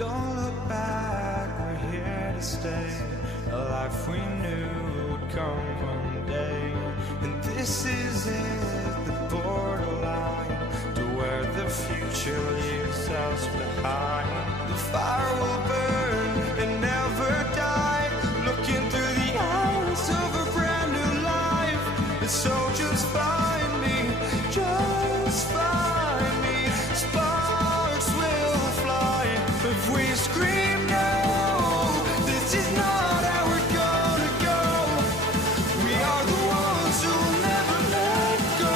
Don't look back, we're here to stay. A life we knew would come one day. And this is it, the borderline to where the future leaves us behind. The fire will burn and never die, looking through the eyes of a brand new life. And so just find me, just find me. Sparks will fly if we scream no. This is not how we're gonna go. We are the ones who'll never let go.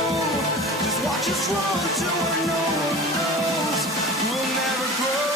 Just watch us run to where no one knows. We'll never grow.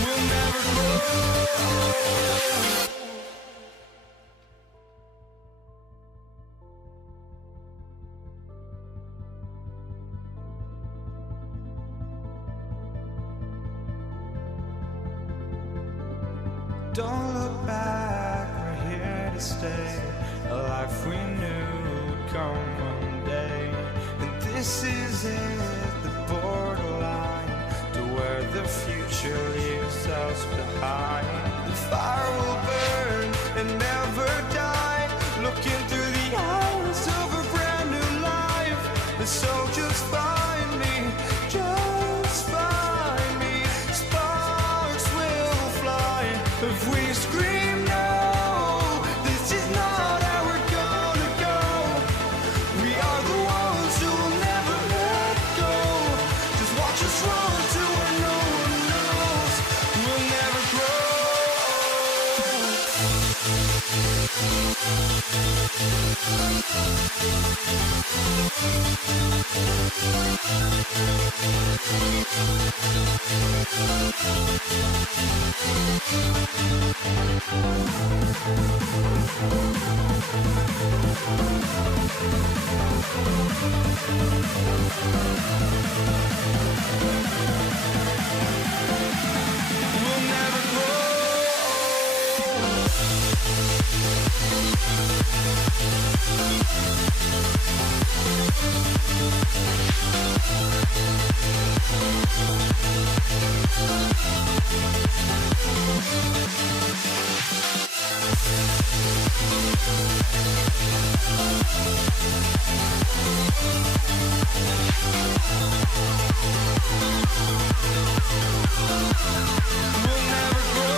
We'll never grow. Don't look back, we're here to stay. A life we knew would come one day. And this is it, the borderline to where the future leaves us behind. The fire will burn and never die, looking through the eyes of a brand new life. And so just find me, just find me. Sparks will fly if we scream no. This is not how we're gonna go. We are the ones who will never let go. Just watch us run to where no one knows. We'll never grow. We'll never grow. We'll never grow.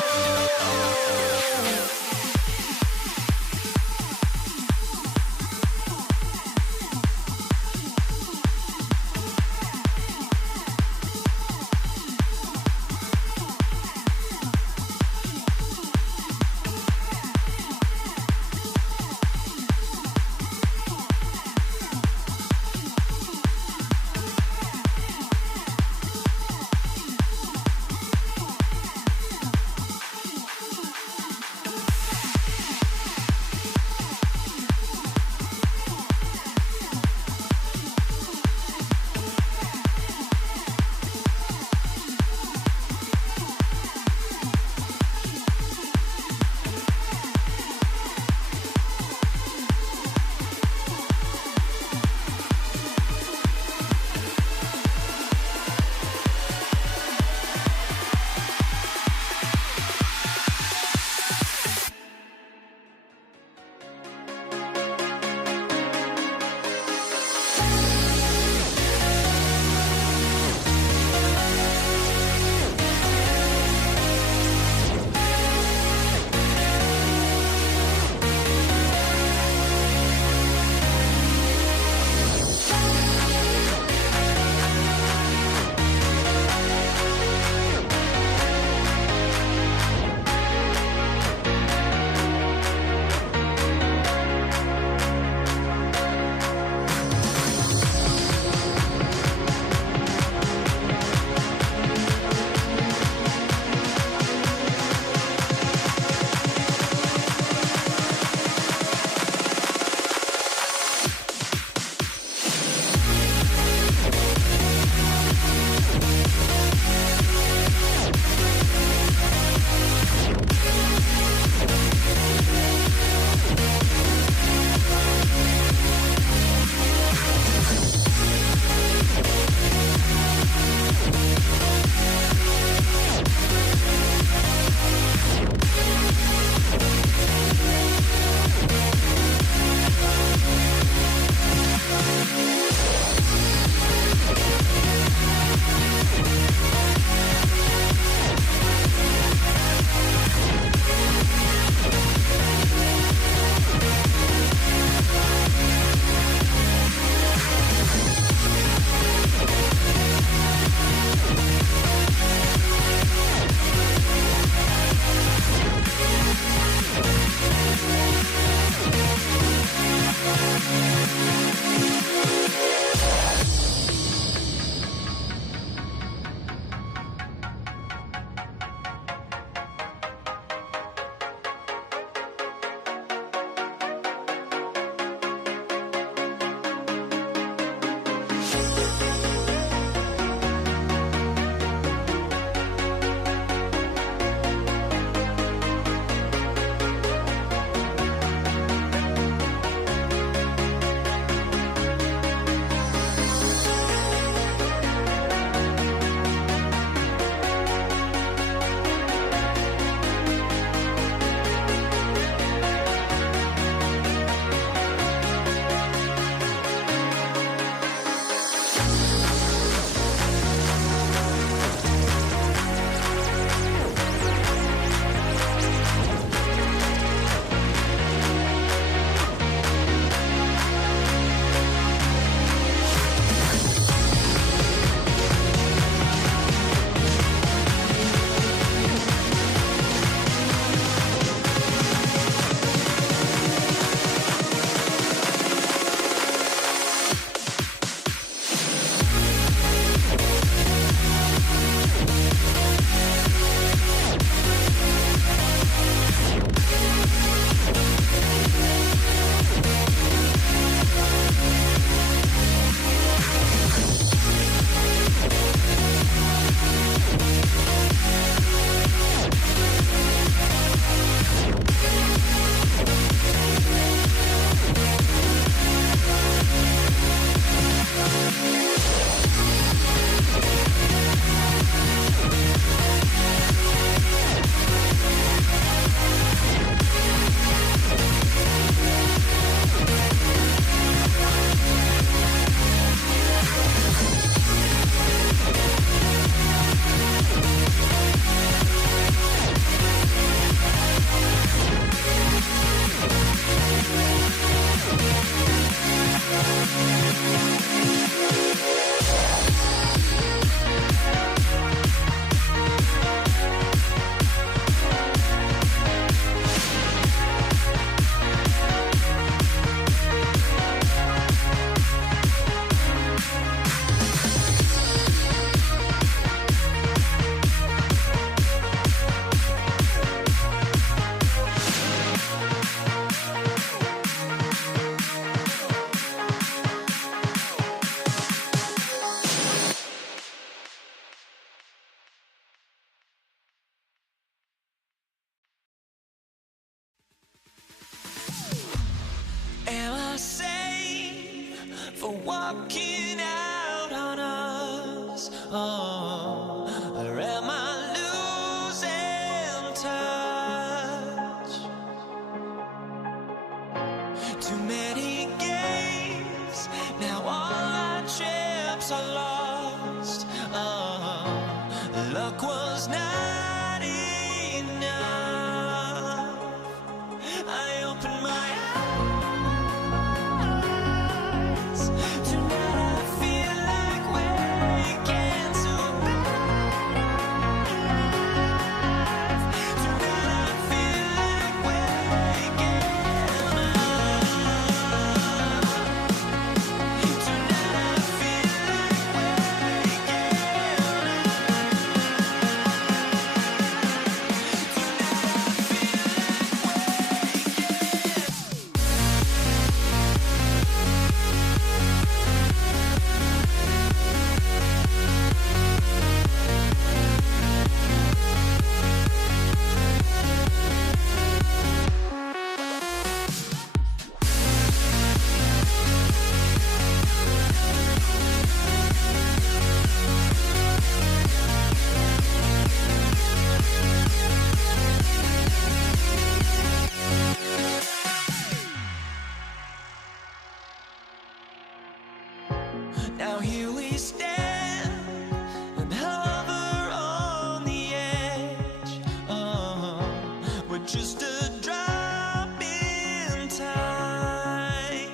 walking out on us. Oh, or am I losing touch? Too many games, now all our chips are lost. Oh, luck was not enough. I opened my eyes. Tonight I feel like waking to life. Tonight I feel like waking up. Tonight I feel like waking now here we stand and hover on the edge. Oh, we're just a drop in time.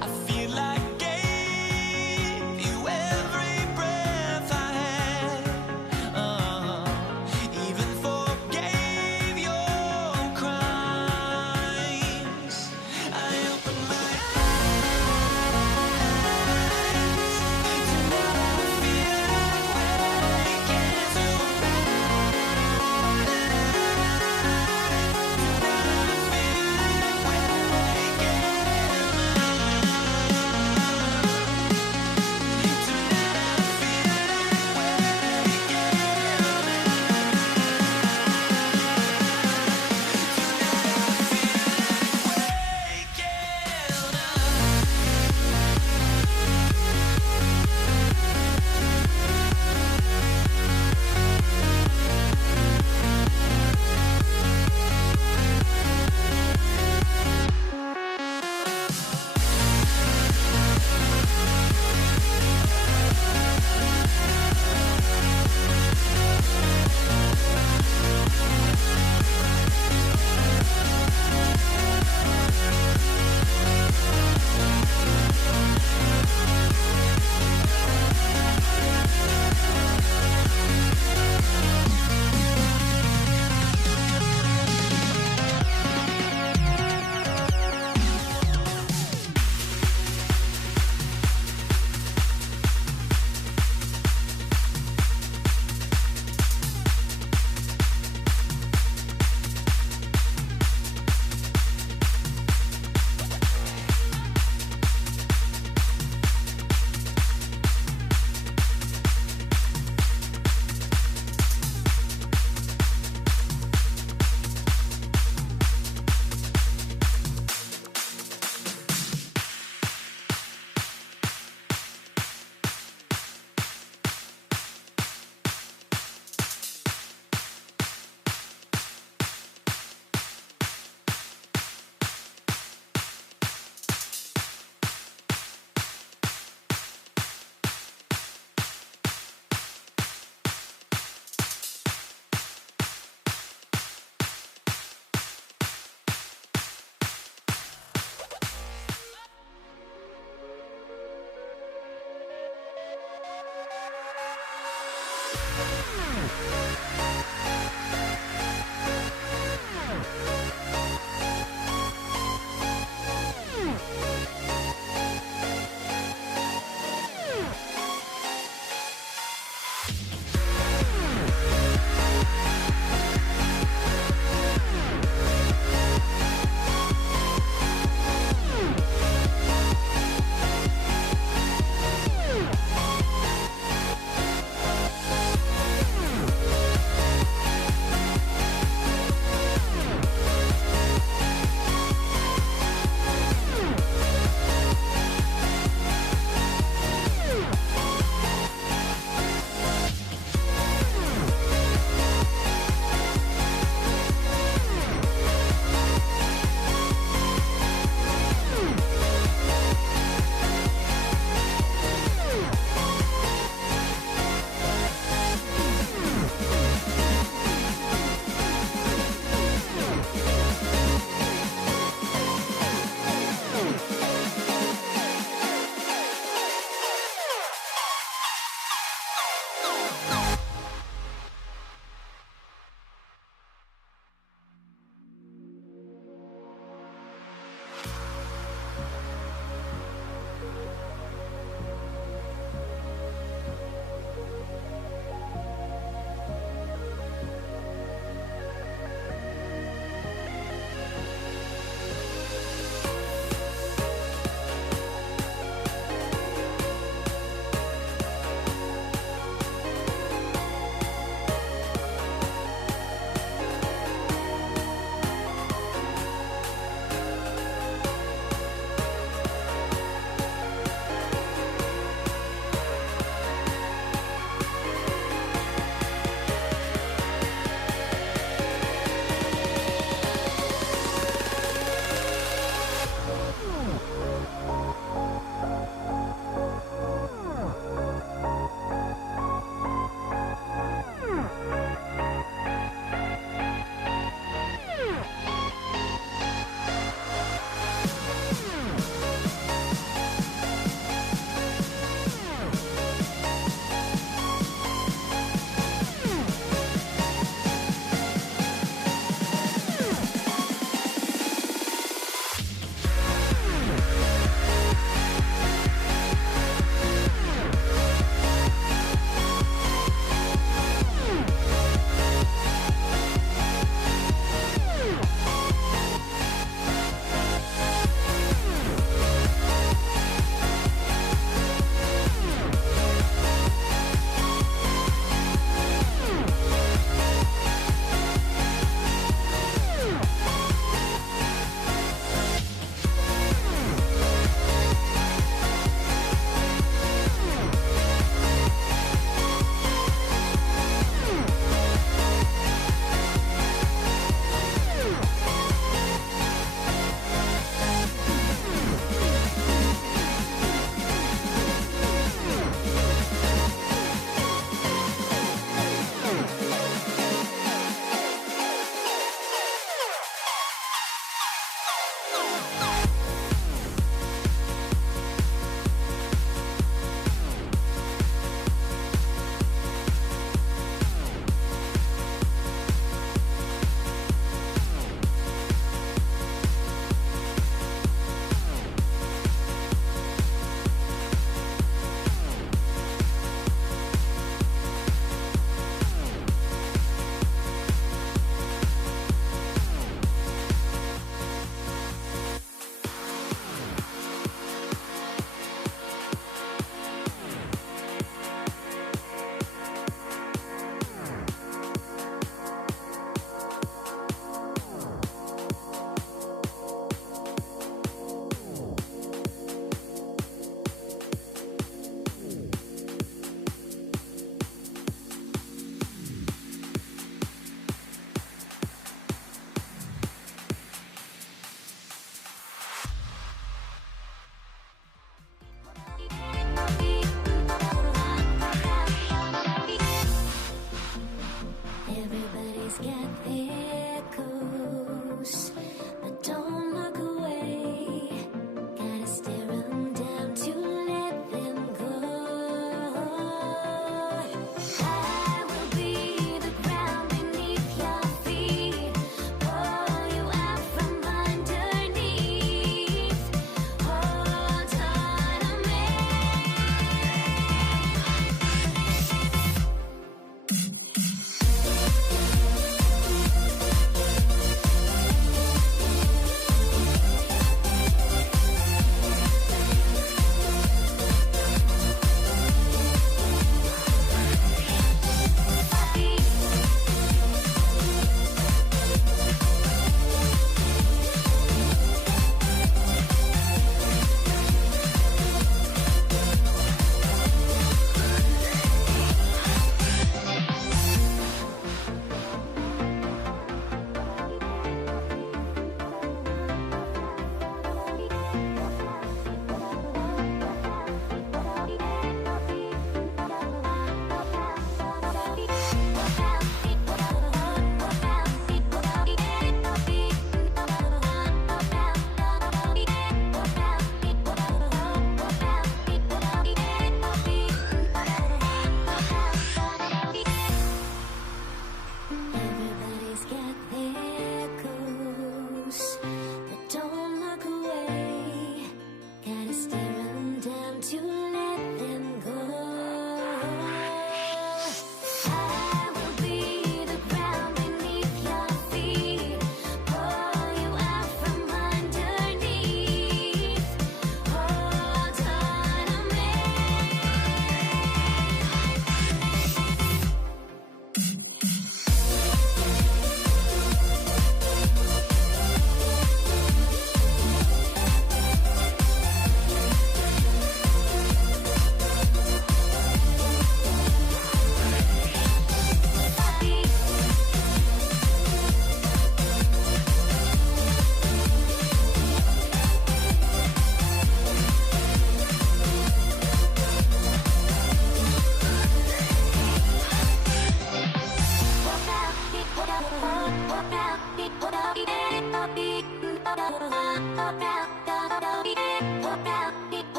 I feel like I gave you every breath I had. Even forgave your crimes. I opened my eyes.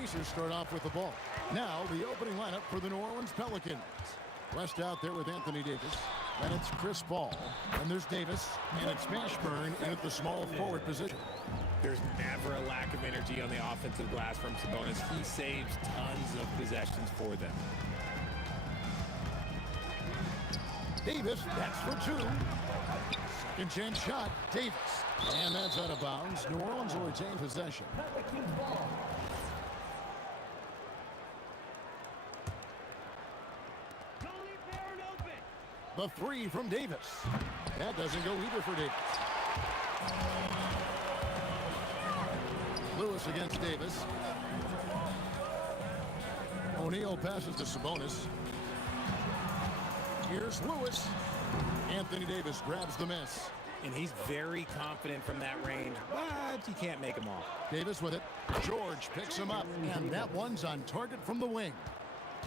Pacers start off with the ball. Now the opening lineup for the New Orleans Pelicans. West out there with Anthony Davis. And it's Chris Paul. And there's Davis. And it's Mashburn in at the small forward position. There's never a lack of energy on the offensive glass from Sabonis. He saves tons of possessions for them. Davis, that's for two. Second chance shot, Davis. And that's out of bounds. New Orleans will retain possession. The three from Davis. That doesn't go either for Davis. Lewis against Davis. O'Neal passes to Sabonis. Here's Lewis. Anthony Davis grabs the miss. And he's very confident from that range, but he can't make them all. Davis with it. George picks him up, and that one's on target from the wing.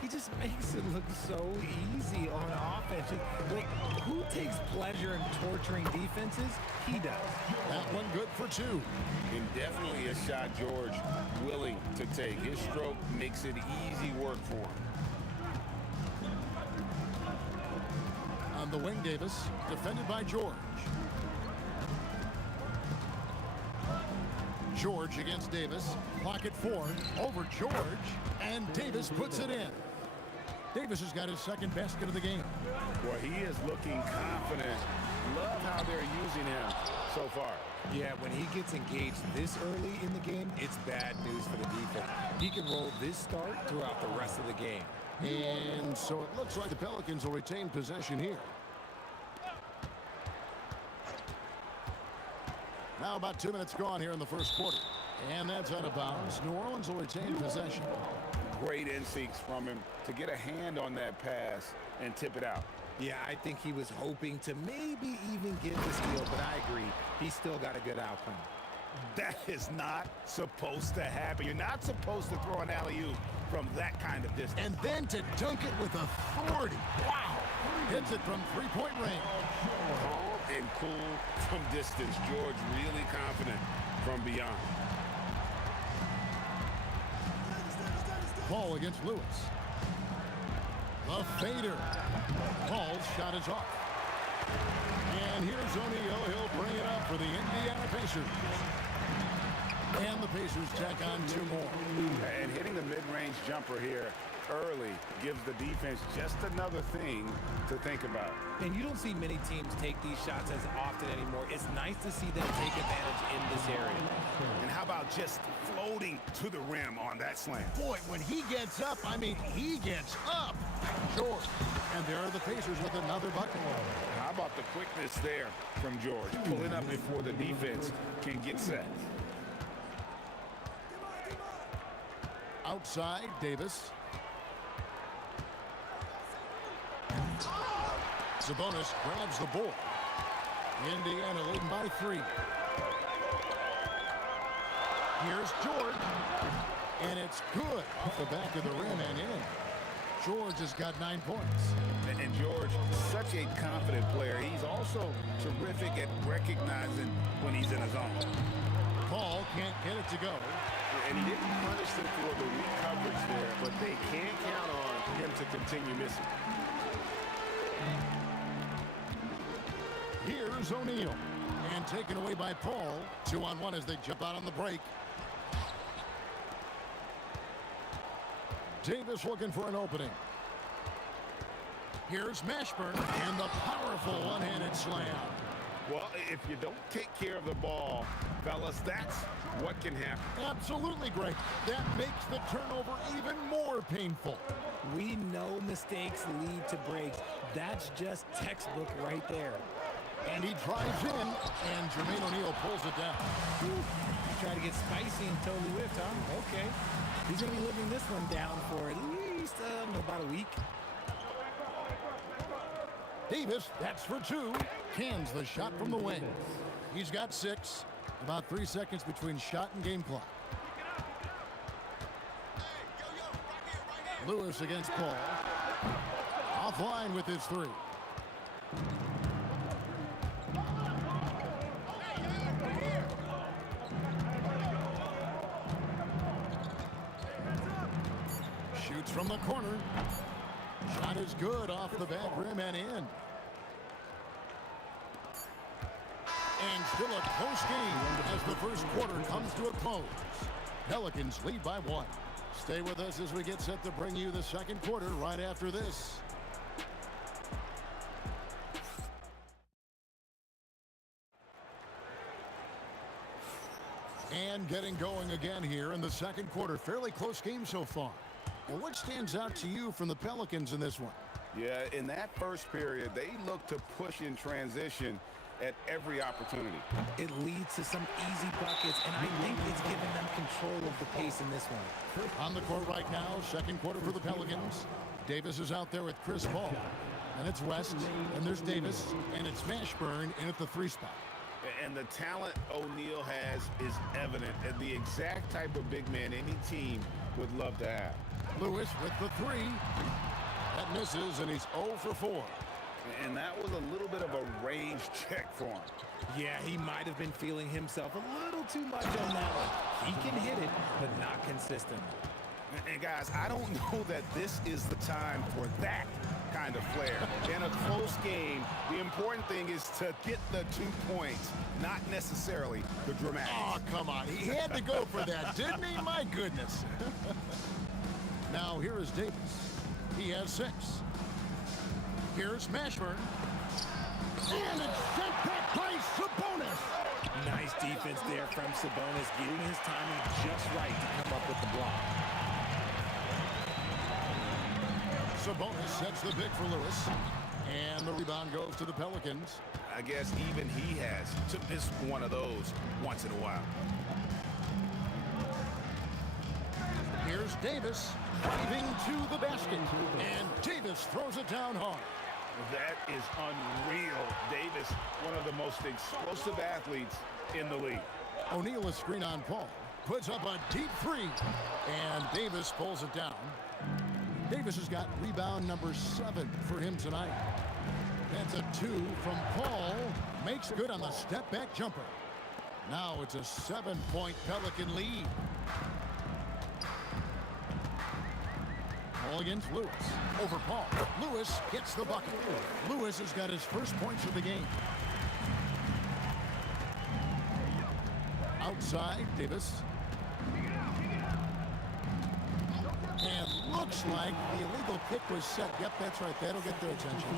He just makes it look so easy on offense. Like, who takes pleasure in torturing defenses? He does. That one good for two. And definitely a shot George willing to take. His stroke makes it easy work for him. On the wing, Davis, defended by George. George against Davis. Pocket four, over George, and Davis puts it in. Davis has got his second basket of the game. Well, he is looking confident. Love how they're using him so far. Yeah, when he gets engaged this early in the game, it's bad news for the defense. He can roll this start throughout the rest of the game. And so it looks like the Pelicans will retain possession here. Now about 2 minutes gone here in the first quarter. And that's out of bounds. New Orleans will retain possession. Great instincts from him to get a hand on that pass and tip it out. Yeah, I think he was hoping to maybe even get the steal, but I agree. He still got a good outcome. That is not supposed to happen. You're not supposed to throw an alley-oop from that kind of distance. And then to dunk it with authority. Wow. Hits it from three-point range. Calm and cool from distance. George really confident from beyond. Paul against Lewis. The fader. Paul's shot is off. And here's O'Neal. He'll bring it up for the Indiana Pacers. And the Pacers tack on two more. And hitting the mid-range jumper here early gives the defense just another thing to think about. And you don't see many teams take these shots as often anymore. It's nice to see them take advantage in this area. And how about just floating to the rim on that slam? Boy, when he gets up, I mean, he gets up. George. And there are the Pacers with another bucket. How about the quickness there from George? Pulling up before the defense can get set. Outside, Davis. Sabonis grabs the ball. Indiana leading by 3. Here's George. And it's good off the back of the rim and in. George has got 9 points. And George, such a confident player. He's also terrific at recognizing when he's in his zone. Paul can't get it to go. And he didn't punish them for the weak coverage there, but they can't count on him to continue missing. Here's O'Neal. And taken away by Paul. 2-on-1 as they jump out on the break. Davis looking for an opening. Here's Mashburn and the powerful one-handed slam. Well, if you don't take care of the ball, fellas, that's what can happen. Absolutely great. That makes the turnover even more painful. We know mistakes lead to breaks. That's just textbook right there. And he drives in, and Jermaine O'Neal pulls it down. He tried to get spicy and totally whiffed, huh? Okay. He's going to be living this one down for at least about a week. Davis, that's for 2. Cans the shot from the wing. He's got 6. About 3 seconds between shot and game clock. Lewis against Paul. Offline with his 3. Shoots from the corner. Shot is good off the back rim and in. And still a close game as the first quarter comes to a close. Pelicans lead by 1. Stay with us as we get set to bring you the second quarter right after this. And getting going again here in the second quarter. Fairly close game so far. Well, what stands out to you from the Pelicans in this one? Yeah, in that first period, they look to push in transition at every opportunity. It leads to some easy buckets, and I think it's given them control of the pace in this one. On the court right now, second quarter for the Pelicans. Davis is out there with Chris Paul. And it's West, and there's Davis, and it's Mashburn in at the 3 spot. And the talent O'Neal has is evident, and the exact type of big man any team would love to have. Lewis with the 3. That misses, and he's 0 for 4. And that was a little bit of a range check for him. Yeah, he might have been feeling himself a little too much on that one. He can hit it, but not consistent. And guys, I don't know that this is the time for that kind of flair. In a close game, the important thing is to get the 2 points, not necessarily the dramatics. Oh, come on. He had to go for that, didn't he? My goodness. Now, here is Davis. He has 6. Here's Mashburn. And it's sent back by Sabonis. Nice defense there from Sabonis, getting his timing just right to come up with the block. Sabonis sets the pick for Lewis. And the rebound goes to the Pelicans. I guess even he has to miss one of those once in a while. Here's Davis driving to the basket. And Davis throws it down hard. That is unreal. Davis, one of the most explosive athletes in the league. O'Neal is screen on Paul. Puts up a deep 3. And Davis pulls it down. Davis has got rebound number 7 for him tonight. That's a 2 from Paul. Makes good on the step-back jumper. Now it's a 7-point Pelican lead. Paul against Lewis. Over Paul. Lewis gets the bucket. Lewis has got his first points of the game. Outside, Davis. And looks like the illegal kick was set. Yep, that's right. That'll get their attention.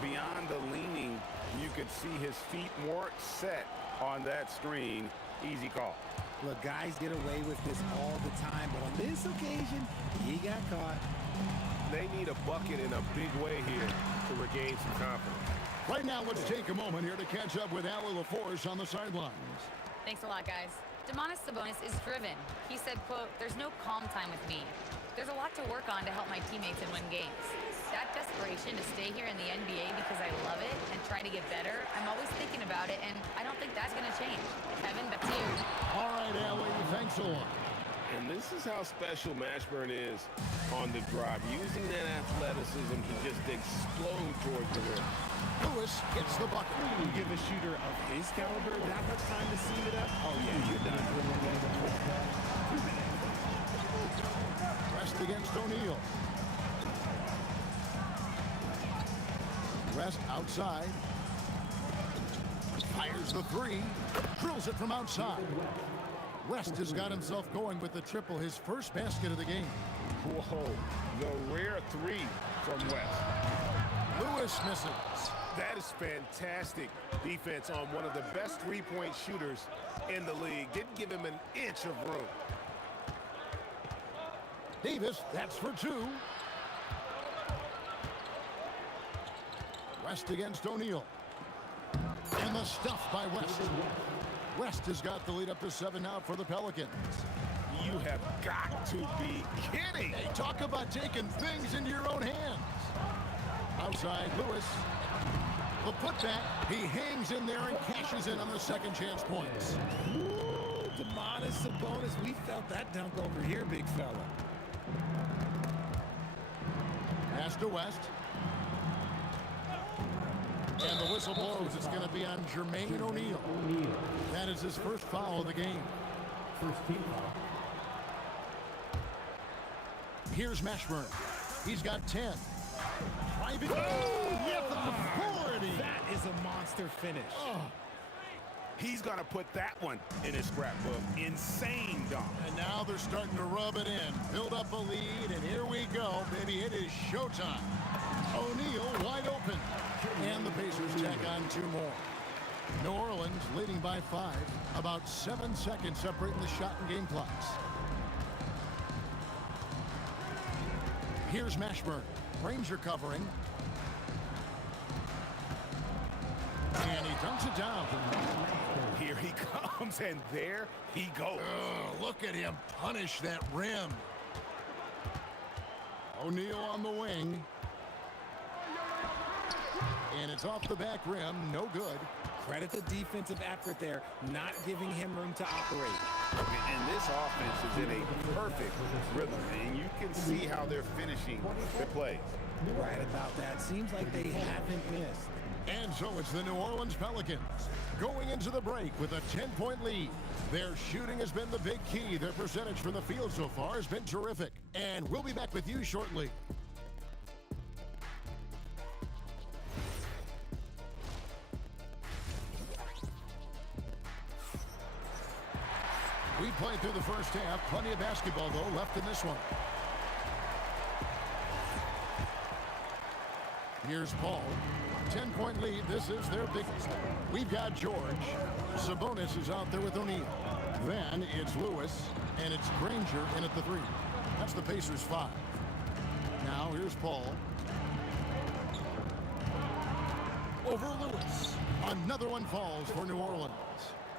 Beyond the leaning, you could see his feet more set on that screen. Easy call. Look, guys get away with this all the time, but on this occasion, he got caught. They need a bucket in a big way here to regain some confidence. Right now, let's take a moment here to catch up with Allie LaForce on the sidelines. Thanks a lot, guys. Domantas Sabonis is driven. He said, quote, "There's no calm time with me. There's a lot to work on to help my teammates and win games. That desperation to stay here in the NBA because I love it and try to get better, I'm always thinking about it, and I don't think that's going to change." Kevin, back to you. All right, Allie, thanks a lot. And this is how special Mashburn is on the drive. Using that athleticism to just explode towards the rim. Lewis gets the bucket. You give a shooter of his caliber that much time to seam it up? Oh, yeah, you're done. Rest against O'Neal. Rest outside. Fires the 3. Drills it from outside. West has got himself going with the triple, his first basket of the game. Whoa, the rare 3 from West. Lewis misses. That is fantastic defense on one of the best three-point shooters in the league. Didn't give him an inch of room. Davis, that's for 2. West against O'Neal. And the stuff by West. West has got the lead up to 7 now for the Pelicans. You have got to be kidding. Hey, talk about taking things into your own hands. Outside, Lewis. The putback. He hangs in there and cashes in on the second chance points. Ooh, Domantas Sabonis. We felt that dunk over here, big fella. Pass to West. And the whistle blows. It's going to be on Jermaine O'Neal. That is his first foul of the game. First team foul. Here's Mashburn. He's got 10. Driving with authority. That is a monster finish. Oh. He's going to put that one in his scrapbook. Insane dunk. And now they're starting to rub it in. Build up a lead, and here we go, baby. It is showtime. O'Neal wide open. And the Pacers tack on 2 more. New Orleans leading by 5. About 7 seconds separating the shot and game clocks. Here's Mashburn. Ranger covering. And he dunks it down. Here he comes, and there he goes. Look at him punish that rim. O'Neal on the wing. And it's off the back rim. No good. Credit the defensive effort there, not giving him room to operate. And this offense is in a perfect rhythm, and you can see how they're finishing their plays. Right about that. Seems like they haven't missed. And so it's the New Orleans Pelicans going into the break with a 10-point lead. Their shooting has been the big key. Their percentage from the field so far has been terrific. And we'll be back with you shortly. We played through the first half. Plenty of basketball, though, left in this one. Here's Paul. 10-point lead. This is their biggest. We've got George. Sabonis is out there with O'Neal. Then it's Lewis, and it's Granger in at the 3. That's the Pacers' 5. Now here's Paul. Over Lewis. Another one falls for New Orleans.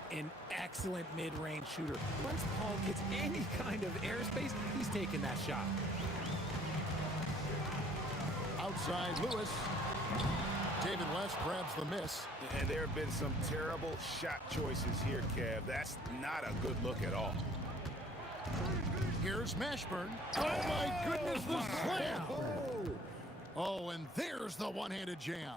An excellent mid-range shooter. Once Paul gets any kind of airspace, he's taking that shot. Outside Lewis. David West grabs the miss. And there have been some terrible shot choices here, Kev. That's not a good look at all. Here's Mashburn. Oh, my goodness, the slam. Oh, and there's the one-handed jam.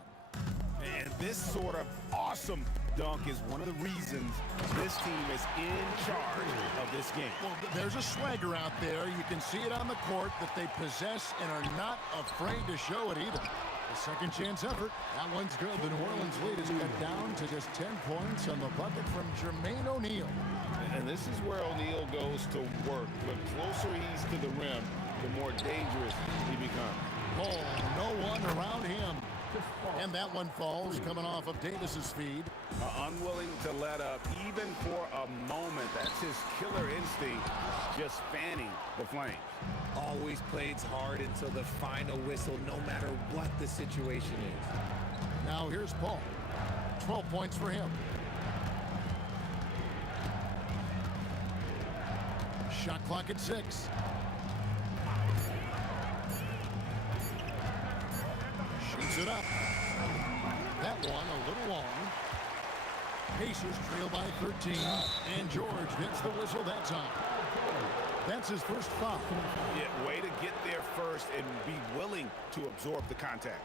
And this sort of awesome dunk is one of the reasons this team is in charge of this game. Well, there's a swagger out there. You can see it on the court that they possess and are not afraid to show it either. A second chance effort. That one's good. The New Orleans lead is cut down to just 10 points on the bucket from Jermaine O'Neal. And this is where O'Neal goes to work. The closer he's to the rim, the more dangerous he becomes. Oh, no one around him. And that one falls coming off of Davis's feed. Unwilling to let up even for a moment. That's his killer instinct, just fanning the flames. Always plays hard until the final whistle, no matter what the situation is. Now here's Paul. 12 points for him. Shot clock at 6. Shoots it up. That one a little long. Pacers trail by 13. And George hits the whistle that time. That's his first foul. Yeah, way to get there first and be willing to absorb the contact.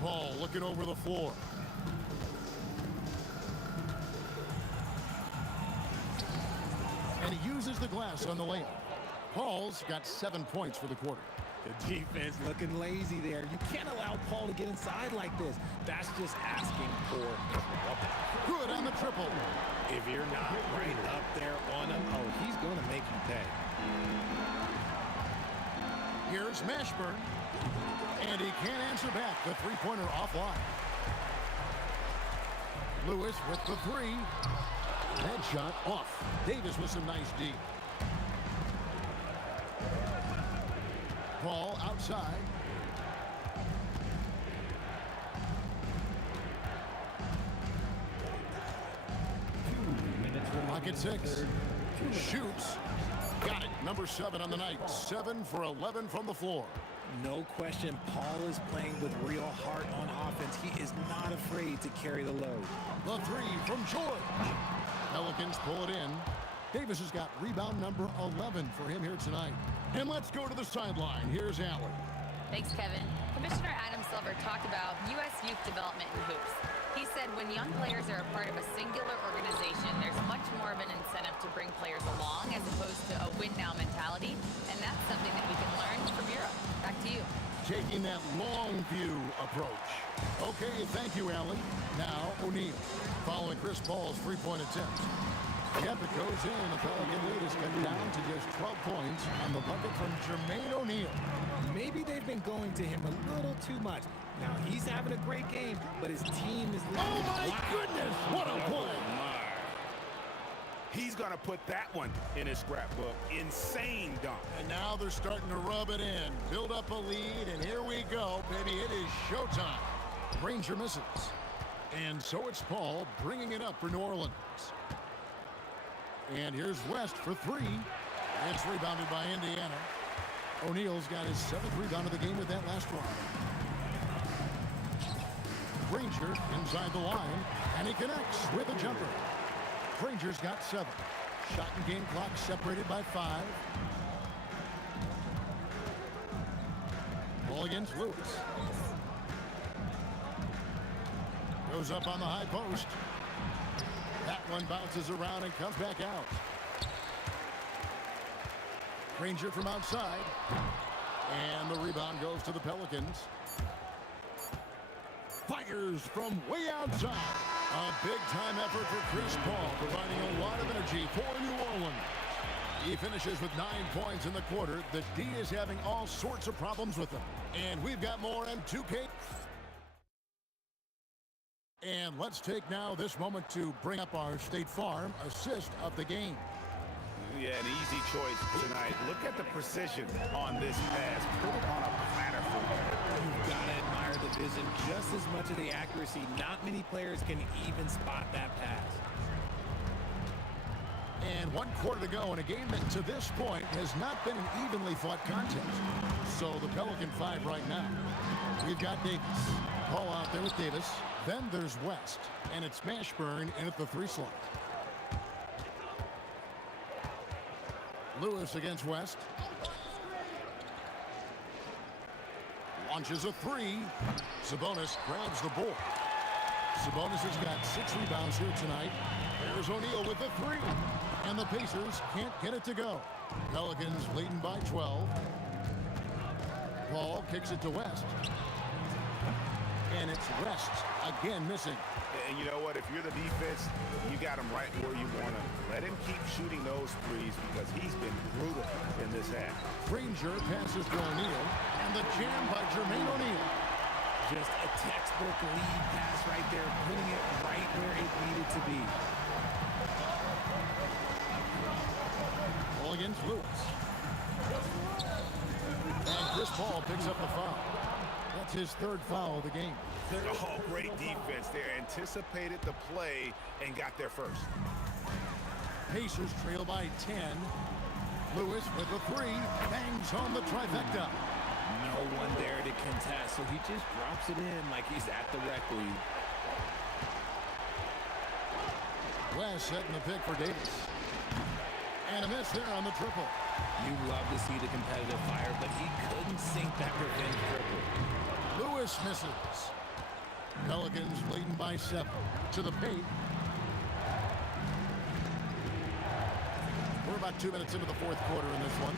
Paul looking over the floor. And he uses the glass on the layup. Paul's got 7 points for the quarter. The defense looking lazy there. You can't allow Paul to get inside like this. That's just asking for trouble. Good on the triple. If you're not right up there on him, oh, he's going to make you pay. Here's Mashburn. And he can't answer back. The three-pointer offline. Lewis with the 3. Headshot off. Davis with some nice D. Paul outside. Pocket 6. Shoots. Got it. Number 7 on the night. 7 for 11 from the floor. No question, Paul is playing with real heart on offense. He is not afraid to carry the load. The 3 from George. Pelicans pull it in. Davis has got rebound number 11 for him here tonight. And let's go to the sideline. Here's Allen. Thanks, Kevin. Commissioner Adam Silver talked about U.S. youth development in hoops. He said when young players are a part of a singular organization, there's much more of an incentive to bring players along as opposed to a win-now mentality, and that's something that we can learn from Europe. Back to you. Taking that long view approach. Okay, thank you, Allie. Now, O'Neal, following Chris Paul's three-point attempt. Yep, it goes in. The Pelican lead is cut down to just 12 points on the bucket from Jermaine O'Neal. Maybe they've been going to him a little too much. Now, he's having a great game, but his team is losing. Oh, my goodness! What a play! He's going to put that one in his scrapbook. Insane dunk. And now they're starting to rub it in. Build up a lead, and here we go, baby. It is showtime. Granger misses. And so it's Paul bringing it up for New Orleans. And here's West for three. It's rebounded by Indiana. O'Neal's got his 7th rebound of the game with that last one. Granger inside the line, and he connects with a jumper. Granger's got 7. Shot and game clock separated by 5. Ball against Lewis. Goes up on the high post. That one bounces around and comes back out. Granger from outside. And the rebound goes to the Pelicans. Fires from way outside. A big-time effort for Chris Paul, providing a lot of energy for New Orleans. He finishes with 9 points in the quarter. The D is having all sorts of problems with him. And we've got more on 2K. And let's take now this moment to bring up our State Farm assist of the game. Yeah, an easy choice tonight. Look at the precision on this pass. Put it on a platter for him. You've got to admire the vision just as much as the accuracy. Not many players can even spot that pass. And 1 quarter to go in a game that to this point has not been an evenly fought contest. So the Pelican 5 right now. We've got Davis. Paul out there with Davis. Then there's West. And it's Mashburn in at the 3 slot. Lewis against West. Launches a 3. Sabonis grabs the board. Sabonis has got 6 rebounds here tonight. There's O'Neal with the 3. And the Pacers can't get it to go. Pelicans leading by 12. Paul kicks it to West. And it's West again missing. And you know what? If you're the defense, you got him right where you want him. Let him keep shooting those threes because he's been brutal in this half. Granger passes to O'Neal. And the jam by Jermaine O'Neal. Just a textbook lead pass right there, putting it right where it needed to be. Ball against Lewis. And Chris Paul picks up the foul. That's his 3rd foul of the game. Oh, great defense there. Anticipated the play and got there first. Pacers trail by 10. Lewis with the 3. Bangs home the trifecta. No one there to contest, so he just drops it in like he's at the rec league. West setting the pick for Davis. And a miss there on the triple. You love to see the competitive fire, but he couldn't sink that revenge triple. Lewis misses. Pelicans leading by 7 to the paint. We're about 2 minutes into the 4th quarter in this one.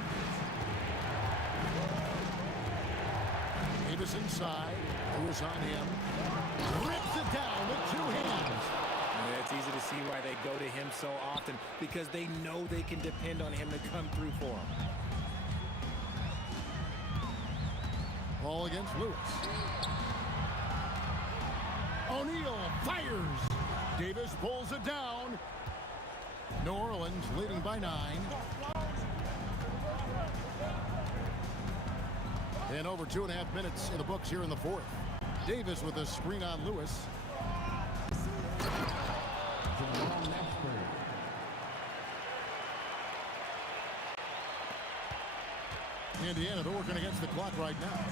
Davis inside. Lewis on him. Rips it down with 2 hands. And it's easy to see why they go to him so often, because they know they can depend on him to come through for them. Ball against Lewis. O'Neal fires. Davis pulls it down. New Orleans leading by 9. And over 2.5 minutes in the books here in the 4th. Davis with a screen on Lewis. Indiana, they're working against the clock right now.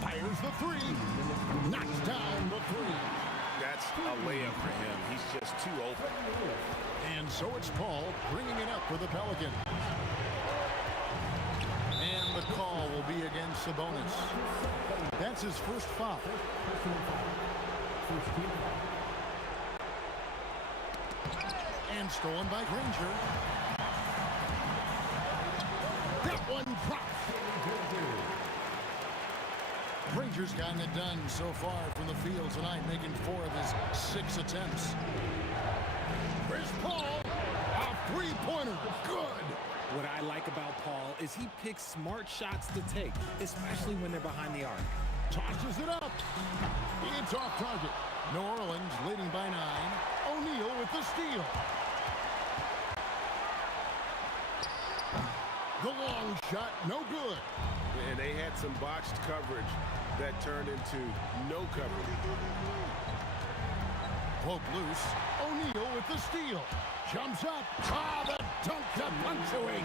Fires the 3. Knocks down the 3. That's a layup for him. He's just too open. And so it's Paul bringing it up for the Pelicans. And the call will be be against Sabonis. That's his first foul. And stolen by Granger. That one drops. Granger's gotten it done so far from the field tonight, making 4 of his 6 attempts. Chris Paul, a three-pointer, good. What I like about Paul is he picks smart shots to take, especially when they're behind the arc. Tosses it up. It's off target. New Orleans leading by 9. O'Neal with the steal. The long shot, no good. And they had some botched coverage that turned into no coverage. Poke loose. O'Neal with the steal. Jumps up. Ah, the dunk to punctuate.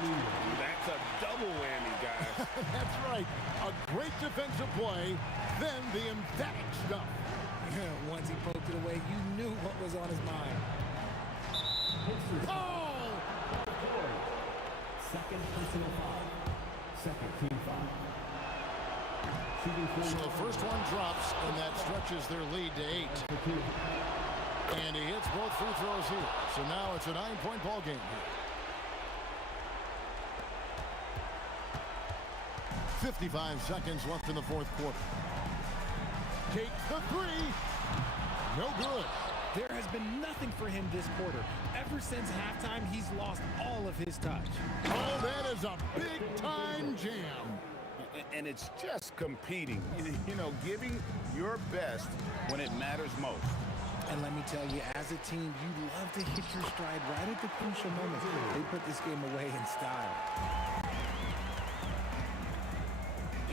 That's a double whammy, guys. That's right. A great defensive play, then the emphatic stuff. Once he poked it away, you knew what was on his mind. Oh! Second personal foul. Second team foul. So the first one drops, and that stretches their lead to 8. And he hits both free throws here. So now it's a 9-point ball game here. 55 seconds left in the fourth quarter. Takes the 3. No good. There has been nothing for him this quarter. Ever since halftime, he's lost all of his touch. Oh, that is a big-time jam. And it's just competing, you know, giving your best when it matters most. And let me tell you, as a team, you love to hit your stride right at the crucial moments. They put this game away in style.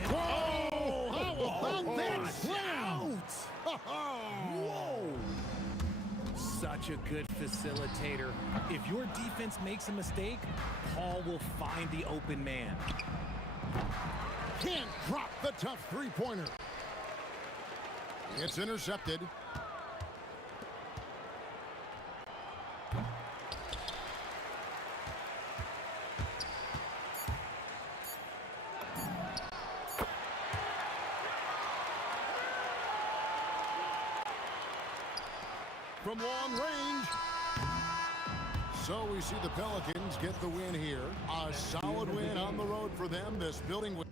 Whoa! How about that slam? Whoa! Such a good facilitator. If your defense makes a mistake, Paul will find the open man. Can't drop the tough three-pointer. It's intercepted. From long range. So we see the Pelicans get the win here. A solid win on the road for them. This building with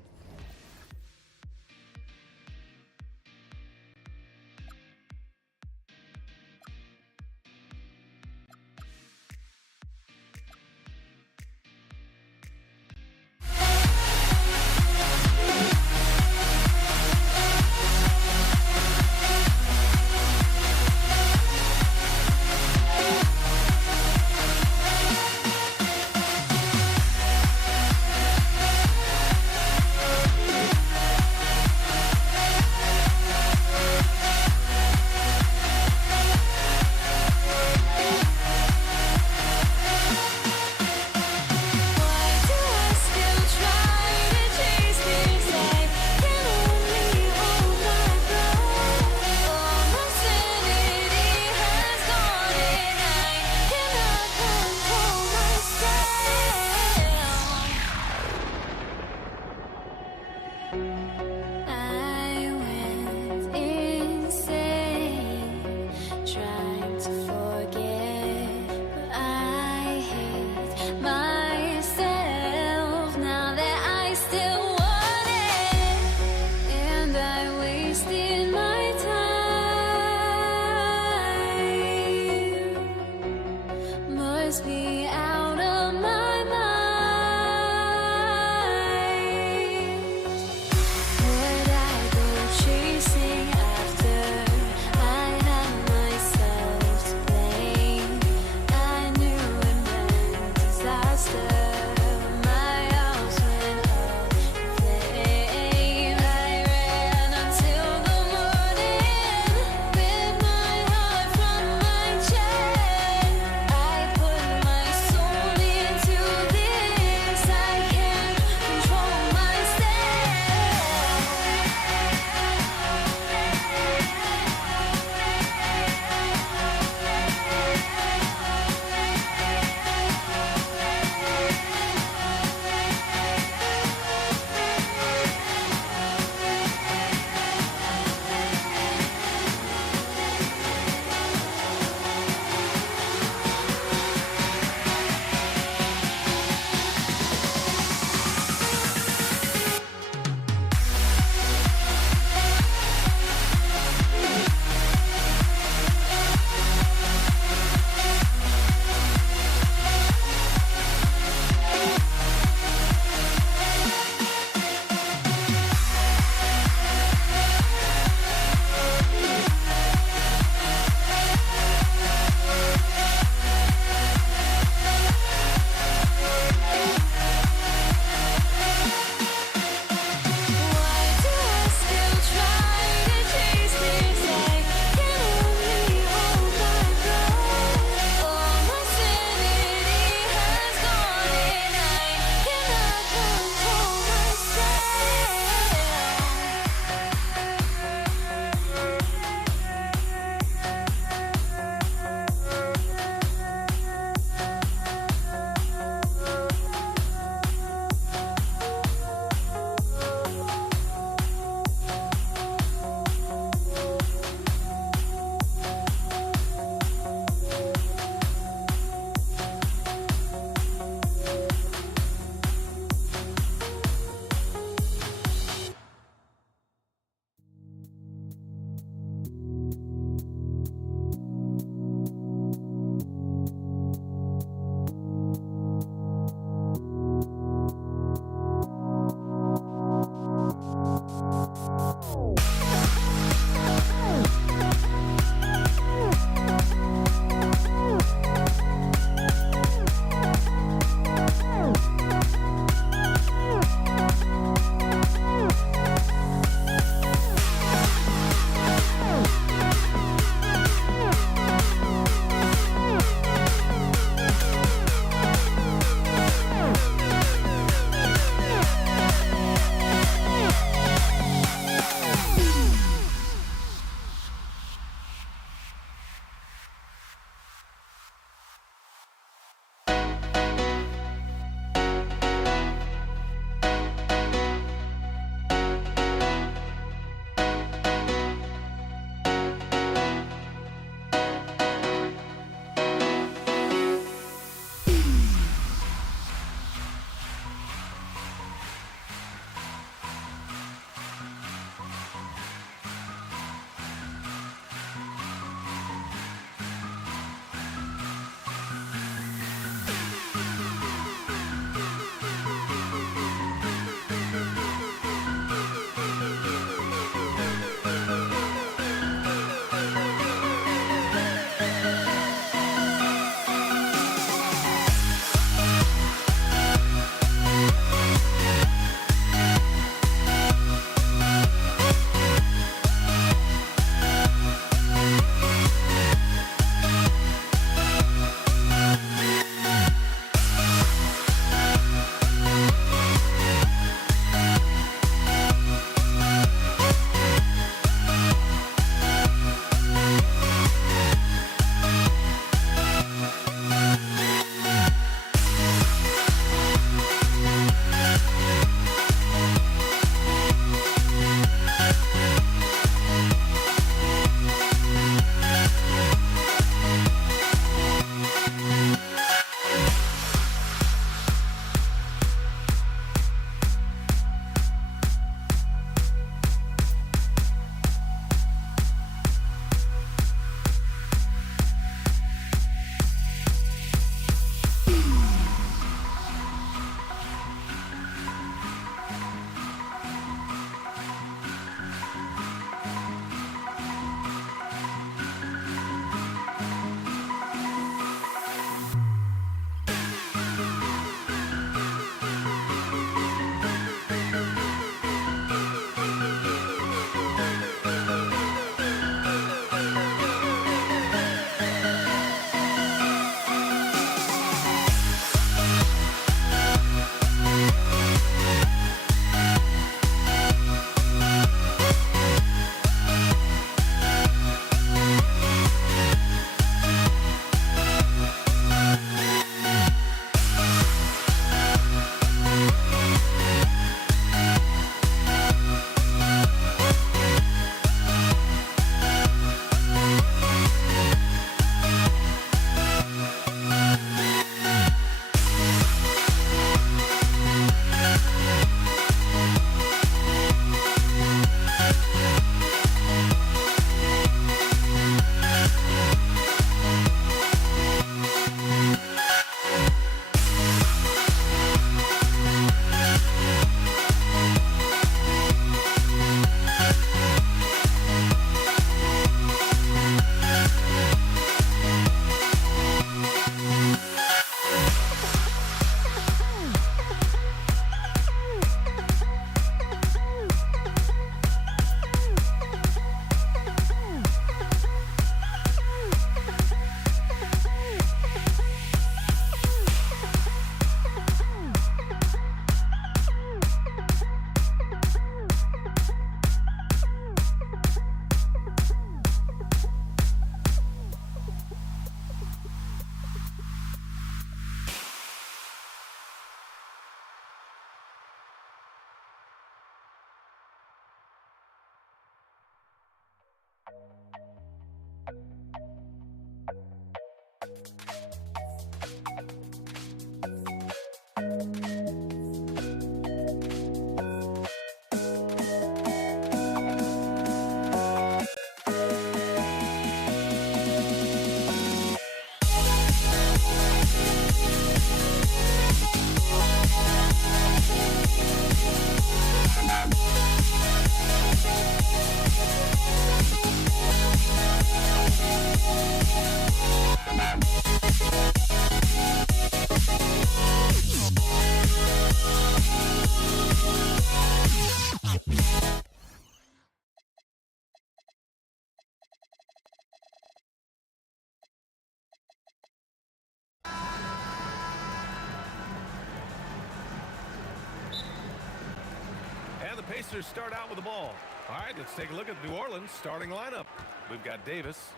And the Pacers start out with the ball. All right, let's take a look at New Orleans starting lineup. We've got Davis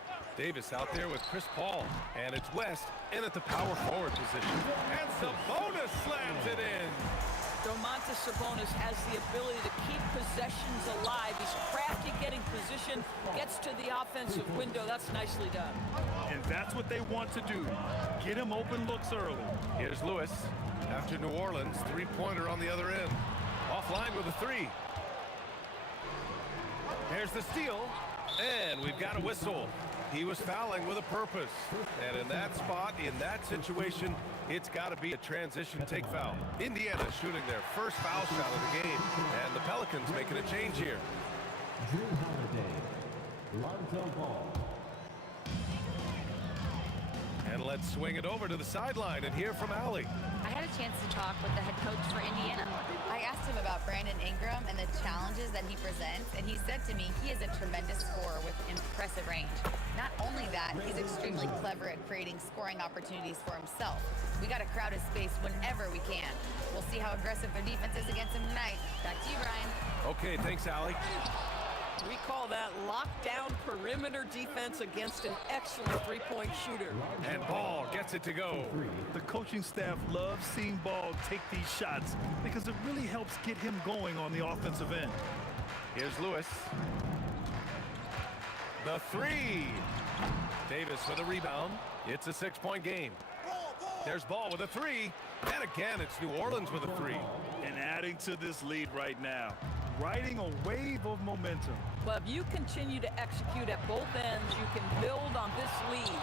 out there with Chris Paul. And it's West in at the power forward position. And Sabonis slams it in. Domantas Sabonis has the ability to keep possessions alive. He's crafty getting position, gets to the offensive window. That's nicely done. And that's what they want to do. Get him open looks early. Here's Lewis after New Orleans. Three-pointer on the other end. Offline with a three. There's the steal. And we've got a whistle. He was fouling with a purpose. And in that spot, in that situation, it's got to be a transition take foul. Indiana shooting their first foul shot of the game. And the Pelicans making a change here. Drew Holiday, Lonzo Ball. And let's swing it over to the sideline and hear from Allie. I had a chance to talk with the head coach for Indiana. I asked him about Brandon Ingram and the challenges that he presents, and he said to me he is a tremendous scorer with impressive range. Not only that, he's extremely clever at creating scoring opportunities for himself. We got to crowd his space whenever we can. We'll see how aggressive their defense is against him tonight. Back to you, Brian. Okay, thanks, Allie. We call that lockdown perimeter defense against an excellent three-point shooter. And Ball gets it to go. The coaching staff loves seeing Ball take these shots because it really helps get him going on the offensive end. Here's Lewis. The three. Davis with a rebound. It's a 6-point game. There's Ball with a three. And again, it's New Orleans with a three. And adding to this lead right now, riding a wave of momentum. Well, if you continue to execute at both ends, you can build on this lead.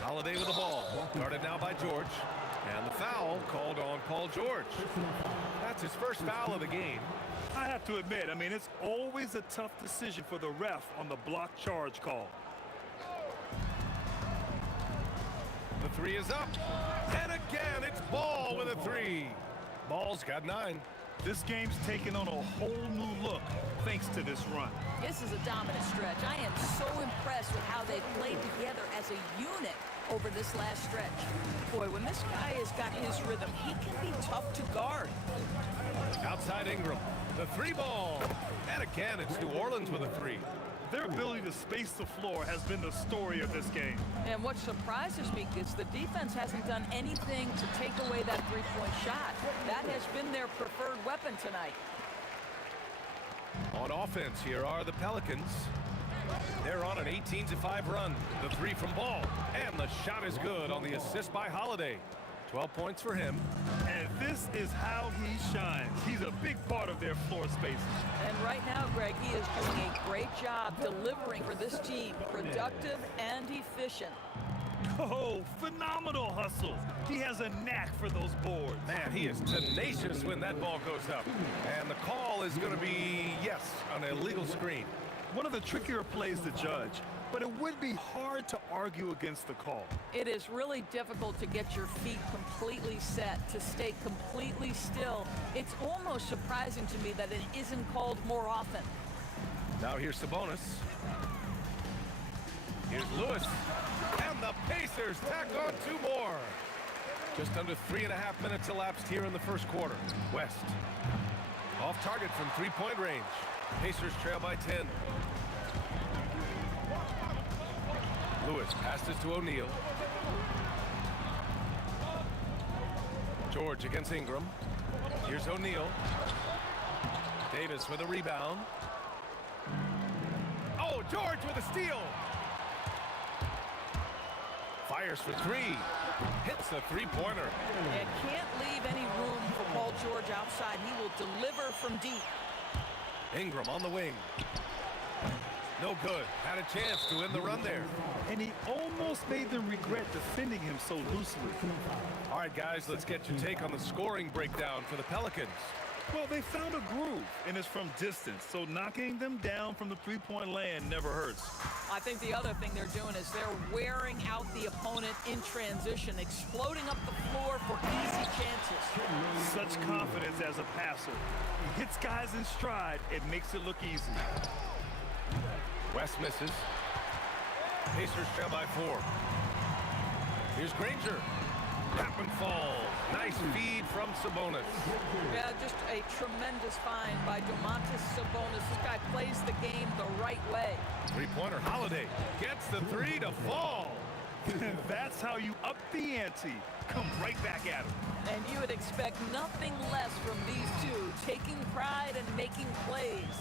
Holiday with the ball. Guarded now by George. And the foul called on Paul George. That's his first foul of the game. I have to admit, I mean, it's always a tough decision for the ref on the block charge call. The three is up. And again, it's Ball with a three. Ball's got 9. This game's taken on a whole new look thanks to this run. This is a dominant stretch. I am so impressed with how they've played together as a unit over this last stretch. Boy, when this guy has got his rhythm, he can be tough to guard. Outside Ingram. The three ball. And again, it's New Orleans with a three. Their ability to space the floor has been the story of this game. And what surprises me is the defense hasn't done anything to take away that three-point shot. That has been their preferred weapon tonight. On offense, here are the Pelicans. They're on an 18-5 run. The three from Ball. And the shot is good on the assist by Holiday. 12 points for him. And this is how he shines. He's a big part of their floor spaces. And right now, Greg, he is doing a great job delivering for this team. Productive and efficient. Oh, phenomenal hustle. He has a knack for those boards. Man, he is tenacious when that ball goes up. And the call is going to be, yes, an illegal screen. One of the trickier plays to judge, but it would be hard to argue against the call. It is really difficult to get your feet completely set, to stay completely still. It's almost surprising to me that it isn't called more often. Now here's Sabonis. Here's Lewis. And the Pacers tack on 2 more. Just under 3.5 minutes elapsed here in the first quarter. West. Off target from 3-point range. Pacers trail by 10. Lewis passes to O'Neal. George against Ingram. Here's O'Neal. Davis with a rebound. Oh, George with a steal. Fires for 3. Hits a three-pointer. And can't leave any room for Paul George outside. He will deliver from deep. Ingram on the wing. No good. Had a chance to win the run there. And he almost made them regret defending him so loosely. All right, guys, let's get your take on the scoring breakdown for the Pelicans. Well, they found a groove, and it's from distance, so knocking them down from the three-point land never hurts. I think the other thing they're doing is they're wearing out the opponent in transition, exploding up the floor for easy chances. Such confidence as a passer. He hits guys in stride. It makes it look easy. West misses. Pacers trail by 4. Here's Granger. That one falls. Nice feed from Sabonis. Yeah, just a tremendous find by Domantas Sabonis. This guy plays the game the right way. Three-pointer. Holiday gets the three to fall. That's how you up the ante. Come right back at him. And you would expect nothing less from these two, taking pride and making plays.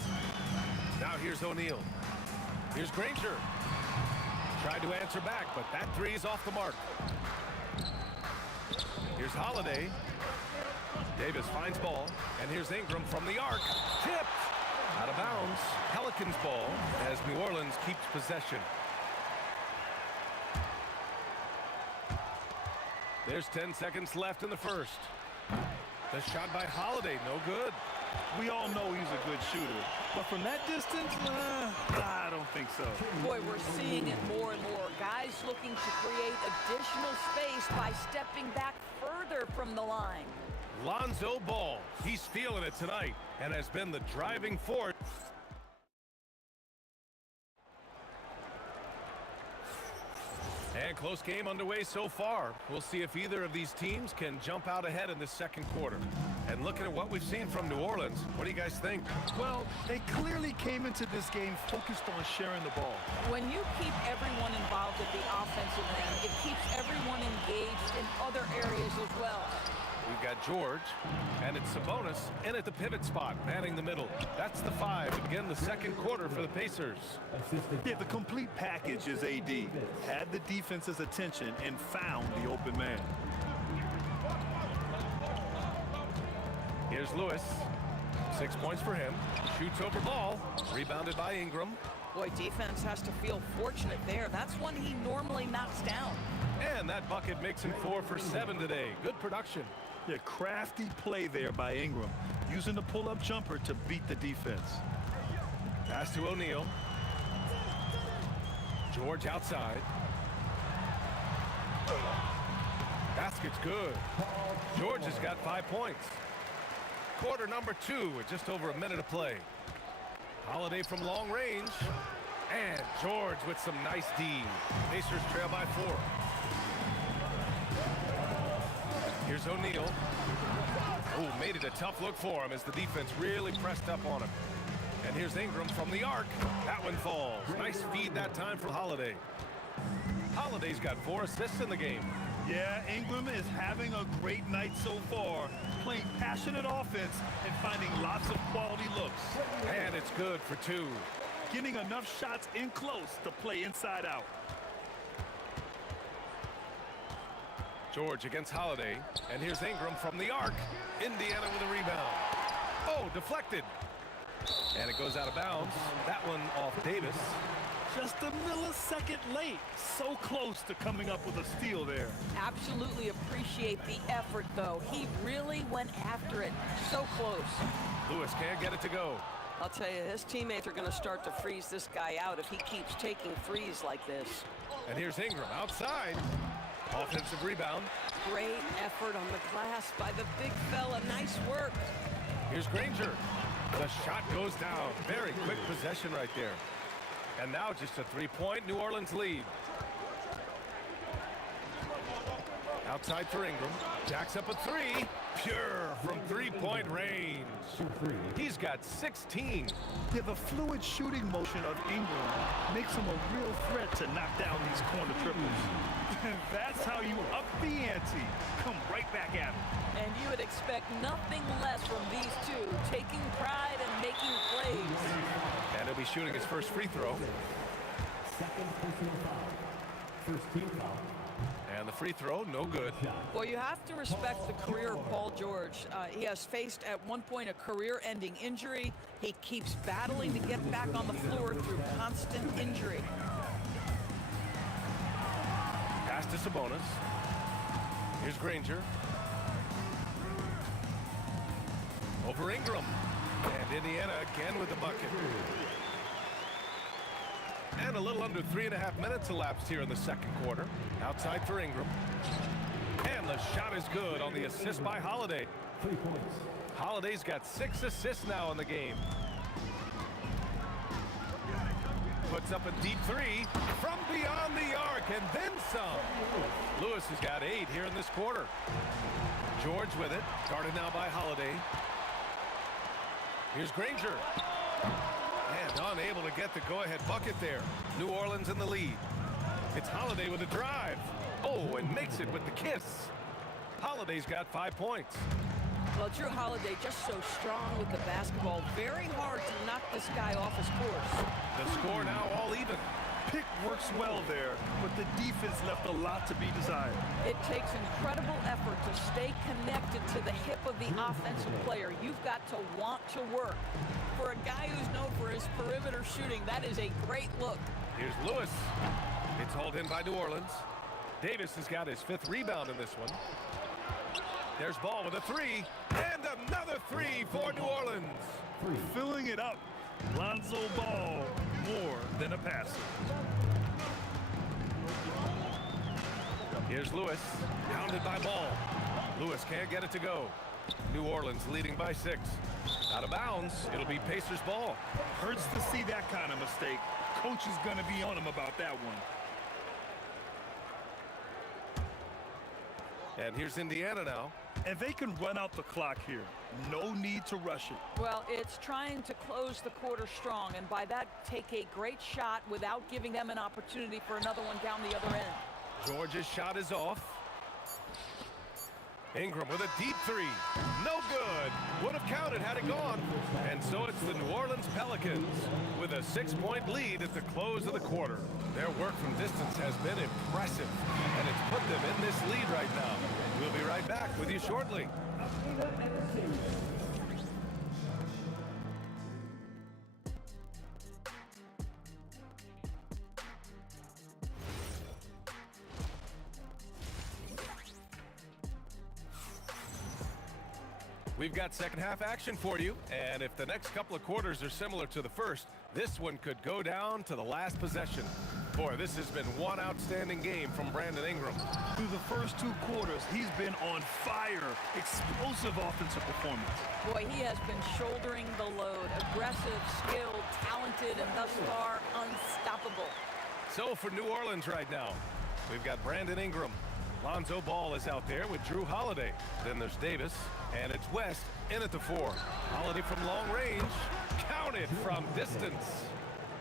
Now here's O'Neal. Here's Granger. Tried to answer back, but that three is off the mark. Here's Holiday. Davis finds ball, and here's Ingram from the arc. Tipped. Out of bounds. Pelicans ball as New Orleans keeps possession. There's 10 seconds left in the first. The shot by Holiday, no good. We all know he's a good shooter, but from that distance, I don't think so. Boy, we're seeing it more and more. Guys looking to create additional space by stepping back further from the line. Lonzo Ball, he's feeling it tonight and has been the driving force. And close game underway so far. We'll see if either of these teams can jump out ahead in the second quarter. And looking at what we've seen from New Orleans, what do you guys think? Well, they clearly came into this game focused on sharing the ball. When you keep everyone involved at the offensive end, it keeps everyone engaged in other areas as well. We've got George, and it's Sabonis in at the pivot spot, manning the middle. That's the 5 to begin the second quarter for the Pacers. Yeah, the complete package is AD. Had the defense's attention and found the open man. Here's Lewis. 6 points for him. Shoots over ball. Rebounded by Ingram. Boy, defense has to feel fortunate there. That's one he normally knocks down. And that bucket makes him 4 for 7 today. Good production. Yeah, crafty play there by Ingram, using the pull-up jumper to beat the defense. Pass to O'Neal. George outside. Basket's good. George has got 5 points. Quarter number 2 with just over a minute to play. Holiday from long range. And George with some nice D. Pacers trail by 4. Here's O'Neal. Oh, made it a tough look for him as the defense really pressed up on him. And here's Ingram from the arc. That one falls. Nice feed that time for Holiday. Holiday's got 4 assists in the game. Yeah, Ingram is having a great night so far, playing passionate offense and finding lots of quality looks. And it's good for 2. Getting enough shots in close to play inside out. George against Holiday. And here's Ingram from the arc. Indiana with a rebound. Oh, deflected. And it goes out of bounds. That one off Davis. Just a millisecond late. So close to coming up with a steal there. Absolutely appreciate the effort, though. He really went after it. So close. Lewis can't get it to go. I'll tell you, his teammates are going to start to freeze this guy out if he keeps taking threes like this. And here's Ingram outside. Offensive rebound. Great effort on the glass by the big fella. Nice work. Here's Granger. The shot goes down. Very quick possession right there. And now just a 3-point New Orleans lead. Outside for Ingram. Jacks up a 3. Pure from 3-point range. He's got 16. Yeah, the fluid shooting motion of Ingram makes him a real threat to knock down these corner triples. And that's how you up the ante. Come right back at him. And you would expect nothing less from these two, taking pride and making plays. And he'll be shooting his first free throw. Second personal foul. First team foul. And the free throw, no good. Well, you have to respect the career of Paul George. He has faced at one point a career-ending injury. He keeps battling to get back on the floor through constant injury. Pass to Sabonis. Here's Granger. Over Ingram. And Indiana again with the bucket. And a little under 3.5 minutes elapsed here in the second quarter. Outside for Ingram. And the shot is good on the assist by Holiday. 3 points. Holiday's got 6 assists now in the game. Puts up a deep three from beyond the arc and then some. Lewis has got 8 here in this quarter. George with it, guarded now by Holiday. Here's Granger. And unable to get the go-ahead bucket there. New Orleans in the lead. It's Holiday with a drive. Oh, and makes it with the kiss. Holiday's got 5 points. Well, Drew Holiday just so strong with the basketball. Very hard to knock this guy off his course. The score now all even. Pick works well there, but the defense left a lot to be desired. It takes incredible effort to stay connected to the hip of the offensive player. You've got to want to work. For a guy who's known for his perimeter shooting, that is a great look. Here's Lewis. It's hauled in by New Orleans. Davis has got his 5th rebound in this one. There's Ball with a 3, and another 3 for New Orleans. Filling it up. Lonzo Ball, more than a passer. Here's Lewis, hounded by Ball. Lewis can't get it to go. New Orleans leading by 6. Out of bounds, it'll be Pacers ball. Hurts to see that kind of mistake. Coach is going to be on him about that one. And here's Indiana now. And they can run out the clock here. No need to rush it. Well, it's trying to close the quarter strong, and by that, take a great shot without giving them an opportunity for another one down the other end. George's shot is off. Ingram with a deep 3. No good. Would have counted had it gone. And so it's the New Orleans Pelicans with a 6-point lead at the close of the quarter. Their work from distance has been impressive, and it's put them in this lead right now. We'll be right back with you shortly. We've got second half action for you, and if the next couple of quarters are similar to the first, this one could go down to the last possession. Boy, this has been one outstanding game from Brandon Ingram. Through the first 2 quarters, he's been on fire. Explosive offensive performance. Boy, he has been shouldering the load. Aggressive, skilled, talented, and thus far unstoppable. So for New Orleans right now, we've got Brandon Ingram. Lonzo Ball is out there with Drew Holiday. Then there's Davis, and it's West in at the 4. Holiday from long range, counted from distance.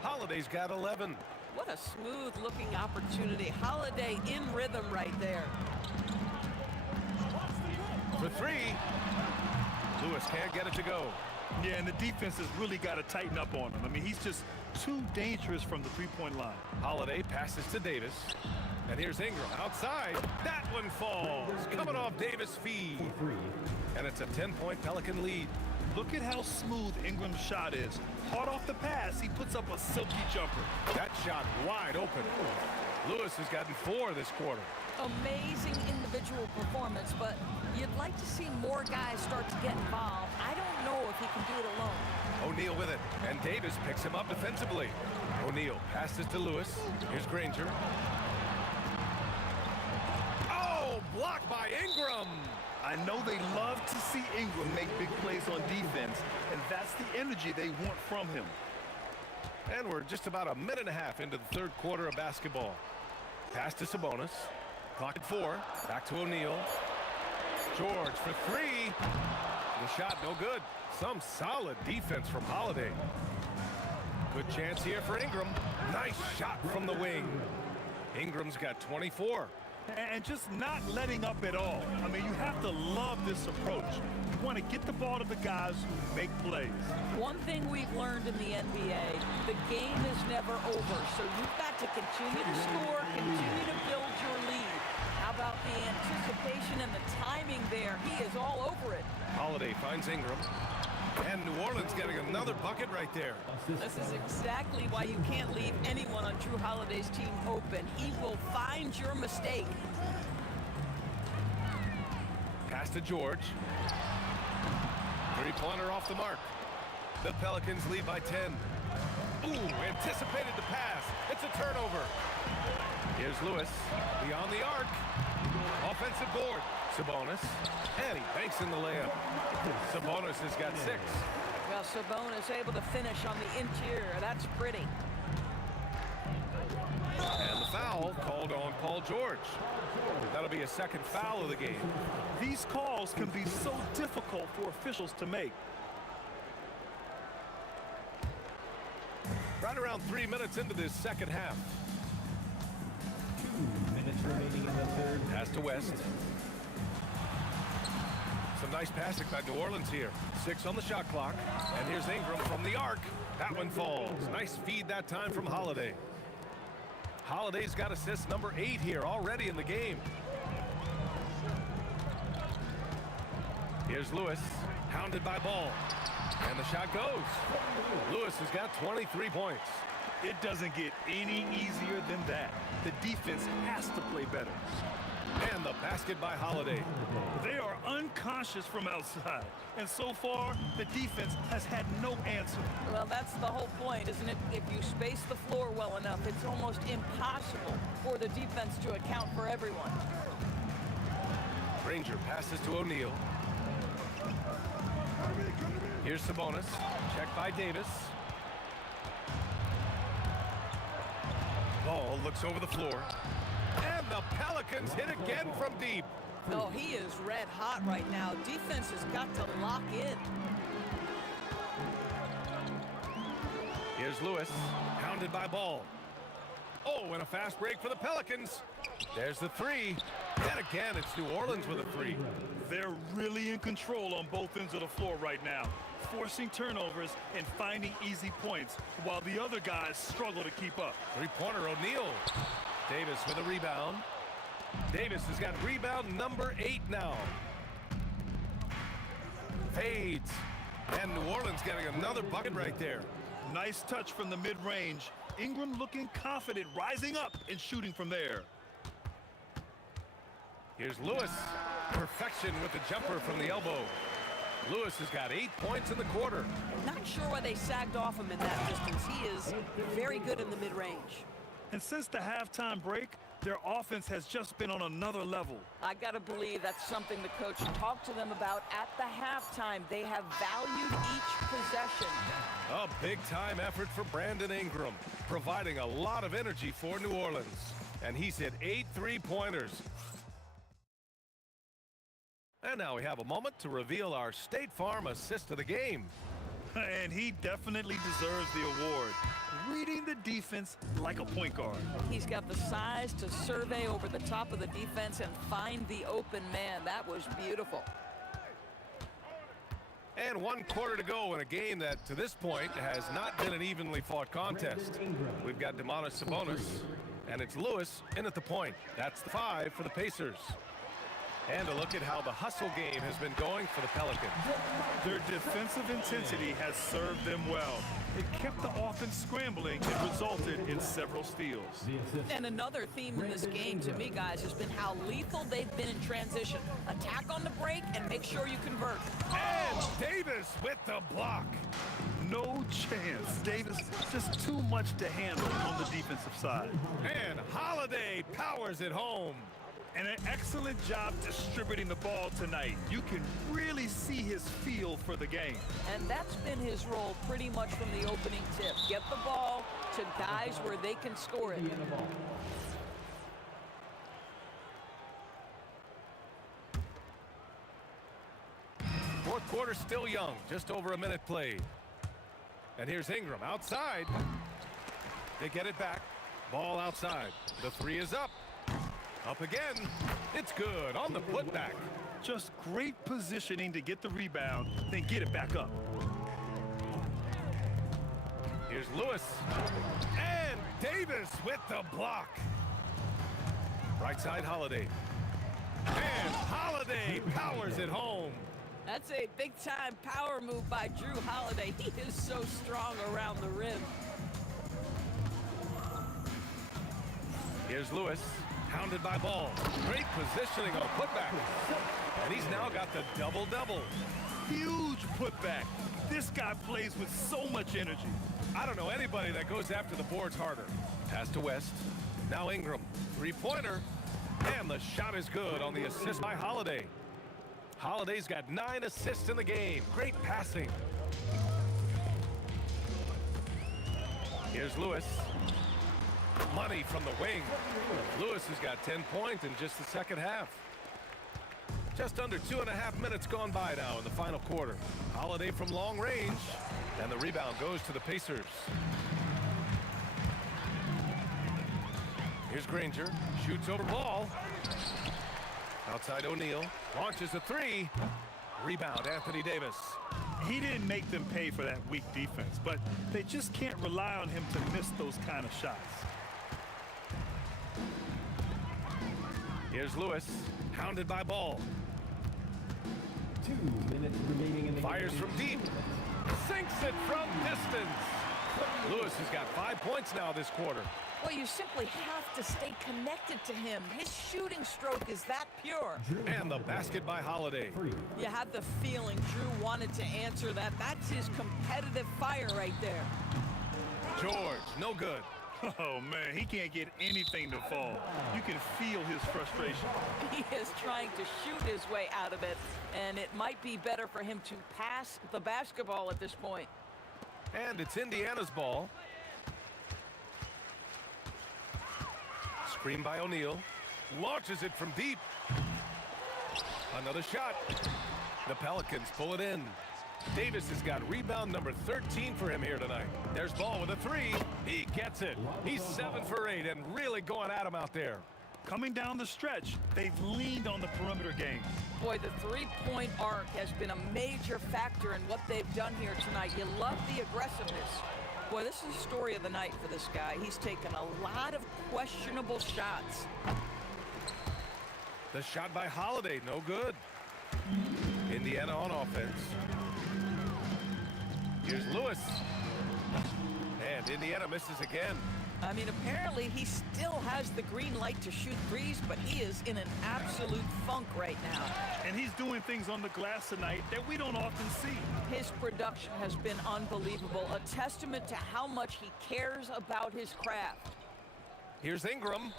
Holiday's got 11. What a smooth-looking opportunity. Holiday in rhythm right there. For 3, Lewis can't get it to go. Yeah, and the defense has really got to tighten up on him. I mean, he's just too dangerous from the three-point line. Holiday passes to Davis. And here's Ingram outside. That one falls. Coming off Davis' feed. And it's a 10-point Pelican lead. Look at how smooth Ingram's shot is. Hard off the pass, he puts up a silky jumper. That shot wide open. Lewis has gotten 4 this quarter. Amazing individual performance, but you'd like to see more guys start to get involved. I don't know if he can do it alone. O'Neal with it, and Davis picks him up defensively. O'Neal passes to Lewis. Here's Granger. Oh, blocked by Ingram. I know they love to see Ingram make big plays on defense, and that's the energy they want from him. And we're just about a minute and a half into the third quarter of basketball. Pass to Sabonis. Clock at 4. Back to O'Neal. George for 3. The shot no good. Some solid defense from Holiday. Good chance here for Ingram. Nice shot from the wing. Ingram's got 24. And just not letting up at all. I mean, you have to love this approach. You want to get the ball to the guys who make plays. One thing we've learned in the NBA, the game is never over. So you've got to continue to score, continue to build your lead. How about about the anticipation and the timing there. He is all over it. Holiday finds Ingram. And New Orleans getting another bucket right there. This is exactly why you can't leave anyone on Drew Holiday's team open. He will find your mistake. Pass to George. Three-pointer off the mark. The Pelicans lead by 10. Ooh, anticipated the pass. It's a turnover. Here's Lewis, beyond the arc. Offensive board. Sabonis, and he banks in the layup. Sabonis has got 6. Well, Sabonis able to finish on the interior. That's pretty. And the foul called on Paul George. That'll be a second foul of the game. These calls can be so difficult for officials to make. Right around 3 minutes into this second half. 2 minutes remaining in the third. Pass to West. Some nice passing by New Orleans here. 6 on the shot clock. And here's Ingram from the arc. That one falls. Nice feed that time from Holiday. Holiday's got assist number 8 here already in the game. Here's Lewis, hounded by Ball. And the shot goes. Lewis has got 23 points. It doesn't get any easier than that. The defense has to play better. And the basket by Holiday. They are unconscious from outside. And so far, the defense has had no answer. Well, that's the whole point, isn't it? If you space the floor well enough, it's almost impossible for the defense to account for everyone. Ranger passes to O'Neal. Here's Sabonis. Checked by Davis. Ball looks over the floor. And the Pelicans hit again from deep. Oh, he is red hot right now. Defense has got to lock in. Here's Lewis, hounded by Ball. Oh, and a fast break for the Pelicans. There's the 3. And again, it's New Orleans with a 3. They're really in control on both ends of the floor right now, forcing turnovers and finding easy points, while the other guys struggle to keep up. Three-pointer O'Neal. Davis with a rebound. Davis has got rebound number 8 now. Fades. And New Orleans getting another bucket right there. Nice touch from the mid-range. Ingram looking confident, rising up and shooting from there. Here's Lewis. Perfection with the jumper from the elbow. Lewis has got 8 points in the quarter. Not sure why they sagged off him in that distance. He is very good in the mid-range. And since the halftime break, their offense has just been on another level. I got to believe that's something the coach talked to them about at the halftime. They have valued each possession. A big-time effort for Brandon Ingram, providing a lot of energy for New Orleans. And he's hit 8 3-pointers. And now we have a moment to reveal our State Farm assist of the game. And he definitely deserves the award. Reading the defense like a point guard. He's got the size to survey over the top of the defense and find the open man. That was beautiful. And 1 quarter to go in a game that, to this point, has not been an evenly fought contest. We've got Domantas Sabonis, and it's Lewis in at the point. That's the 5 for the Pacers. And a look at how the hustle game has been going for the Pelicans. Their defensive intensity has served them well. It kept the offense scrambling and resulted in several steals. And another theme in this game to me, guys, has been how lethal they've been in transition. Attack on the break and make sure you convert. And Davis with the block. No chance. Davis just too much to handle on the defensive side. And Holiday powers it home. And an excellent job distributing the ball tonight. You can really see his feel for the game. And that's been his role pretty much from the opening tip. Get the ball to guys where they can score it. Fourth quarter still young, just over a minute played. And here's Ingram outside. They get it back. Ball outside. The 3 is up. Up again. It's good on the putback. Just great positioning to get the rebound, then get it back up. Here's Lewis. And Davis with the block. Right side Holiday. And Holiday powers it home. That's a big-time power move by Drew Holiday. He is so strong around the rim. Here's Lewis, hounded by Ball. Great positioning on putback. And he's now got the double-double. Huge putback. This guy plays with so much energy. I don't know anybody that goes after the boards harder. Pass to West. Now Ingram. Three-pointer. And the shot is good on the assist by Holiday. Holiday's got 9 assists in the game. Great passing. Here's Lewis. Money from the wing. Lewis has got 10 points in just the second half. Just under 2.5 minutes gone by now in the final quarter. Holiday from long range. And the rebound goes to the Pacers. Here's Granger. Shoots over Ball. Outside O'Neal. Launches a three. Rebound Anthony Davis. He didn't make them pay for that weak defense, but they just can't rely on him to miss those kind of shots. Here's Lewis. Hounded by Ball. 2 minutes remaining in the Fires from deep. Sinks it from distance. Lewis has got 5 points now this quarter. Well, you simply have to stay connected to him. His shooting stroke is that pure. And the basket by Holiday. You have the feeling Drew wanted to answer that. That's his competitive fire right there. George, no good. Oh, man, he can't get anything to fall. You can feel his frustration. He is trying to shoot his way out of it, and it might be better for him to pass the basketball at this point. And it's Indiana's ball. Screen by O'Neal. Launches it from deep. Another shot. The Pelicans pull it in. Davis has got rebound number 13 for him here tonight. There's Ball with a three. He gets it. He's 7 for 8 and really going at him out there. Coming down the stretch, they've leaned on the perimeter game. Boy, the three-point arc has been a major factor in what they've done here tonight. You love the aggressiveness. Boy, this is the story of the night for this guy. He's taken a lot of questionable shots. The shot by Holiday, no good. Indiana on offense. Here's Lewis. And Indiana misses again. I mean, apparently he still has the green light to shoot threes, but he is in an absolute funk right now. And he's doing things on the glass tonight that we don't often see. His production has been unbelievable, a testament to how much he cares about his craft. Here's Ingram.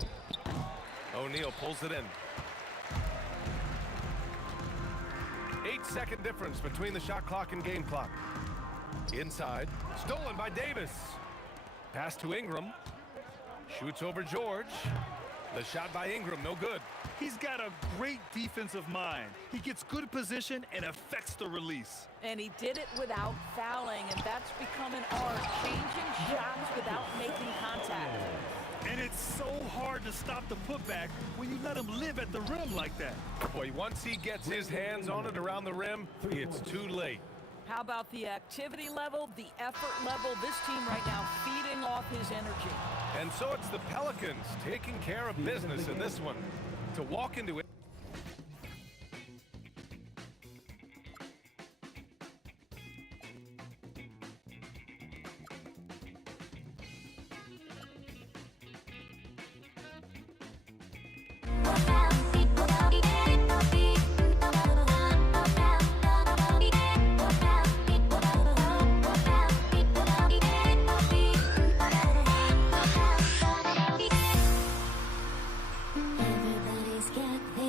O'Neal pulls it in. 8-second difference between the shot clock and game clock. Inside, stolen by Davis. Pass to Ingram. Shoots over George. The shot by Ingram, no good. He's got a great defensive mind. He gets good position and affects the release. And he did it without fouling, and that's become an art, changing shots without making contact. And it's so hard to stop the putback when you let him live at the rim like that. Boy, once he gets his hands on it around the rim, it's too late. How about the activity level, the effort level? This team right now feeding off his energy. And so it's the Pelicans taking care of business in this one. To walk into it. Everybody's got their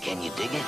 Can you dig it?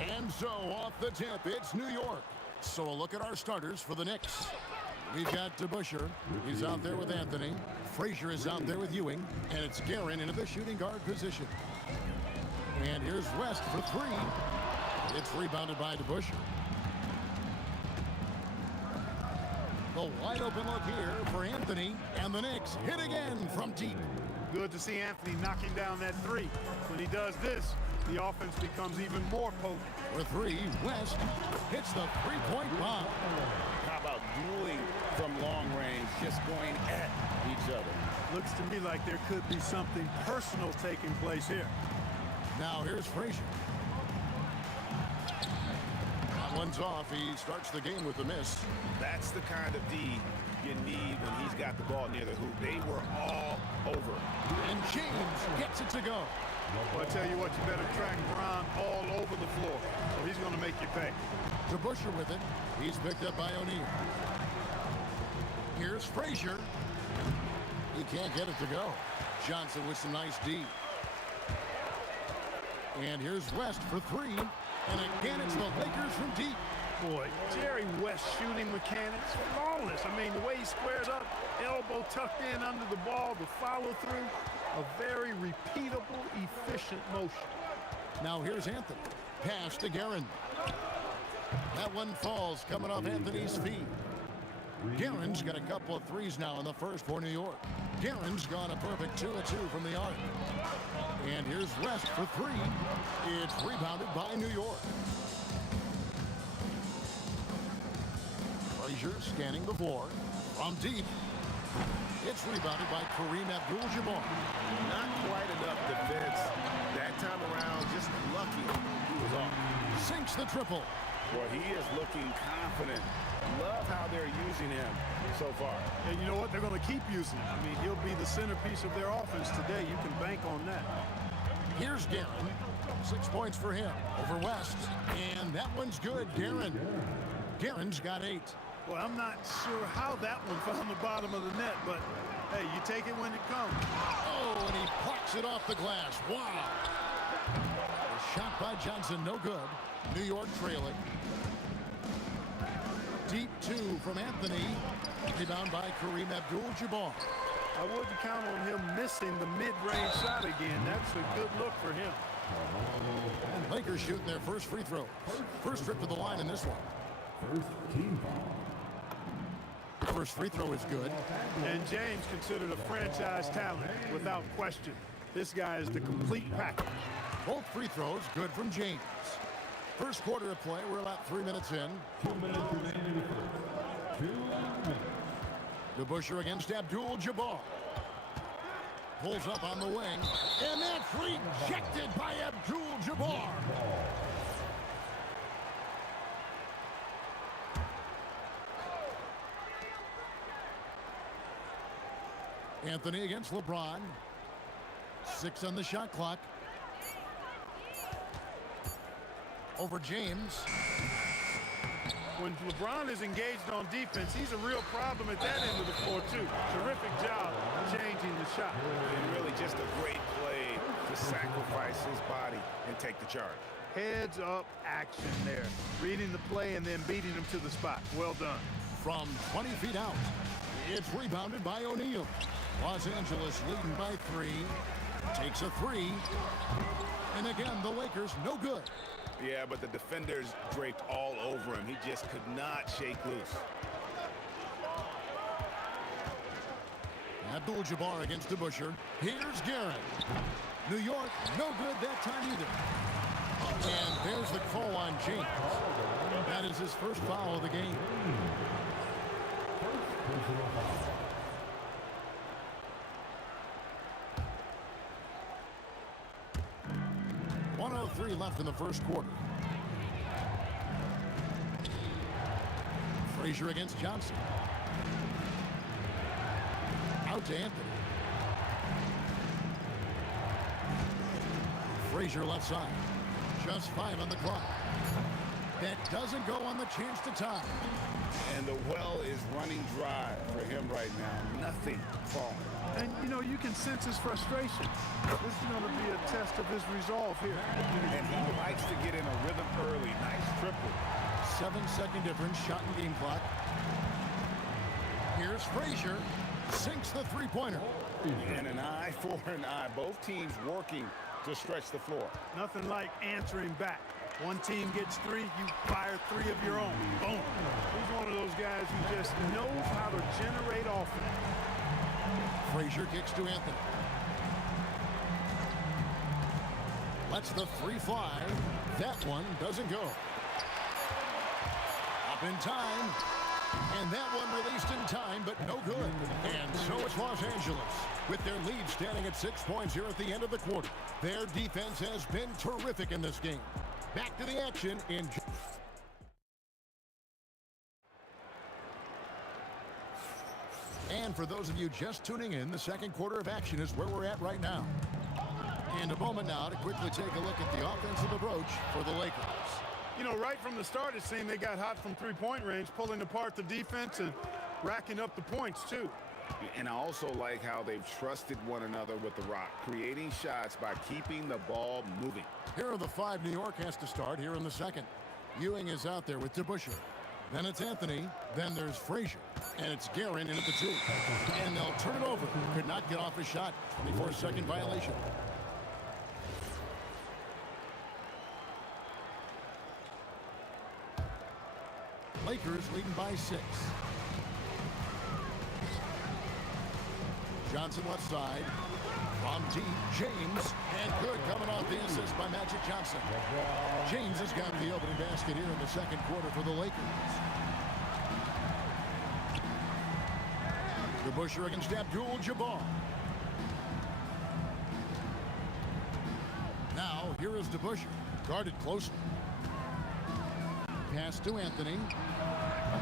And so off the tip, it's New York. So a look at our starters for the Knicks. We've got DeBusschere. He's out there with Anthony. Frazier is out there with Ewing. And it's Guerin into the shooting guard position. And here's West for three. It's rebounded by DeBusschere. The wide open look here for Anthony. And the Knicks hit again from deep. Good to see Anthony knocking down that three. When he does this, the offense becomes even more potent. For three, West hits the three-point bomb. How about dueling from long range, just going at each other? Looks to me like there could be something personal taking place here. Now here's Frazier. That one's off. He starts the game with a miss. That's the kind of D you need when he's got the ball near the hoop. They were all over. And James gets it to go. Well, I tell you what, you better track Brown all over the floor, or he's going to make you pay. DeBusschere with it. He's picked up by O'Neal. Here's Frazier. He can't get it to go. Johnson with some nice D. And here's West for three. And again, it's the Lakers from deep. Boy, Jerry West shooting mechanics, flawless. I mean, the way he squares up, elbow tucked in under the ball, the follow through, a very repeatable, efficient motion. Now here's Anthony. Pass to Guerin. That one falls coming off Anthony's feet. Guerin's got a couple of threes now in the first for New York. Guerin's gone a perfect 2 of 2 from the arc. And here's West for three. It's rebounded by New York. Frazier scanning the floor from deep. It's rebounded by Kareem Abdul-Jabbar. Not quite enough defense that time around. Just lucky he was off. Sinks the triple. Boy, he is looking confident. Love how they're using him so far. And you know what? They're going to keep using him. I mean, he'll be the centerpiece of their offense today. You can bank on that. Here's Guerin. 6 points for him over West. And that one's good. Guerin's got 8. Well, I'm not sure how that one found the bottom of the net, but hey, you take it when it comes. Oh, and he plucks it off the glass. Wow. The shot by Johnson, no good. New York trailing. Deep 2 from Anthony. Rebound by Kareem Abdul-Jabbar. I wouldn't count on him missing the mid-range shot again. That's a good look for him. Lakers shooting their first free throw. First trip to the line in this one. First team foul. First free throw is good. And James considered a franchise talent without question. This guy is the complete package. Both free throws good from James. First quarter of play, we're about 3 minutes in. 2 minutes remaining in the first. 2 minutes. DeBusschere against Abdul-Jabbar. Pulls up on the wing. And that's rejected by Abdul-Jabbar. Anthony against LeBron. 6 on the shot clock. Over James. When LeBron is engaged on defense, he's a real problem at that end of the floor, too. Terrific job changing the shot. And really just a great play to sacrifice his body and take the charge. Heads up action there. Reading the play and then beating him to the spot. Well done. From 20 feet out, it's rebounded by O'Neal. Los Angeles leading by 3. Takes a 3. And again, the Lakers no good. Yeah, but the defenders draped all over him. He just could not shake loose. Abdul-Jabbar against DeBusschere. Here's Garrett. New York, no good that time either. And there's the call on James. That is his first foul of the game. .103 left in the first quarter. Frazier against Johnson. Out to Anthony. Frazier left side. Just 5 on the clock. That doesn't go on the chance to tie. And the well is running dry for him right now. Nothing falling. And, you know, you can sense his frustration. This is going to be a test of his resolve here. And he likes to get in a rhythm early. Nice triple. 7-second difference, shot and game clock. Here's Frazier. Sinks the three-pointer. And an eye for an eye. Both teams working to stretch the floor. Nothing like answering back. One team gets 3, you fire 3 of your own. Boom. He's one of those guys who just knows how to generate offense. Frazier kicks to Anthony. Lets the 3 fly. That one doesn't go. Up in time. And that one released in time, but no good. And so it's Los Angeles, with their lead standing at 6 points here at the end of the quarter. Their defense has been terrific in this game. Back to the action in... And for those of you just tuning in, the second quarter of action is where we're at right now. And a moment now to quickly take a look at the offensive approach for the Lakers. You know, right from the start, it seemed they got hot from three-point range, pulling apart the defense and racking up the points, too. And I also like how they've trusted one another with the rock, creating shots by keeping the ball moving. Here are the 5 New York has to start here in the second. Ewing is out there with DeBusschere. Then it's Anthony. Then there's Frazier. And it's Guerin in at the 2. And they'll turn it over. Could not get off his shot. 24-second violation. Lakers leading by 6. Johnson left side. From deep, James. And good coming off the assist by Magic Johnson. James has got the opening basket here in the second quarter for the Lakers. DeBusschere against Abdul-Jabbar. Now, here is DeBusschere. Guarded closely. Pass to Anthony.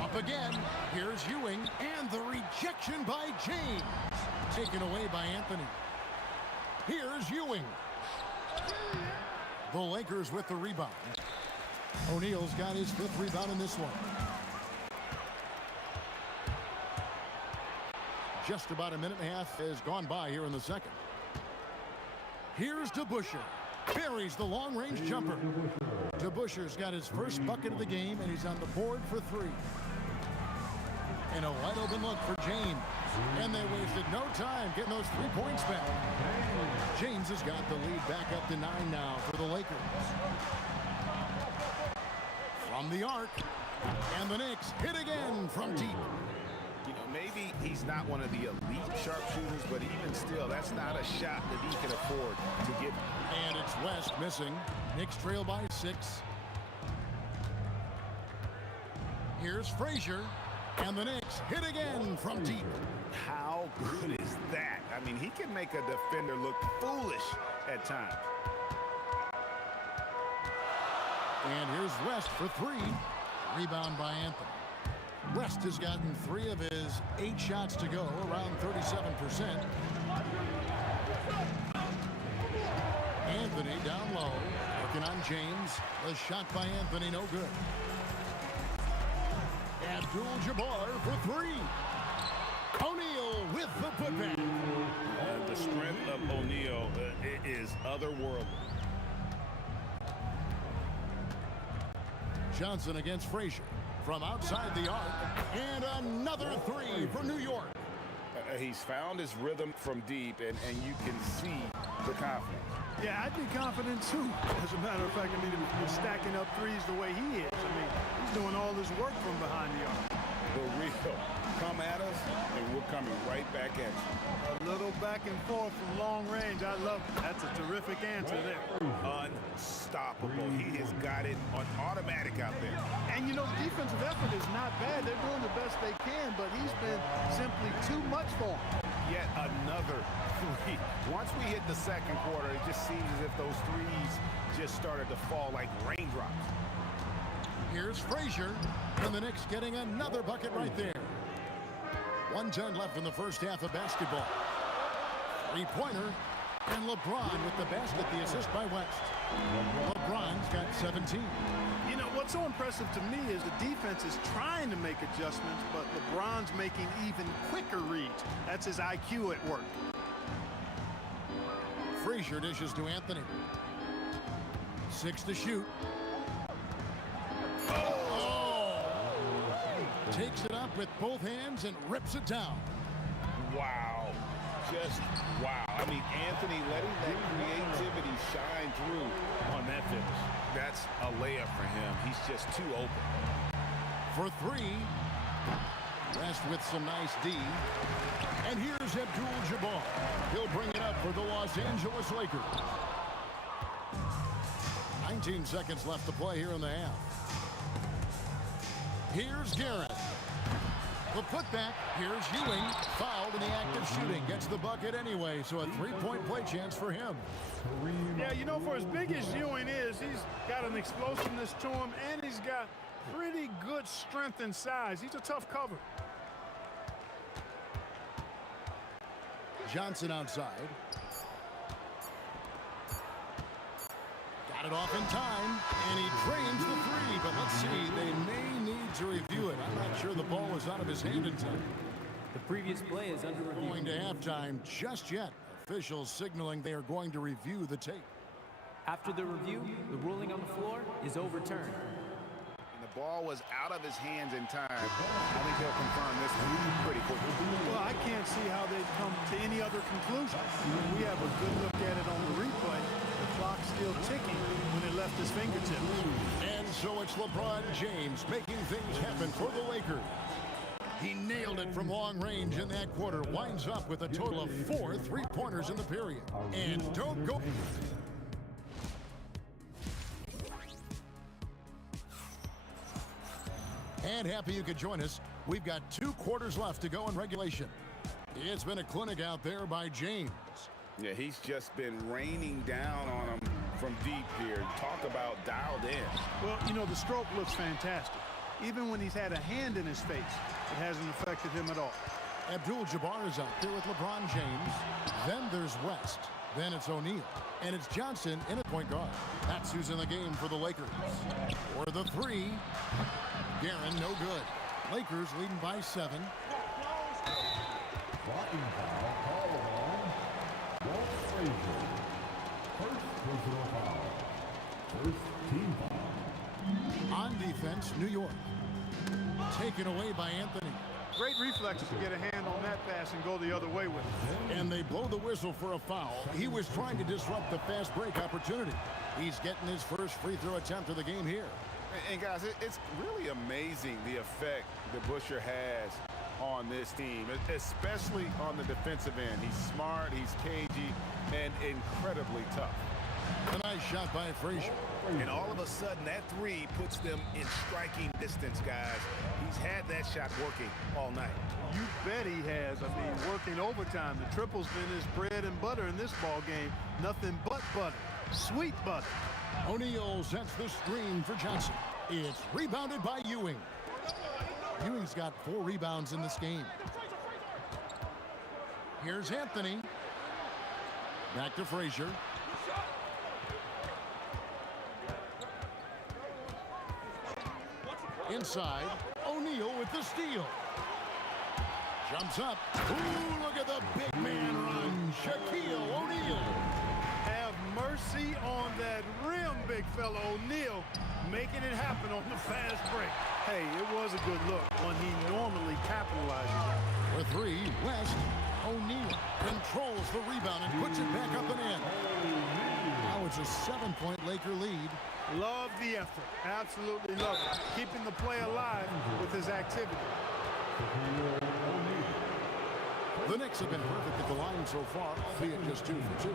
Up again. Here's Ewing. And the rejection by James. Taken away by Anthony. Here's Ewing. The Lakers with the rebound. O'Neal's got his 5th rebound in this one. Just about a minute and a half has gone by here in the second. Here's DeBusschere. Buries the long-range jumper. DeBusschere's got his first bucket of the game, and he's on the board for 3. And a wide-open look for James. And they wasted no time getting those 3 points back. James has got the lead back up to 9 now for the Lakers. From the arc. And the Knicks hit again from deep. You know, maybe he's not one of the elite sharpshooters, but even still, that's not a shot that he can afford to give. And it's West missing. Knicks trail by 6. Here's Frazier. And the Knicks hit again from deep. How good is that? I mean, he can make a defender look foolish at times. And here's West for 3. Rebound by Anthony. West has gotten 3 of his 8 shots to go, around 37%. Anthony down low, working on James. A shot by Anthony, no good. Abdul-Jabbar for 3. O'Neal with the putback. The strength of O'Neal is otherworldly. Johnson against Frazier from outside the arc, and another 3 for New York. He's found his rhythm from deep, and you can see the confidence. Yeah, I'd be confident too. As a matter of fact, I mean, if you're stacking up threes the way he is, I mean, he's doing all this work from behind the arc. The real come at us, and we're coming right back at you. A little back and forth from long range. I love it. That's a terrific answer there. Unstoppable. He has got it on automatic out there. And, you know, the defensive effort is not bad. They're doing the best they can, but he's been simply too much for him. Yet another 3. Once we hit the second quarter, it just seems as if those threes just started to fall like raindrops. Here's Frazier, and the Knicks getting another bucket right there. 1:10 left in the first half of basketball. 3-pointer, and LeBron with the basket, the assist by West. LeBron's got 17. You know, what's so impressive to me is the defense is trying to make adjustments, but LeBron's making even quicker reads. That's his IQ at work. Frazier dishes to Anthony. 6 to shoot. Takes it up with both hands and rips it down. Wow. Just wow. I mean, Anthony letting that creativity shine through on that finish. That's a layup for him. He's just too open. For 3. West with some nice D. And here's Abdul-Jabbar. He'll bring it up for the Los Angeles Lakers. 19 seconds left to play here in the half. Here's Garrett. The putback. Here's Ewing. Fouled in the act of shooting. Gets the bucket anyway, so a 3-point play chance for him. Yeah, you know, for as big as Ewing is, he's got an explosiveness to him, and he's got pretty good strength and size. He's a tough cover. Johnson outside. Got it off in time, and he drains the 3, but let's see, they may need to review it. I'm not sure the ball was out of his hand in time. The previous play is under review. Going to halftime just yet. Officials signaling they are going to review the tape. After the review, the ruling on the floor is overturned. And the ball was out of his hands in time. I think they'll confirm this one pretty quickly. Well, I can't see how they'd come to any other conclusion. We have a good look at it on the replay. The clock's still ticking when it left his fingertips. And so it's LeBron James making things happen for the Lakers. He nailed it from long range in that quarter. Winds up with a total of 4 3-pointers in the period. And don't go. And happy you could join us. We've got 2 quarters left to go in regulation. It's been a clinic out there by James. Yeah, he's just been raining down on him from deep here. Talk about dialed in. Well, you know, the stroke looks fantastic. Even when he's had a hand in his face, it hasn't affected him at all. Abdul-Jabbar is out there with LeBron James. Then there's West. Then it's O'Neal. And it's Johnson in at point guard. That's who's in the game for the Lakers. For the 3, Guerin, no good. Lakers leading by 7. Blocking foul called on Walt Frazier. First personal foul. First team foul. On defense, New York. Taken away by Anthony. Great reflexes to get a hand on that pass and go the other way with it. And they blow the whistle for a foul. He was trying to disrupt the fast break opportunity. He's getting his first free throw attempt of the game here. And guys, it's really amazing the effect that Busher has on this team, especially on the defensive end. He's smart, he's cagey, and incredibly tough. A nice shot by Frazier. And all of a sudden, that 3 puts them in striking distance, guys. He's had that shot working all night. You bet he has. I mean, working overtime. The triple's been his bread and butter in this ball game. Nothing but butter. Sweet butter. O'Neal sets the screen for Johnson. It's rebounded by Ewing. Ewing's got 4 rebounds in this game. Here's Anthony. Back to Frazier. Inside, O'Neal with the steal. Jumps up. Ooh, look at the big man run. Shaquille O'Neal. Have mercy on that rim, big fella O'Neal, making it happen on the fast break. Hey, it was a good look, one he normally capitalizes on. For 3, West. O'Neal controls the rebound and puts it back up and in. Now it's a 7-point Laker lead. Love the effort. Absolutely love it. Keeping the play alive with his activity. The Knicks have been perfect at the line so far, albeit just 2 for 2.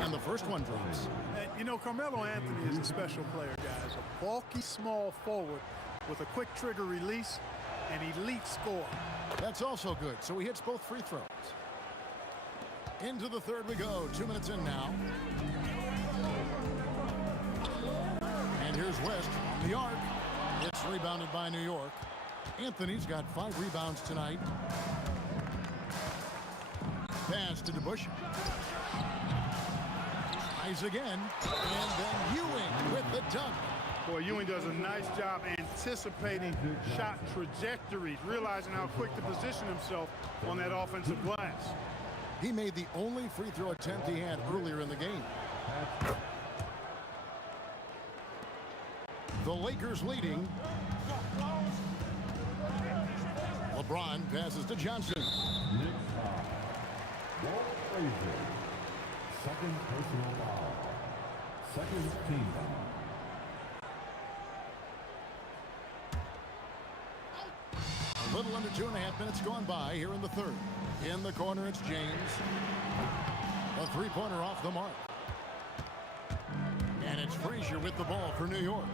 And the first one drops. And, you know, Carmelo Anthony is a special player, guys. A bulky, small forward with a quick trigger release, an elite score. That's also good, so he hits both free throws. Into the third we go. 2 minutes in now. And here's West on the arc. It's rebounded by New York. Anthony's got 5 rebounds tonight. Pass to DeBusschere. Tries again. And then Ewing with the dunk. Boy, Ewing does a nice job anticipating shot trajectories, realizing how quick to position himself on that offensive glass. He made the only free throw attempt he had earlier in the game. The Lakers leading. LeBron passes to Johnson. Second personal foul. Second team foul. A little under 2.5 minutes gone by here in the third. In the corner, it's James. A 3-pointer off the mark. And it's Frazier with the ball for New York.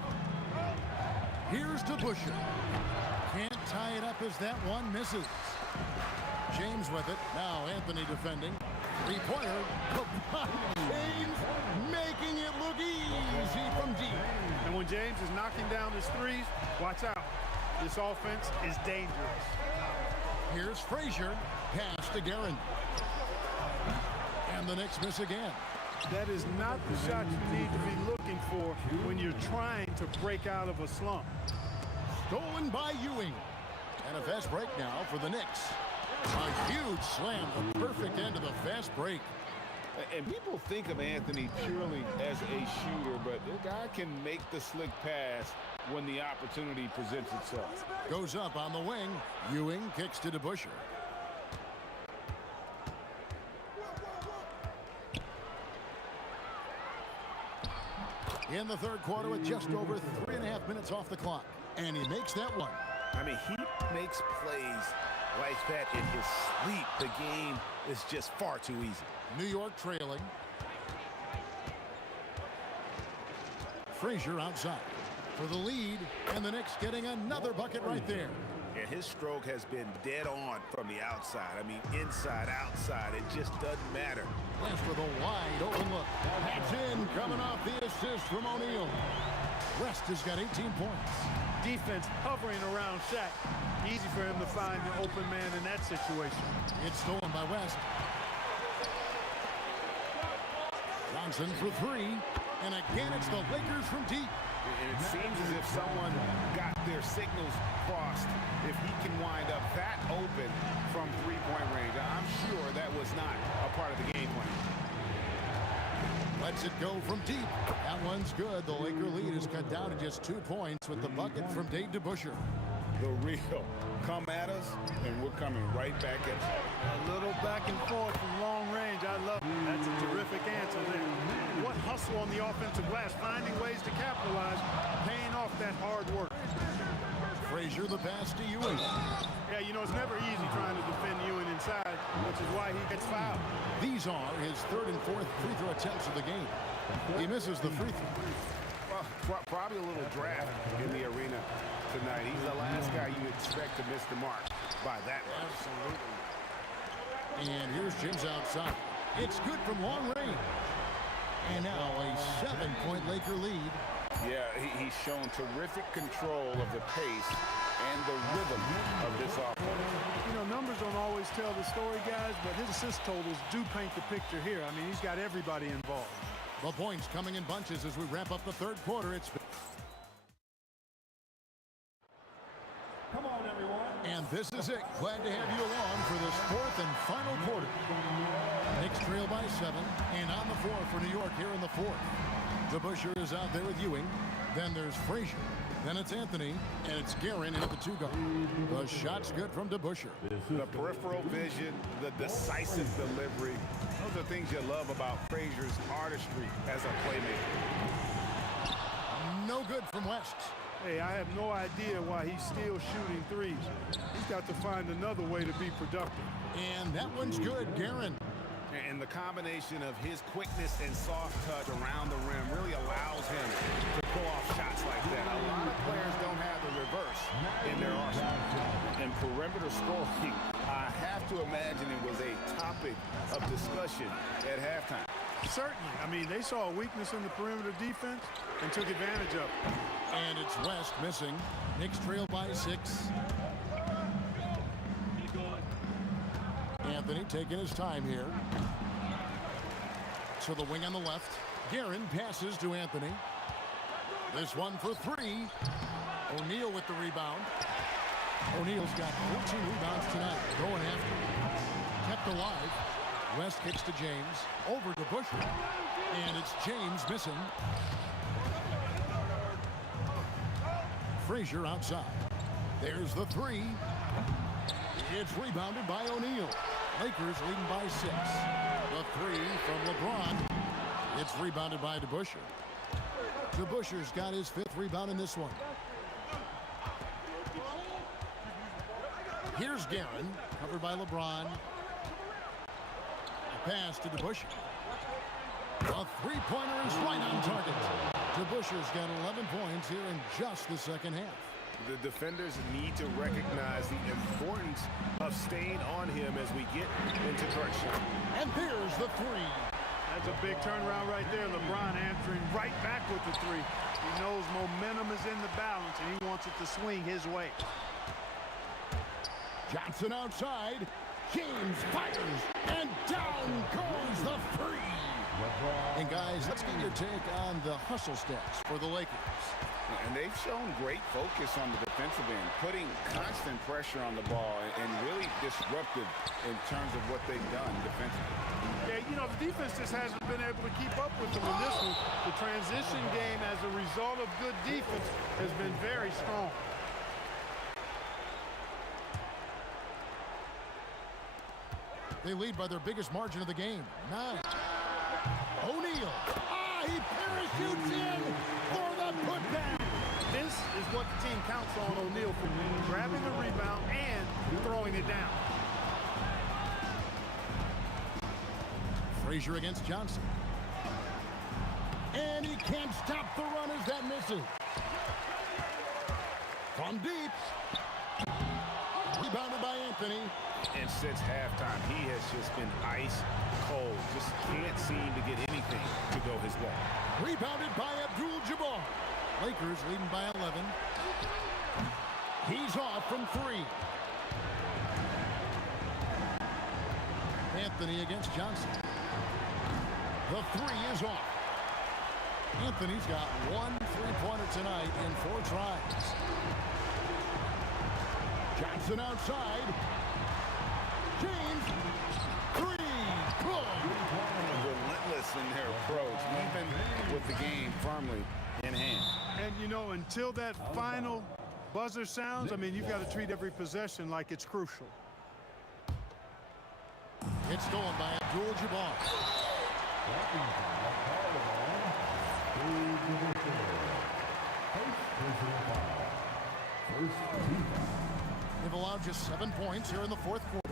Here's DeBusschere. Can't tie it up as that one misses. James with it. Now Anthony defending. 3-pointer. James making it look easy from deep. And when James is knocking down his threes, watch out. This offense is dangerous. Here's Frazier. Pass to Guerin. And the Knicks miss again. That is not the shot you need to be looking for when you're trying to break out of a slump. Stolen by Ewing. And a fast break now for the Knicks. A huge slam, the perfect end of the fast break. And people think of Anthony purely as a shooter, but the guy can make the slick pass when the opportunity presents itself. Goes up on the wing. Ewing kicks to DeBusschere. In the third quarter with just over 3.5 minutes off the clock. And he makes that one. I mean, he makes plays like that in his sleep. The game is just far too easy. New York trailing. Frazier outside for the lead, and the Knicks getting another bucket right there. And his stroke has been dead on from the outside. I mean, inside, outside, it just doesn't matter. West with a wide open look. That's in, coming off the assist from O'Neal. West has got 18 points. Defense hovering around Shaq. Easy for him to find the open man in that situation. It's stolen by West. Johnson for 3. And again, it's the Lakers from deep. And it seems as if someone got their signals crossed. If he can wind up that open from three-point range, I'm sure that was not a part of the game plan. Lets it go from deep. That one's good. The Laker lead is cut down to just 2 points with the bucket from Dave DeBusschere. The real come at us, and we're coming right back at you. A little back and forth from long range. I love it. That's a terrific answer there. What hustle on the offensive glass, finding ways to capitalize, paying off that hard work. Frazier the pass to Ewing. Yeah, you know, it's never easy trying to defend Ewing inside, which is why he gets fouled. These are his third and fourth free throw attempts of the game. He misses the free throw. Well, probably a little draft in the arena tonight. He's the last guy you expect to miss the mark by that much. Absolutely. And here's James outside. It's good from long range. And now a 7-point Laker lead. Yeah, he's shown terrific control of the pace and the rhythm of this offense. You know, numbers don't always tell the story, guys, but his assist totals do paint the picture here. I mean, he's got everybody involved. The points coming in bunches as we wrap up the third quarter. Come on, everyone. And this is it. Glad to have you along for this fourth and final quarter. Knicks trail by 7, and on the floor for New York here in the fourth. DeBusschere is out there with Ewing. Then there's Frazier. Then it's Anthony, and it's Guerin in at the 2-guard. The shot's good from DeBusschere. The peripheral vision, the decisive delivery. Those are things you love about Frazier's artistry as a playmaker. No good from West. Hey, I have no idea why he's still shooting threes. He's got to find another way to be productive. And that one's good, Guerin. And the combination of his quickness and soft touch around the rim really allows him to pull off shots like that. A lot of players don't have the reverse in their arsenal. And perimeter scoring, I have to imagine it was a topic of discussion at halftime. Certainly. I mean, they saw a weakness in the perimeter defense and took advantage of it. And it's West missing. Knicks trail by 6. Anthony taking his time here. To the wing on the left. Guerin passes to Anthony. This one for 3. O'Neal with the rebound. O'Neal's got 14 rebounds tonight. Going after. Kept alive. West kicks to James. Over to Busher. And it's James missing. Frazier outside. There's the 3. It's rebounded by O'Neal. Lakers leading by 6. The 3 from LeBron. It's rebounded by DeBusschere. DeBusschere's got his 5th rebound in this one. Here's Guerin, covered by LeBron. A pass to DeBusschere. A three-pointer is right on target. DeBusschere's got 11 points here in just the second half. The defenders need to recognize the importance of staying on him as we get into crunch time. And there's the 3. That's a big turnaround right there. LeBron answering right back with the 3. He knows momentum is in the balance, and he wants it to swing his way. Johnson outside. James fires, and down goes the 3. And guys, let's get your take on the hustle stats for the Lakers. And they've shown great focus on the defensive end, putting constant pressure on the ball and really disruptive in terms of what they've done defensively. Yeah, you know, the defense just hasn't been able to keep up with them in this one. The transition game as a result of good defense has been very strong. They lead by their biggest margin of the game, 9. O'Neal. He parachutes in for the putback. This is what the team counts on O'Neal for, grabbing the rebound and throwing it down. Frazier against Johnson. And he can't stop the run as that misses. From deep. Rebounded by Anthony. And since halftime, he has just been ice cold. Just can't seem to get anything to go his way. Rebounded by Abdul-Jabbar. Lakers leading by 11. He's off from 3. Anthony against Johnson. The 3 is off. Anthony's got 1 3-pointer tonight in 4 tries. Johnson outside. James, 3, good. Relentless in their approach, even with the game firmly in hand. And, you know, until that final buzzer sounds, I mean, you've got to treat every possession like it's crucial. It's stolen by Abdul-Jabbar. They've allowed just 7 points here in the fourth quarter.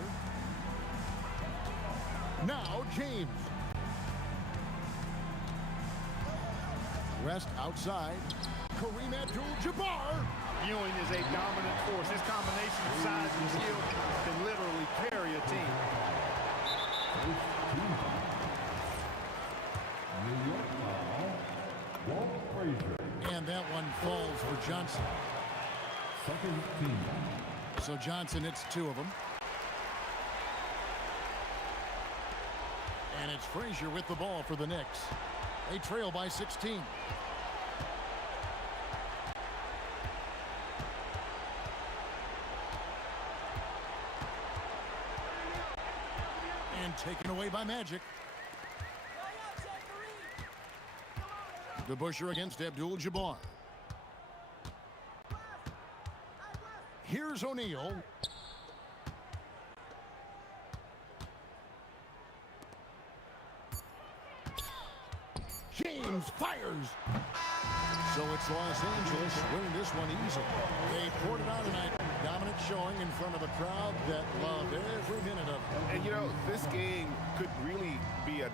Now James. West outside. Kareem Abdul-Jabbar. Ewing is a dominant force. His combination of size and skill can literally carry a team. And And that one falls for Johnson. Second team. So Johnson hits 2 of them. And it's Frazier with the ball for the Knicks. They trail by 16. And taken away by Magic. DeBusschere against Abdul-Jabbar. Here's O'Neal. James fires. So it's Los Angeles winning this one easily. They poured it out tonight. Dominant showing in front of a crowd that loved every minute of it. And, you know, this game could really be a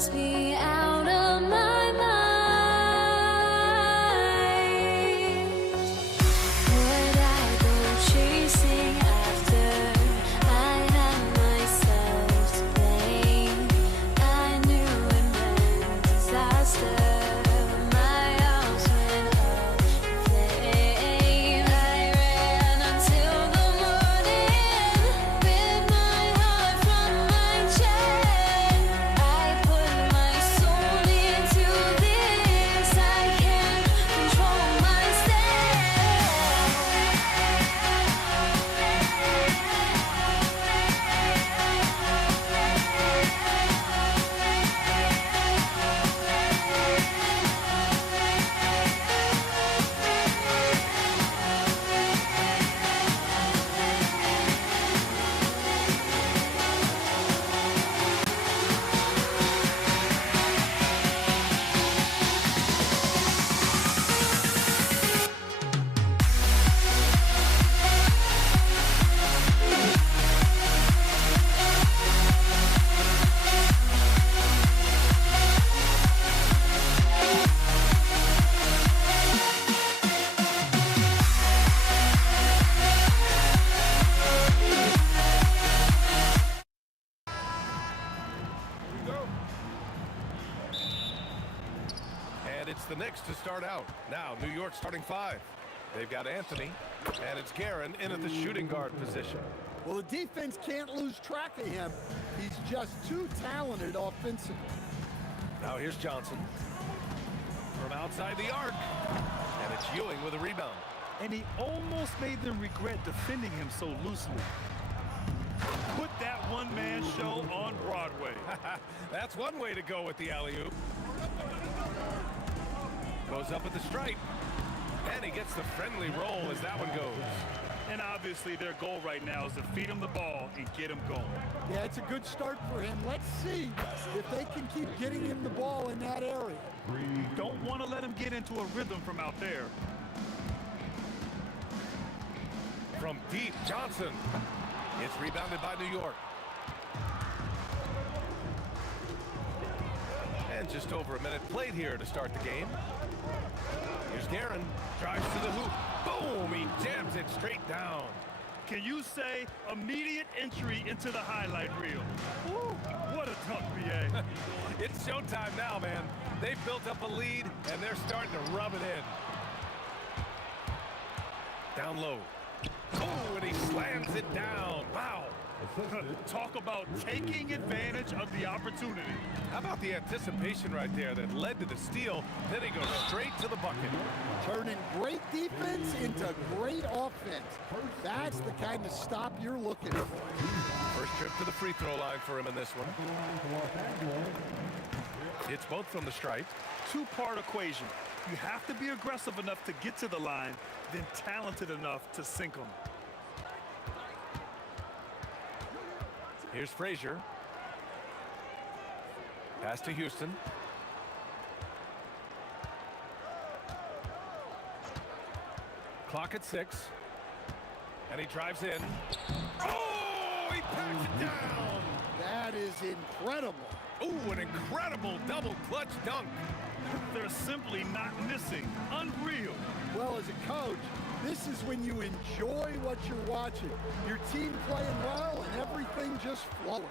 drives me out of my mind. Would I go chasing after I had myself to blame? I knew it meant disaster. My house went up in flames. I ran until the morning with my heart from my chest. I put my soul into this. I can't control And it's the Knicks to start out. Now, New York starting 5. They've got Anthony, and it's Guerin in at the shooting guard position. Well, the defense can't lose track of him. He's just too talented offensively. Now here's Johnson from outside the arc. And it's Ewing with a rebound. And he almost made them regret defending him so loosely. Put that one-man show on Broadway. That's one way to go with the alley-oop. Goes up at the stripe. And he gets the friendly roll as that one goes. And obviously their goal right now is to feed him the ball and get him going. Yeah, it's a good start for him. Let's see if they can keep getting him the ball in that area. Don't want to let him get into a rhythm from out there. From deep, Johnson. It's rebounded by New York. And just over a minute played here to start the game. Here's Guerin. Drives to the hoop. Boom! He jams it straight down. Can you say immediate entry into the highlight reel? Woo, what a dunk, BA. It's showtime now, man. They've built up a lead, and they're starting to rub it in. Down low. Oh, and he slams it down. Wow. Talk about taking advantage of the opportunity. How about the anticipation right there that led to the steal? Then he goes straight to the bucket. Turning great defense into great offense. That's the kind of stop you're looking for. First trip to the free throw line for him in this one. It's both from the stripe. Two-part equation. You have to be aggressive enough to get to the line, then talented enough to sink them. Here's Frazier. Pass to Houston. Clock at 6. And he drives in. Oh, he packs it down. That is incredible. Oh, an incredible double clutch dunk. They're simply not missing. Unreal. Well, as a coach, this is when you enjoy what you're watching. Your team playing well and everything just flowing.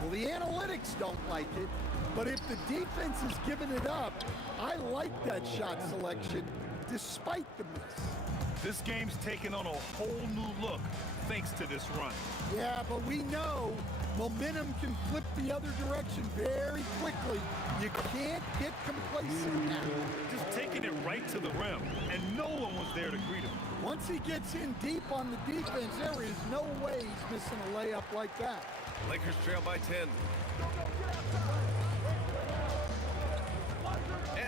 Well, the analytics don't like it, but if the defense is giving it up, I like that shot selection despite the miss. This game's taken on a whole new look thanks to this run. Yeah, but we know momentum can flip the other direction very quickly. You can't get complacent now. Just taking it right to the rim, and no one was there to greet him. Once he gets in deep on the defense, there is no way he's missing a layup like that. Lakers trail by 10.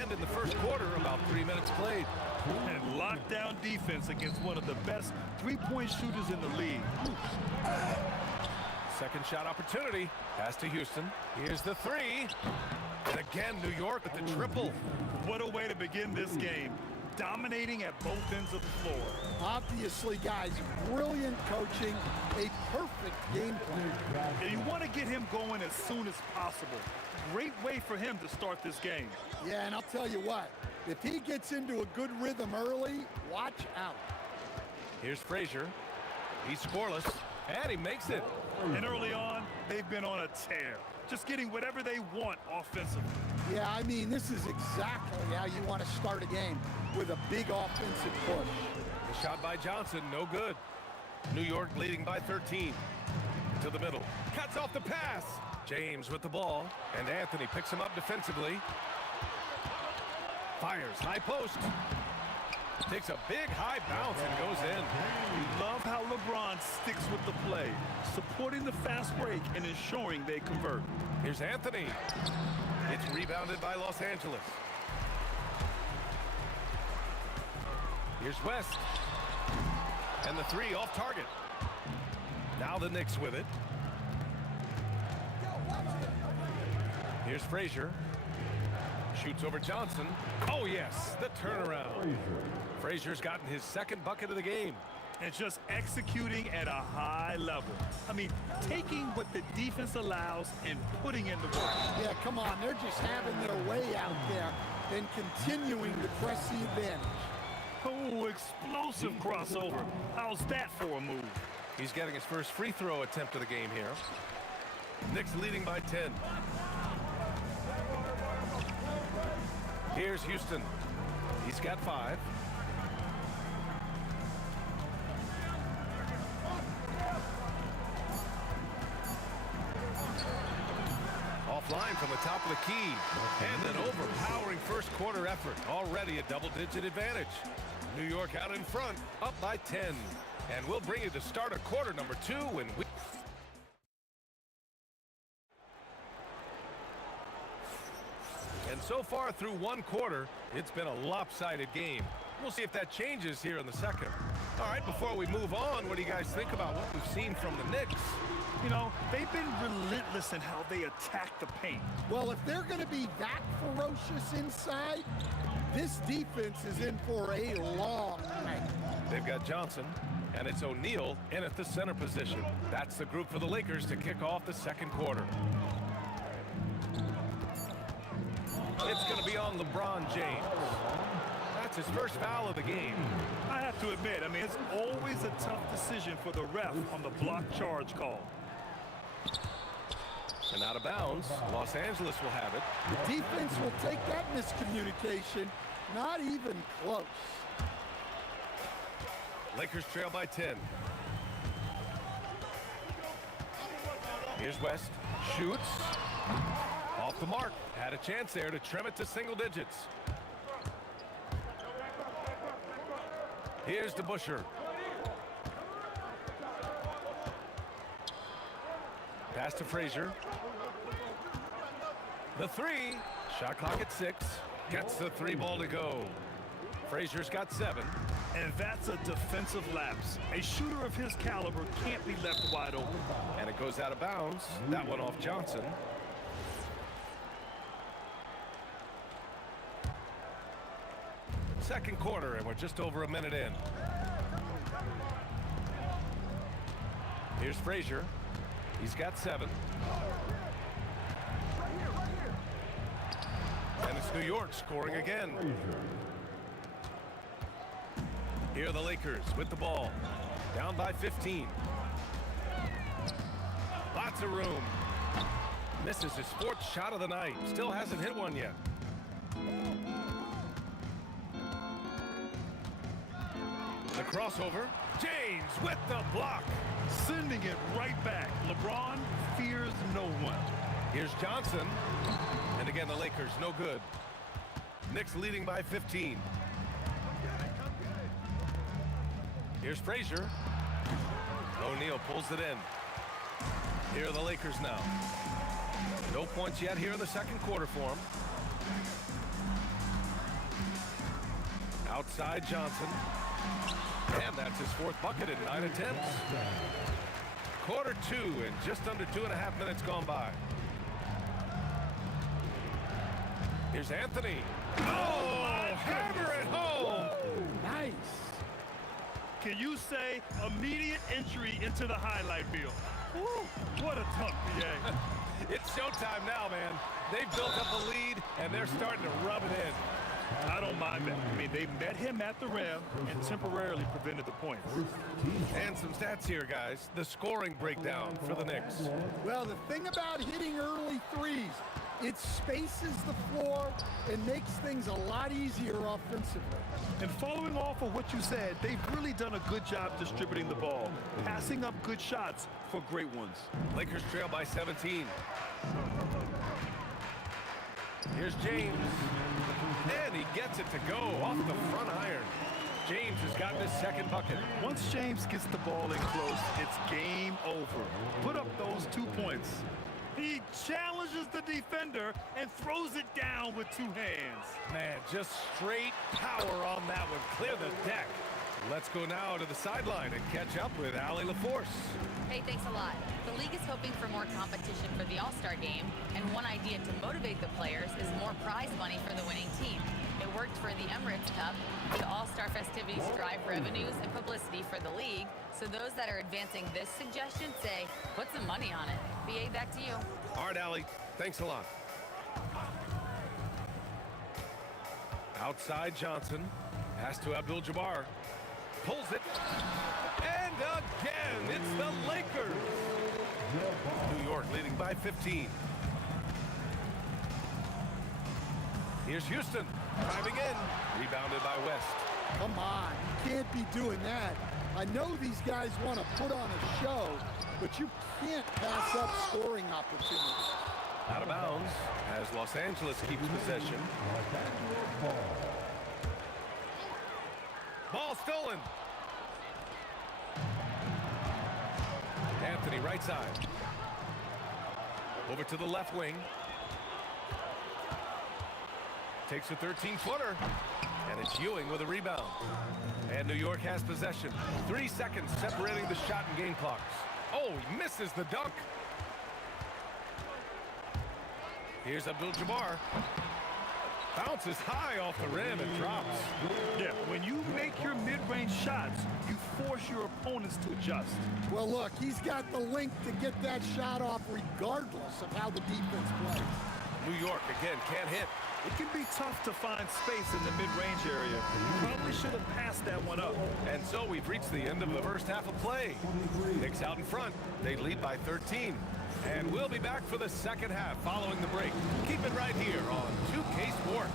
And in the first quarter, about 3 minutes played. And lockdown defense against one of the best three-point shooters in the league. Second shot opportunity. Pass to Houston. Here's the three. And again, New York with the triple. What a way to begin this game. dominating at both ends of the floor. Obviously, guys, brilliant coaching, a perfect game plan. And you want to get him going as soon as possible. Great way for him to start this game. Yeah, and I'll tell you what, if he gets into a good rhythm early, watch out. Here's Frazier. He's scoreless, and he makes it. And early on, they've been on a tear, just getting whatever they want offensively. Yeah, I mean, this is exactly how you want to start a game, with a big offensive push. The shot by Johnson, no good. New York leading by 13. To the middle. Cuts off the pass. James with the ball, and Anthony picks him up defensively. Fires, high post. Takes a big high bounce and goes in. You love how LeBron sticks with the play, supporting the fast break and ensuring they convert. Here's Anthony. It's rebounded by Los Angeles. Here's West. And the three off target. Now the Knicks with it. Here's Frazier. Shoots over Johnson. Oh, yes, the turnaround. Frazier's gotten his second bucket of the game. And just executing at a high level. I mean, taking what the defense allows and putting in the work. Yeah, come on, they're just having their way out there and continuing to press the advantage. Oh, explosive crossover. How's that for a move? He's getting his first free throw attempt of the game here. Knicks leading by 10. Here's Houston. He's got 5. Offline from the top of the key. And an overpowering first quarter effort. Already a double-digit advantage. New York out in front, up by 10. And we'll bring you to start of quarter number 2 when we... And so far through one quarter, it's been a lopsided game. We'll see if that changes here in the second. All right, before we move on, what do you guys think about what we've seen from the Knicks? You know, they've been relentless in how they attack the paint. Well, if they're going to be that ferocious inside, this defense is in for a long night. They've got Johnson, and it's O'Neal in at the center position. That's the group for the Lakers to kick off the second quarter. It's going to be on LeBron James. That's his first foul of the game. I have to admit, I mean, it's always a tough decision for the ref on the block charge call. And out of bounds, Los Angeles will have it. The defense will take that miscommunication. Not even close. Lakers trail by 10. Here's West. Shoots. Off the mark. Had a chance there to trim it to single digits. Here's DeBusschere. Pass to Frazier. The three. Shot clock at 6. Gets the 3 ball to go. Frazier's got 7. And that's a defensive lapse. A shooter of his caliber can't be left wide open. And it goes out of bounds. That one off Johnson. Second quarter, and we're just over a minute in. Here's Frazier. He's got 7. And it's New York scoring again. Here are the Lakers with the ball. Down by 15. Lots of room. Misses his 4th shot of the night. Still hasn't hit one yet. The crossover. James with the block. Sending it right back. LeBron fears no one. Here's Johnson. And again, the Lakers, no good. Knicks leading by 15. Here's Frazier. O'Neal pulls it in. Here are the Lakers now. No points yet here in the second quarter for them. Outside Johnson. And that's his 4th bucket in 9 attempts. Quarter 2 and just under 2.5 minutes gone by. Here's Anthony. Oh, hammer it home. Can you say immediate entry into the highlight reel? Woo, what a dunk, BA. It's showtime now, man. They've built up a lead, and they're starting to rub it in. I don't mind that. I mean, they met him at the rim and temporarily prevented the points. And some stats here, guys. The scoring breakdown for the Knicks. Well, the thing about hitting early threes, it spaces the floor and makes things a lot easier offensively. And following off of what you said, they've really done a good job distributing the ball, passing up good shots for great ones. Lakers trail by 17. Here's James. And he gets it to go off the front iron. James has gotten his second bucket. Once James gets the ball in close, it's game over. Put up those 2 points. He challenges the defender and throws it down with 2 hands. Man, just straight power on that one. Clear the deck. Let's go now to the sideline and catch up with Allie LaForce. Hey, thanks a lot. The league is hoping for more competition for the All-Star game, and one idea to motivate the players is more prize money for the winning team. It worked for the Emirates Cup. The All-Star festivities drive revenues and publicity for the league, so those that are advancing this suggestion say, put some money on it. BA, back to you. All right, Allie. Thanks a lot. Outside Johnson. Pass to Abdul-Jabbar. Pulls it. And again, it's the Lakers. New York leading by 15. Here's Houston. Driving in. Rebounded by West. Come on, you can't be doing that. I know these guys want to put on a show, but you can't pass up scoring opportunities. Out of bounds as Los Angeles keeps possession. Ball stolen. Anthony right side. Over to the left wing. Takes a 13-footer. And it's Ewing with a rebound. And New York has possession. 3 seconds separating the shot and game clocks. Oh, he misses the dunk. Here's Abdul-Jabbar. Bounces high off the rim and drops. Yeah, when you make your mid-range shots, you force your opponents to adjust. Well, look, he's got the length to get that shot off regardless of how the defense plays. New York, again, can't hit. It can be tough to find space in the mid-range area. Probably should have passed that one up. And so we've reached the end of the first half of play. Knicks out in front. They lead by 13. And we'll be back for the second half following the break. Keep it right here on 2K Sports.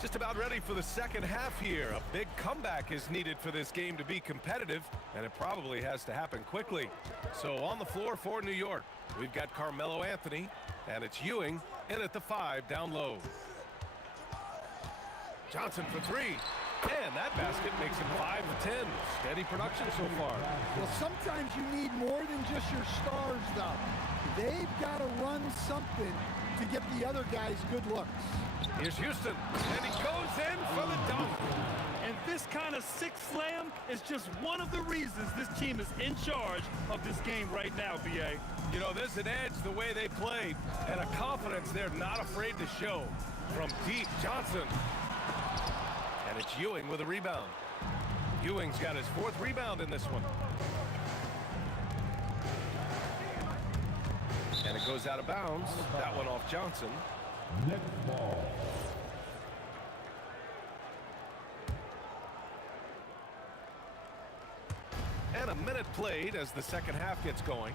Just about ready for the second half here. A big comeback is needed for this game to be competitive, and it probably has to happen quickly. So on the floor for New York, we've got Carmelo Anthony, and it's Ewing in at the 5 down low. Johnson for 3. And that basket makes him 5 of 10. Steady production so far. Well, sometimes you need more than just your stars, though. They've got to run something to get the other guys good looks. Here's Houston, and he goes in for the dunk. And this kind of six slam is just one of the reasons this team is in charge of this game right now, BA. You know, there's an edge the way they played, and a confidence they're not afraid to show. From deep, Johnson. And it's Ewing with a rebound. Ewing's got his 4th rebound in this one. And it goes out of bounds. That one off Johnson. Next ball. And a minute played as the second half gets going.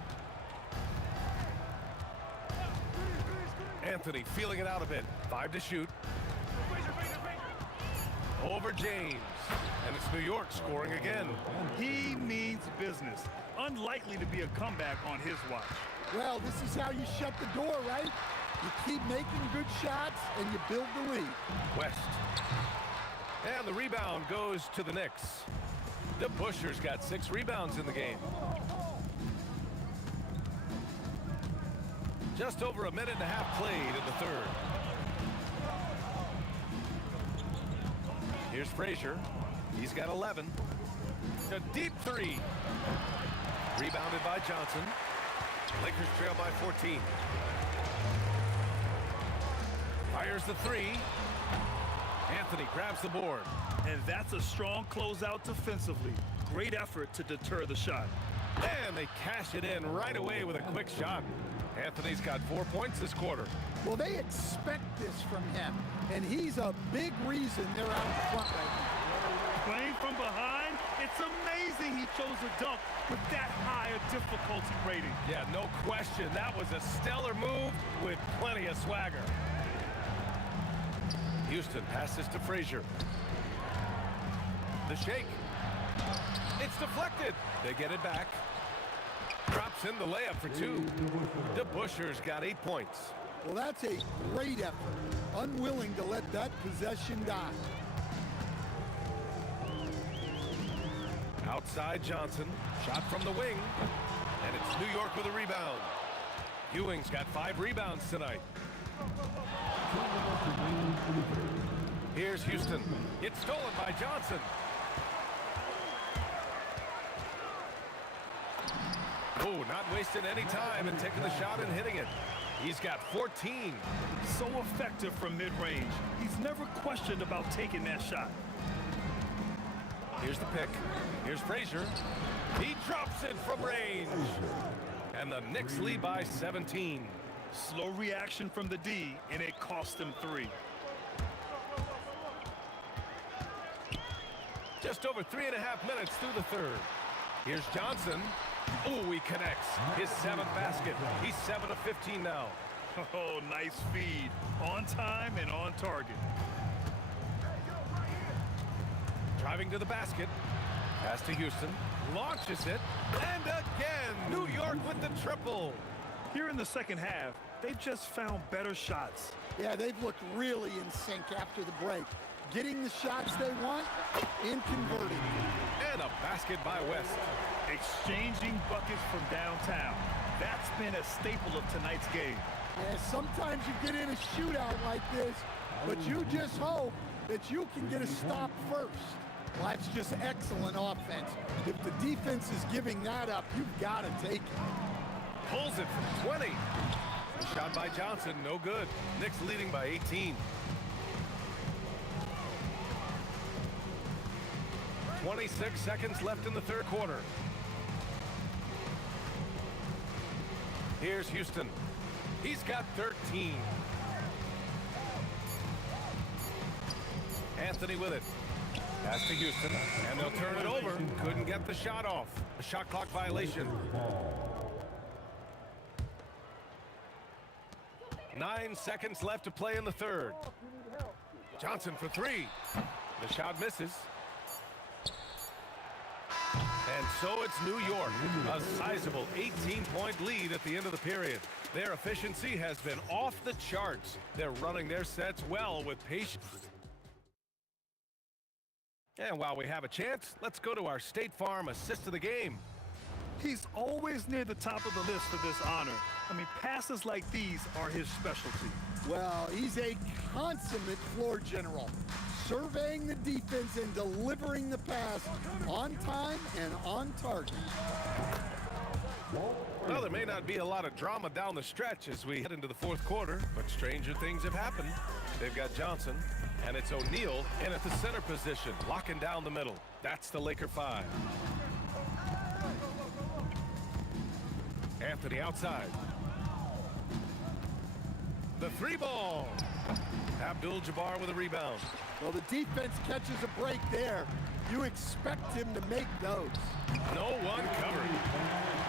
Anthony feeling it out a bit. 5 to shoot. Over James. And it's New York scoring again. He means business. Unlikely to be a comeback on his watch. Well, this is how you shut the door, right? You keep making good shots, and you build the lead. West. And the rebound goes to the Knicks. The Bushers got 6 rebounds in the game. Just over a minute and a half played in the third. Here's Frazier. He's got 11. A deep three. Rebounded by Johnson. Lakers trail by 14. Fires the three. Anthony grabs the board. And that's a strong closeout defensively. Great effort to deter the shot. And they cash it in right away with a quick shot. Anthony's got 4 points this quarter. Well, they expect this from him, and he's a big reason they're out in front right now. Playing from behind, it's amazing he chose a dunk with that high a difficulty rating. Yeah, no question. That was a stellar move with plenty of swagger. Houston passes to Frazier. The shake. It's deflected. They get it back. Drops in the layup for two. DeBuscher's got 8 points. Well, that's a great effort. Unwilling to let that possession die. Outside Johnson. Shot from the wing. And it's New York with a rebound. Ewing's got 5 rebounds tonight. Here's Houston. It's stolen by Johnson. Oh, not wasting any time and taking the shot and hitting it. He's got 14. So effective from mid-range. He's never questioned about taking that shot. Here's the pick. Here's Frazier. He drops it from range. And the Knicks lead by 17. Slow reaction from the D, and it cost him 3. Just over 3.5 minutes through the third. Here's Johnson. Oh, he connects. His 7th basket. He's 7 of 15 now. Oh, nice feed. On time and on target. Driving to the basket. Pass to Houston. Launches it. And again, New York with the triple. Here in the second half, they've just found better shots. Yeah, they've looked really in sync after the break. Getting the shots they want and converting. And a basket by West. Exchanging buckets from downtown. That's been a staple of tonight's game. Yeah, sometimes you get in a shootout like this, but you just hope that you can get a stop first. Well, that's just excellent offense. If the defense is giving that up, you've got to take it. Pulls it from 20. The shot by Johnson, no good. Knicks leading by 18. 26 seconds left in the third quarter. Here's Houston. He's got 13. Anthony with it. Pass to Houston, and they'll turn it over. Couldn't get the shot off. A shot clock violation. 9 seconds left to play in the third. Johnson for 3. The shot misses. And so it's New York, a sizable 18-point lead at the end of the period. Their efficiency has been off the charts. They're running their sets well with patience. And while we have a chance, let's go to our State Farm assist of the game. He's always near the top of the list for this honor. I mean, passes like these are his specialty. Well, he's a consummate floor general. Surveying the defense and delivering the pass on time and on target. Well, there may not be a lot of drama down the stretch as we head into the fourth quarter, but stranger things have happened. They've got Johnson, and it's O'Neal in at the center position, locking down the middle. That's the Laker 5. Anthony outside. The 3 ball. Abdul-Jabbar with a rebound. Well, the defense catches a break there. You expect him to make those. No one covered.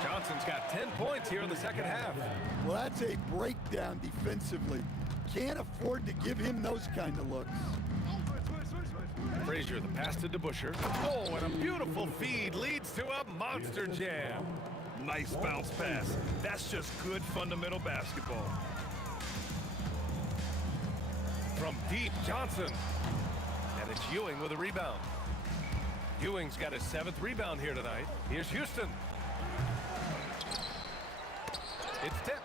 Johnson's got 10 points here in the second half. Well, that's a breakdown defensively. Can't afford to give him those kind of looks. Frazier, the pass to DeBuscher. Oh, and a beautiful feed leads to a monster jam. Nice bounce pass. That's just good fundamental basketball. From deep, Johnson. And it's Ewing with a rebound. Ewing's got his 7th rebound here tonight. Here's Houston. It's tipped,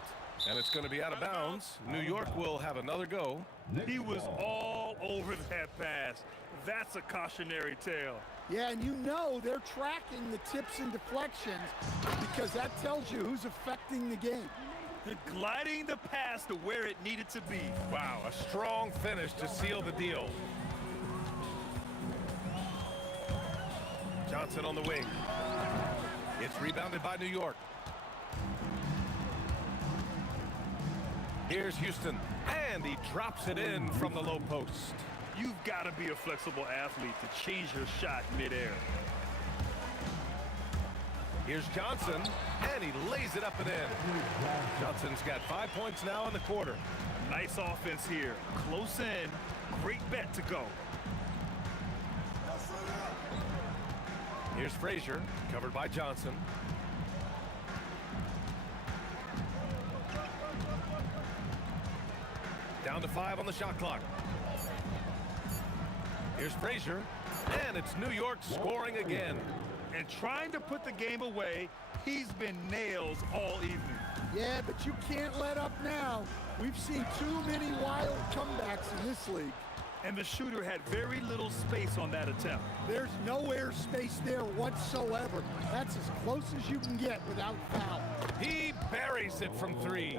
and it's going to be out of bounds. New York will have another go. He was all over that pass. That's a cautionary tale. Yeah, and you know they're tracking the tips and deflections because that tells you who's affecting the game. Gliding the pass to where it needed to be. Wow, a strong finish to seal the deal. Johnson on the wing. It's rebounded by New York. Here's Houston, and he drops it in from the low post. You've got to be a flexible athlete to change your shot midair. Here's Johnson, and he lays it up and in. Johnson's got 5 points now in the quarter. Nice offense here. Close in. Great bet to go. Here's Frazier, covered by Johnson. Down to 5 on the shot clock. Here's Frazier, and it's New York scoring again. And trying to put the game away, he's been nails all evening. Yeah, but you can't let up now. We've seen too many wild comebacks in this league. And the shooter had very little space on that attempt. There's no air space there whatsoever. That's as close as you can get without foul. He buries it from 3.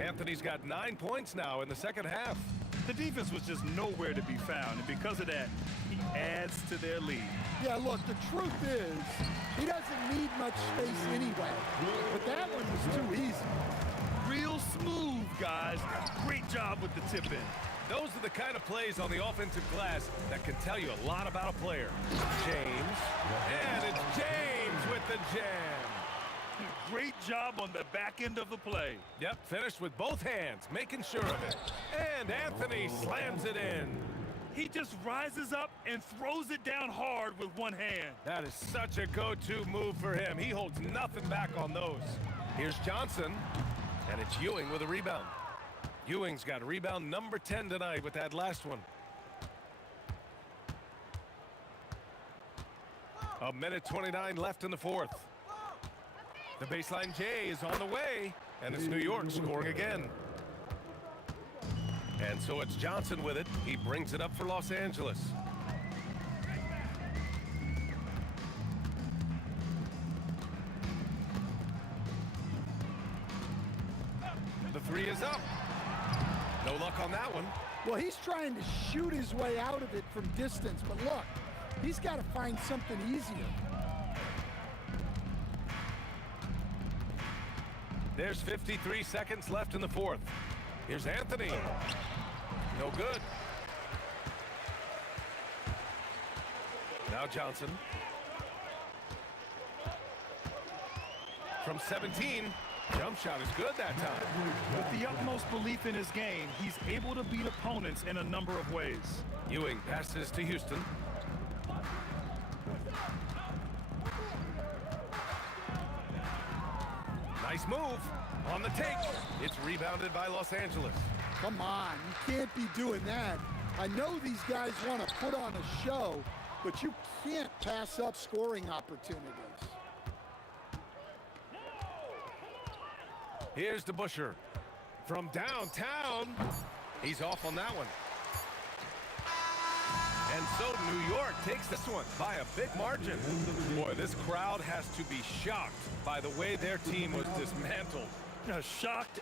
Anthony's got 9 points now in the second half. The defense was just nowhere to be found, and because of that, he adds to their lead. Yeah, look, the truth is, he doesn't need much space anyway. But that one was too easy. Real smooth, guys. Great job with the tip in. Those are the kind of plays on the offensive glass that can tell you a lot about a player. James, and it's James with the jam. Great job on the back end of the play. Yep, finished with both hands, making sure of it. And Anthony slams it in. He just rises up and throws it down hard with one hand. That is such a go-to move for him. He holds nothing back on those. Here's Johnson, and it's Ewing with a rebound. Ewing's got rebound number 10 tonight with that last one. A minute 29 left in the fourth. The baseline J is on the way, and it's New York scoring again. And so it's Johnson with it. He brings it up for Los Angeles. The 3 is up. No luck on that one. Well, he's trying to shoot his way out of it from distance, but look, he's got to find something easier. There's 53 seconds left in the fourth. Here's Anthony. No good. Now Johnson. From 17, jump shot is good that time. With the utmost belief in his game, he's able to beat opponents in a number of ways. Ewing passes to Houston. Nice move on the take. It's rebounded by Los Angeles. Come on, you can't be doing that. I know these guys want to put on a show, but you can't pass up scoring opportunities. Here's DeBuscher from downtown. He's off on that one. And so New York takes this one by a big margin. Boy, this crowd has to be shocked by the way their team was dismantled. Shocked.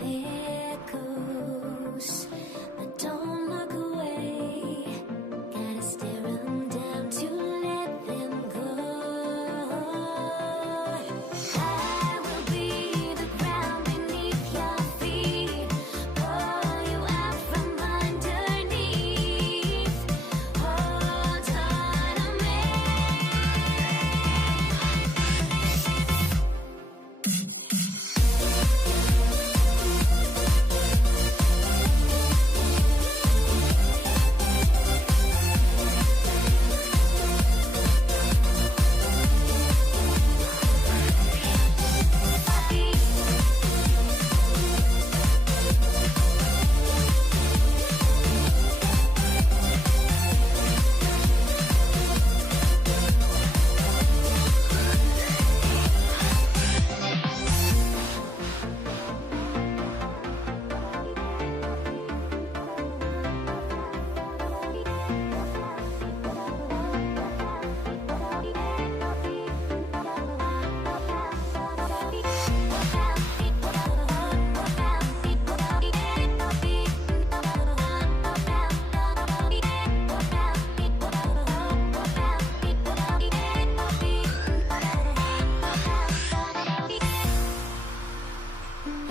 there goes. But don't look away. Gotta stare them down to let them go. I will be the ground beneath your feet. Pull you out from underneath. Hold on to me.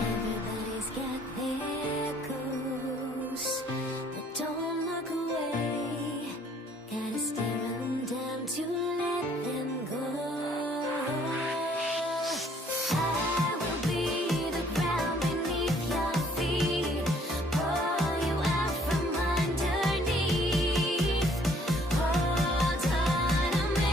Everybody's got their goals, but don't look away. Gotta stare them down to let them go. I will be the ground beneath your feet. Pull you out from underneath. Hold on to me.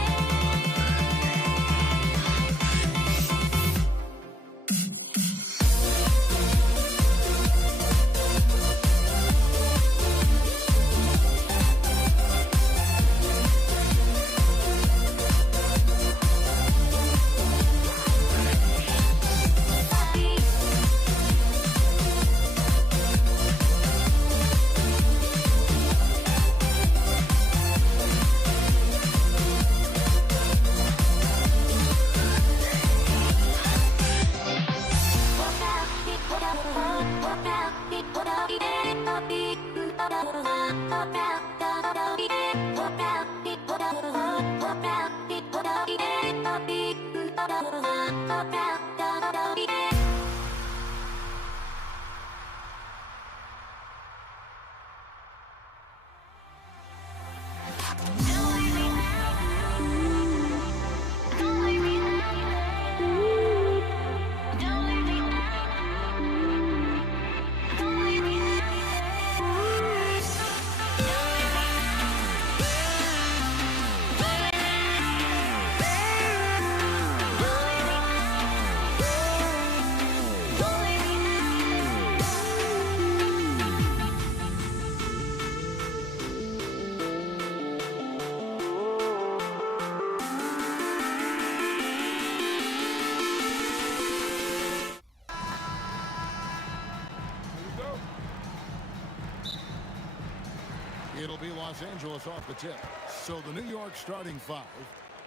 It'll be Los Angeles off the tip. So the New York starting five.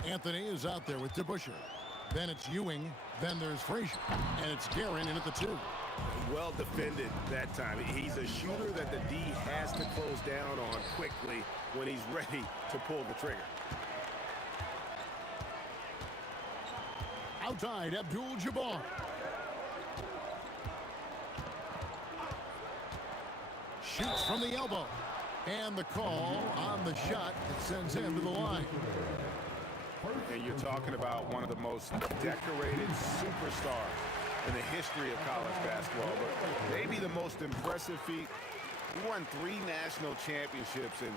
Anthony is out there with DeBusschere. Then it's Ewing. Then there's Frazier. And it's Guerin in at the 2. Well defended that time. He's a shooter that the D has to close down on quickly when he's ready to pull the trigger. Outside, Abdul-Jabbar. Shoots from the elbow. And the call on the shot that sends him to the line. And you're talking about one of the most decorated superstars in the history of college basketball, but maybe the most impressive feat. He won 3 national championships, and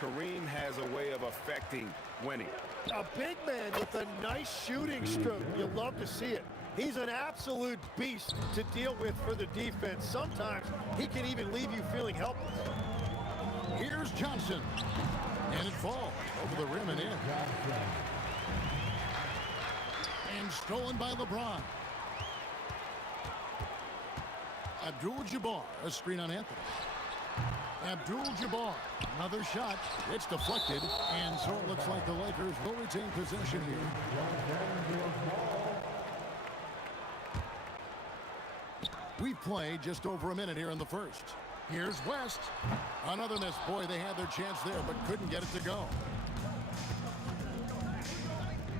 Kareem has a way of affecting winning. A big man with a nice shooting stroke. You love to see it. He's an absolute beast to deal with for the defense. Sometimes he can even leave you feeling helpless. Here's Johnson. And it falls over the rim and in. And stolen by LeBron. Abdul-Jabbar, a screen on Anthony. Abdul-Jabbar, another shot. It's deflected, and so it looks like the Lakers will retain possession here. We've played just over a minute here in the first. Here's West. Another miss. Boy, they had their chance there, but couldn't get it to go.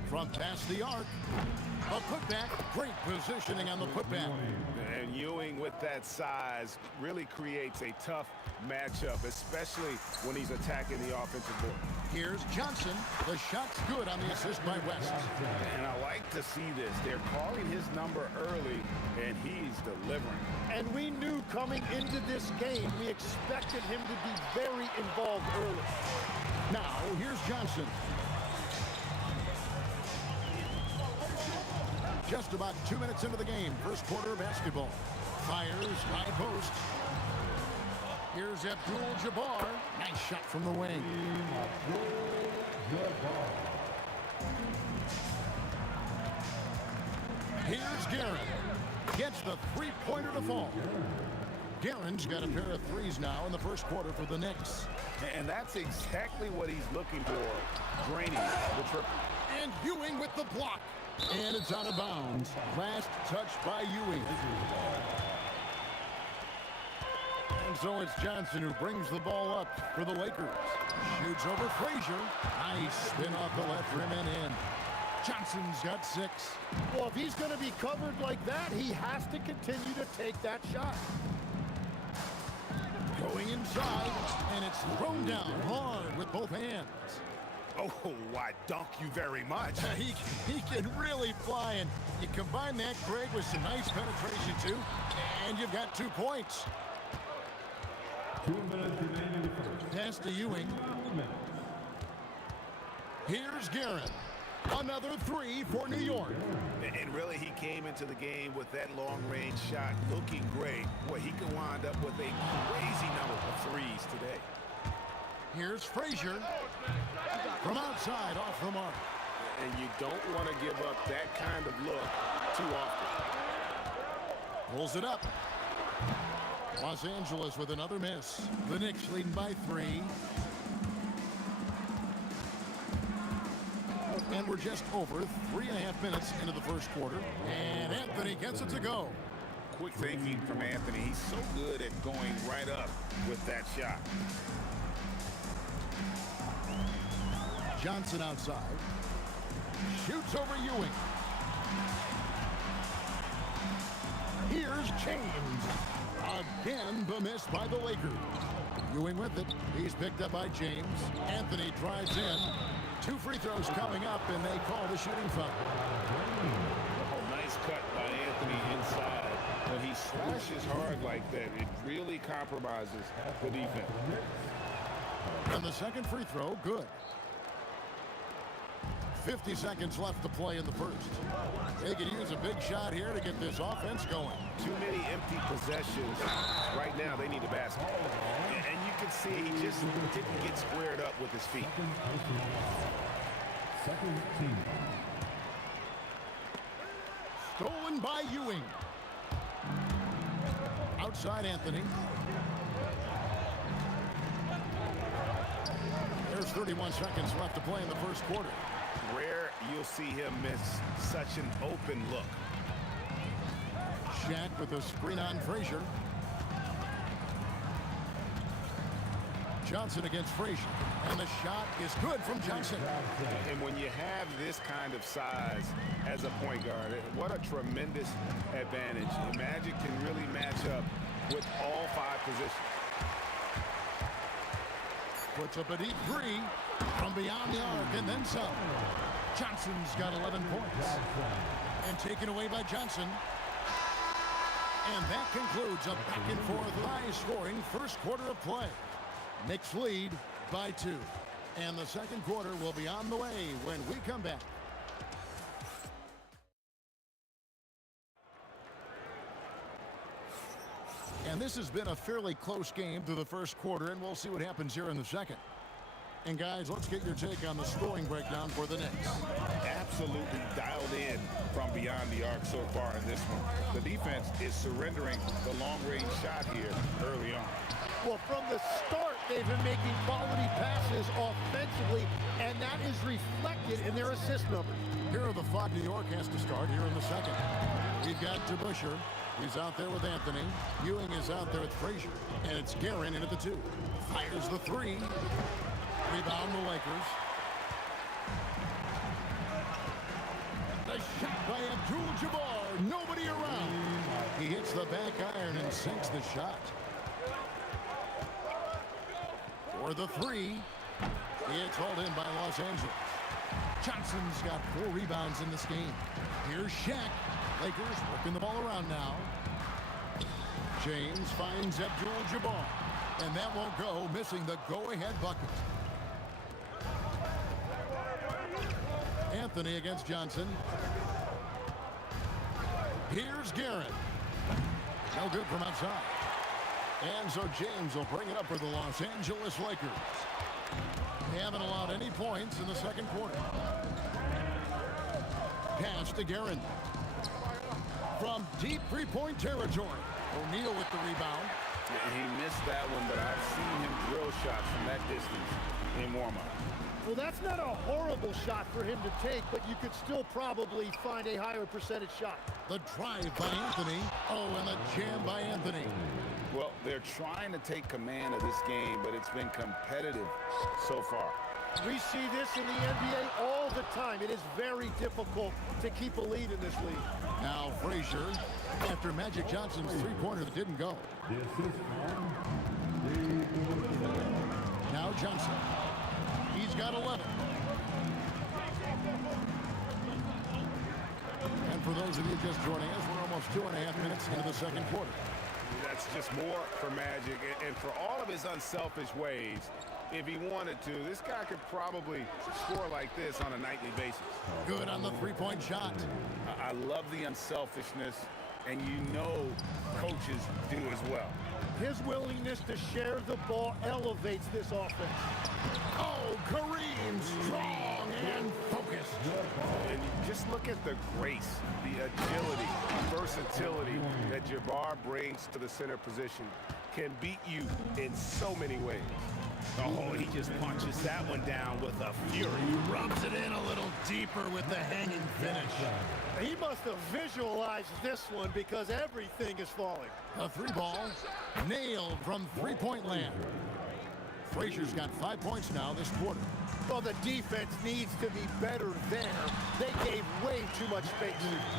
From past the arc. A putback. Great positioning on the putback. And Ewing with that size really creates a tough matchup, especially when he's attacking the offensive board. Here's Johnson. The shot's good on the assist by West. And I like to see this. They're calling his number early, and he's delivering. And we knew coming into this game, we expected him to be very involved early. Now, here's Johnson. Just about 2 minutes into the game, first quarter basketball. Fires, high post. Here's Abdul-Jabbar. Nice shot from the wing. Here's Guerin. Gets the three-pointer to fall. Guerin's got a pair of threes now in the first quarter for the Knicks. And that's exactly what he's looking for, draining the triple. And Ewing with the block. And it's out of bounds. Last touch by Ewing. And so it's Johnson who brings the ball up for the Lakers. Shoots over Frazier. Nice spin off the left rim and in. Johnson's got 6. Well, if he's going to be covered like that, he has to continue to take that shot. Going inside, and it's thrown down hard with both hands. Oh, I dunk you very much. He can really fly, and you combine that, Greg, with some nice penetration, too, and you've got 2 points. 2 minutes remaining. Pass to Ewing. Here's Guerin. Another 3 for New York. And really, he came into the game with that long-range shot looking great. Boy, he can wind up with a crazy number of threes today. Here's Frazier. From outside, off the mark. And you don't want to give up that kind of look too often. Pulls it up. Los Angeles with another miss. The Knicks leading by 3. And we're just over 3.5 minutes into the first quarter. And Anthony gets it to go. Quick thinking from Anthony. He's so good at going right up with that shot. Johnson outside. Shoots over Ewing. Here's James. Again, the miss by the Lakers. Ewing with it. He's picked up by James. Anthony drives in. 2 free throws coming up, and they call the shooting foul. Oh, nice cut by Anthony inside. When he slashes hard like that, it really compromises the defense. And the second free throw, good. 50 seconds left to play in the first. They could use a big shot here to get this offense going. Too many empty possessions. Right now, they need a basket. And you can see he just didn't get squared up with his feet. Second team. Stolen by Ewing. Outside Anthony. There's 31 seconds left to play in the first quarter. Rare you'll see him miss such an open look. Shaq with a screen on Frazier. Johnson against Frazier. And the shot is good from Johnson. And when you have this kind of size as a point guard, what a tremendous advantage. The Magic can really match up with all 5 positions. Puts up a deep 3 from beyond the arc and then some. Johnson's got 11 points. And taken away by Johnson. And that concludes a back-and-forth high-scoring first quarter of play. Knicks lead by 2. And the second quarter will be on the way when we come back. And this has been a fairly close game through the first quarter, and we'll see what happens here in the second. And guys, let's get your take on the scoring breakdown for the Knicks. Absolutely dialed in from beyond the arc so far in this one. The defense is surrendering the long-range shot here early on. Well, from the start, they've been making quality passes offensively, and that is reflected in their assist numbers. Here are the 5 New York has to start here in the second. We've got DeBusschere. He's out there with Anthony. Ewing is out there with Frazier. And it's Guerin in at the 2. Fires the 3. Rebound the Lakers. The shot by Abdul-Jabbar. Nobody around. He hits the back iron and sinks the shot. For the 3. It's hauled in by Los Angeles. Johnson's got 4 rebounds in this game. Here's Shaq. Lakers working the ball around now. James finds Abdul-Jabbar. And that won't go, missing the go-ahead bucket. Anthony against Johnson. Here's Guerin. No good from outside. And so James will bring it up for the Los Angeles Lakers. They haven't allowed any points in the second quarter. Pass to Guerin. From deep three-point territory. O'Neal with the rebound. He missed that one, but I've seen him drill shots from that distance in warm-up. Well, that's not a horrible shot for him to take, but you could still probably find a higher percentage shot. The drive by Anthony. Oh, and the jam by Anthony. Well, they're trying to take command of this game, but it's been competitive so far. We see this in the NBA all the time. It is very difficult to keep a lead in this league. Now Frazier, after Magic Johnson's three-pointer that didn't go. Now Johnson. He's got 11. And for those of you just joining us, we're almost 2.5 minutes into the second quarter. That's just more for Magic. And for all of his unselfish ways, if he wanted to, this guy could probably score like this on a nightly basis. Good on the three-point shot. I love the unselfishness, and you know coaches do as well. His willingness to share the ball elevates this offense. Oh, Kareem, strong and focused. And just look at the grace, the agility, versatility that Jabbar brings to the center position. Can beat you in so many ways. Oh, he just punches that one down with a fury. He rubs it in a little deeper with the hanging finish. He must have visualized this one because everything is falling. A 3-ball nailed from three-point land. Frazier's got 5 points now this quarter. Well, the defense needs to be better there. They gave way too much space.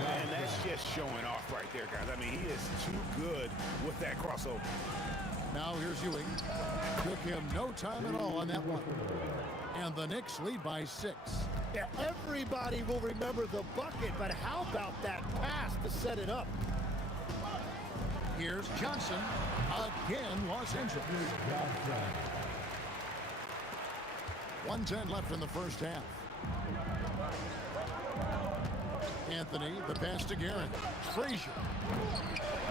And that's just showing off right there, guys. I mean, he is too good with that crossover. Now here's Ewing. Took him no time at all on that one. And the Knicks lead by 6. Yeah, everybody will remember the bucket, but how about that pass to set it up? Here's Johnson. Again, Los Angeles. 1:10 left in the first half. Anthony, the pass to Guerin. Frazier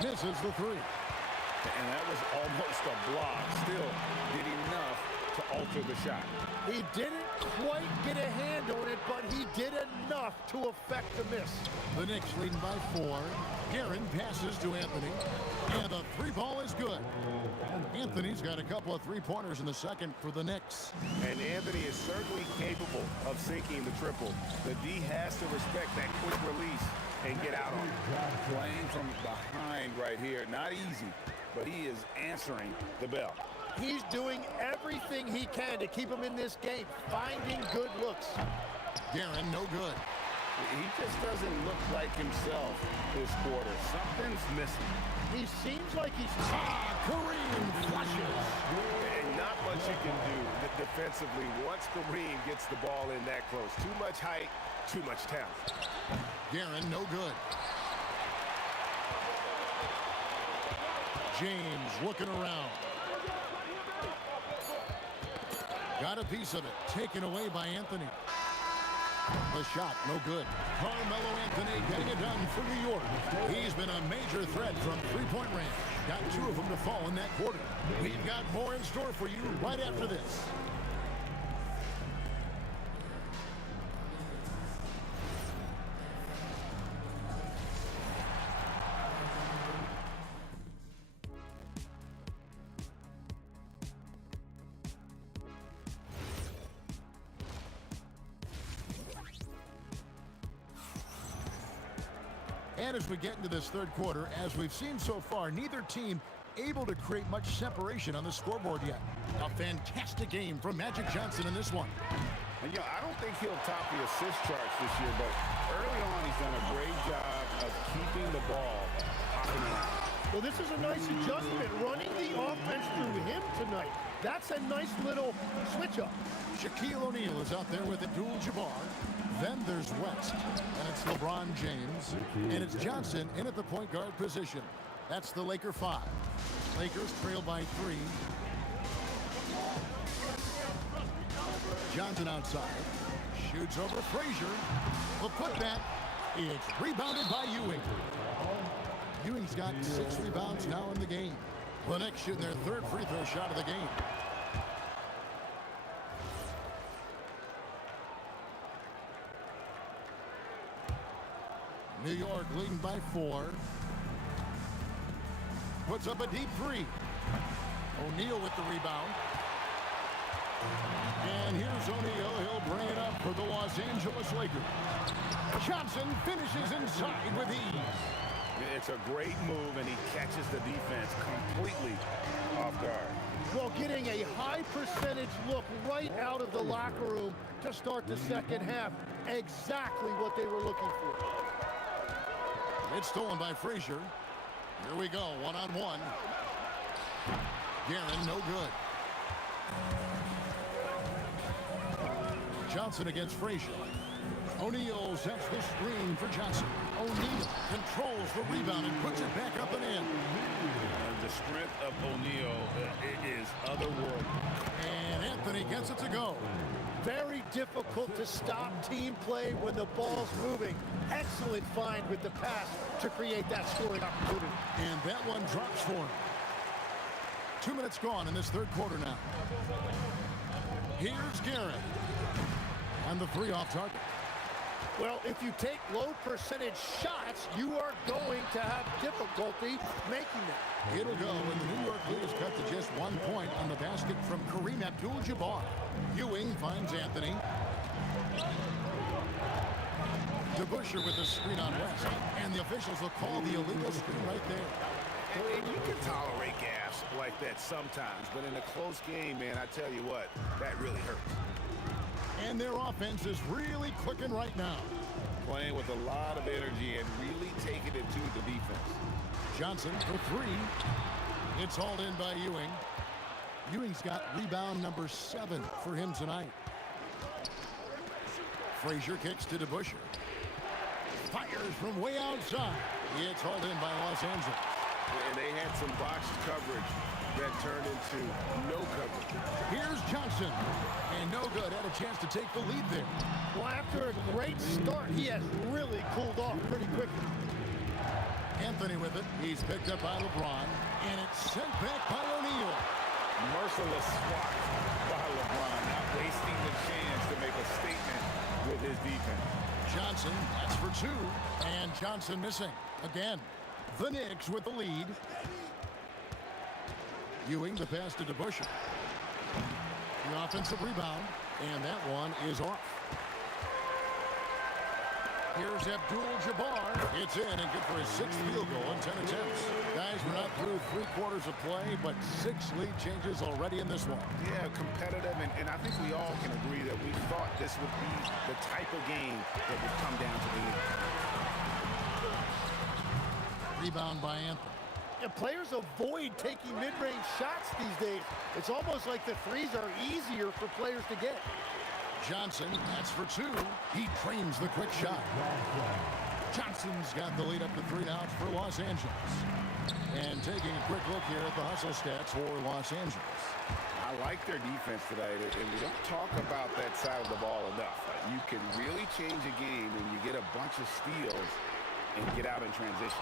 misses the 3. And that was almost a block. Still did enough to alter the shot. He didn't quite get a hand on it, but he did enough to affect the miss. The Knicks leading by 4. Guerin passes to Anthony. And the 3-ball is good. Anthony's got a couple of 3-pointers in the second for the Knicks. And Anthony is certainly capable of sinking the triple. The D has to respect that quick release and get out on it. Playing from behind right here. Not easy, but he is answering the bell. He's doing everything he can to keep him in this game, finding good looks. Guerin, no good. He just doesn't look like himself this quarter. Something's missing. He seems like he's... Kareem flushes. And not much you can do defensively once Kareem gets the ball in that close. Too much height, too much talent. Guerin, no good. James looking around. Got a piece of it. Taken away by Anthony. The shot, no good. Carmelo Anthony getting it done for New York. He's been a major threat from three-point range. Got 2 of them to fall in that quarter. We've got more in store for you right after this. And as we get into this third quarter, as we've seen so far, neither team able to create much separation on the scoreboard yet. A fantastic game from Magic Johnson in this one. And, I don't think he'll top the assist charts this year, but early on he's done a great job of keeping the ball hopping around. Well, this is a nice adjustment, running the offense through him tonight. That's a nice little switch-up. Shaquille O'Neal is out there with Abdul-Jabbar. Then there's West, and it's LeBron James, and it's Johnson in at the point guard position. That's the Laker 5. Lakers trail by 3. Johnson outside, shoots over Frazier. The putback, it's rebounded by Ewing. Ewing's got 6 rebounds now in the game. The Knicks shooting their third free throw shot of the game. New York leading by 4. Puts up a deep 3. O'Neal with the rebound. And here's O'Neal. He'll bring it up for the Los Angeles Lakers. Johnson finishes inside with ease. It's a great move, and he catches the defense completely off guard. Well, getting a high percentage look right out of the locker room to start the second half. Exactly what they were looking for. It's stolen by Frazier. Here we go, one-on-one. Guerin, no good. Johnson against Frazier. O'Neal sets the screen for Johnson. O'Neal controls the rebound and puts it back up and in. The strength of O'Neal is otherworldly. And Anthony gets it to go. Very difficult to stop team play when the ball's moving. Excellent find with the pass to create that scoring opportunity. And that one drops for him. 2 minutes gone in this third quarter now. Here's Guerin. And the 3 off target. Well, if you take low percentage shots, you are going to have difficulty making them. It'll go, and the New York lead is cut to just 1 point on the basket from Kareem Abdul-Jabbar. Ewing finds Anthony. DeBusschere with the screen on West, and the officials will call the illegal screen right there. And you can tolerate gaffes like that sometimes, but in a close game, man, I tell you what, that really hurts. And their offense is really clicking right now. Playing with a lot of energy and really taking it to the defense. Johnson for 3. It's hauled in by Ewing. Ewing's got rebound number 7 for him tonight. Frazier kicks to DeBusschere. Fires from way outside. It's hauled in by Los Angeles. And they had some box coverage that turned into no coverage. Here's Johnson. And no good. Had a chance to take the lead there. Well, after a great start, he has really cooled off pretty quickly. Anthony with it. He's picked up by LeBron. And it's sent back by O'Neal. Merciless swat by LeBron, not wasting the chance to make a statement with his defense. Johnson, that's for 2. And Johnson missing again. The Knicks with the lead. Ewing, the pass to DeBusschere. The offensive rebound, and that one is off. Here's Abdul-Jabbar. It's in and good for his 6th field goal in 10 attempts. Guys, we're not through 3 quarters of play, but 6 lead changes already in this one. Yeah, competitive, and I think we all can agree that we thought this would be the type of game that would come down to the end. Rebound by Anthony. And players avoid taking mid-range shots these days. It's almost like the threes are easier for players to get. Johnson, that's for 2. He trains the quick shot. Johnson's got the lead up to 3 now for Los Angeles. And taking a quick look here at the hustle stats for Los Angeles. I like their defense today, and we don't talk about that side of the ball enough. You can really change a game when you get a bunch of steals and get out in transition.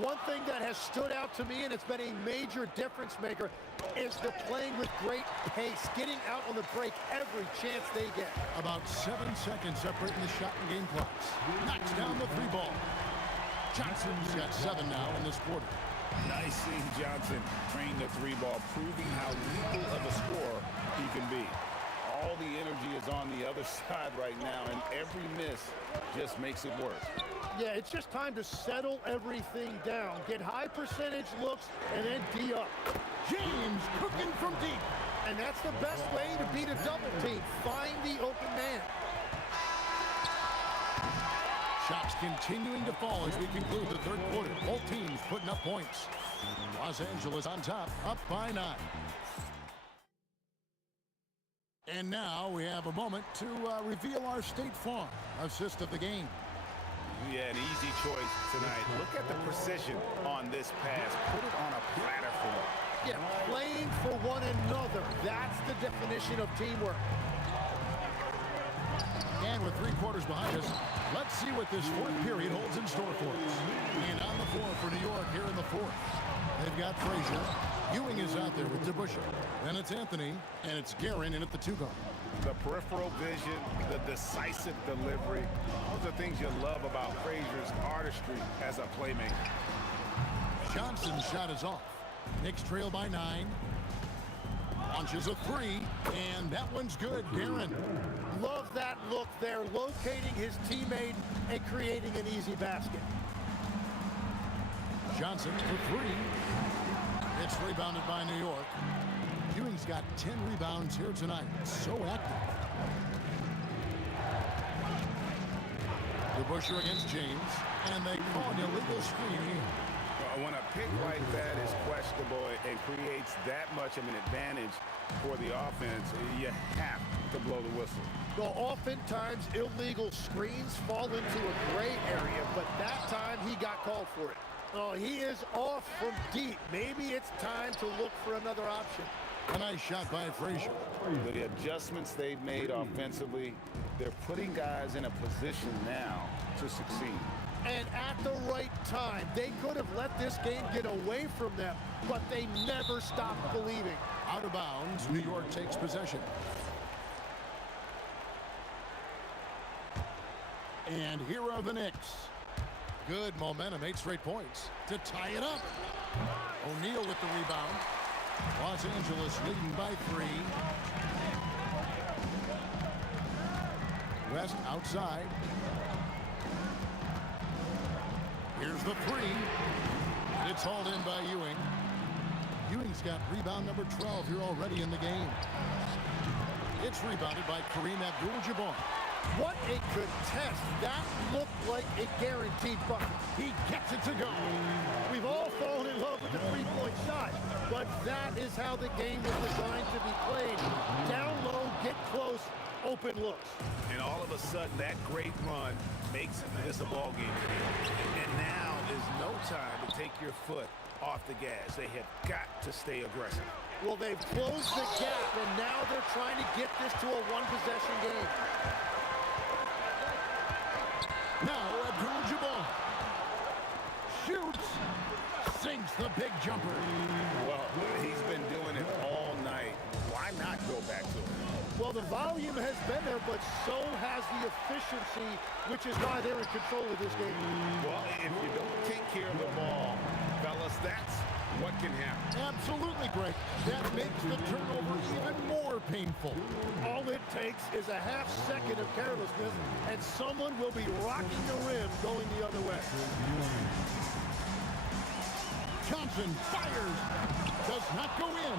One thing that has stood out to me, and it's been a major difference maker, is the playing with great pace, getting out on the break every chance they get. About 7 seconds separating the shot and game clocks. Knocks down the 3 ball. Johnson's got 7 now in this quarter. Nice seeing Johnson train the 3 ball, proving how lethal of a scorer he can be. all the energy is on the other side right now, and every miss just makes it worse. Yeah, it's just time to settle everything down. Get high percentage looks and then D up. James cooking from deep. And that's the best way to beat a double team. Find the open man. Shots continuing to fall as we conclude the third quarter. Both teams putting up points. Los Angeles on top, up by 9. And now we have a moment to reveal our State Farm assist of the game. Yeah, an easy choice tonight. Look at the precision on this pass. Put it on a platter for him. Yeah, playing for one another. That's the definition of teamwork. And with 3 quarters behind us, let's see what this fourth period holds in store for us. And on the floor for New York here in the fourth, they've got Frazier. Ewing is out there with DeBusschere. Then it's Anthony, and it's Guerin in at the 2 guard. The peripheral vision, the decisive delivery, those are things you love about Frazier's artistry as a playmaker. Johnson's shot is off. Knicks trail by 9. Launches a 3, and that one's good. Guerin. Love that look there, locating his teammate and creating an easy basket. Johnson for 3. It's rebounded by New York. Ewing's got 10 rebounds here tonight. So active. DeBusschere against James, and they call an illegal screen here. When a pick like that is questionable and creates that much of an advantage for the offense, you have to blow the whistle. Well, oftentimes illegal screens fall into a gray area, but that time he got called for it. Oh, he is off from deep. Maybe it's time to look for another option. A nice shot by Frazier. The adjustments they've made offensively, they're putting guys in a position now to succeed. And at the right time, they could have let this game get away from them, but they never stopped believing. Out of bounds, New York takes possession. And here are the Knicks. Good momentum, 8 straight points to tie it up. O'Neal with the rebound. Los Angeles leading by 3. West outside. Here's the 3. It's hauled in by Ewing. Ewing's got rebound number 12 here already in the game. It's rebounded by Kareem Abdul-Jabbar. What a contest. That looked like a guaranteed bucket. He gets it to go. We've all fallen in love with the three-point shot, but that is how the game was designed to be played. Down low, get close, open looks. And all of a sudden, that great run makes this a ball game. And now is no time to take your foot off the gas. They have got to stay aggressive. Well, they've closed the gap, and now they're trying to get this to a one-possession game. Now Abdul-Jabbar shoots, sinks the big jumper. Well, he's been doing it all night. Why not go back to it? Well, the volume has been there, but so has the efficiency, which is why they're in control of this game. Well, if you don't take care of the ball, fellas, that's what can happen. Absolutely, Greg. That makes the turnover even more painful. All it takes is a half second of carelessness, and someone will be rocking the rim going the other way. Johnson fires. Does not go in.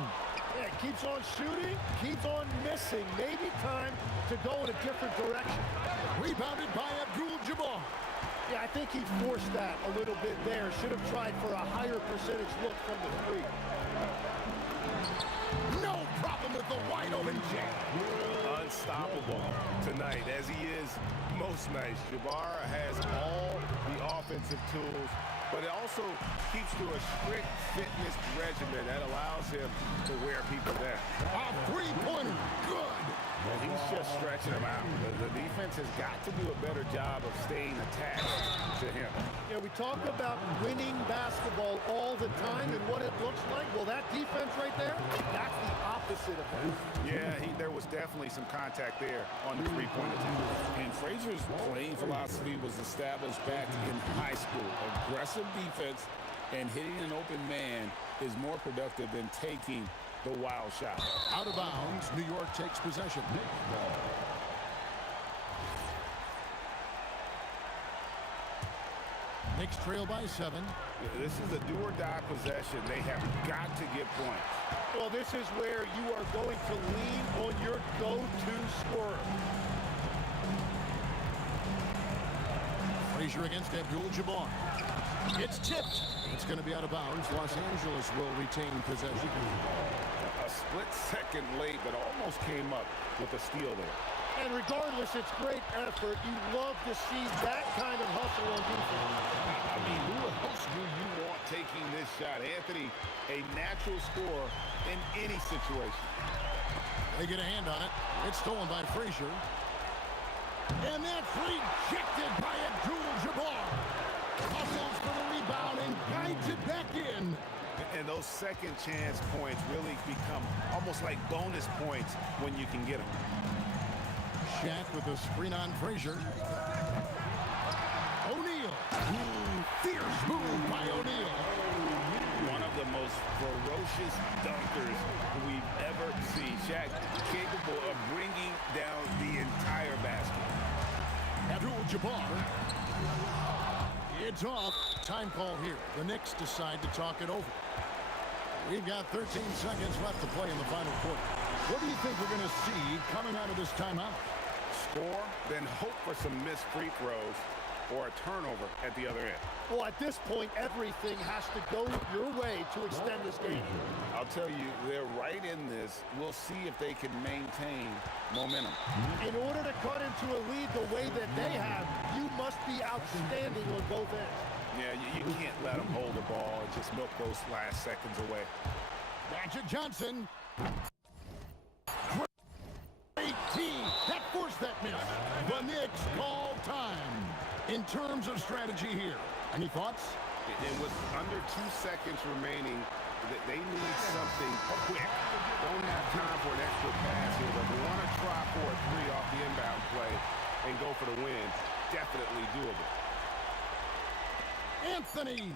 Yeah, keeps on shooting, keeps on missing. Maybe time to go in a different direction. Rebounded by Abdul-Jabbar. Yeah, I think he forced that a little bit there. Should have tried for a higher percentage look from the 3. No problem with the wide open jam. Unstoppable tonight, as he is most nights. Jabbar has all the offensive tools, but it also keeps to a strict fitness regimen that allows him to wear people down. A three-pointer, good. Well, he's just stretching him out. The defense has got to do a better job of staying attached to him. Yeah, we talk about winning basketball all the time and what it looks like. Well, that defense right there, that's the opposite of that. Yeah, there was definitely some contact there on the three-point attempt. And Frazier's playing philosophy was established back in high school. Aggressive defense and hitting an open man is more productive than taking the wild shot. Out of bounds, New York takes possession. Knicks trail by 7. This is a do-or-die possession. They have got to get points. Well, this is where you are going to lean on your go-to scorer. Frazier against Abdul-Jabbar. It's tipped. It's going to be out of bounds. Los Angeles will retain possession. A split second late, but almost came up with a steal there. And regardless, it's great effort. You love to see that kind of hustle on defense. I mean, who else do you want taking this shot? Anthony, a natural scorer in any situation. They get a hand on it. It's stolen by Frazier. And that's rejected by Abdul-Jabbar. Hustles for the rebound and guides it back in. And those second chance points really become almost like bonus points when you can get them. Shaq with a screen on Frazier. O'Neal. Fierce move by O'Neal. One of the most ferocious dunkers we've ever seen. Shaq capable of bringing down the entire basket. Abdul-Jabbar. It's off. Time call here. The Knicks decide to talk it over. We've got 13 seconds left to play in the final quarter. What do you think we're going to see coming out of this timeout? Score, then hope for some missed free throws or a turnover at the other end. Well, at this point, everything has to go your way to extend this game. I'll tell you, they're right in this. We'll see if they can maintain momentum. In order to cut into a lead the way that they have, you must be outstanding on both ends. Yeah, you can't let them hold the ball and just milk those last seconds away. Magic Johnson. Great team. That forced that miss. The Knicks call time. In terms of strategy here, any thoughts? And with under 2 seconds remaining, they need something quick. Don't have time for an extra pass here, but they want to try for a 3 off the inbound play and go for the win. Definitely doable. Anthony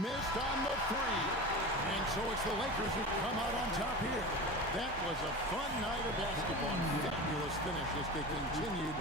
missed on the 3. And so it's the Lakers who come out on top here. That was a fun night of basketball. Fabulous finish as they continued.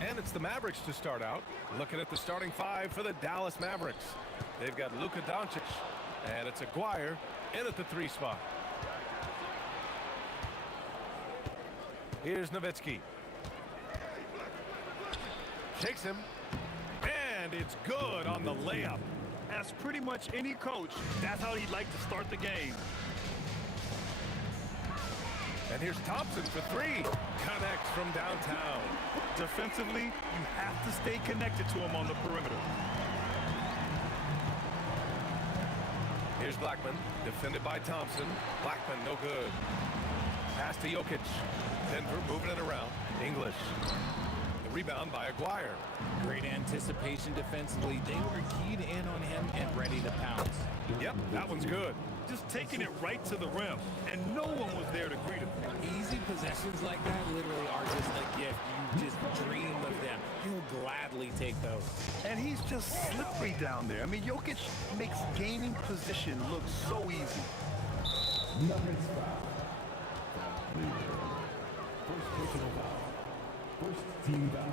And it's the Mavericks to start out. Looking at the starting five for the Dallas Mavericks. They've got Luka Doncic, and it's Aguirre in at the 3 spot. Here's Nowitzki. Shakes him, and it's good on the layup. As pretty much any coach, that's how he'd like to start the game. And here's Thompson for 3. Connects from downtown. Defensively, you have to stay connected to him on the perimeter. Here's Blackman, defended by Thompson. Blackman, no good. Pass to Jokic. Denver moving it around. English. The rebound by Aguirre. Great anticipation defensively. They were keyed in on him and ready to pounce. Yep, that one's good. Just taking it right to the rim, and no one was there to greet him. Easy possessions like that literally are just a gift. You just dream of them. He'll gladly take those. And he's just slippery down there. I mean, Jokic makes gaining position look so easy. Nuggets foul. First personal foul. First team foul.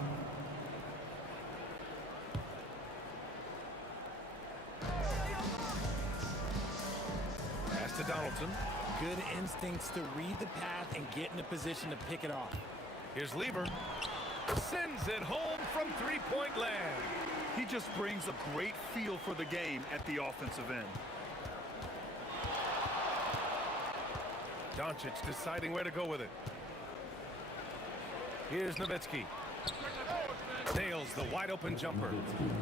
Pass to Donaldson. Good instincts to read the path and get in a position to pick it off. Here's Lever. Sends it home from 3-point land. He just brings a great feel for the game at the offensive end. Doncic deciding where to go with it. Here's Nowitzki. Nails the wide open jumper.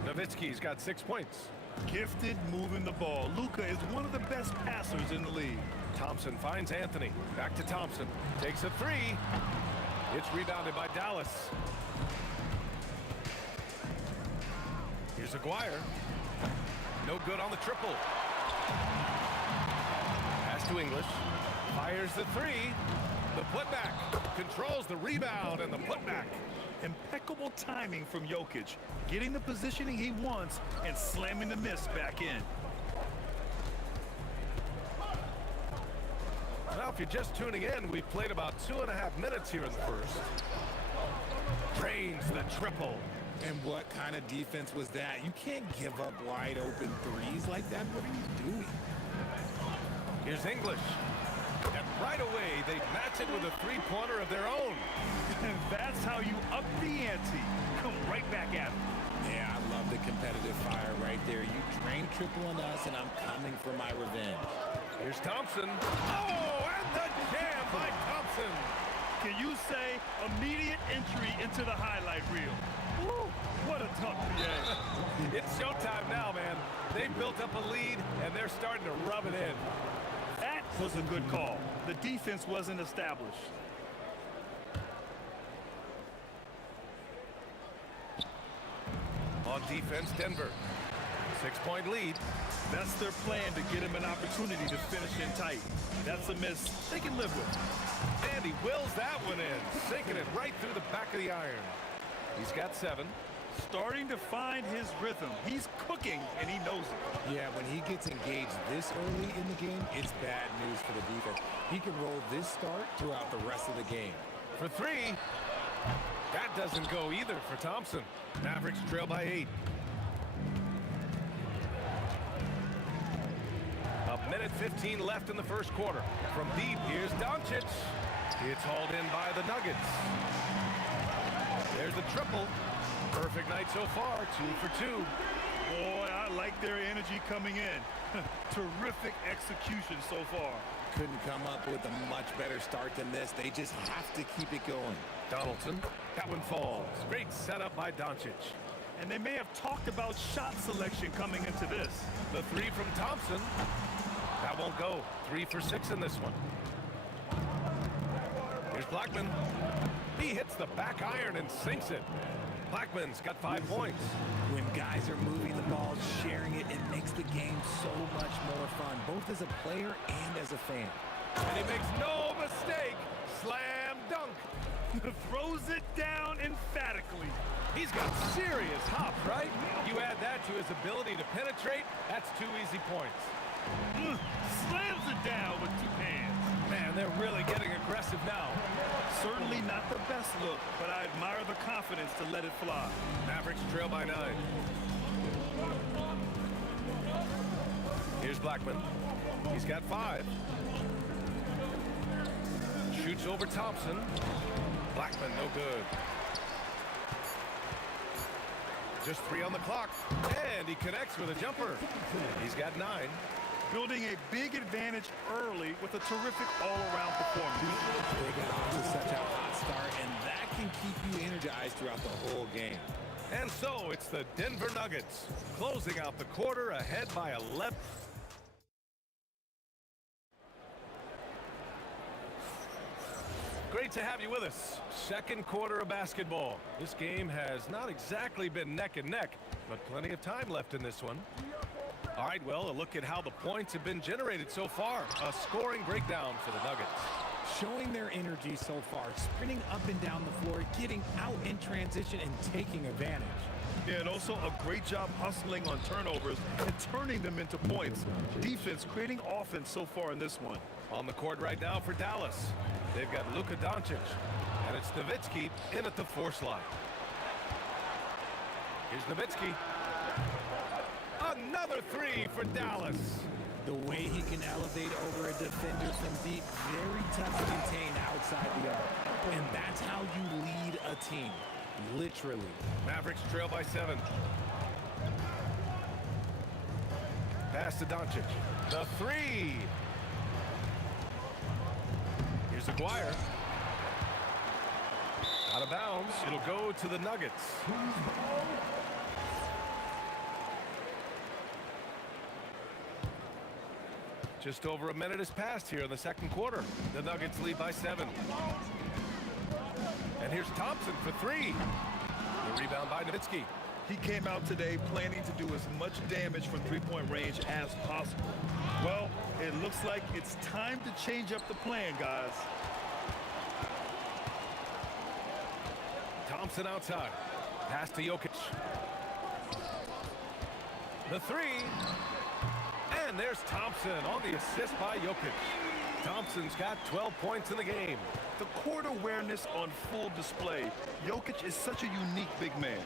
Nowitzki's got 6 points. Gifted moving the ball. Luka is one of the best passers in the league. Thompson finds Anthony. Back to Thompson. Takes a 3. It's rebounded by Dallas. Here's Aguirre. No good on the triple. Pass to English. Fires the 3. The putback. Controls the rebound and the putback. Impeccable timing from Jokic. Getting the positioning he wants and slamming the miss back in. Well, if you're just tuning in, we've played about 2.5 minutes here in the first. Drains the triple. And what kind of defense was that? You can't give up wide open threes like that. What are you doing? Here's English. And right away, they match it with a 3-pointer of their own. And that's how you up the ante. Come right back at him. Yeah, I love the competitive fire right there. You drain triple on us, and I'm coming for my revenge. Here's Thompson. Oh, and the jam by Thompson. Can you say immediate entry into the highlight reel? Woo, what a tough PA. It's showtime now, man. They built up a lead, and they're starting to rub it in. That was a good call. The defense wasn't established. On defense, Denver. 6-point lead. That's their plan to get him an opportunity to finish in tight. That's a miss they can live with. And he wills that one in, sinking it right through the back of the iron. He's got 7. Starting to find his rhythm. He's cooking, and he knows it. Yeah, when he gets engaged this early in the game, it's bad news for the defense. He can roll this start throughout the rest of the game. For 3. That doesn't go either for Thompson. Mavericks trail by 8. A minute 15 left in the first quarter. From deep, here's Doncic. It's hauled in by the Nuggets. There's the triple. Perfect night so far, 2 for 2. Boy, I like their energy coming in. Terrific execution so far. Couldn't come up with a much better start than this. They just have to keep it going. Donaldson, that one falls. Great setup by Doncic. And they may have talked about shot selection coming into this. The 3 from Thompson. That won't go. 3 for 6 in this one. Here's Blackman. He hits the back iron and sinks it. Blackman's got 5 points. When guys are moving the ball, sharing it, it makes the game so much more fun, both as a player and as a fan. And he makes no mistake. Slam dunk. Throws it down emphatically. He's got serious hops, right? You add that to his ability to penetrate, that's 2 easy points. Slams it down with 2 hands. Man, they're really getting aggressive now. Certainly not the best look, but I admire the confidence to let it fly. Mavericks trail by 9. Here's Blackman. He's got 5. Shoots over Thompson. Blackman, no good. Just 3 on the clock. And he connects with a jumper. He's got 9. Building a big advantage early with a terrific all-around performance. They got off to such a hot start, and that can keep you energized throughout the whole game. And so it's the Denver Nuggets closing out the quarter ahead by 11. Great to have you with us. Second quarter of basketball. This game has not exactly been neck and neck, but plenty of time left in this one. All right, well, a look at how the points have been generated so far. A scoring breakdown for the Nuggets. Showing their energy so far, sprinting up and down the floor, getting out in transition and taking advantage. Yeah, and also a great job hustling on turnovers and turning them into points. Defense creating offense so far in this one. On the court right now for Dallas. They've got Luka Doncic, and it's Nowitzki in at the 4 slot. Here's Nowitzki. Another 3 for Dallas. The way he can elevate over a defender from deep, very tough to contain outside the arc. And that's how you lead a team, literally. Mavericks trail by 7. Pass to Doncic. The 3. Here's Aguirre. Out of bounds. It'll go to the Nuggets. Just over a minute has passed here in the second quarter. The Nuggets lead by 7. And here's Thompson for 3. The rebound by Nowitzki. He came out today planning to do as much damage from three-point range as possible. Well, it looks like it's time to change up the plan, guys. Thompson outside. Pass to Jokic. The 3. And there's Thompson on the assist by Jokic. Thompson's got 12 points in the game. The court awareness on full display. Jokic is such a unique big man.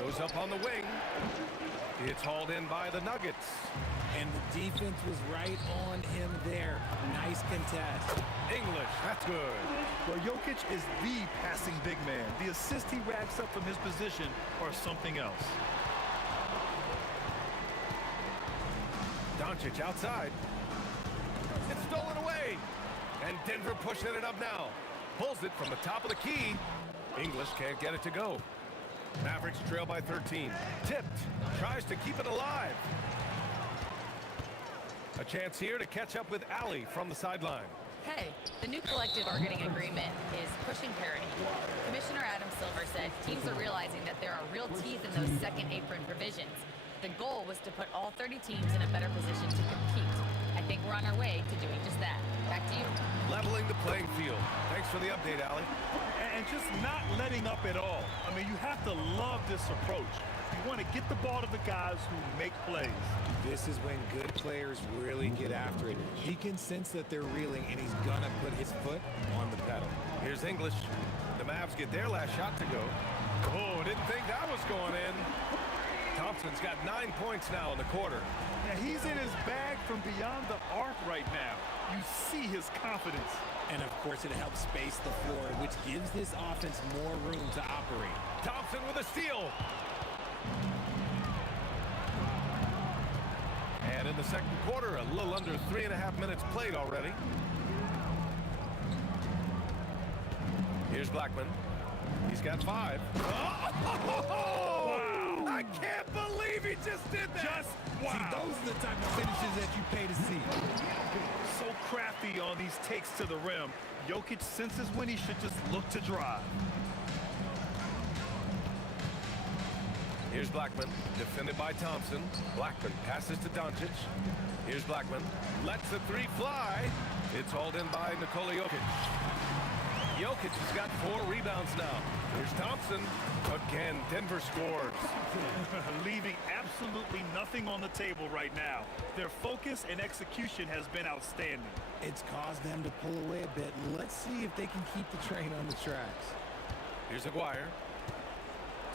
Goes up on the wing. It's hauled in by the Nuggets. And the defense was right on him there. Nice contest. English, that's good. Well, Jokic is the passing big man. The assist he racks up from his position are something else. Doncic outside. It's stolen away. And Denver pushing it up now. Pulls it from the top of the key. English can't get it to go. Mavericks trail by 13. Tipped. Tries to keep it alive. A chance here to catch up with Allie from the sideline. Hey, the new collective bargaining agreement is pushing parity. Commissioner Adam Silver said teams are realizing that there are real teeth in those second apron provisions. The goal was to put all 30 teams in a better position to compete. I think we're on our way to doing just that. Back to you. Leveling the playing field. Thanks for the update, Allie. And just not letting up at all. I mean, you have to love this approach. You want to get the ball to the guys who make plays. This is when good players really get after it. He can sense that they're reeling, and he's going to put his foot on the pedal. Here's English. The Mavs get their last shot to go. Oh, didn't think that was going in. Thompson's got 9 points now in the quarter. Yeah, he's in his bag from beyond the arc right now. You see his confidence. And, of course, it helps space the floor, which gives this offense more room to operate. Thompson with a steal. And in the second quarter, a little under 3.5 minutes played already. Here's Blackman. He's got 5. Oh! I can't believe he just did that. Wow. See, those are the type of finishes that you pay to see. So crafty on these takes to the rim. Jokic senses when he should just look to drive. Here's Blackman, defended by Thompson. Blackman passes to Doncic. Here's Blackman, lets the 3 fly. It's hauled in by Nikola Jokic. Jokic has got 4 rebounds now. Here's Thompson. Again, Denver scores. Leaving absolutely nothing on the table right now. Their focus and execution has been outstanding. It's caused them to pull away a bit. Let's see if they can keep the train on the tracks. Here's Aguirre.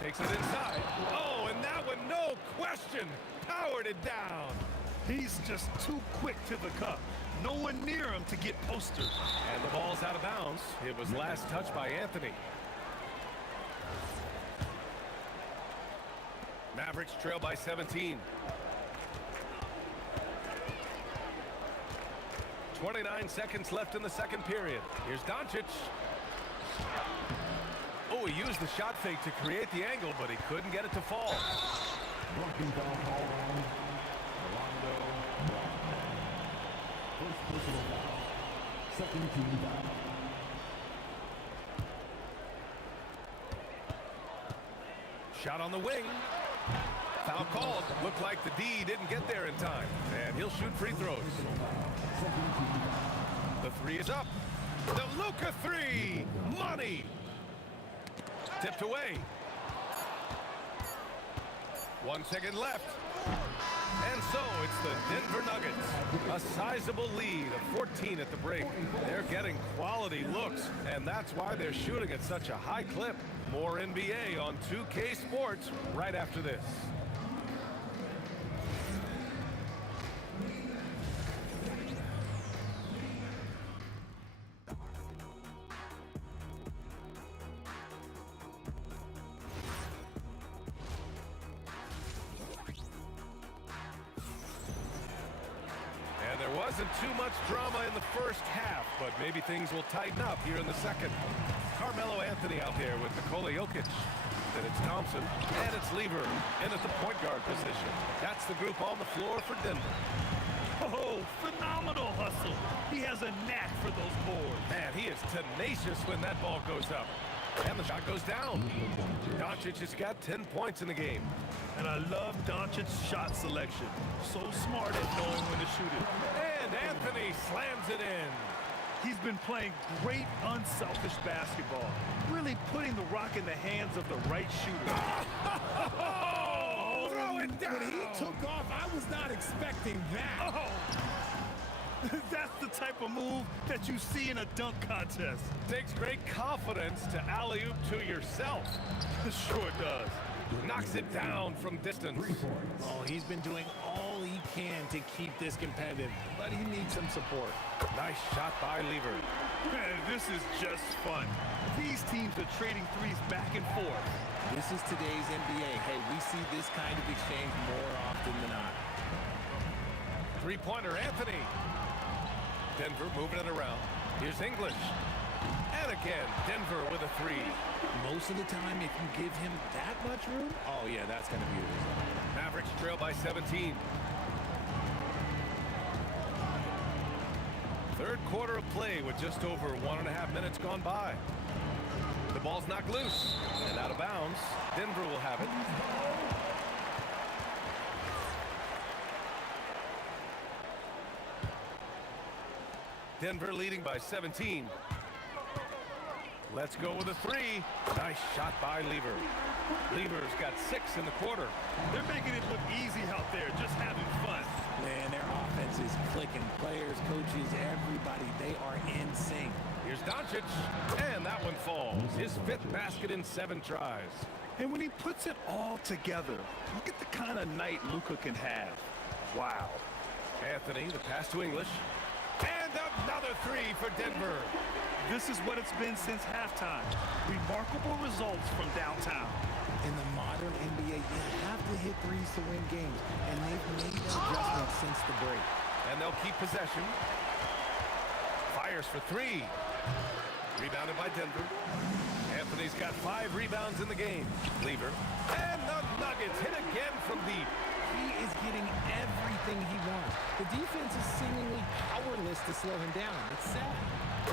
Takes it inside. Oh, and that one, no question, powered it down. He's just too quick to the cup. No one near him to get postered. And the ball's out of bounds. It was last touched by Anthony. Mavericks trail by 17. 29 seconds left in the second period. Here's Doncic. Oh, he used the shot fake to create the angle, but he couldn't get it to fall. Blocking foul called on Rondo. First personal foul. Second team foul. Shot on the wing. Foul called. Looked like the D didn't get there in time. And he'll shoot free throws. The 3 is up. The Luka 3. Money. Tipped away. 1 second left. And so it's the Denver Nuggets. A sizable lead of 14 at the break. They're getting quality looks, and that's why they're shooting at such a high clip. More NBA on 2K Sports right after this. Wasn't too much drama in the first half, but maybe things will tighten up here in the second. Carmelo Anthony out there with Nikola Jokic. Then it's Thompson, and it's Lever in at the point guard position. That's the group on the floor for Denver. Oh, phenomenal hustle. He has a knack for those boards. Man, he is tenacious when that ball goes up. And the shot goes down. Doncic has got 10 points in the game. And I love Doncic's shot selection. So smart at knowing when to shoot it. And Anthony slams it in. He's been playing great, unselfish basketball. Really putting the rock in the hands of the right shooter. Oh, throw it down. When he took off, I was not expecting that. Oh. That's the type of move that you see in a dunk contest. Takes great confidence to alley-oop to yourself. Sure does. Knocks it down from distance. Oh, he's been doing all he can to keep this competitive, but he needs some support. Nice shot by Lever. Man, this is just fun. These teams are trading threes back and forth. This is today's NBA. Hey, we see this kind of exchange more often than not. Three-pointer, Anthony. Denver moving it around. Here's English. And again, Denver with a 3. Most of the time, if you give him that much room, oh yeah, that's going to be the result. Mavericks trail by 17. Third quarter of play with just over 1.5 minutes gone by. The ball's knocked loose and out of bounds. Denver will have it. Denver leading by 17. Let's go with a 3. Nice shot by Lever. Lever's got 6 in the quarter. They're making it look easy out there, just having fun. Man, their offense is clicking. Players, coaches, everybody, they are in sync. Here's Doncic, and that one falls. His 5th basket in 7 tries. And when he puts it all together, look at the kind of night Luka can have. Wow. Anthony, the pass to English. And another 3 for Denver. This is what it's been since halftime. Remarkable results from downtown. In the modern NBA, you have to hit threes to win games, and they've made adjustments since the break. And they'll keep possession. Fires for 3. Rebounded by Denver. Anthony's got 5 rebounds in the game. Lever. And the Nuggets hit again from deep. He is getting everything he wants. The defense is seemingly powerless to slow him down. It's sad.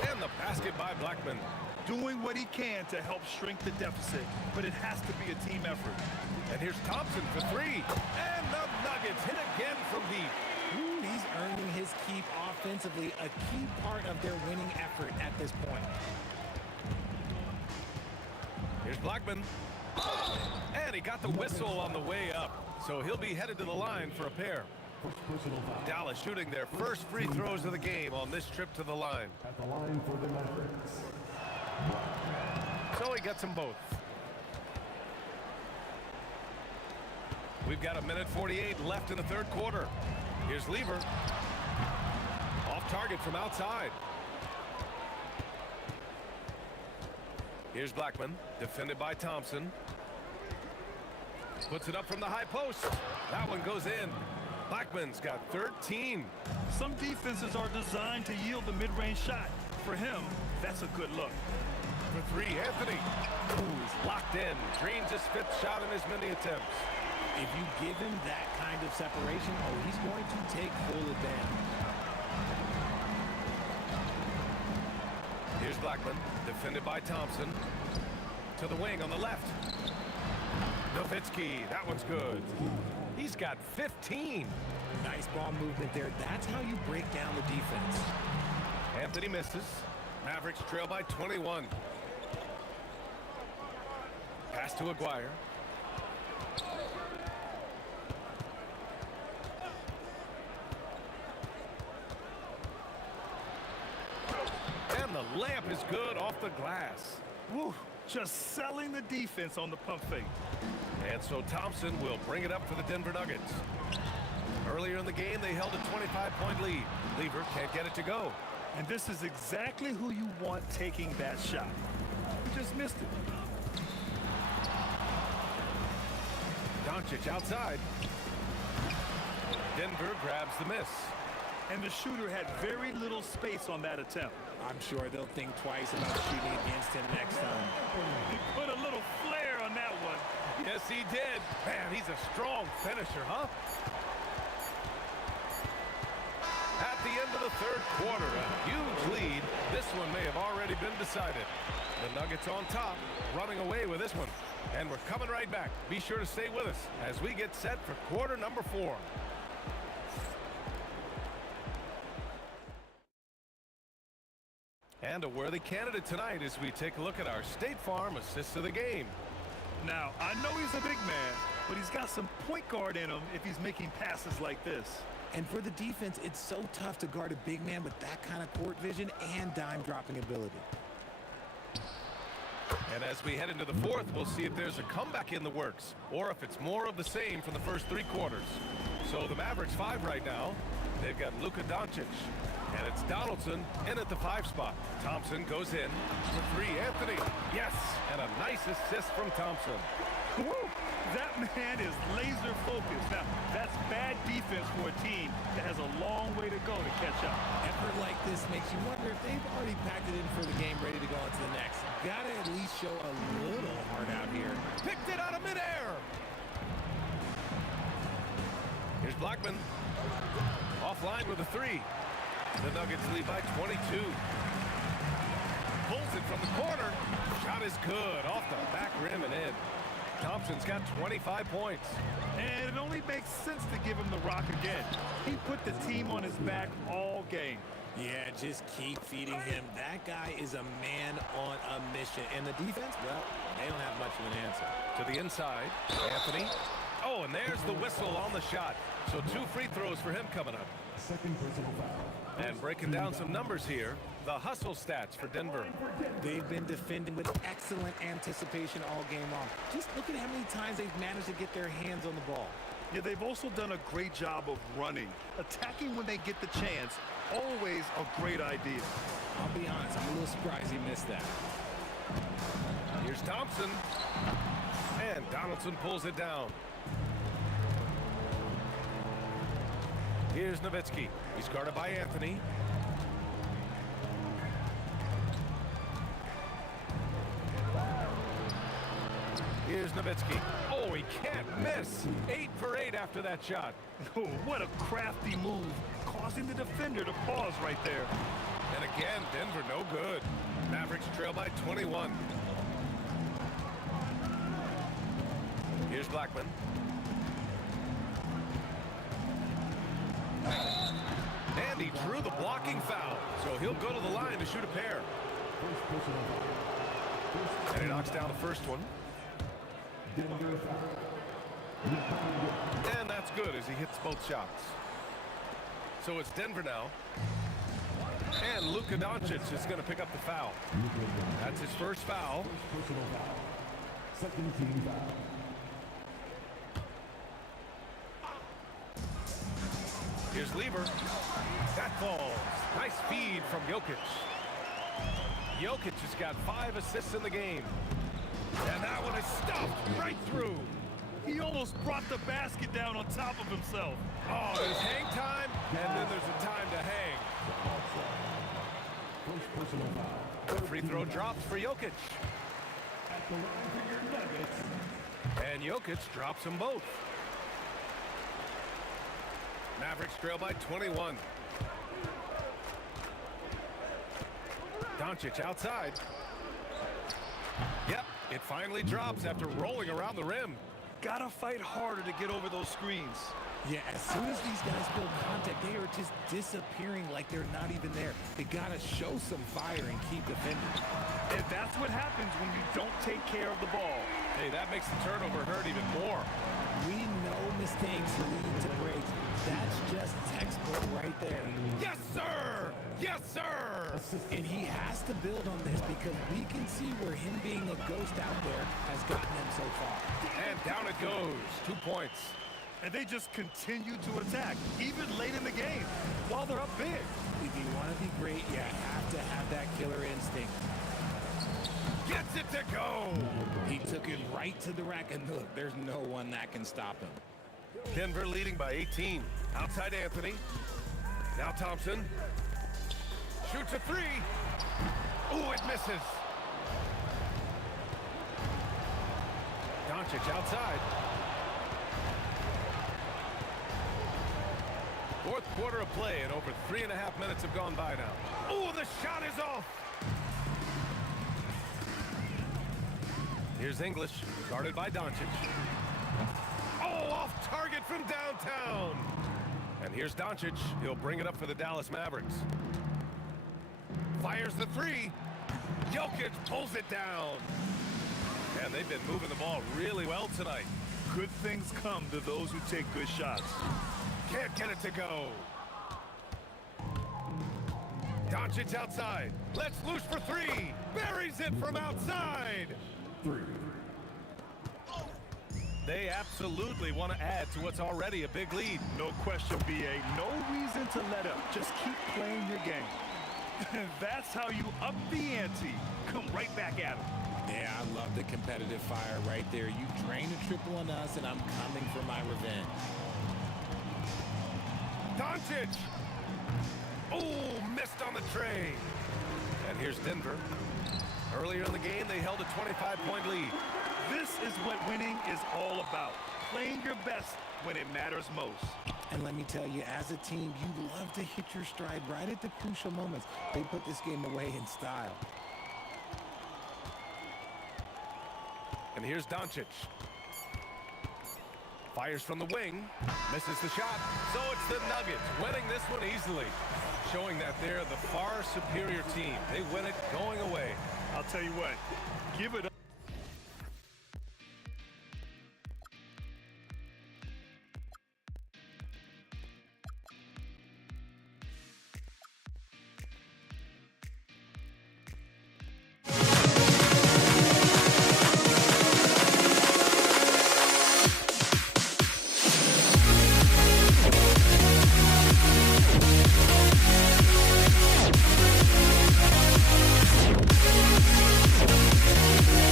And the basket by Blackman. Doing what he can to help shrink the deficit, but it has to be a team effort. And here's Thompson for 3. And the Nuggets hit again from deep. Ooh, he's earning his keep offensively, a key part of their winning effort at this point. Here's Blackman. And he got the whistle on the way up. So he'll be headed to the line for a pair. Dallas shooting their first free throws of the game on this trip to the line. At the line for the Mavericks. So he gets them both. We've got a minute 48 left in the third quarter. Here's Lever. Off target from outside. Here's Blackman, defended by Thompson. Puts it up from the high post. That one goes in. Blackman's got 13. Some defenses are designed to yield the mid-range shot. For him, that's a good look. For three, Anthony. Ooh, he's locked in. Dreams his fifth shot in as many attempts. If you give him that kind of separation, he's going to take full advantage. Here's Blackman, defended by Thompson. To the wing on the left. Nowitzki, that one's good. He's got 15. Nice ball movement there. That's how you break down the defense. Anthony misses. Mavericks trail by 21. Pass to Aguirre. And the layup is good off the glass. Woo, just selling the defense on the pump fake. And so Thompson will bring it up for the Denver Nuggets. Earlier in the game, they held a 25-point lead. Lever can't get it to go. And this is exactly who you want taking that shot. You just missed it. Doncic outside. Denver grabs the miss. And the shooter had very little space on that attempt. I'm sure they'll think twice about shooting against him next time. He put a little flair on that one. Yes, he did. Man, he's a strong finisher, huh? At the end of the third quarter, a huge lead. This one may have already been decided. The Nuggets on top, running away with this one. And we're coming right back. Be sure to stay with us as we get set for quarter number 4. And a worthy candidate tonight as we take a look at our State Farm assist of the game. Now, I know he's a big man, but he's got some point guard in him if he's making passes like this. And for the defense, it's so tough to guard a big man with that kind of court vision and dime-dropping ability. And as we head into the fourth, we'll see if there's a comeback in the works or if it's more of the same from the first 3 quarters. So the Mavericks 5 right now. They've got Luka Doncic. And it's Donaldson in at the 5 spot. Thompson goes in for 3. Anthony. Yes. And a nice assist from Thompson. Woo! That man is laser focused. Now, that's bad defense for a team that has a long way to go to catch up. Effort like this makes you wonder if they've already packed it in for the game, ready to go on to the next. Gotta at least show a little heart out here. Picked it out of midair. Here's Blackman. Offline with a 3. The Nuggets lead by 22. Pulls it from the corner. Shot is good. Off the back rim and in. Thompson's got 25 points. And it only makes sense to give him the rock again. He put the team on his back all game. Yeah, just keep feeding him. That guy is a man on a mission. And the defense, well, they don't have much of an answer. To the inside, Anthony. Oh, and there's the whistle on the shot. So 2 free throws for him coming up. Second personal foul. And breaking down some numbers here, the hustle stats for Denver. They've been defending with excellent anticipation all game long. Just look at how many times they've managed to get their hands on the ball. Yeah, they've also done a great job of running. Attacking when they get the chance, always a great idea. I'll be honest, I'm a little surprised he missed that. Here's Thompson. And Donaldson pulls it down. Here's Nowitzki. He's guarded by Anthony. Here's Nowitzki. Oh, he can't miss. 8 for 8 after that shot. Oh, what a crafty move, causing the defender to pause right there. And again, Denver no good. Mavericks trail by 21. Here's Blackman. And he drew the blocking foul, so he'll go to the line to shoot a pair. And he knocks down the first one. And that's good as he hits both shots. So it's Denver now. And Luka Doncic is going to pick up the foul. That's his first foul. Second team foul. Here's Lever. That falls. Nice feed from Jokic. Jokic has got 5 assists in the game. And that one is stuffed right through. He almost brought the basket down on top of himself. Oh, there's hang time, and then there's a time to hang. First personal foul. The free throw drops for Jokic. At the line for your Nuggets. And Jokic drops them both. Mavericks trail by 21. Doncic outside. Yep, it finally drops after rolling around the rim. Gotta fight harder to get over those screens. Yeah, as soon as these guys build contact, they are just disappearing like they're not even there. They gotta show some fire and keep defending. And that's what happens when you don't take care of the ball. Hey, that makes the turnover hurt even more. We know mistakes lead to breaks. That's just textbook right there. Yes, sir! Yes, sir! And he has to build on this because we can see where him being a ghost out there has gotten him so far. And down it goes. 2 points. And they just continue to attack, even late in the game, while they're up big. If you want to be great, you have to have that killer instinct. Gets it to go! He took it right to the rack, and look, there's no one that can stop him. Denver leading by 18. Outside Anthony. Now Thompson. Shoots a 3. Ooh, it misses. Doncic outside. Fourth quarter of play, and over 3.5 minutes have gone by now. Ooh, the shot is off. Here's English, guarded by Doncic. Oh, off target from downtown. And here's Doncic. He'll bring it up for the Dallas Mavericks. Fires the 3. Jokic pulls it down. And they've been moving the ball really well tonight. Good things come to those who take good shots. Can't get it to go. Doncic outside. Let's loose for 3. Buries it from outside. 3. They absolutely want to add to what's already a big lead. No question, B.A. No reason to let up. Just keep playing your game. That's how you up the ante. Come right back at them. Yeah, I love the competitive fire right there. You drain a triple on us, and I'm coming for my revenge. Doncic! Oh, missed on the tray. And here's Denver. Earlier in the game, they held a 25-point lead. This is what winning is all about. Playing your best when it matters most. And let me tell you, as a team, you love to hit your stride right at the crucial moments. They put this game away in style. And here's Doncic. Fires from the wing. Misses the shot. So it's the Nuggets winning this one easily. Showing that they're the far superior team. They win it going away. I'll tell you what. Give it up. Yeah.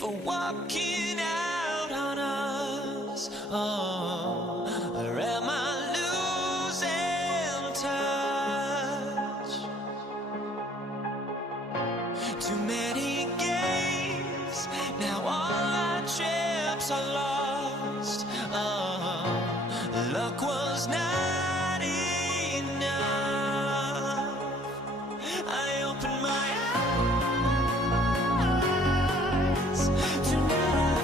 for walking out on us. Oh, or am I losing touch? Too many games, now all our chips are lost. Oh, luck was not enough. I opened my eyes to now.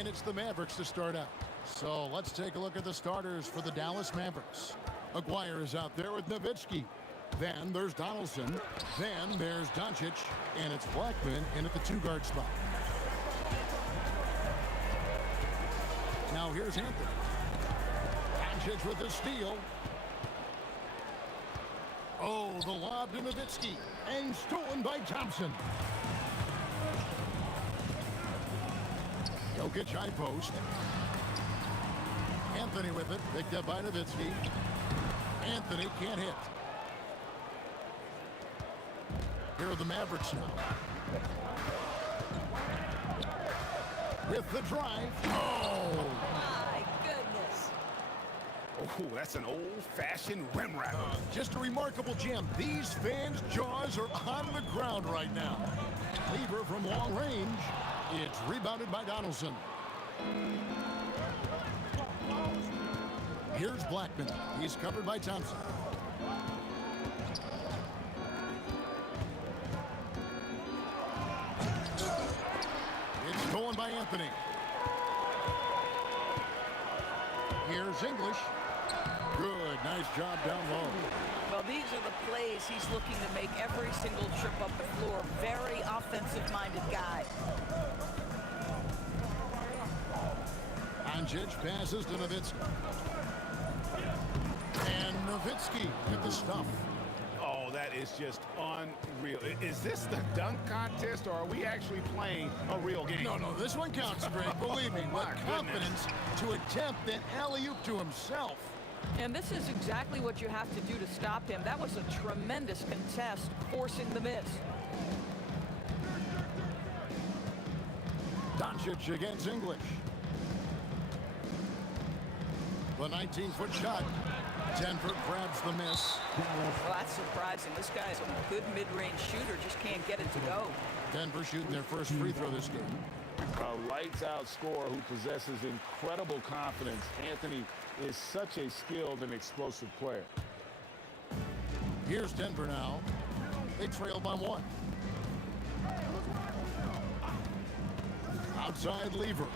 And it's the Mavericks to start out. So let's take a look at the starters for the Dallas Mavericks. Aguirre is out there with Nowitzki. Then there's Donaldson. Then there's Doncic. And it's Blackman in at the 2-guard spot. Now here's Anthony. Doncic with the steal. Oh, the lob to Nowitzki. And stolen by Thompson. Jokic high post. Anthony with it. Picked up by Nowitzki. Anthony can't hit. Here are the Mavericks now. With the drive. Oh! My goodness. Oh, that's an old-fashioned rim wrap. Just a remarkable jam. These fans' jaws are on the ground right now. Lever from long range. It's rebounded by Donaldson. Here's Blackman. He's covered by Thompson. It's stolen by Anthony. Here's English. Good, nice job down low. Well, these are the plays he's looking to make every single trip up the floor. Very offensive-minded guy. Doncic passes to Nowitzki. And Nowitzki with the stuff. Oh, that is just unreal. Is this the dunk contest, or are we actually playing a real game? No, this one counts, Greg. Believe me, with confidence to attempt that alley-oop to himself. And this is exactly what you have to do to stop him. That was a tremendous contest, forcing the miss. Doncic against English. The 19-foot shot. Denver grabs the miss. Well, that's surprising. This guy's a good mid-range shooter, just can't get it to go. Denver shooting their first free throw this game. A lights-out scorer who possesses incredible confidence. Anthony is such a skilled and explosive player. Here's Denver now. They trail by 1. Outside Lever.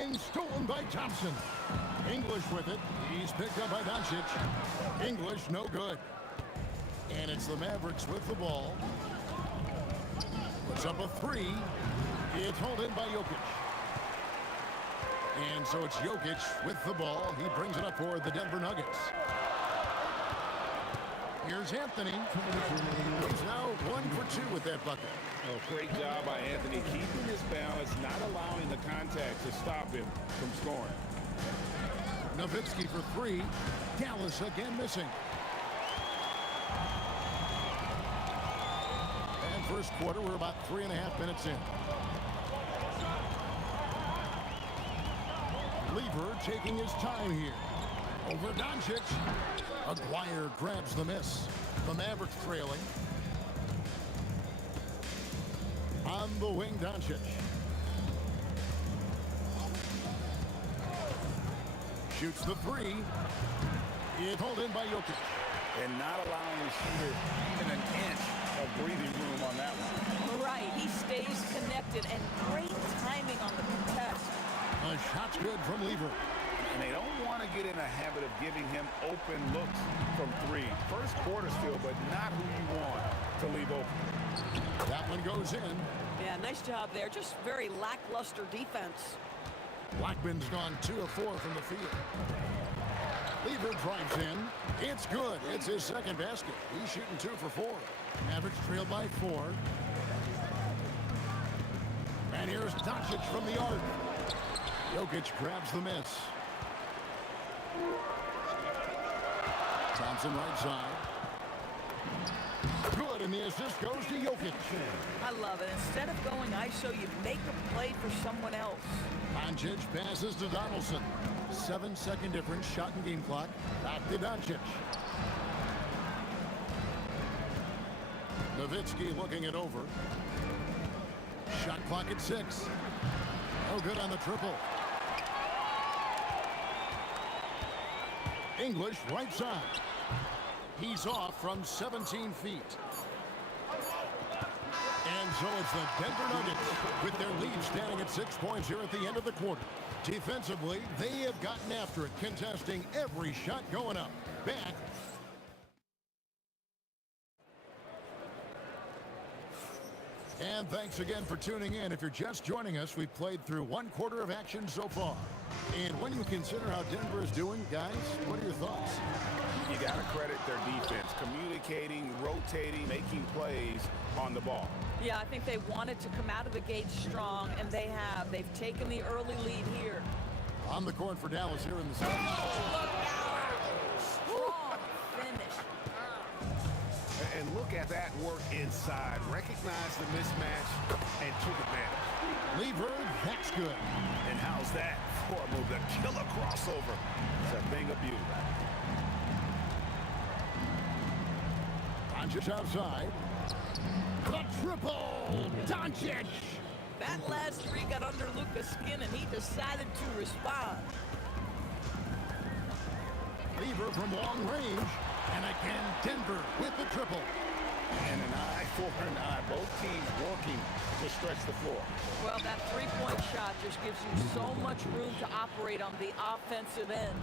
And stolen by Thompson. English with it. He's picked up by Doncic. English no good. And it's the Mavericks with the ball. Puts up a 3. It's hauled in by Jokic. And so it's Jokic with the ball. He brings it up for the Denver Nuggets. Here's Anthony. He's now 1 for 2 with that bucket. Oh, great job by Anthony keeping his balance, not allowing the contact to stop him from scoring. Nowitzki for 3. Dallas again missing. And first quarter, we're about 3.5 minutes in. Lever taking his time here. Over Doncic. Aguirre grabs the miss. The Mavericks trailing. On the wing, Doncic. Shoots the 3. It's hauled in by Jokic. And not allowing the shooter even an inch of breathing room on that one. Right, he stays connected, and great timing on the contest. A shot's good from Lever. And they don't want to get in a habit of giving him open looks from 3. First quarter still, but not who you want to leave open. That one goes in. Yeah, nice job there. Just very lackluster defense. Blackman's gone 2 of 4 from the field. Lever drives in. It's good. It's his second basket. He's shooting 2 for 4. Mavericks trailed by 4. And here's Doncic from the arc. Jokic grabs the miss. Thompson right side. Good, and the assist goes to Jokic. I love it. Instead of going ISO, you make a play for someone else. Doncic passes to Donaldson. 7-second difference, shot and game clock. Back to Doncic. Nowitzki looking it over. Shot clock at 6. No good on the triple. English right side. He's off from 17 feet. And so it's the Denver Nuggets with their lead standing at 6 points here at the end of the quarter. Defensively, they have gotten after it, contesting every shot going up. Back. And thanks again for tuning in. If you're just joining us, we've played through 1 quarter of action so far. And when you consider how Denver is doing, guys, what are your thoughts? You got to credit their defense, communicating, rotating, making plays on the ball. Yeah, I think they wanted to come out of the gate strong, and they have. They've taken the early lead here. On the court for Dallas here in the second. Look out! Strong finish. And look at that work inside. Recognize the mismatch and took advantage. Lever, that's good. And how's that for a move? The killer crossover. It's a thing of beauty. Doncic outside. The triple! Doncic! That last three got under Luka's skin, and he decided to respond. Lever from long range. And again, Denver with the triple. And an eye for an eye. Both teams working to stretch the floor. Well, that three-point shot just gives you so much room to operate on the offensive end.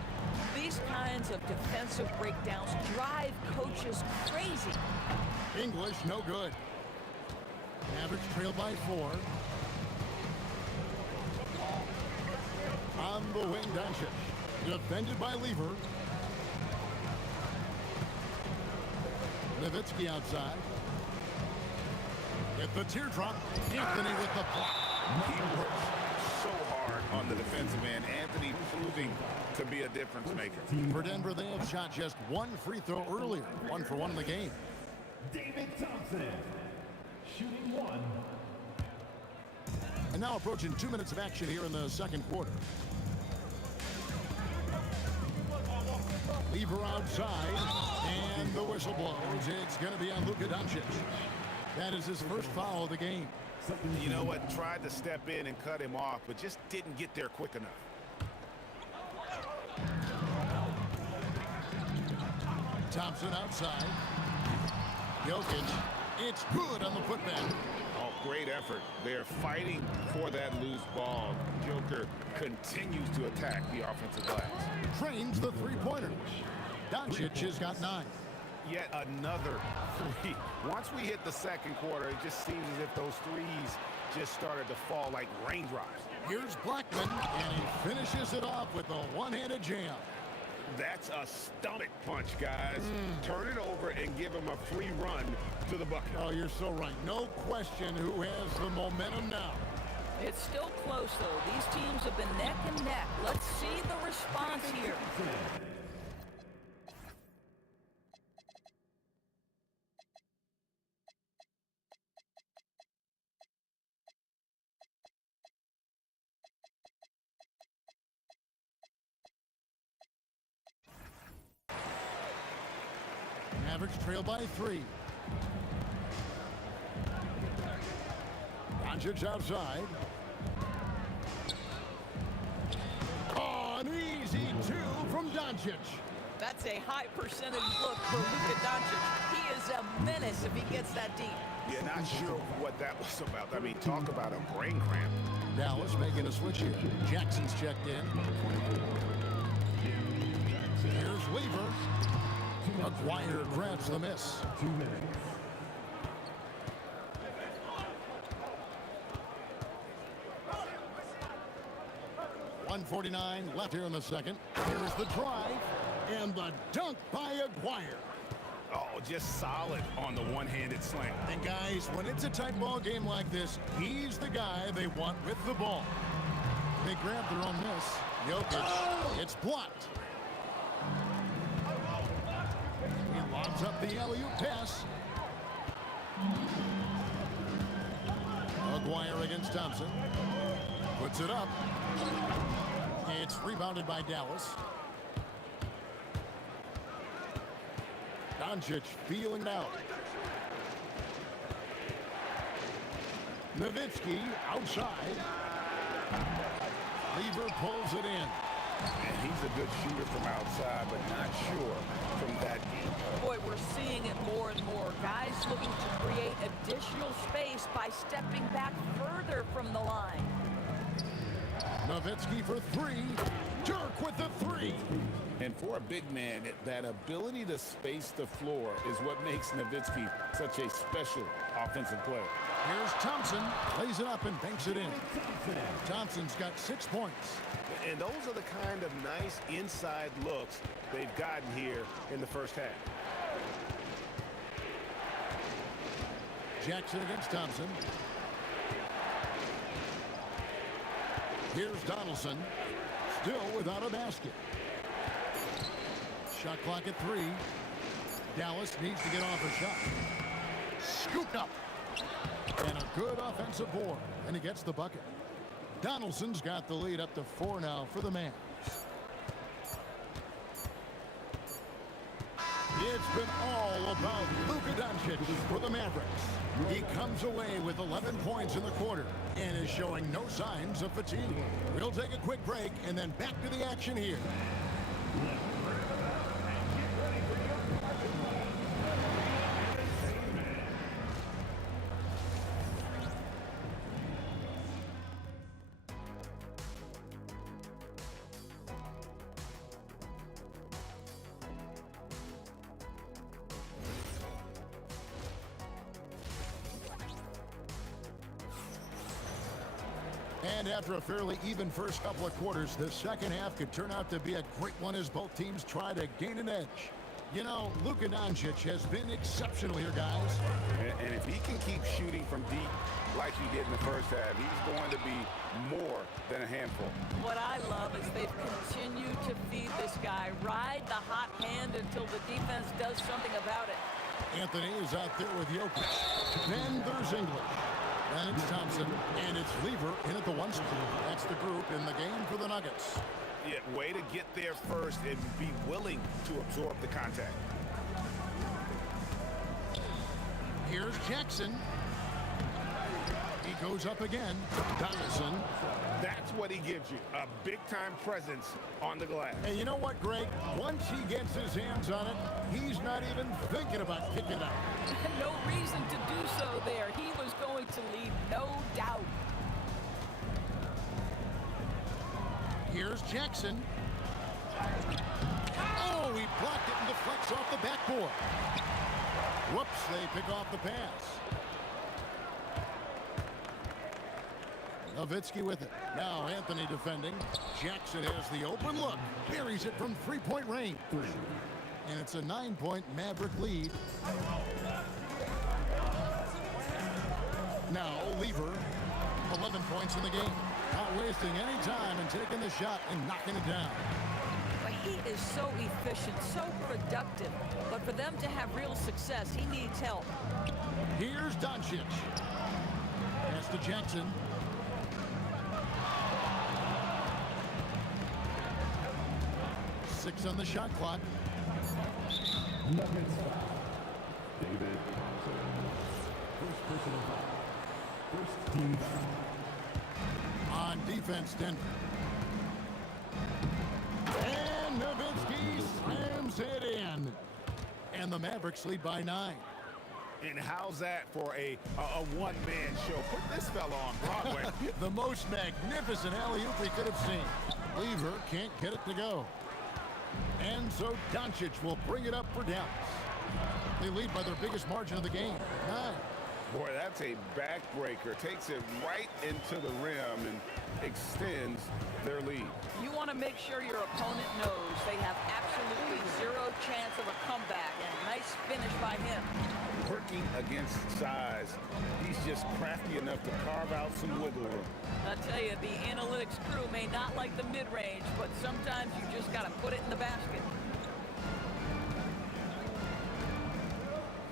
These kinds of defensive breakdowns drive coaches crazy. English, no good. Mavericks trail by 4. On the wing, Doncic. Defended by Lever. Nowitzki outside. At the teardrop, Anthony with the block. He works so hard on the defensive end. Anthony proving to be a difference maker. For Denver, they have shot just 1 free throw earlier. 1 for 1 in the game. David Thompson, shooting 1. And now approaching 2 minutes of action here in the second quarter. Lever outside, and the whistle blows. It's going to be on Luka Doncic. That is his first foul of the game. You know what? Tried to step in and cut him off, but just didn't get there quick enough. Thompson outside. Jokic, it's good on the putback. Oh, great effort. They're fighting for that loose ball. Joker continues to attack the offensive glass. Trains the three-pointer. Doncic has got 9. Yet another 3. Once we hit the second quarter, it just seems as if those threes just started to fall like raindrops. Here's Blackman, and he finishes it off with a one-handed jam. That's a stomach punch, guys. Turn it over and give him a free run to the bucket. Oh, you're so right. No question who has the momentum now. It's still close, though. These teams have been neck and neck. Let's see the response here. Mavericks trail by 3. Doncic outside. Oh, an easy 2 from Doncic. That's a high percentage look for Luka Doncic. He is a menace if he gets that deep. Yeah, not sure what that was about. I mean, talk about a brain cramp. Dallas making a switch here. Jackson's checked in. Here's Weaver. Aguirre grabs the miss. 2 minutes. .149 left here in the second. Here's the drive and the dunk by Aguirre. Oh, just solid on the one-handed slam. And guys, when it's a tight ball game like this, he's the guy they want with the ball. They grab their own miss. Jokic, it's blocked. He lobs up the alley-oop pass. Aguirre against Thompson. Puts it up. It's rebounded by Dallas. Doncic feeling it out. Nowitzki outside. Lever pulls it in. And he's a good shooter from outside, but not sure from that deep. Boy, we're seeing it more and more. Guys looking to create a additional space by stepping back further from the line. Nowitzki for three. Dirk with the three. And for a big man, that ability to space the floor is what makes Nowitzki such a special offensive player. Here's Thompson, lays it up and banks it in. Thompson's got 6 points. And those are the kind of nice inside looks they've gotten here in the first half. Jackson against Thompson. Here's Donaldson, still without a basket. Shot clock at 3. Dallas needs to get off a shot. Scooped up. And a good offensive board. And he gets the bucket. Donaldson's got the lead up to 4 now for the Mavs. It's been all about Luka Doncic for the Mavericks. He comes away with 11 points in the quarter and is showing no signs of fatigue. We'll take a quick break and then back to the action here. And after a fairly even first couple of quarters, the second half could turn out to be a great one as both teams try to gain an edge. You know, Luka Doncic has been exceptional here, guys. And if he can keep shooting from deep like he did in the first half, he's going to be more than a handful. What I love is they've continued to feed this guy, ride the hot hand until the defense does something about it. Anthony is out there with Jokic. Then there's English. Then it's Thompson, and it's Lever in at the 1 spot. That's the group in the game for the Nuggets. Yeah, way to get there first and be willing to absorb the contact. Here's Jackson. He goes up again. Donaldson. That's what he gives you, a big-time presence on the glass. And you know what, Greg? Once he gets his hands on it, he's not even thinking about kicking it out. No reason to do so there. He was going to leave, no doubt. Here's Jackson. Oh, he blocked it and deflects off the backboard. Whoops, they pick off the pass. Nowitzki with it. Now Anthony defending. Jackson has the open look. Buries it from 3-point range. And it's a 9-point Maverick lead. Now Lever, 11 points in the game. Not wasting any time and taking the shot and knocking it down. But he is so efficient, so productive. But for them to have real success, he needs help. Here's Doncic. Pass to Jackson. Six on the shot clock. Nuggets foul. David. First personal foul. First team foul. On defense, Denver. And Nowitzki slams it in. And the Mavericks lead by 9. And how's that for a one-man show? Put this fella on Broadway. The most magnificent alley-oop we could have seen. Lever can't get it to go. And so Doncic will bring it up for Dallas. They lead by their biggest margin of the game, 9. Boy, that's a backbreaker. Takes it right into the rim and extends their lead. You want to make sure your opponent knows they have absolutely zero chance of a comeback. And nice finish by him. Working against size. He's just crafty enough to carve out some wiggle room. I tell you, the analytics crew may not like the mid-range, but sometimes you just got to put it in the basket.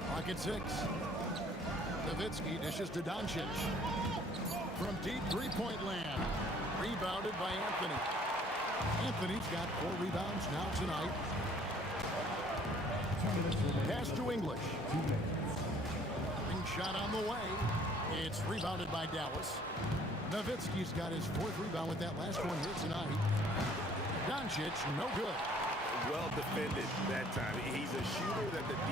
Clock at 6. Nowitzki dishes to Doncic. From deep three-point land. Rebounded by Anthony. Anthony's got 4 rebounds now tonight. Pass to English. Ring shot on the way. It's rebounded by Dallas. Nowitzki's got his 4th rebound with that last one here tonight. Doncic, no good. Well defended that time. He's a shooter that the D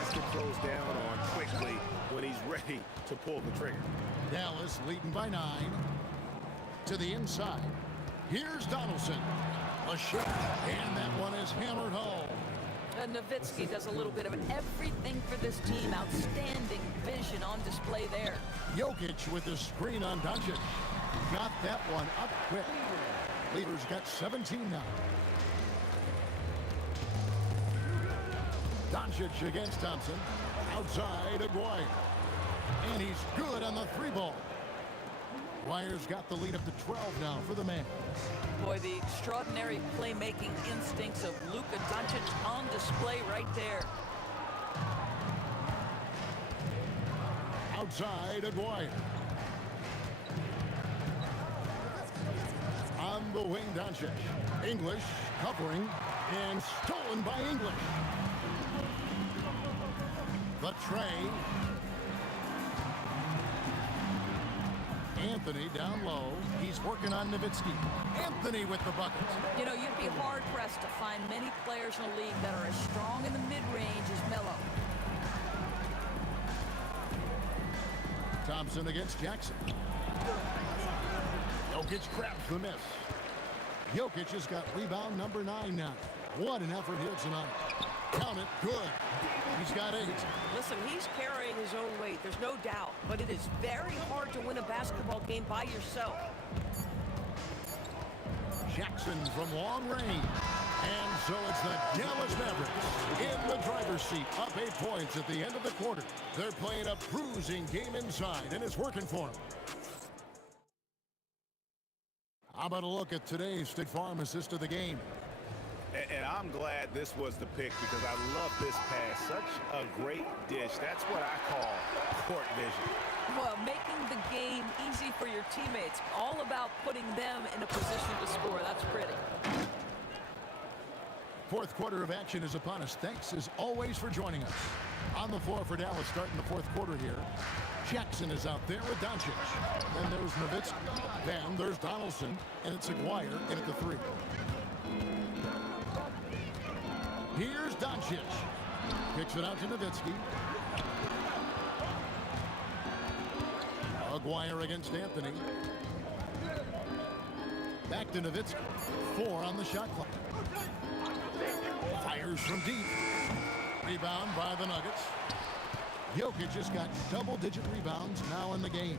has to close down on quickly when he's ready. ready to pull the trigger. Dallas leading by 9. To the inside. Here's Donaldson. A shot, and that one is hammered home. And Nowitzki does a little bit of everything for this team. Outstanding vision on display there. Jokic with the screen on Doncic. Got that one up quick. Leaders got 17 now. Doncic against Thompson. Outside Aguirre. And he's good on the 3-ball. Aguirre's got the lead up to 12 now for the man. Boy, the extraordinary playmaking instincts of Luka Doncic on display right there. Outside Aguirre. On the wing, Doncic. English covering and stolen by English. The tray. Anthony down low. He's working on Nowitzki. Anthony with the bucket. You know, you'd be hard-pressed to find many players in the league that are as strong in the mid-range as Melo. Thompson against Jackson. Jokic grabs the miss. Jokic has got rebound number 9 now. What an effort here tonight. Count it, good. He's got 8. Listen, he's carrying his own weight, there's no doubt. But it is very hard to win a basketball game by yourself. Jackson from long range. And so it's the Dallas Mavericks in the driver's seat, up 8 points at the end of the quarter. They're playing a bruising game inside, and it's working for them. How about a look at today's State Farm assist of the game? And I'm glad this was the pick because I love this pass. Such a great dish. That's what I call court vision. Well, making the game easy for your teammates. All about putting them in a position to score. That's pretty. Fourth quarter of action is upon us. Thanks, as always, for joining us. On the floor for Dallas starting the fourth quarter here. Jackson is out there with Doncic. Then there's Nowitzki. Then there's Donaldson. And it's Aguirre in at the 3. Here's Doncic. Kicks it out to Nowitzki. Aguirre against Anthony. Back to Nowitzki. 4 on the shot clock. Fires from deep. Rebound by the Nuggets. Jokic just got double-digit rebounds now in the game.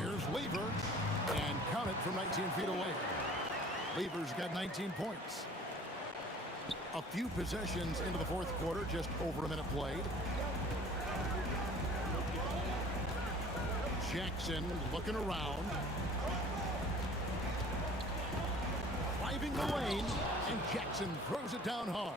Here's Lever. And count it from 19 feet away. Lever's got 19 points. A few possessions into the fourth quarter, just over a minute played. Jackson looking around. Driving the lane, and Jackson throws it down hard.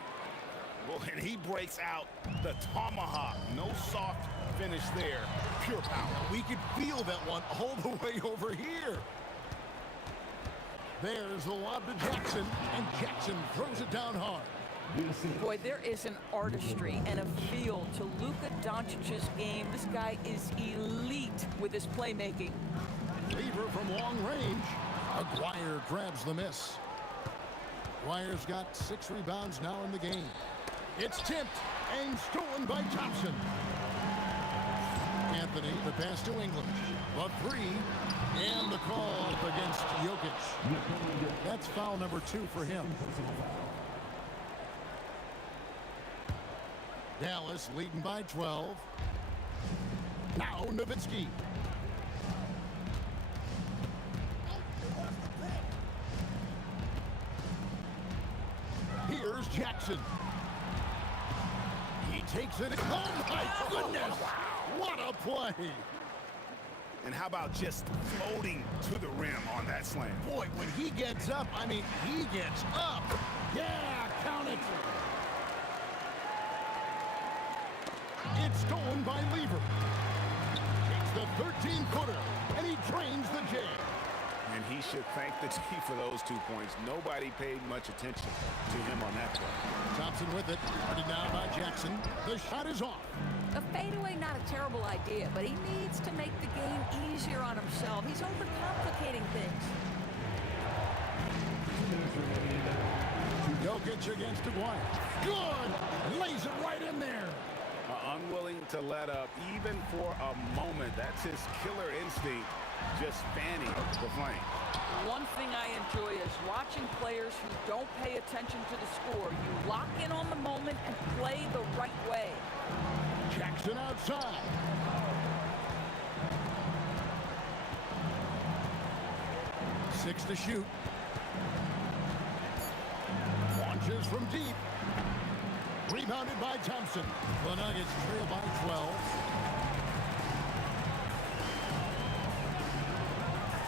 Well, and he breaks out the tomahawk. No soft finish there. Pure power. We could feel that one all the way over here. There's the lob to Jackson, and Jackson throws it down hard. Boy, there is an artistry and a feel to Luka Doncic's game. This guy is elite with his playmaking. Lever from long range. Aguirre grabs the miss. Aguirre's got 6 rebounds now in the game. It's tipped and stolen by Thompson. Anthony, the pass to English. The 3, and the call up against Jokic. That's foul number 2 for him. Dallas leading by 12. Now Nowitzki. Here's Jackson. He takes it. Oh my goodness! What a play! And how about just floating to the rim on that slam? Boy, when he gets up, I mean, he gets up. Yeah, count it. It's stolen by Lever. Takes the 13-footer, and he drains the jam. And he should thank the team for those 2 points. Nobody paid much attention to him on that play. Thompson with it. Guarded down by Jackson. The shot is off. A fadeaway, not a terrible idea, but he needs to make the game easier on himself. He's overcomplicating things. Jokic against Aguirre. Good! Lays it right in there. unwilling to let up even for a moment. That's his killer instinct, just fanning the flame. One thing I enjoy is watching players who don't pay attention to the score. You lock in on the moment and play the right way. Jackson outside. Six to shoot. Launches from deep. Rebounded by Thompson. The Nuggets trail by 12.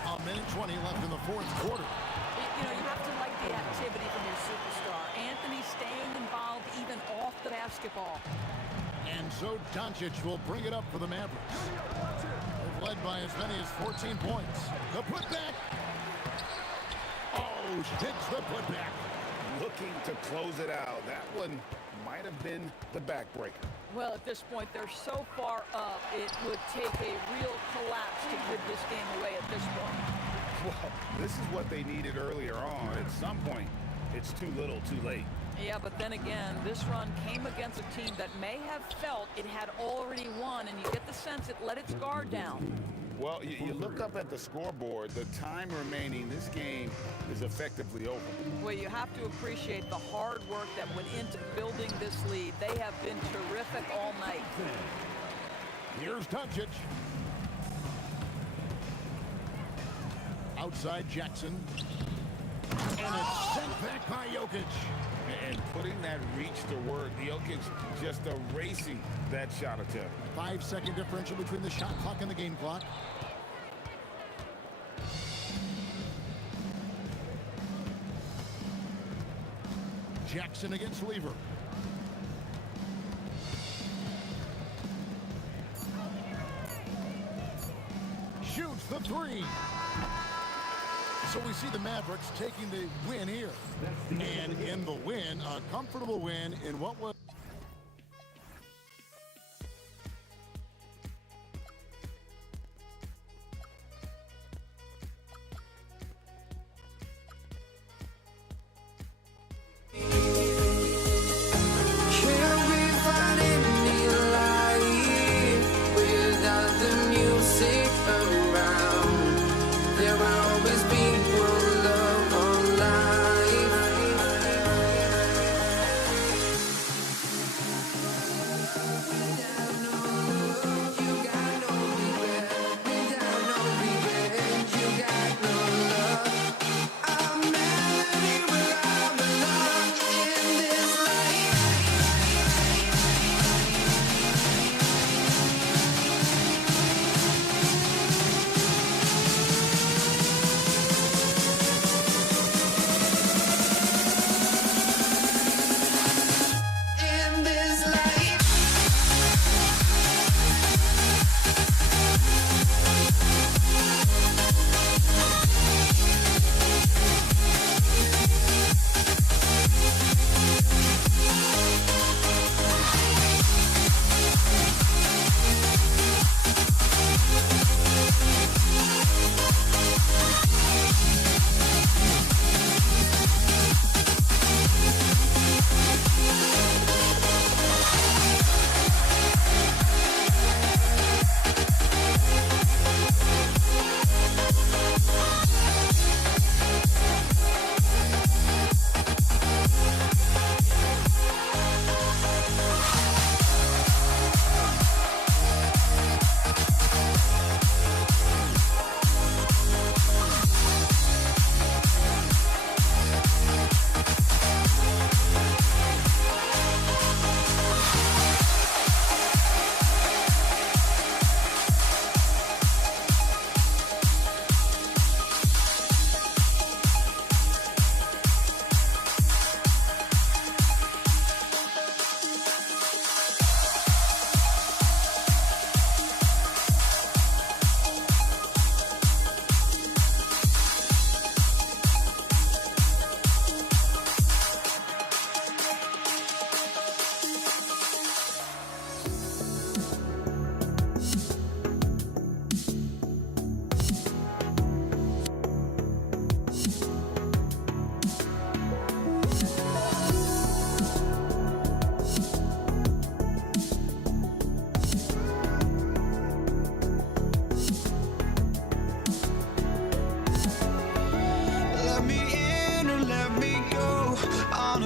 A minute 20 left in the fourth quarter. You know, you have to like the activity from your superstar. Anthony staying involved even off the basketball. And so Doncic will bring it up for the Mavericks. They've led by as many as 14 points. The putback. Oh, hits the putback. Looking to close it out. That one might have been the backbreaker. Well, at this point, they're so far up, it would take a real collapse to give this game away at this point. Well, this is what they needed earlier on. At some point, it's too little, too late. Yeah, but then again, this run came against a team that may have felt it had already won, and you get the sense it let its guard down. Well, you look up at the scoreboard, the time remaining, this game is effectively over. Well, you have to appreciate the hard work that went into building this lead. They have been terrific all night. Here's Doncic. Outside Jackson. And it's sent back by Jokic. And putting that reach to work, Jokic just erasing that shot attempt. 5-second differential between the shot clock and the game clock. Jackson against Lever. Shoots the three. So we see the Mavericks taking the win here. And in the win, a comfortable win in what was...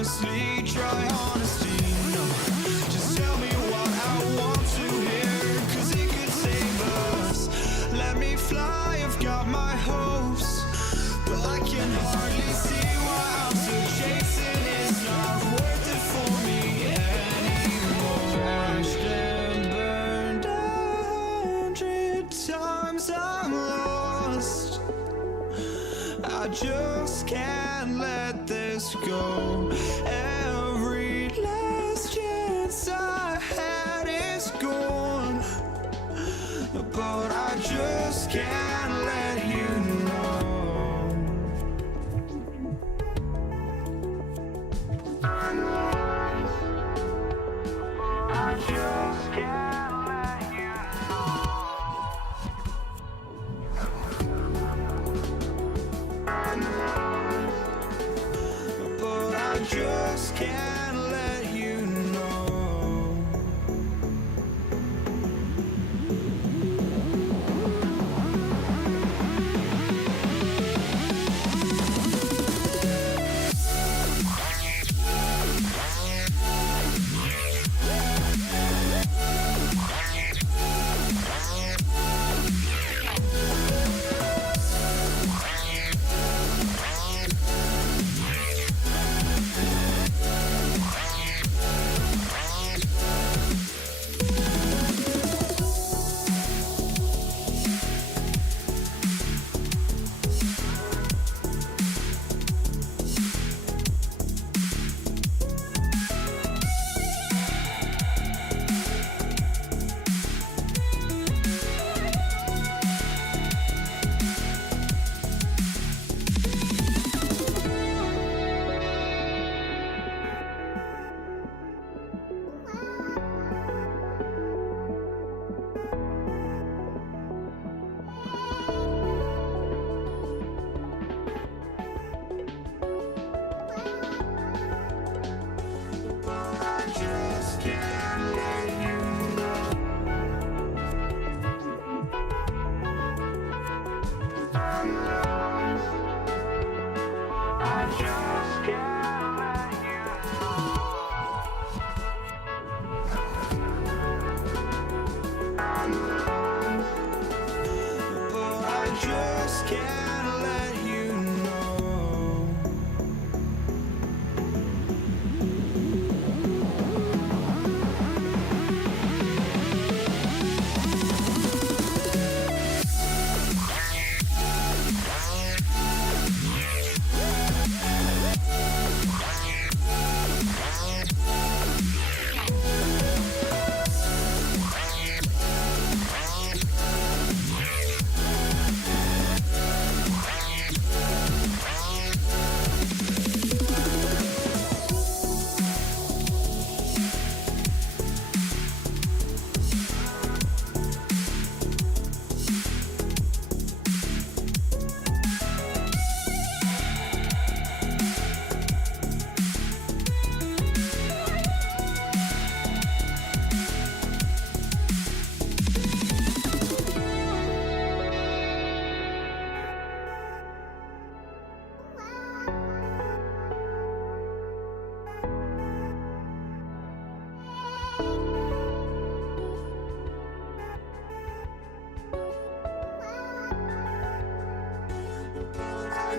honestly, try honesty. No, just tell me what I want to hear, 'cause it could save us. Let me fly, I've got my hopes, but I can hardly see why I'm still chasing. It's not worth it for me anymore. Crashed and burned 100 times, I'm lost. I just can't let this go. Every last chance I had is gone, but I just can't let you know. I just can't let you know. But I just can't let you know.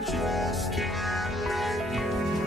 just can't let you know.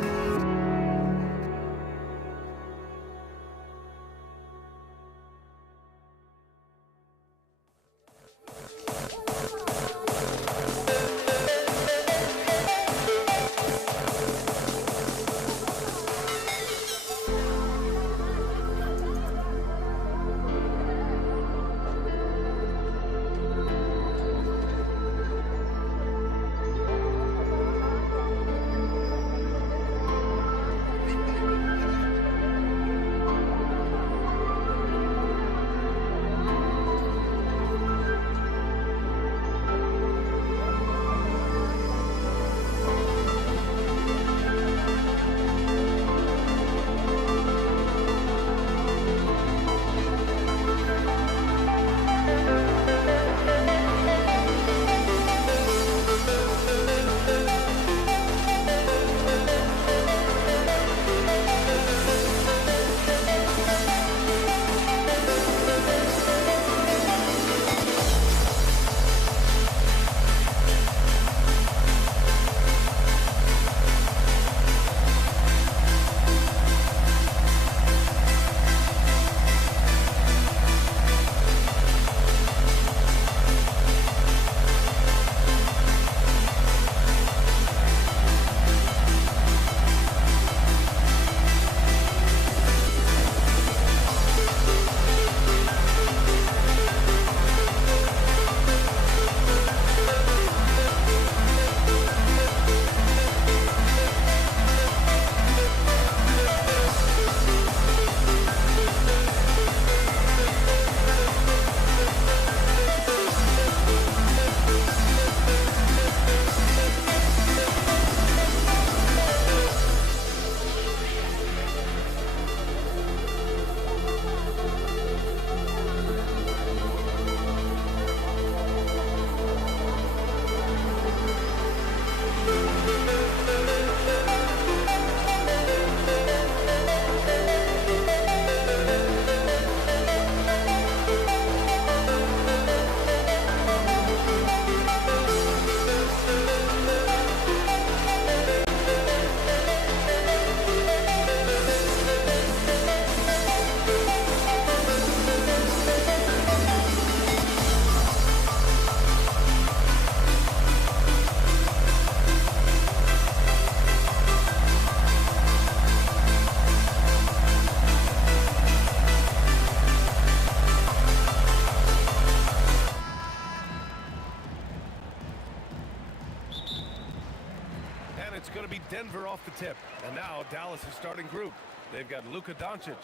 It's going to be Denver off the tip. And now Dallas is starting group. They've got Luka Doncic.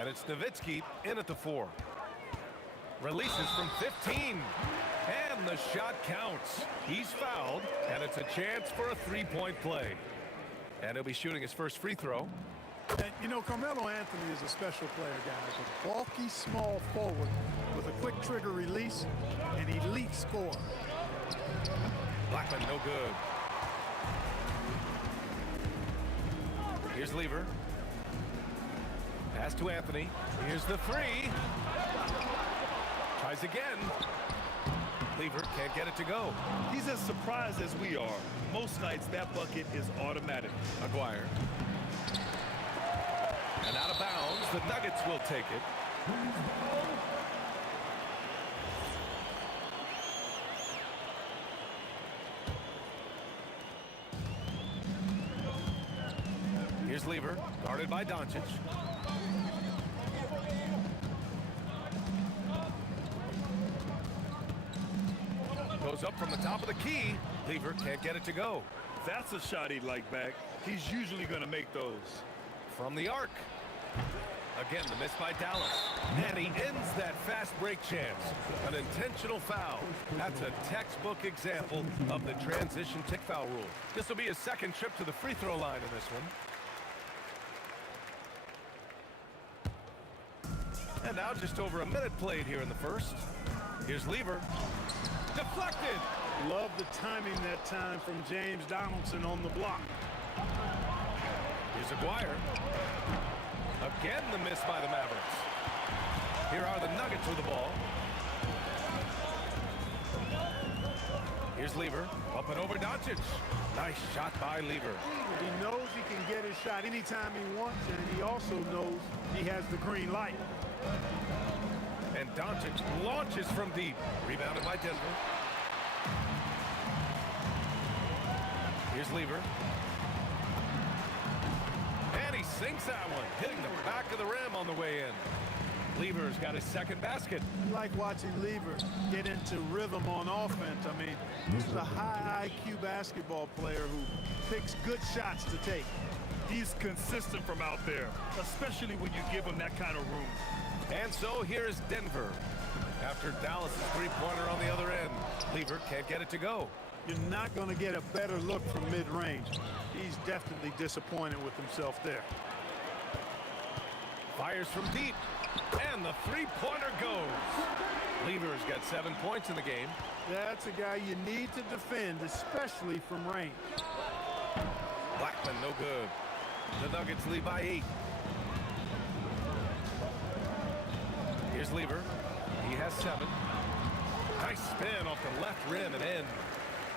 And it's Nowitzki in at the 4. Releases from 15. And the shot counts. He's fouled. And it's a chance for a three-point play. And he'll be shooting his first free throw. And, you know, Carmelo Anthony is a special player, guys. A bulky, small forward with a quick trigger release, an elite scorer. Blackman, no good. Here's Lever. Pass to Anthony. Here's the 3. Tries again. Lever can't get it to go. He's as surprised as we are. Most nights, that bucket is automatic. Aguirre. And out of bounds, the Nuggets will take it. Here's Lever, guarded by Doncic. Goes up from the top of the key. Lever can't get it to go. That's a shot he'd like back. He's usually going to make those. From the arc. Again, the miss by Dallas. And he ends that fast break chance. An intentional foul. That's a textbook example of the transition tick foul rule. This will be his second trip to the free throw line in this one. And now just over a minute played here in the first. Here's Lever. Deflected. Love the timing that time from James Donaldson on the block. Here's Aguirre. Again, the miss by the Mavericks. Here are the Nuggets with the ball. Here's Lever. Up and over Doncic. Nice shot by Lever. He knows he can get his shot anytime he wants, and he also knows he has the green light. And Doncic launches from deep. Rebounded by Denver. Here's Lever. And he sinks that one, hitting the back of the rim on the way in. Lever's got his second basket. I like watching Lever get into rhythm on offense. I mean, this is a high IQ basketball player who picks good shots to take. He's consistent from out there, especially when you give him that kind of room. And so here's Denver. After Dallas' three-pointer on the other end, Lever can't get it to go. You're not going to get a better look from mid-range. He's definitely disappointed with himself there. Fires from deep, and the three-pointer goes. Lever's got 7 points in the game. That's a guy you need to defend, especially from range. Blackman, no good. The Nuggets lead by 8. Here's Lever. He has 7. Nice spin off the left rim and in.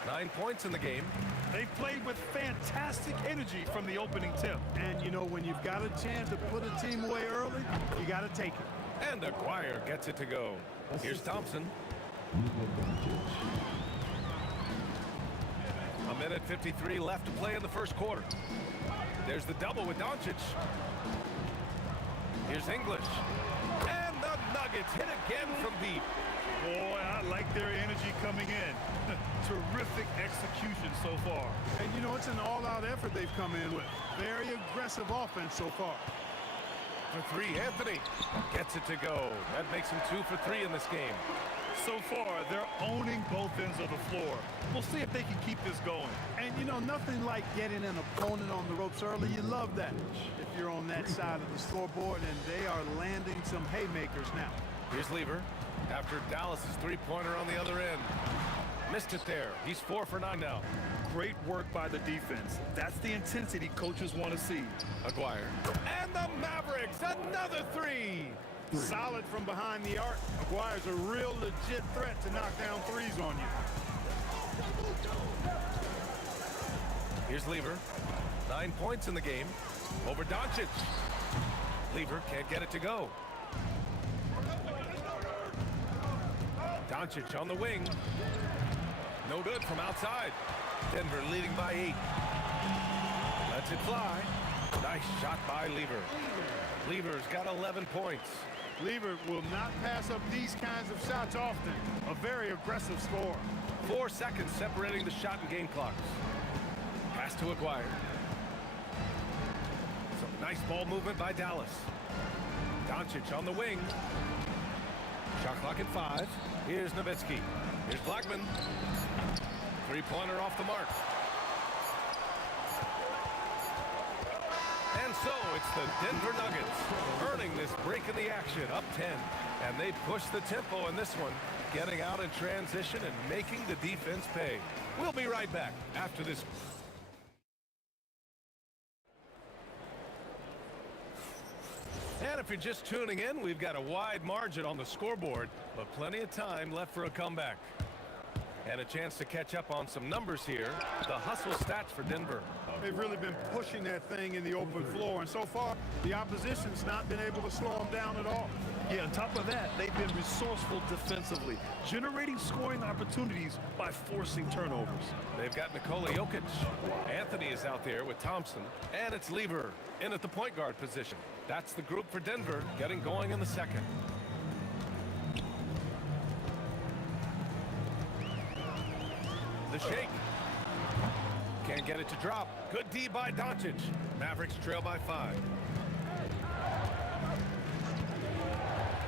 9 points in the game. They played with fantastic energy from the opening tip. And, you know, when you've got a chance to put a team away early, you got to take it. And Aguirre gets it to go. Here's Thompson. A minute 53 left to play in the first quarter. There's the double with Doncic. Here's English. And the Nuggets hit again from deep. Boy, I like their energy coming in. Terrific execution so far. And, you know, it's an all-out effort they've come in with. Very aggressive offense so far. For 3, Anthony gets it to go. That makes him 2 for 3 in this game. So far, they're owning both ends of the floor. We'll see if they can keep this going. And, you know, nothing like getting an opponent on the ropes early. You love that if you're on that side of the scoreboard, and they are landing some haymakers now. Here's Lever. After Dallas' three-pointer on the other end. Missed it there. He's 4 for 9 now. Great work by the defense. That's the intensity coaches want to see. Aguirre. And the Mavericks, another 3. Solid from behind the arc. Aguirre's a real legit threat to knock down threes on you. Here's Lever. 9 points in the game. Over Doncic. Lever can't get it to go. Doncic on the wing. No good from outside. Denver leading by 8. Lets it fly. Nice shot by Lever. Lever's got 11 points. Lever will not pass up these kinds of shots often. A very aggressive scorer. 4 seconds separating the shot and game clocks. Pass Pass to Aguirre. Some nice ball movement by Dallas. Doncic on the wing. Shot clock at 5. Here's Nowitzki. Here's Blackman. Three-pointer off the mark. And so it's the Denver Nuggets earning this break in the action, up 10. And they push the tempo in this one, getting out in transition and making the defense pay. We'll be right back after this. And if you're just tuning in, we've got a wide margin on the scoreboard, but plenty of time left for a comeback. And a chance to catch up on some numbers here. The hustle stats for Denver. They've really been pushing that thing in the open floor, and so far, the opposition's not been able to slow them down at all. Yeah, on top of that, they've been resourceful defensively, generating scoring opportunities by forcing turnovers. They've got Nikola Jokic. Anthony is out there with Thompson, and it's Lever in at the point guard position. That's the group for Denver getting going in the second. The shake. Can't get it to drop. Good D by Doncic. Mavericks trail by 5.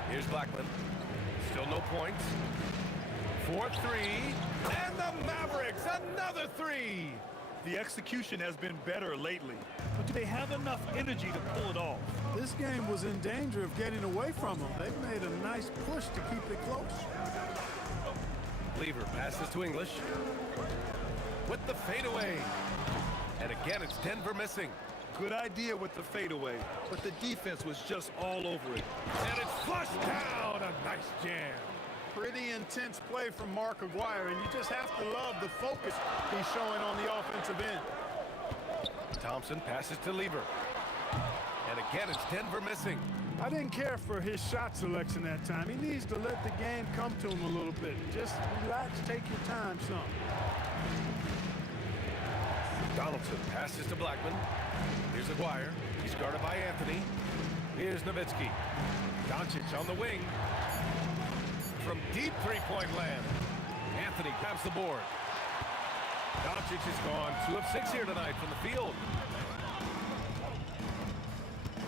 Here's Blackman. Still no points. 4-3. And the Mavericks, another 3. The execution has been better lately, but do they have enough energy to pull it off? This game was in danger of getting away from them. They've made a nice push to keep it close. Lever passes to English. With the fadeaway. And again, it's Denver missing. Good idea with the fadeaway, but the defense was just all over it. And it's flushed down. A nice jam. Pretty intense play from Mark Aguirre, and you just have to love the focus he's showing on the offensive end. Thompson passes to Lever. And again, it's Denver missing. I didn't care for his shot selection that time. He needs to let the game come to him a little bit. Just relax, take your time some. Donaldson passes to Blackman. Here's Aguirre. He's guarded by Anthony. Here's Nowitzki. Doncic on the wing. From deep three-point land. Anthony grabs the board. Doncic has gone 2 of 6 here tonight from the field.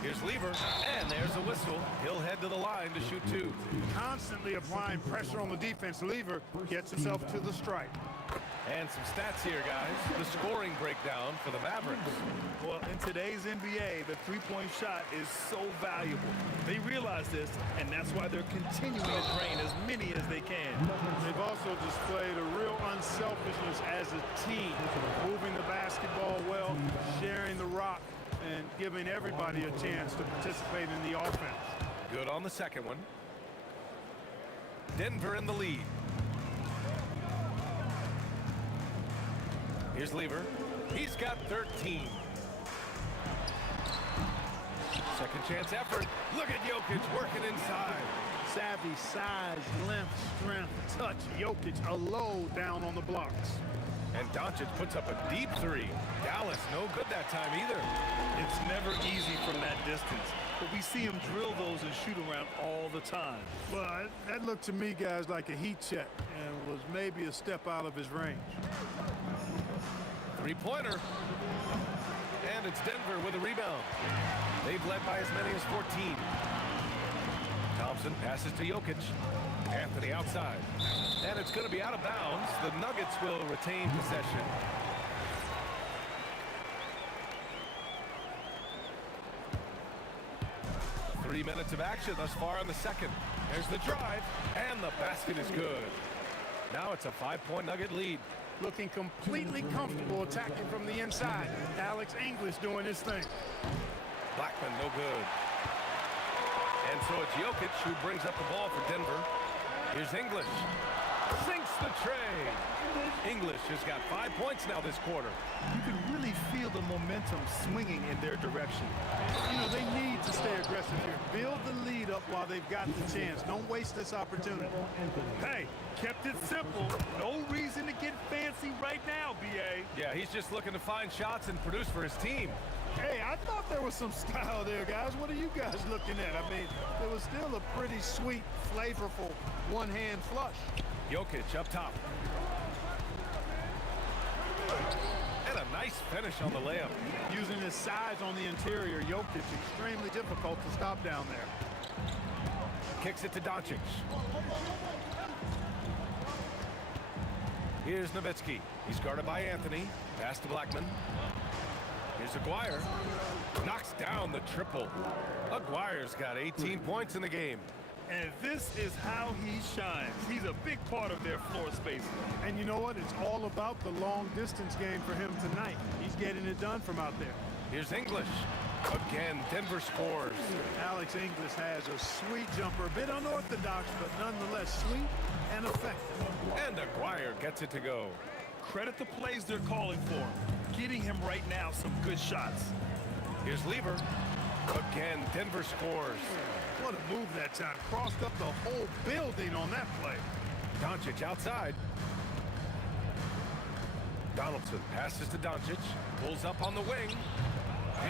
Here's Lever, and there's a whistle. He'll head to the line to shoot 2. Constantly applying pressure on the defense. Lever gets himself to the strike. And some stats here, guys. The scoring breakdown for the Mavericks. Well, in today's NBA, the three-point shot is so valuable. They realize this, and that's why they're continuing to drain as many as they can. They've also displayed a real unselfishness as a team, moving the basketball well, sharing the rock, and giving everybody a chance to participate in the offense. Good on the second one. Denver in the lead. Here's Lever. He's got 13. Second chance effort. Look at Jokic working inside. Savvy, size, length, strength, touch. Jokic a low down on the blocks. And Doncic puts up a deep 3. Dallas no good that time either. It's never easy from that distance, but we see him drill those and shoot around all the time. Well, that looked to me, guys, like a heat check and was maybe a step out of his range. Three-pointer. And it's Denver with a rebound. They've led by as many as 14. Thompson passes to Jokic. Anthony outside. And it's going to be out of bounds. The Nuggets will retain possession. Three minutes of action thus far in the second. There's the drive, and the basket is good. Now it's a 5-point Nugget lead. Looking completely comfortable attacking from the inside. Alex English doing his thing. Blackman no good. And so it's Jokic who brings up the ball for Denver. Here's English. Sinks the tray. English has got 5 points now this quarter. You can really feel the momentum swinging in their direction. You know, they need to stay aggressive here. Build the lead up while they've got the chance. Don't waste this opportunity. Hey, kept it simple. No reason to get fancy right now, B.A. Yeah, he's just looking to find shots and produce for his team. Hey, I thought there was some style there, guys. What are you guys looking at? I mean, it was still a pretty sweet, flavorful one-hand flush. Jokic up top. And a nice finish on the layup. Using his size on the interior, Jokic extremely difficult to stop down there. Kicks it to Doncic. Here's Nowitzki. He's guarded by Anthony. Pass to Blackman. Here's Aguirre. Knocks down the triple. Aguirre's got 18 points in the game. And this is how he shines. He's a big part of their floor space. And you know what? It's all about the long distance game for him tonight. He's getting it done from out there. Here's English. Again, Denver scores. Alex English has a sweet jumper. A bit unorthodox, but nonetheless sweet and effective. And Aguirre gets it to go. Credit the plays they're calling for him. Getting him right now some good shots. Here's Lever. Again, Denver scores. What a move that time. Crossed up the whole building on that play. Doncic outside. Donaldson passes to Doncic. Pulls up on the wing.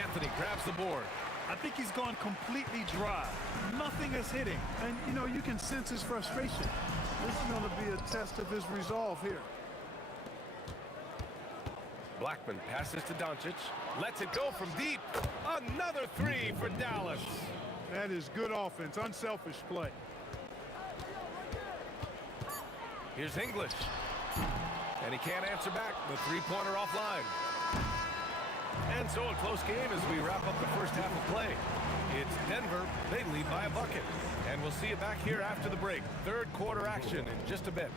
Anthony grabs the board. I think he's gone completely dry. Nothing is hitting. And, you know, you can sense his frustration. This is going to be a test of his resolve here. Blackman passes to Doncic. Lets it go from deep. Another three for Dallas. That is good offense, unselfish play. Here's English. And he can't answer back. The three-pointer offline. And so a close game as we wrap up the first half of play. It's Denver. They lead by a bucket. And we'll see you back here after the break. Third quarter action in just a bit.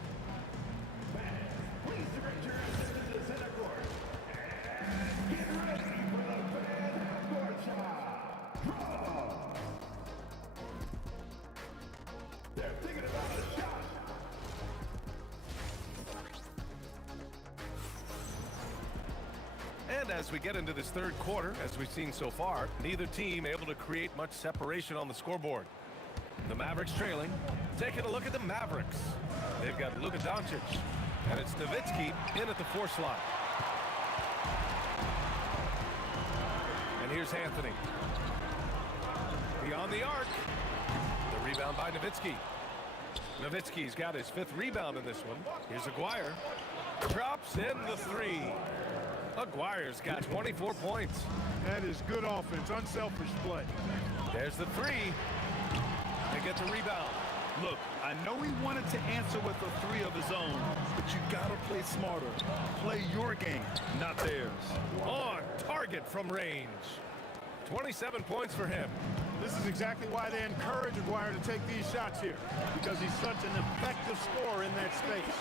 And as we get into this third quarter, as we've seen so far, neither team able to create much separation on the scoreboard. The Mavericks trailing. Taking a look at the Mavericks. They've got Luka Doncic. And it's Nowitzki in at the 4 slot. And here's Anthony. Beyond the arc. The rebound by Nowitzki. Nowitzki's got his 5th rebound in this one. Here's Aguirre. Drops in the 3. Aguirre's got 24 points. That is good offense, unselfish play. There's the 3. They get the rebound. Look, I know he wanted to answer with a 3 of his own, but you gotta play smarter. Play your game, not theirs. On target from range. 27 points for him. This is exactly why they encourage Aguirre to take these shots here, because he's such an effective scorer in that space.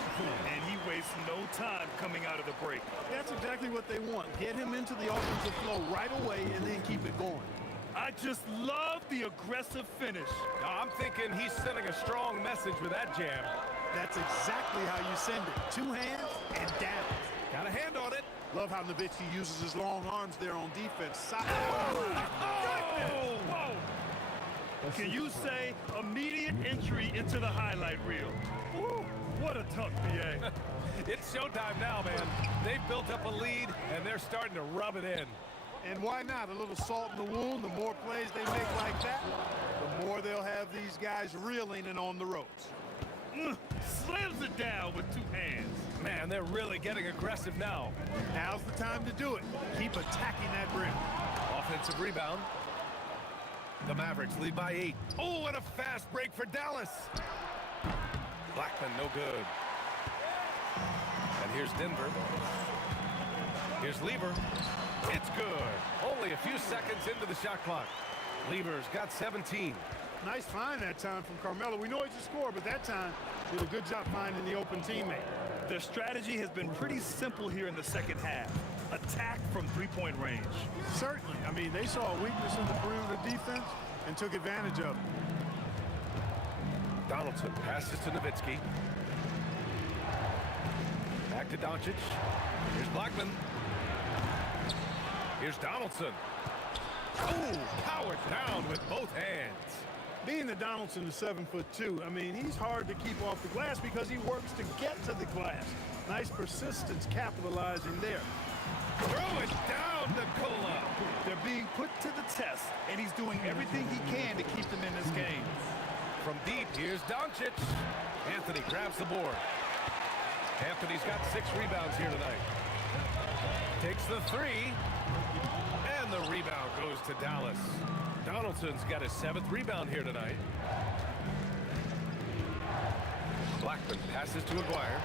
And he wastes no time coming out of the break. That's exactly what they want. Get him into the offensive flow right away and then keep it going. I just love the aggressive finish. Now, I'm thinking he's sending a strong message with that jam. That's exactly how you send it. 2 hands and down. Got a hand on it. Love how Nowitzki uses his long arms there on defense. Whoa! Can you say immediate entry into the highlight reel? Woo, what a tough BA. It's showtime now, man. They've built up a lead, and they're starting to rub it in. And why not? A little salt in the wound. The more plays they make like that, the more they'll have these guys reeling and on the ropes. Slams it down with 2 hands. Man, they're really getting aggressive now. Now's the time to do it. Keep attacking that rim. Offensive rebound. The Mavericks lead by 8. Oh, and a fast break for Dallas. Blackman, no good. And here's Denver. Here's Lever. It's good. Only a few seconds into the shot clock. Lever's got 17. Nice find that time from Carmelo. We know he's a scorer, but that time did a good job finding the open teammate. Their strategy has been pretty simple here in the second half. Attack from 3-point range. Certainly. I mean, they saw a weakness in the perimeter defense and took advantage of it. Donaldson passes to Nowitzki. Back to Doncic. Here's Blackman. Here's Donaldson. Oh, powered down with both hands. Being that Donaldson is 7'2", I mean, he's hard to keep off the glass because he works to get to the glass. Nice persistence capitalizing there. Throw it down, Nikola. They're being put to the test, and he's doing everything he can to keep them in this game. From deep, here's Doncic. Anthony grabs the board. Anthony's got 6 rebounds here tonight. Takes the three. And the rebound goes to Dallas. Donaldson's got his 7th rebound here tonight. Blackman passes to Aguirre.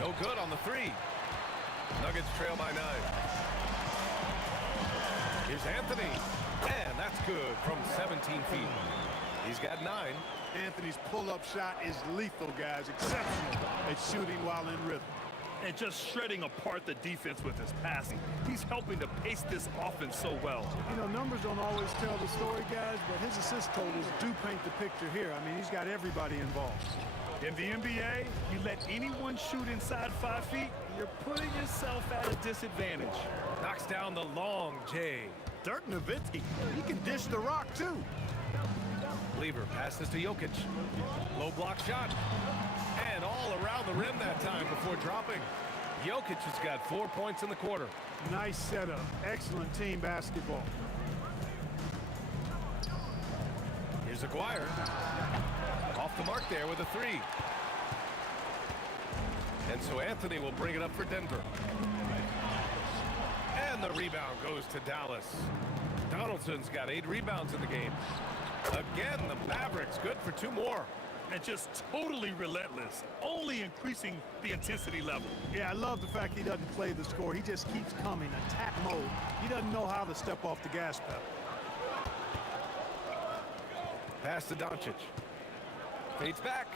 No good on the three. Nuggets trail by 9. Here's Anthony. And that's good from 17 feet. He's got 9. Anthony's pull-up shot is lethal, guys. Exceptional at shooting while in rhythm. And just shredding apart the defense with his passing. He's helping to pace this offense so well. You know, numbers don't always tell the story, guys, but his assist totals do paint the picture here. I mean, he's got everybody involved. In the NBA, you let anyone shoot inside 5 feet, you're putting yourself at a disadvantage. Knocks down the long J. Dirk Nowitzki, he can dish the rock, too. Lever passes to Jokic. Low block shot. And all around the rim that time before dropping. Jokic has got 4 points in the quarter. Nice setup. Excellent team basketball. Here's Aguirre. Off the mark there with a three. And so Anthony will bring it up for Denver. And the rebound goes to Dallas. Donaldson's got 8 rebounds in the game. Again, the Mavericks good for 2 more. And just totally relentless, only increasing the intensity level. Yeah, I love the fact he doesn't play the score. He just keeps coming, attack mode. He doesn't know how to step off the gas pedal. Pass to Doncic. Fades back.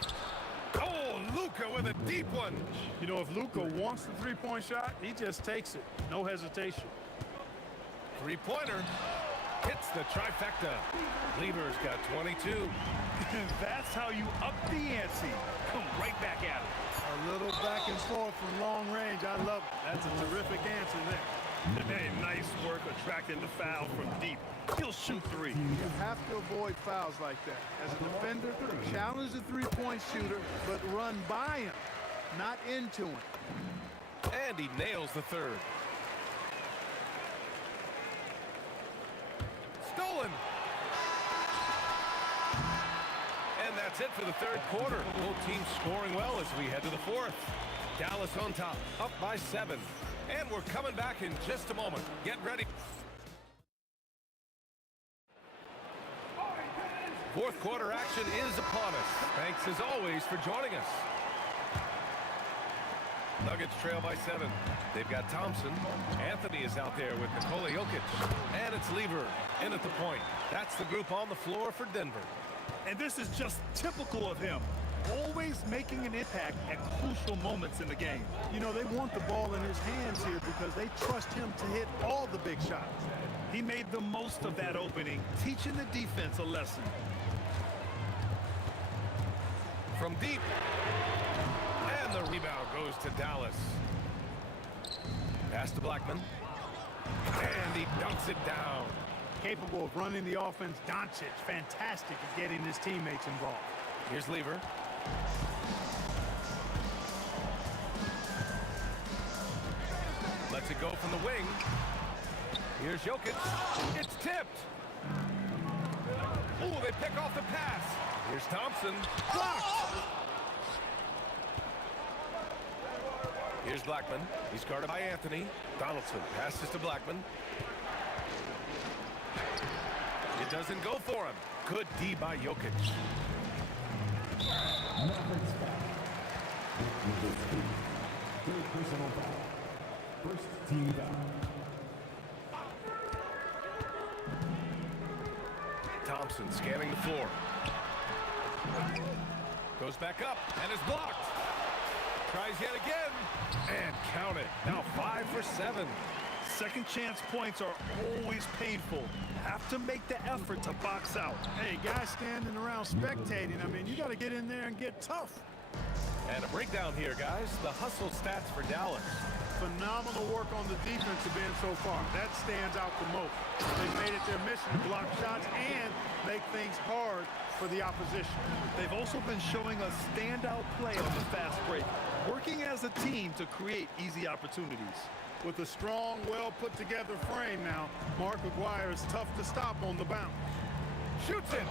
Oh, Luka with a deep one. You know, if Luka wants the three-point shot, he just takes it. No hesitation. Three-pointer. Hits the trifecta. Lever's got 22. That's how you up the ante. Come right back at it. A little back and forth from long range. I love it. That's a terrific answer there. Hey, nice work attracting the foul from deep. He'll shoot 3. You have to avoid fouls like that. As a defender, challenge the three-point shooter, but run by him, not into him. And he nails the third. Stolen. And that's it for the third quarter. Both teams scoring well as we head to the fourth. Dallas on top, up by 7. And we're coming back in just a moment. Get ready. Fourth quarter action is upon us. Thanks as always for joining us. Nuggets trail by 7. They've got Thompson. Anthony is out there with Nikola Jokic. And it's Lever in at the point. That's the group on the floor for Denver. And this is just typical of him. Always making an impact at crucial moments in the game. You know, they want the ball in his hands here because they trust him to hit all the big shots. He made the most of that opening, teaching the defense a lesson. From deep. And the rebound goes to Dallas. Pass to Blackman. And he dunks it down. Capable of running the offense. Doncic, fantastic at getting his teammates involved. Here's Lever. Lets it go from the wing. Here's Jokic. It's tipped. Oh, they pick off the pass. Here's Thompson. Blocked. Here's Blackman. He's guarded by Anthony. Donaldson passes to Blackman. It doesn't go for him. Good D by Jokic. Third personal foul. First team foul. Thompson scanning the floor. Goes back up and is blocked. Tries yet again. And count it. Now 5 for 7. Second chance points are always painful. Have to make the effort to box out. Hey, guys standing around spectating, I mean, you got to get in there and get tough. And a breakdown here, guys. The hustle stats for Dallas. Phenomenal work on the defensive end so far. That stands out the most. They've made it their mission to block shots and make things hard for the opposition. They've also been showing a standout play on the fast break, working as a team to create easy opportunities. With a strong, well-put-together frame now, Mark Aguirre is tough to stop on the bounce. Shoots it.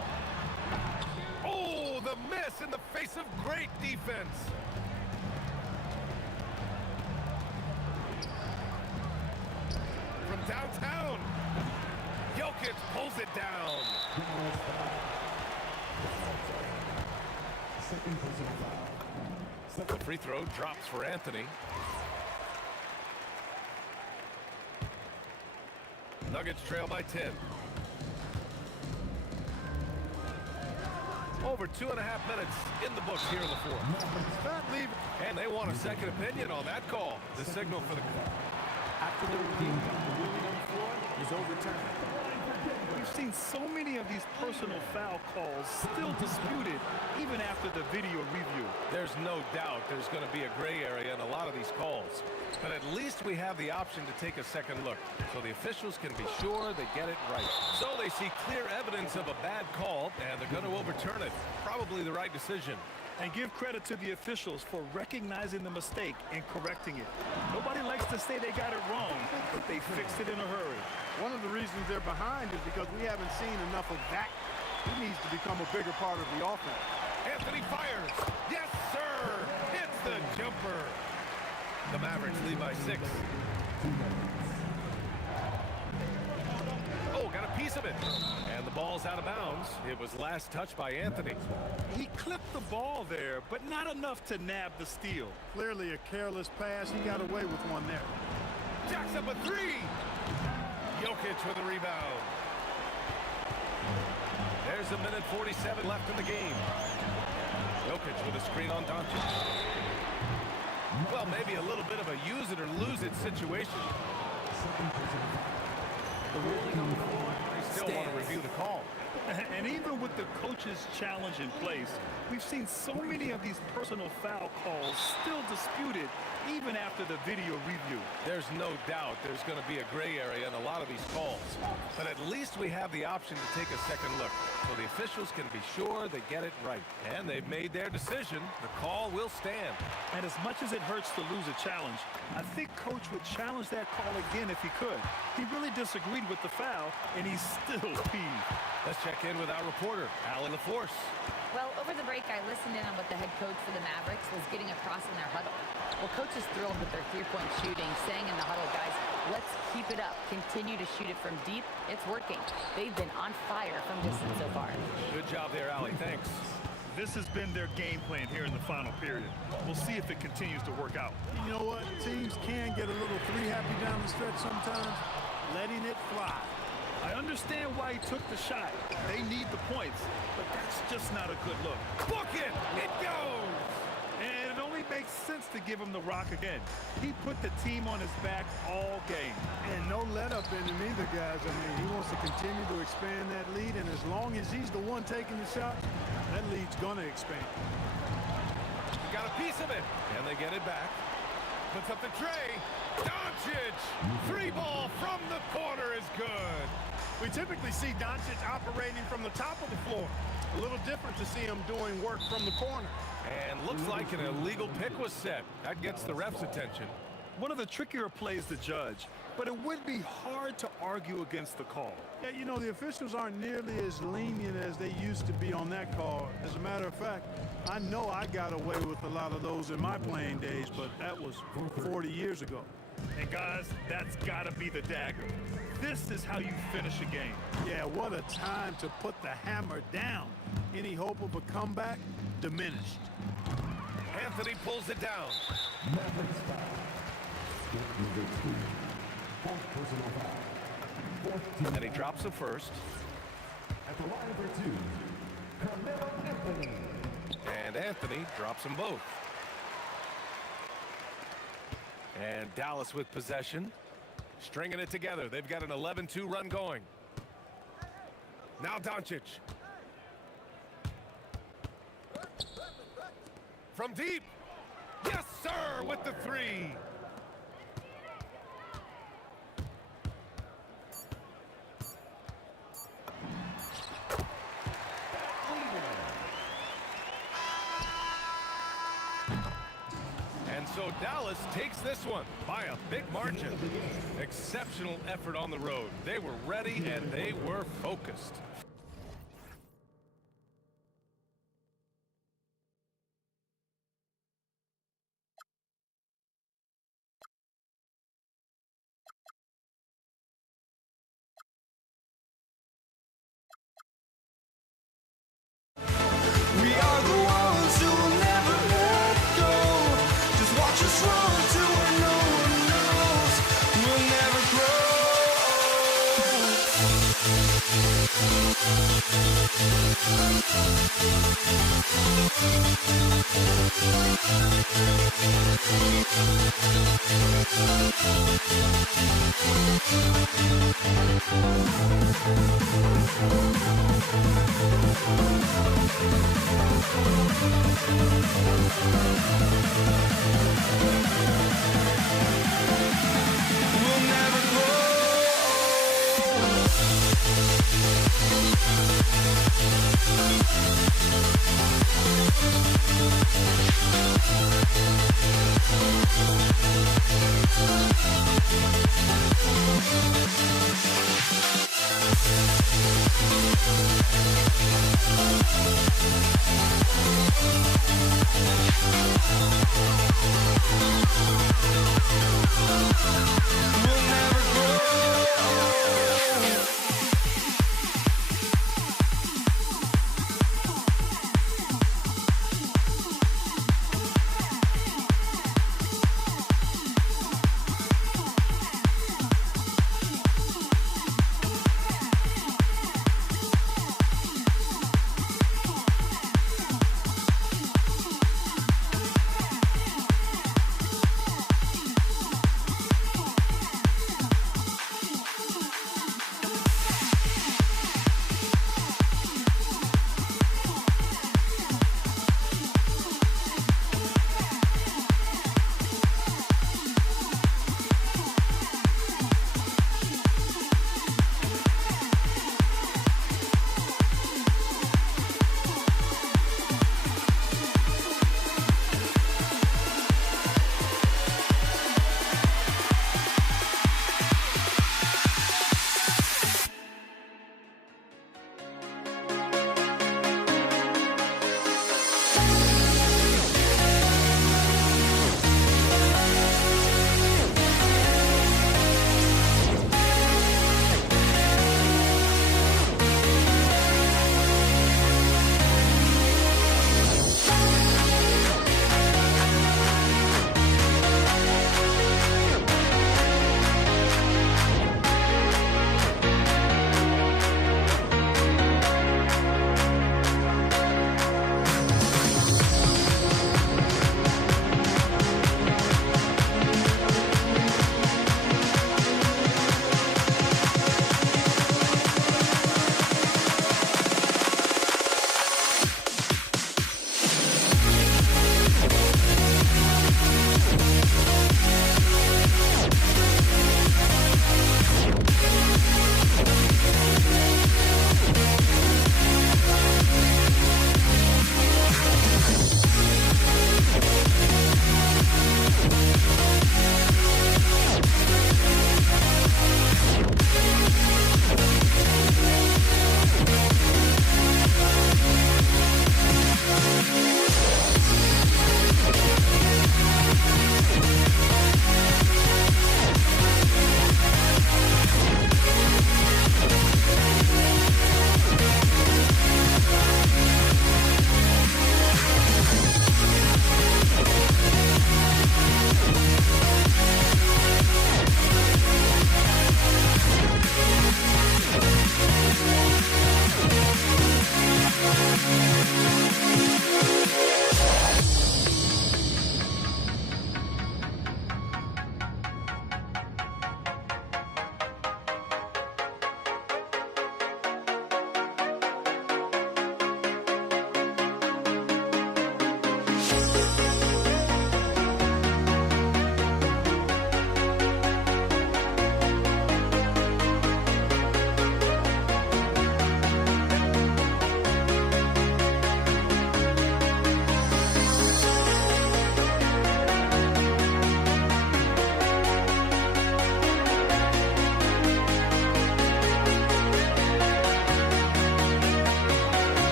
Oh, the miss in the face of great defense. Doncic pulls it down. Second personal foul. The free throw drops for Anthony. Nuggets trail by 10. Over 2.5 minutes in the books here in the fourth. Not leaving. And they want a second opinion on that call. The signal for the... After the review, the ruling on the floor is overturned. We've seen so many of these personal foul calls still disputed even after the video review. There's no doubt there's going to be a gray area in a lot of these calls. But at least we have the option to take a second look, so the officials can be sure they get it right. So they see clear evidence of a bad call, and they're going to overturn it. Probably the right decision. And give credit to the officials for recognizing the mistake and correcting it. Nobody likes to say they got it wrong, but they fixed it in a hurry. One of the reasons they're behind is because we haven't seen enough of that. He needs to become a bigger part of the offense. Anthony fires. Yes, sir. Hits the jumper. The Mavericks lead by 6. Oh, got a piece of it. And the ball's out of bounds. It was last touched by Anthony. He clipped the ball there, but not enough to nab the steal. Clearly a careless pass. He got away with one there. Jacks up a 3. Jokic with a rebound. There's a minute 47 left in the game. Jokic with a screen on Doncic. Well, maybe a little bit of a use it or lose it situation. The ruling on the floor They still want to review the call. And even with the coach's challenge in place, we've seen so many of these personal foul calls still disputed even after the video review. There's no doubt there's going to be a gray area in a lot of these calls. But at least we have the option to take a second look, so the officials can be sure they get it right. And they've made their decision. The call will stand. And as much as it hurts to lose a challenge, I think Coach would challenge that call again if he could. He really disagreed with the foul, and he's still peeved. Let's check in with our reporter, Alan LaForce. Well, over the break, I listened in on what the head coach for the Mavericks was getting across in their huddle. Well, coach is thrilled with their three-point shooting, saying in the huddle, guys, let's keep it up. Continue to shoot it from deep. It's working. They've been on fire from distance so far. Good job there, Allie. Thanks. This has been their game plan here in the final period. We'll see if it continues to work out. You know what? Teams can get a little three-happy down the stretch sometimes. Letting it fly. I understand why he took the shot. They need the points, but that's just not a good look. Book it! It goes! And it only makes sense to give him the rock again. He put the team on his back all game. And no let-up in him either, guys. I mean, he wants to continue to expand that lead, and as long as he's the one taking the shot, that lead's going to expand. Got a piece of it, and they get it back. Puts up the tray. Doncic! 3-ball from the corner is good. We typically see Doncic operating from the top of the floor. A little different to see him doing work from the corner. And looks like an illegal pick was set. That gets the ref's attention. One of the trickier plays to judge, but it would be hard to argue against the call. Yeah, you know, the officials aren't nearly as lenient as they used to be on that call. As a matter of fact, I know I got away with a lot of those in my playing days, but that was 40 years ago. And guys, that's got to be the dagger. This is how you finish a game. Yeah, what a time to put the hammer down. Any hope of a comeback? Diminished. Anthony pulls it down. Mavericks foul. Number 2. Fourth personal foul. Fourth team. And he drops the first. At the line for 2, Carmelo Anthony. And Anthony drops them both. And Dallas with possession. Stringing it together. They've got an 11-2 run going. Now Doncic. From deep. Yes, sir, with the 3. And so Dallas takes this one by a big margin. Exceptional effort on the road. They were ready and they were focused. We'll never grow.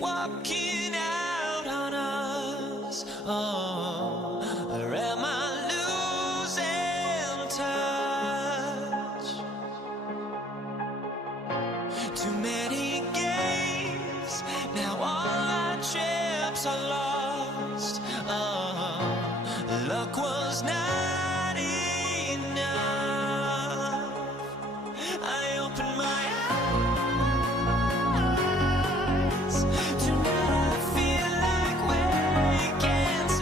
walking out on us. Oh, or am I losing touch? Too many games, now all our chips are lost. Oh, luck was not enough. I opened my eyes. Tonight I feel like waking.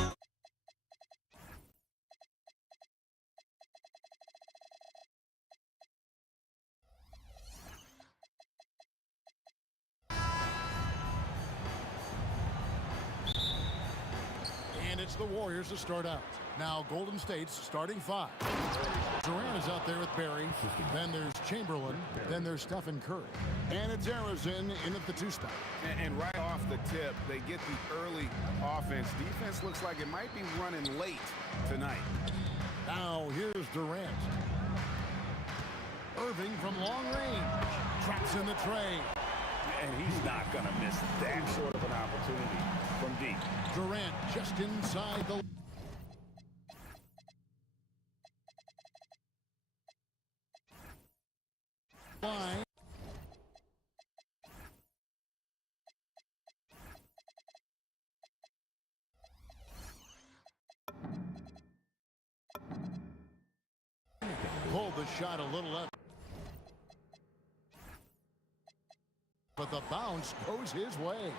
And it's the Warriors to start out. Now Golden State's starting 5. Durant is out there with Barry. Then there's Chamberlain. Then there's Stephen Curry. And it's Arizona in at the 2 spot. And right off the tip, they get the early offense. Defense looks like it might be running late tonight. Now here's Durant. Irving from long range. Traps in the tray. And he's not going to miss that sort of an opportunity from deep. Durant just inside the line. Pulled the shot a little left. But the bounce goes his way.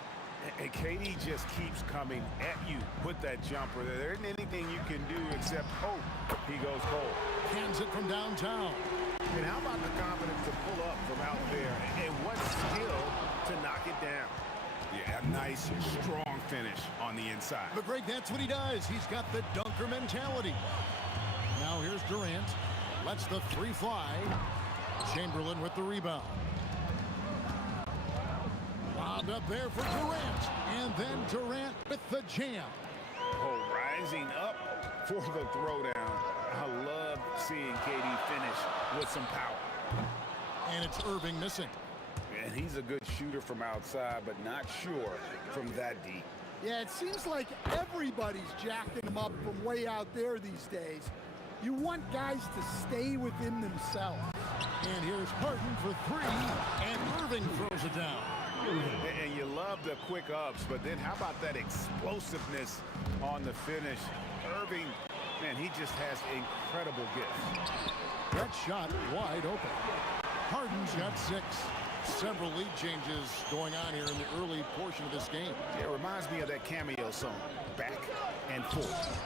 And KD just keeps coming at you. Put that jumper there. There isn't anything you can do except hope he goes cold. Hands it from downtown. And how about the confidence to pull up from out there? And what skill to knock it down. Yeah, a nice, strong finish on the inside. But Greg, that's what he does. He's got the dunker mentality. Now here's Durant. Lets the 3 fly. Chamberlain with the rebound. Lobbed up there for Durant. And then Durant with the jam. Oh, rising up for the throwdown. I love seeing KD finish with some power. And it's Irving missing. And he's a good shooter from outside, but not sure from that deep. Yeah, it seems like everybody's jacking them up from way out there these days. You want guys to stay within themselves. And here's Harden for 3, and Irving throws it down. And you love the quick ups, but then how about that explosiveness on the finish? Irving, man, he just has incredible gifts. That shot wide open. Harden's got 6. Several lead changes going on here in the early portion of this game. Yeah, it reminds me of that cameo song, Back and Forth.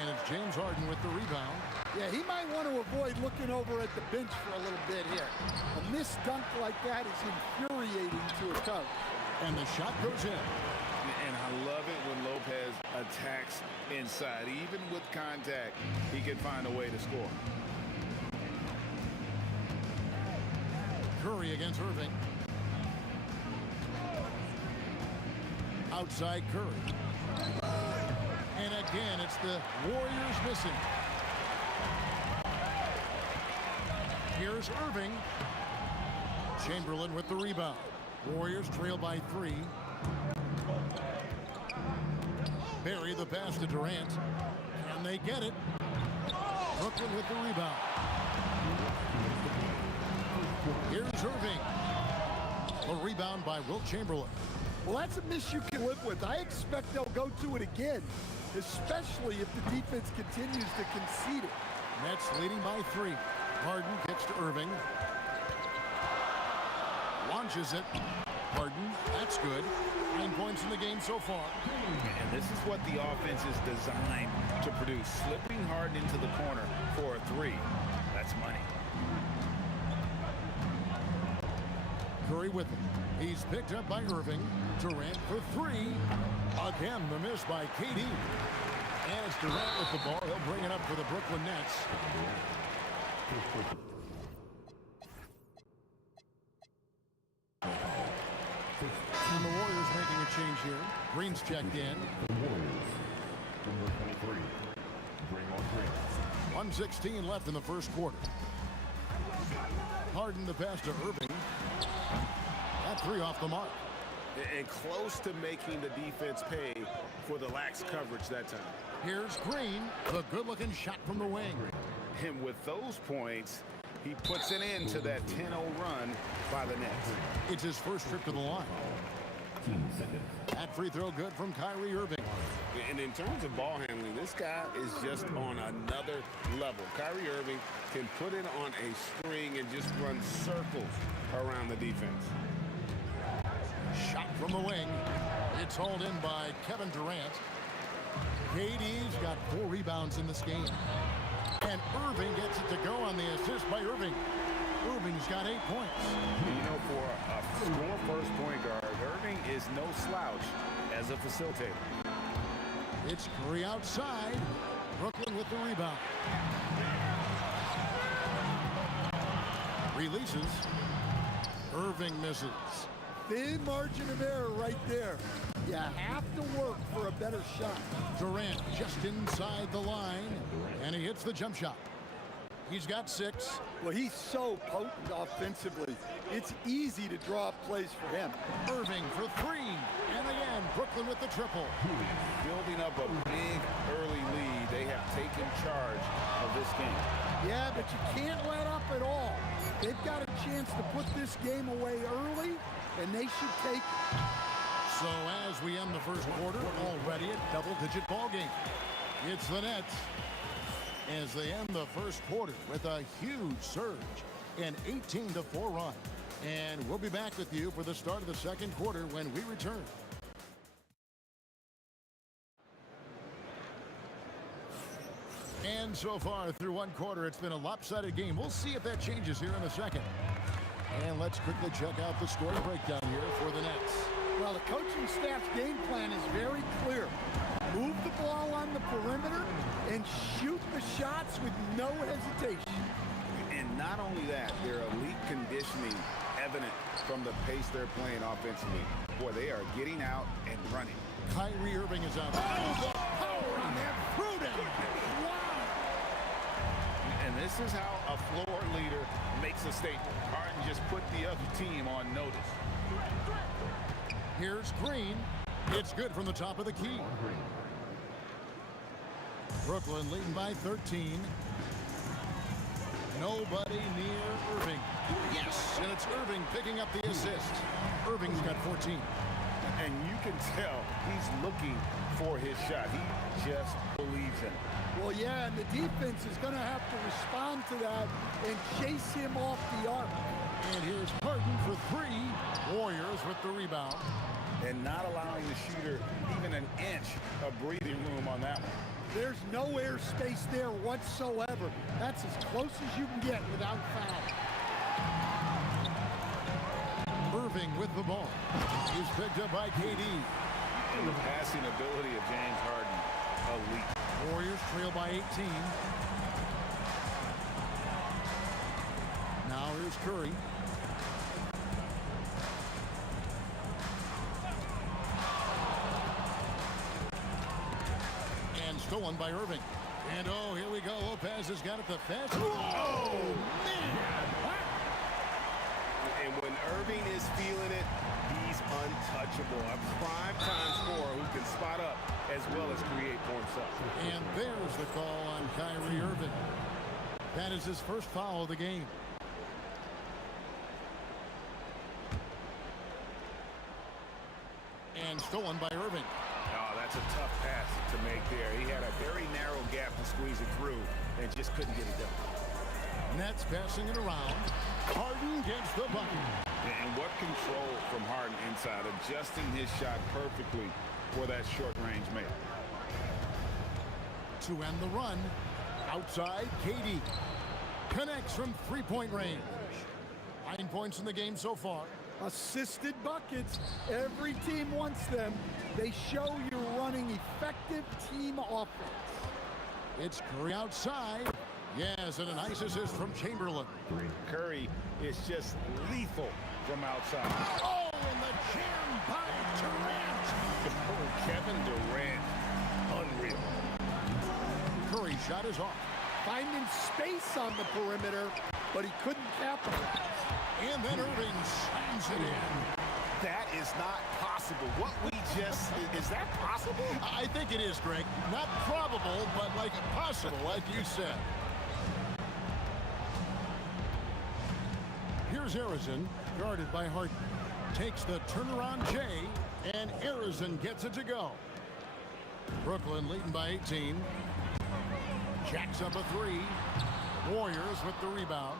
And it's James Harden with the rebound. Yeah, he might want to avoid looking over at the bench for a little bit here. A missed dunk like that is infuriating to a coach. And the shot goes in. And I love it when Lopez attacks inside. Even with contact, he can find a way to score. Curry against Irving. Outside Curry. And again, it's the Warriors missing. Here's Irving. Chamberlain with the rebound. Warriors trail by 3. Barry the pass to Durant. And they get it. Brooklyn with the rebound. Here's Irving. A rebound by Wilt Chamberlain. Well, that's a miss you can live with. I expect they'll go to it again, especially if the defense continues to concede it. Nets leading by 3. Harden kicks to Irving. Launches it. Harden, that's good. 9 points in the game so far. And this is what the offense is designed to produce. Slipping Harden into the corner for a 3. That's money. Curry with him. He's picked up by Irving. Durant for 3. Again, the miss by KD. As Durant with the ball, he'll bring it up for the Brooklyn Nets. And the Warriors making a change here. Green's checked in. The Warriors, number 23, Draymond Green. 1:16 left in the first quarter. Harden the pass to Irving. That 3 off the mark. And close to making the defense pay for the lax coverage that time. Here's Green, the good-looking shot from the wing. And with those points, he puts an end to that 10-0 run by the Nets. It's his first trip to the line. That free throw good from Kyrie Irving. And in terms of ball handling, this guy is just on another level. Kyrie Irving can put it on a string and just run circles around the defense. Shot from the wing. It's hauled in by Kevin Durant. KD's got 4 rebounds in this game. And Irving gets it to go on the assist by Irving. Irving's got 8 points. You know, for a score-first point guard, Irving is no slouch as a facilitator. It's Curry outside. Brooklyn with the rebound. Releases. Irving misses. Thin margin of error right there. You have to work for a better shot. Durant just inside the line, and he hits the jump shot. He's got 6. Well, he's so potent offensively. It's easy to draw up plays for him. Irving for 3. And again, Brooklyn with the triple. Building up a big early lead. They have taken charge of this game. Yeah, but you can't let up at all. They've got a chance to put this game away early, and they should take it. So as we end the first quarter, already a double-digit ball game. It's the Nets as they end the first quarter with a huge surge, an 18-4 run. And we'll be back with you for the start of the second quarter when we return. And so far through one quarter, it's been a lopsided game. We'll see if that changes here in a second. And let's quickly check out the scoring breakdown here for the Nets. Well, the coaching staff's game plan is very clear. Move the ball on the perimeter and shoot the shots with no hesitation. And not only that, their elite conditioning evident from the pace they're playing offensively. Boy, they are getting out and running. Kyrie Irving is out. Oh, the power on that throwdown. Wow. And this is how a floor leader makes a statement. Harden just put the other team on notice. Here's Green. It's good from the top of the key. Brooklyn leading by 13. Nobody near Irving. Yes, and it's Irving picking up the assist. Irving's got 14. And you can tell he's looking for his shot. He just believes in it. Well, yeah, and the defense is going to have to respond to that and chase him off the arc. And here's Harden for 3. Warriors with the rebound. And not allowing the shooter even an inch of breathing room on that one. There's no airspace there whatsoever. That's as close as you can get without foul. Irving with the ball. He's picked up by KD. And the passing ability of James Harden, elite. Warriors trail by 18. Now here's Curry. And stolen by Irving. And oh, here we go. Lopez has got it the fast. Oh, man. And when Irving is feeling it, he's untouchable. A prime-time scorer who can spot up as well as create for himself. And there's the call on Kyrie Irving. That is his first foul of the game. And stolen by Irving. Oh, that's a tough pass to make there. He had a very narrow gap to squeeze it through and just couldn't get it done. Nets passing it around. Harden gets the bucket. And what control from Harden inside, adjusting his shot perfectly for that short-range make. To end the run, outside, KD connects from three-point range. 9 points in the game so far. Assisted buckets. Every team wants them. They show you're running effective team offense. It's Curry outside. Yes, and a nice assist from Chamberlain. Curry is just lethal from outside. Oh, and the jam by Durant. Oh, Kevin Durant, unreal. Curry shot is off. Finding space on the perimeter, but he couldn't capitalize. And then Irving slams it in. That is not possible. What we just, is that possible? I think it is, Greg. Not probable, but like possible, like you said. Here's Arizon, guarded by Harden. Takes the turnaround J, and Arizon gets it to go. Brooklyn leading by 18. Jacks up a three. Warriors with the rebound.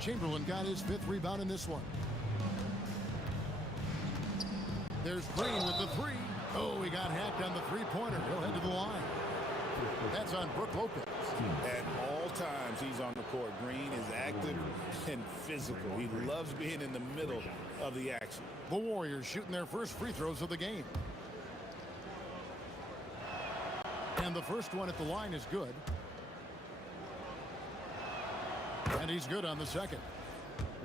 Chamberlain got his 5th rebound in this one. There's Green with the three. Oh, he got hacked on the three-pointer. He'll head to the line. That's on Brook Lopez. At all times, he's on the court. Green is active and physical. He loves being in the middle of the action. The Warriors shooting their first free throws of the game. And the first one at the line is good. And he's good on the second.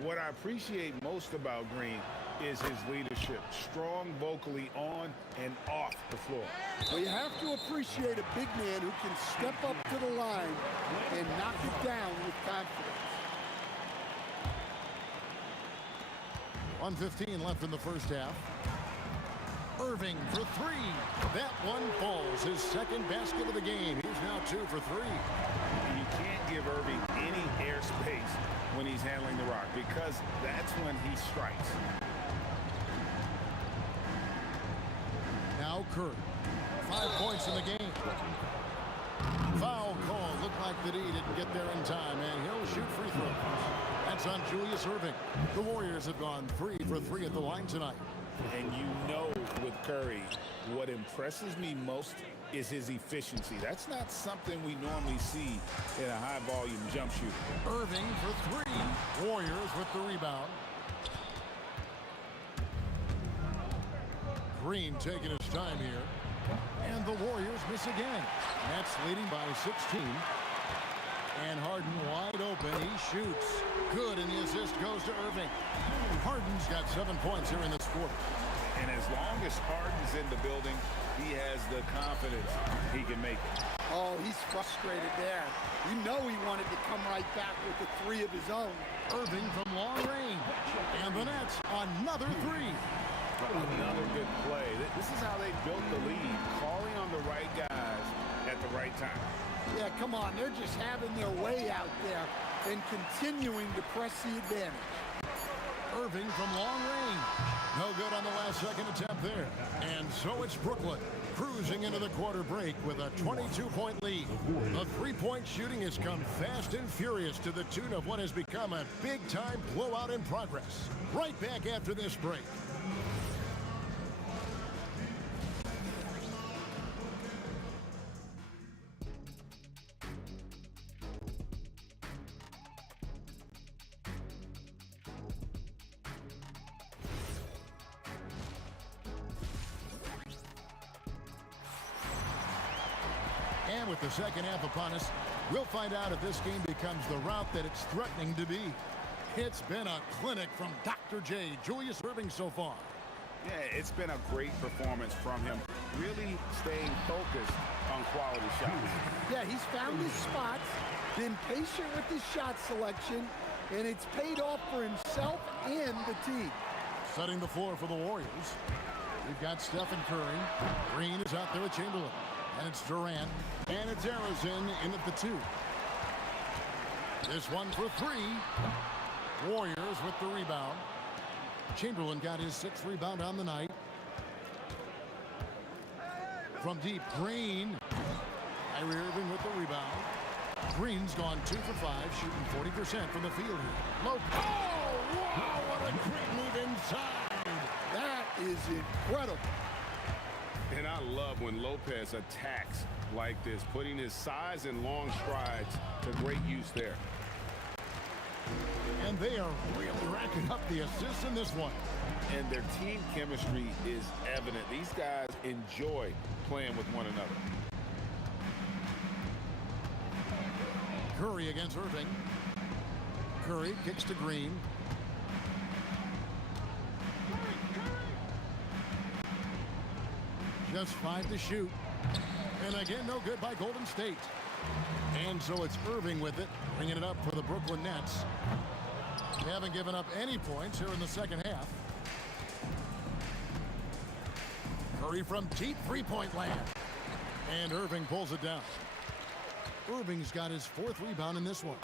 What I appreciate most about Green is his leadership. Strong vocally on and off the floor. Well, you have to appreciate a big man who can step up to the line and knock it down with confidence. 1:15 left in the first half. Irving for three. That one falls. His second basket of the game. He's now 2 for 3. You can't give Irving any airspace when he's handling the rock because that's when he strikes. Now Curry. 5 points in the game. Foul call. Looked like that he didn't get there in time, and he'll shoot free throws. That's on Julius Irving. The Warriors have gone 3 for 3 at the line tonight. And you know with Curry, what impresses me most is his efficiency. That's not something we normally see in a high-volume jump shooter. Irving for 3. Warriors with the rebound. Green taking his time here. And the Warriors miss again. Nets leading by 16. And Harden wide open. He shoots. Good, and the assist goes to Irving. Harden's got 7 points here in this quarter. And as long as Harden's in the building, he has the confidence he can make it. Oh, he's frustrated there. You know he wanted to come right back with the 3 of his own. Irving from long range. And the Nets, another 3. Another good play. This is how they built the lead, calling on the right guys at the right time. Yeah, come on. They're just having their way out there and continuing to press the advantage. Irving from long range. No good on the last second attempt there. And so it's Brooklyn cruising into the quarter break with a 22-point lead. The three-point shooting has come fast and furious to the tune of what has become a big-time blowout in progress. Right back after this break. And with the second half upon us, we'll find out if this game becomes the route that it's threatening to be. It's been a clinic from Dr. J, Julius Irving so far. Yeah, it's been a great performance from him. Really staying focused on quality shots. Yeah, he's found his spots, been patient with his shot selection, and it's paid off for himself and the team. Setting the floor for the Warriors. We've got Stephen Curry. Green is out there with Chamberlain. And it's Durant. And it's Arizon in at the 2. This one for 3. Warriors with the rebound. Chamberlain got his 6th rebound on the night. From deep, Green. Kyrie Irving with the rebound. Green's gone 2 for 5, shooting 40% from the field here. Low. Oh, wow, what a great move inside. That is incredible. And I love when Lopez attacks like this, putting his size and long strides to great use there. And they are really racking up the assists in this one. And their team chemistry is evident. These guys enjoy playing with one another. Curry against Irving. Curry kicks to Green. Just 5 to shoot. And again, no good by Golden State. And so it's Irving with it, bringing it up for the Brooklyn Nets. They haven't given up any points here in the second half. Curry from deep three-point land. And Irving pulls it down. Irving's got his 4th rebound in this one.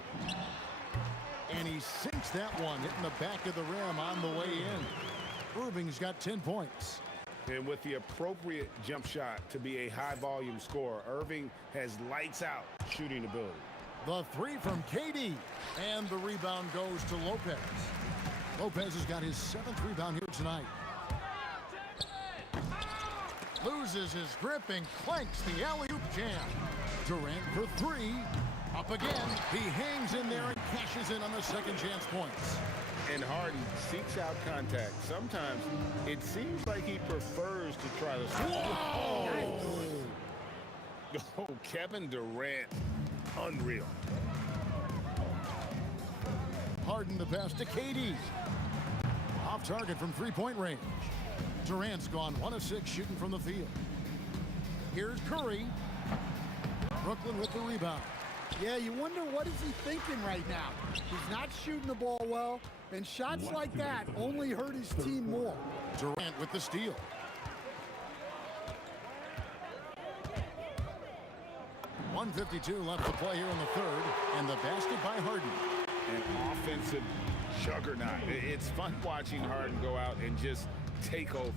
And he sinks that one, hitting the back of the rim on the way in. Irving's got 10 points. And with the appropriate jump shot to be a high-volume scorer, Irving has lights-out shooting ability. The 3 from KD. And the rebound goes to Lopez. Lopez has got his 7th rebound here tonight. Loses his grip and clanks the alley-oop jam. Durant for 3. Up again. He hangs in there and cashes in on the second chance points. And Harden seeks out contact. Sometimes it seems like he prefers to try to score. Oh, Kevin Durant. Unreal. Harden the pass to KD. Off target from three-point range. Durant's gone 1 of 6 shooting from the field. Here's Curry. Brooklyn with the rebound. Yeah, you wonder what is he thinking right now. He's not shooting the ball well, and shots like that only hurt his team more. Durant with the steal. .152 left to play here in the 3rd, and the basket by Harden. An offensive juggernaut. It's fun watching Harden go out and just take over.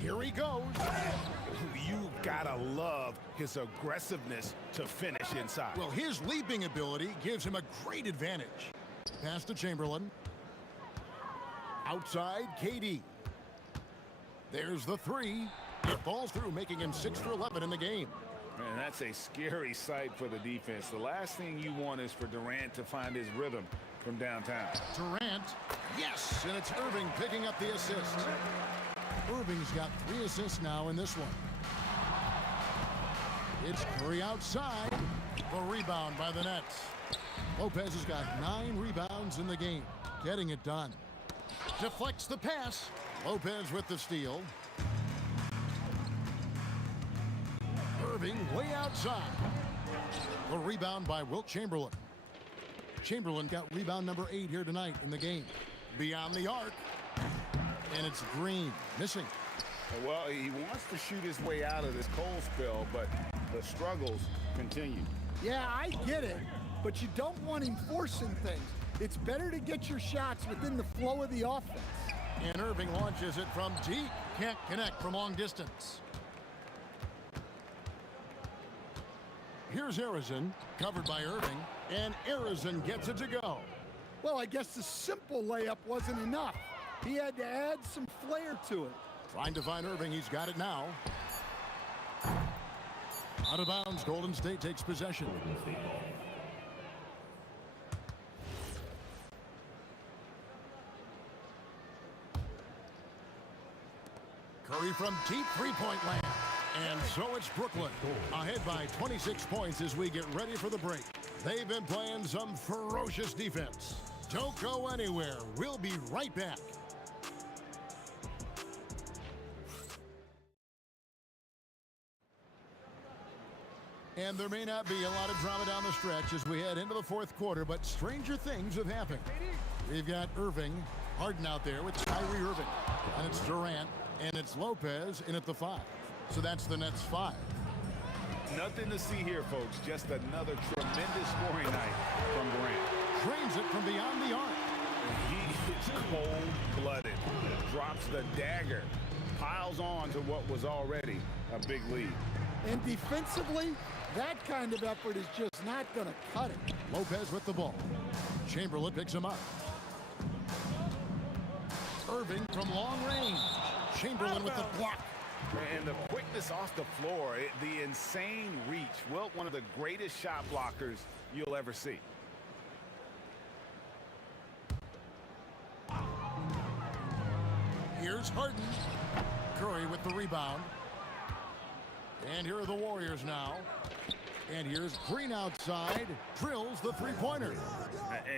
Here he goes. You gotta love his aggressiveness to finish inside. Well, his leaping ability gives him a great advantage. Pass to Chamberlain. Outside, KD. There's the 3. It falls through, making him 6 for 11 in the game. Man, that's a scary sight for the defense. The last thing you want is for Durant to find his rhythm from downtown. Durant, yes, and it's Irving picking up the assist. Irving's got 3 assists now in this one. It's Curry outside. The rebound by the Nets. Lopez has got 9 rebounds in the game, getting it done. Deflects the pass. Lopez with the steal. Irving way outside. The rebound by Wilt Chamberlain. Chamberlain got rebound number 8 here tonight in the game. Beyond the arc. And it's Green missing. Well, he wants to shoot his way out of this cold spell, but the struggles continue. Yeah, I get it, but you don't want him forcing things. It's better to get your shots within the flow of the offense. And Irving launches it from deep. Can't connect from long distance. Here's Arizon, covered by Irving, and Arizon gets it to go. Well, I guess the simple layup wasn't enough. He had to add some flair to it. Trying to find Irving, he's got it now. Out of bounds, Golden State takes possession. Curry from deep three-point land. And so it's Brooklyn, ahead by 26 points as we get ready for the break. They've been playing some ferocious defense. Don't go anywhere. We'll be right back. And there may not be a lot of drama down the stretch as we head into the 4th quarter, but stranger things have happened. We've got Irving, Harden out there with Kyrie Irving. And it's Durant, and it's Lopez in at the 5. So that's the Nets 5. Nothing to see here, folks. Just another tremendous scoring night from Durant. Drains it from beyond the arc. He is cold-blooded. Drops the dagger. Piles on to what was already a big lead. And defensively, that kind of effort is just not going to cut it. Lopez with the ball. Chamberlain picks him up. Irving from long range. Chamberlain with the block. And the quickness off the floor, the insane reach. Wilt, one of the greatest shot blockers you'll ever see. Here's Harden. Curry with the rebound. And here are the Warriors now. And here's Green outside. Drills the three-pointer.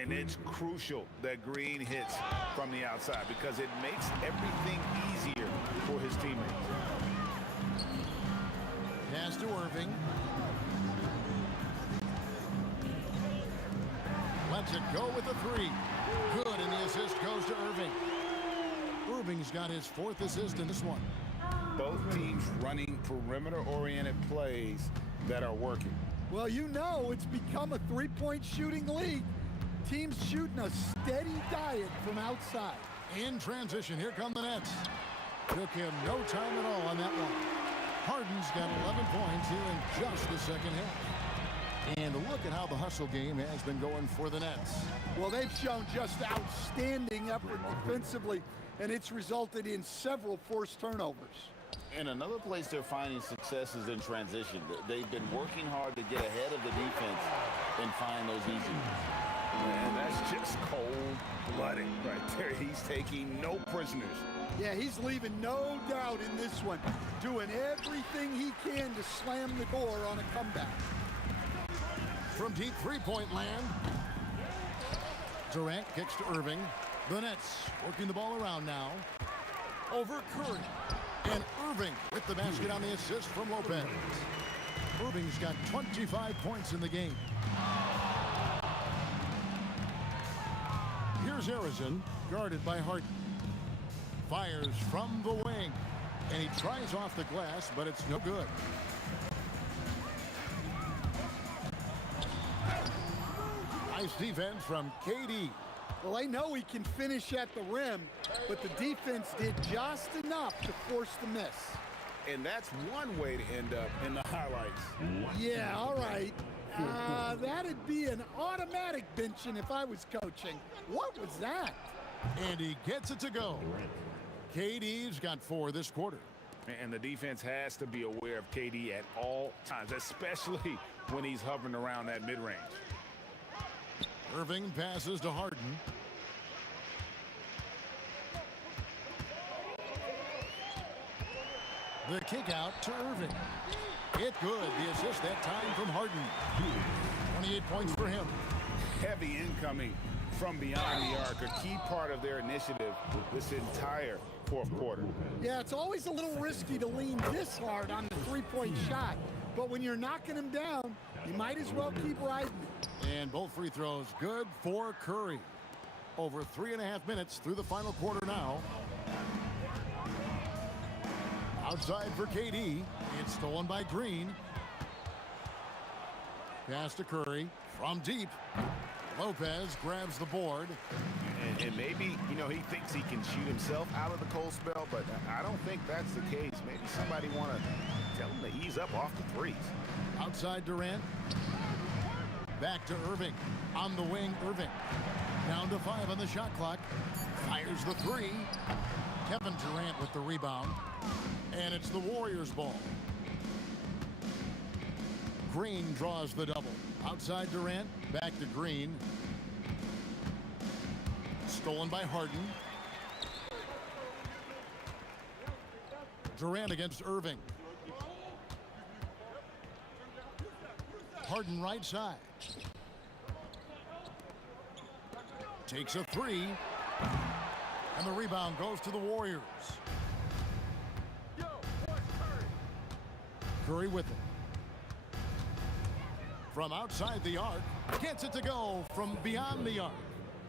And it's crucial that Green hits from the outside because it makes everything easier for his teammates. Pass to Irving. Lets it go with the 3. Good, and the assist goes to Irving. Irving's got his 4th assist in this one. both teams running perimeter-oriented plays that are working. Well, you know it's become a three-point shooting league. Teams shooting a steady diet from outside. In transition, here come the Nets. Took him no time at all on that one. Harden's got 11 points here in just the second half. And look at how the hustle game has been going for the Nets. Well, they've shown just outstanding effort defensively, and it's resulted in several forced turnovers. And another place they're finding success is in transition. They've been working hard to get ahead of the defense and find those easy ones. And that's just cold-blooded right there. He's taking no prisoners. Yeah, he's leaving no doubt in this one, doing everything he can to slam the door on a comeback. From deep three-point land, Durant kicks to Irving. The Nets working the ball around now. Over Curry. And Irving with the basket on the assist from Lopez. Irving's got 25 points in the game. Here's Harrison, guarded by Harden. Fires from the wing. And he tries off the glass, but it's no good. Nice defense from KD. Well, I know he can finish at the rim, but the defense did just enough to force the miss. And that's one way to end up in the highlights. Yeah, all right. That'd be an automatic benching if I was coaching. What was that? And he gets it to go. KD's got 4 this quarter. And the defense has to be aware of KD at all times, especially when he's hovering around that mid-range. Irving passes to Harden. The kick out to Irving. It good. The assist that time from Harden. 28 points for him. Heavy incoming from beyond the arc, a key part of their initiative this entire fourth quarter. Yeah, it's always a little risky to lean this hard on the three-point shot, but when you're knocking him down, you might as well keep riding it. And both free throws good for Curry. Over 3.5 minutes through the final quarter now. Outside for KD. It's stolen by Green. Pass to Curry from deep. Lopez grabs the board. And maybe, you know, he thinks he can shoot himself out of the cold spell, but I don't think that's the case. Maybe somebody want to tell him to ease up off the threes. Outside Durant. Back to Irving. On the wing, Irving. Down to 5 on the shot clock. Fires the 3. Kevin Durant with the rebound. And it's the Warriors' ball. Green draws the double. Outside Durant. Back to Green. Stolen by Harden. Durant against Irving. Harden right side. Takes a 3. And the rebound goes to the Warriors. Curry with it. From outside the arc. Gets it to go from beyond the arc.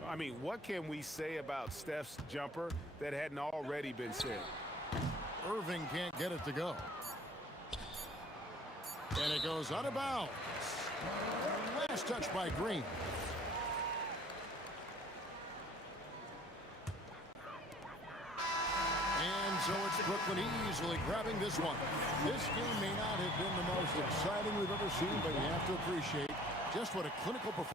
I mean, what can we say about Steph's jumper that hadn't already been said? Irving can't get it to go. And it goes out of bounds. Last touch by Green. And so it's Brooklyn easily grabbing this one. This game may not have been the most exciting we've ever seen, but you have to appreciate just what a clinical performance.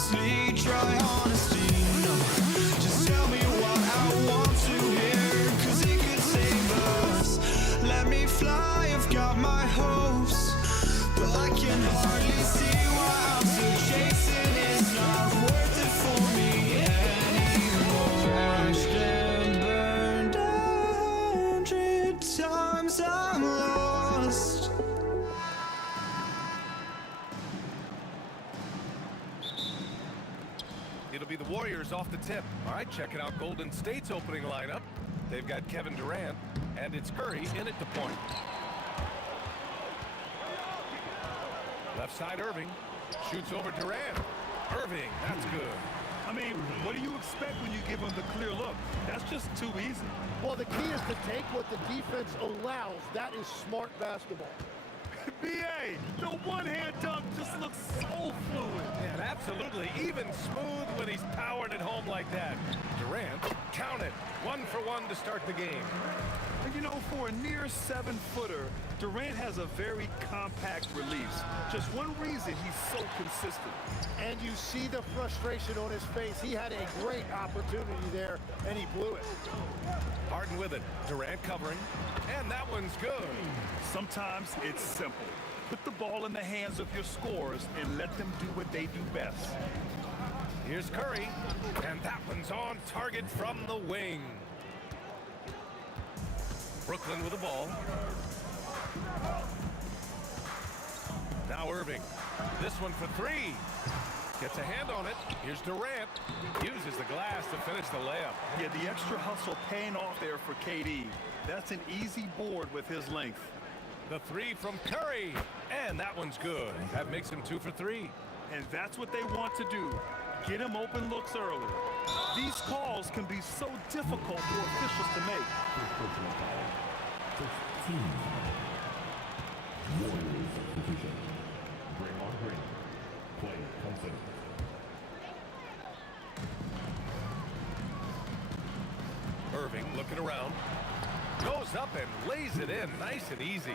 honestly, try honesty. No, just tell me what I want to hear, 'cause it could save us. Let me fly, I've got my hopes, but I can hardly see why I'm still chasing. It's not worth it for me anymore. Crashed and burned 100 times, I'm lost. It'll be the Warriors off the tip. All right, checking out Golden State's opening lineup. They've got Kevin Durant, and it's Curry in at the point. Left side, Irving. Shoots over Durant. Irving, that's good. I mean, what do you expect when you give him the clear look? That's just too easy. Well, the key is to take what the defense allows. That is smart basketball. B.A., the one-hand dunk just looks so fluid. And absolutely even smooth when he's powered at home like that. Durant, count it. 1 for 1 to start the game. And you know, for a near 7-footer, Durant has a very compact release. Just one reason he's so consistent. And you see the frustration on his face. He had a great opportunity there, and he blew it. Harden with it. Durant covering. And that one's good. Sometimes it's simple. Put the ball in the hands of your scorers and let them do what they do best. Here's Curry. And that one's on target from the wing. Brooklyn with the ball. Now Irving. This one for 3. Gets a hand on it. Here's Durant. Uses the glass to finish the layup. Yeah, the extra hustle paying off there for KD. That's an easy board with his length. The 3 from Curry. And that one's good. That makes him 2 for 3. And that's what they want to do. Get him open looks early. These calls can be so difficult for officials to make. Warriors position. Draymond Green. Play Thompson. Irving looking around. Goes up and lays it in nice and easy.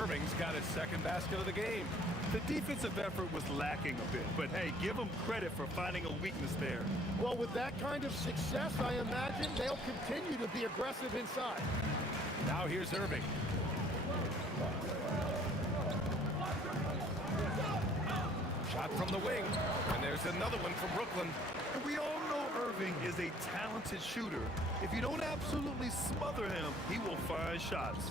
Irving's got his second basket of the game. The defensive effort was lacking a bit, but hey, give them credit for finding a weakness there. Well, with that kind of success, I imagine they'll continue to be aggressive inside. Now here's Irving. Shot from the wing, and there's another one from Brooklyn. And we all know Irving is a talented shooter. If you don't absolutely smother him, he will find shots.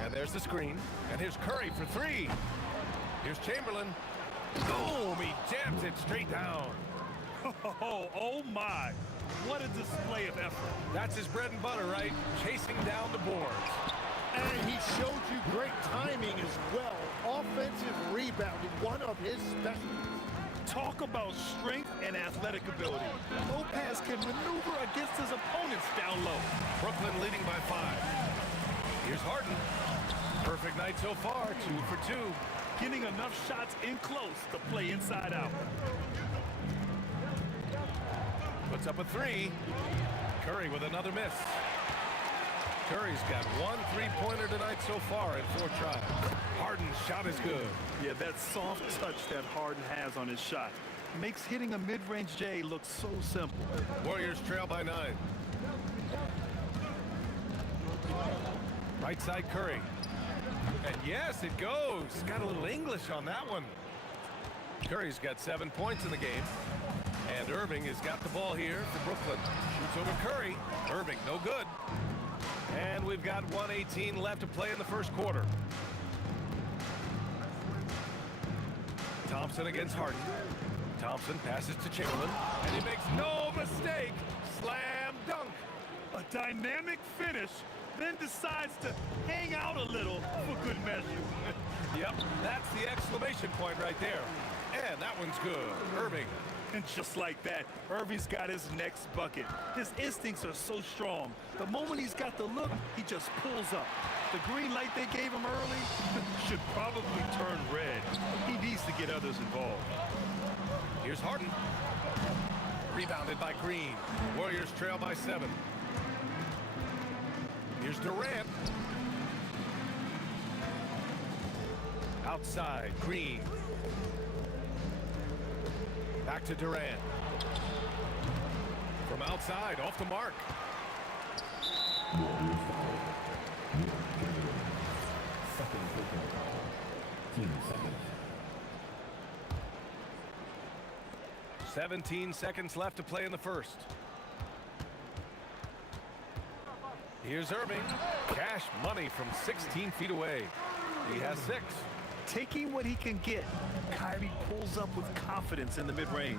And there's the screen, and here's Curry for 3. Here's Chamberlain. Boom! He jams it straight down. Oh my! What a display of effort. That's his bread and butter, right? Chasing down the boards. And he showed you great timing as well. Offensive rebounding, one of his specialties. Talk about strength and athletic ability. Lopez can maneuver against his opponents down low. Brooklyn leading by 5. Here's Harden. Perfect night so far, 2 for 2. Getting enough shots in close to play inside out. Puts up a 3. Curry with another miss. Curry's got 1 3-pointer tonight so far in 4 tries. Harden's shot is good. Yeah, that soft touch that Harden has on his shot makes hitting a mid-range J look so simple. Warriors trail by 9. Right side Curry. And yes, it goes. Got a little English on that one. Curry's got 7 points in the game. And Irving has got the ball here for Brooklyn. Shoots over Curry. Irving, no good. And we've got 1:18 left to play in the first quarter. Thompson against Harden. Thompson passes to Chamberlain, and he makes no mistake. Slam dunk. A dynamic finish, then decides to hang out a little for good measure. Yep, that's the exclamation point right there. And that one's good. Irving. And just like that, Irving's got his next bucket. His instincts are so strong. The moment he's got the look, he just pulls up. The green light they gave him early should probably turn red. He needs to get others involved. Here's Harden. Rebounded by Green. Warriors trail by 7. Here's Durant. Outside, Green. Back to Durant. From outside, off the mark. 17 seconds left to play in the first. Here's Irving. Cash money from 16 feet away. He has 6. Taking what he can get, Kyrie pulls up with confidence in the mid-range.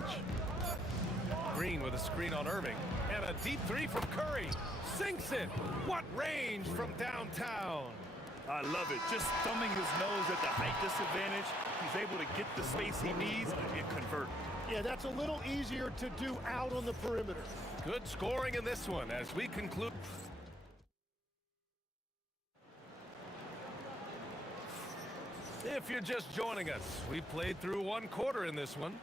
Green with a screen on Irving. And a deep 3 from Curry. Sinks it. What range from downtown. I love it. Just thumbing his nose at the height disadvantage. He's able to get the space he needs and convert. Yeah, that's a little easier to do out on the perimeter. Good scoring in this one as we conclude. If you're just joining us, we played through 1 quarter in this one.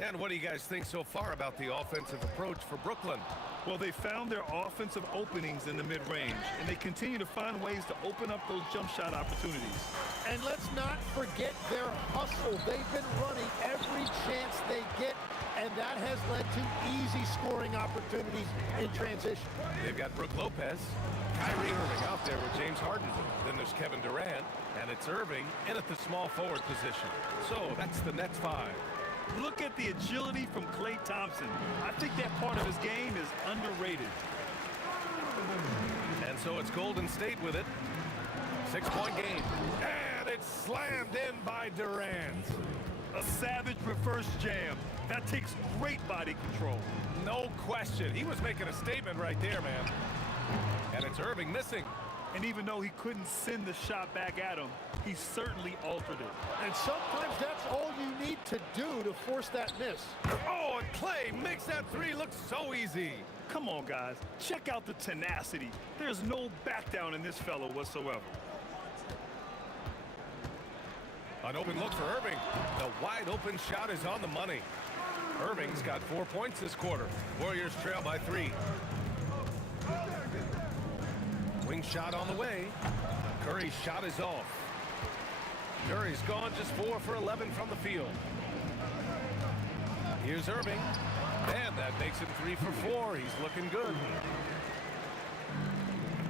And what do you guys think so far about the offensive approach for Brooklyn? Well, they found their offensive openings in the mid-range, and they continue to find ways to open up those jump shot opportunities. And let's not forget their hustle. They've been running every chance they get, and that has led to easy scoring opportunities in transition. They've got Brook Lopez, Kyrie Irving out there with James Harden. Then there's Kevin Durant, and it's Irving in at the small forward position. So that's the Nets 5. Look at the agility from Klay Thompson. I think that part of his game is underrated. And so it's Golden State with it. 6-point game. And it's slammed in by Durant. A savage reverse jam. That takes great body control. No question. He was making a statement right there, man. And it's Irving missing. And even though he couldn't send the shot back at him, he certainly altered it. And sometimes that's all you need to do to force that miss. Oh, and Klay makes that 3 look so easy. Come on, guys. Check out the tenacity. There's no back down in this fellow whatsoever. An open look for Irving. The wide open shot is on the money. Irving's got 4 points this quarter. Warriors trail by 3. Wing shot on the way. Curry's shot is off. Curry's gone just 4 for 11 from the field. Here's Irving. And that makes him 3 for 4. He's looking good.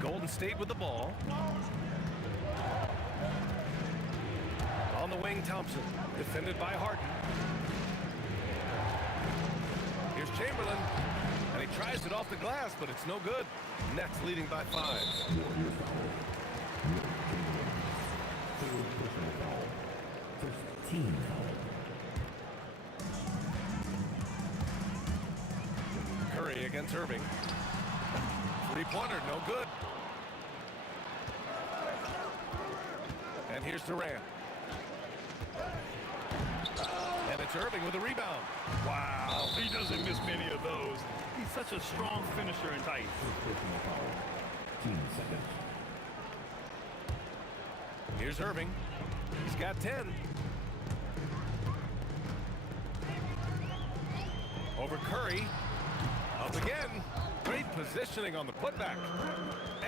Golden State with the ball. On the wing, Thompson. Defended by Harden. Here's Chamberlain. And he tries it off the glass, but it's no good. Nets leading by 5. Curry against Irving. 3-pointer, no good. And here's Durant. And it's Irving with a rebound. Wow, he doesn't miss many of those. He's such a strong finisher in tight. Here's Irving. He's got 10. Over Curry. Up again. Great positioning on the putback.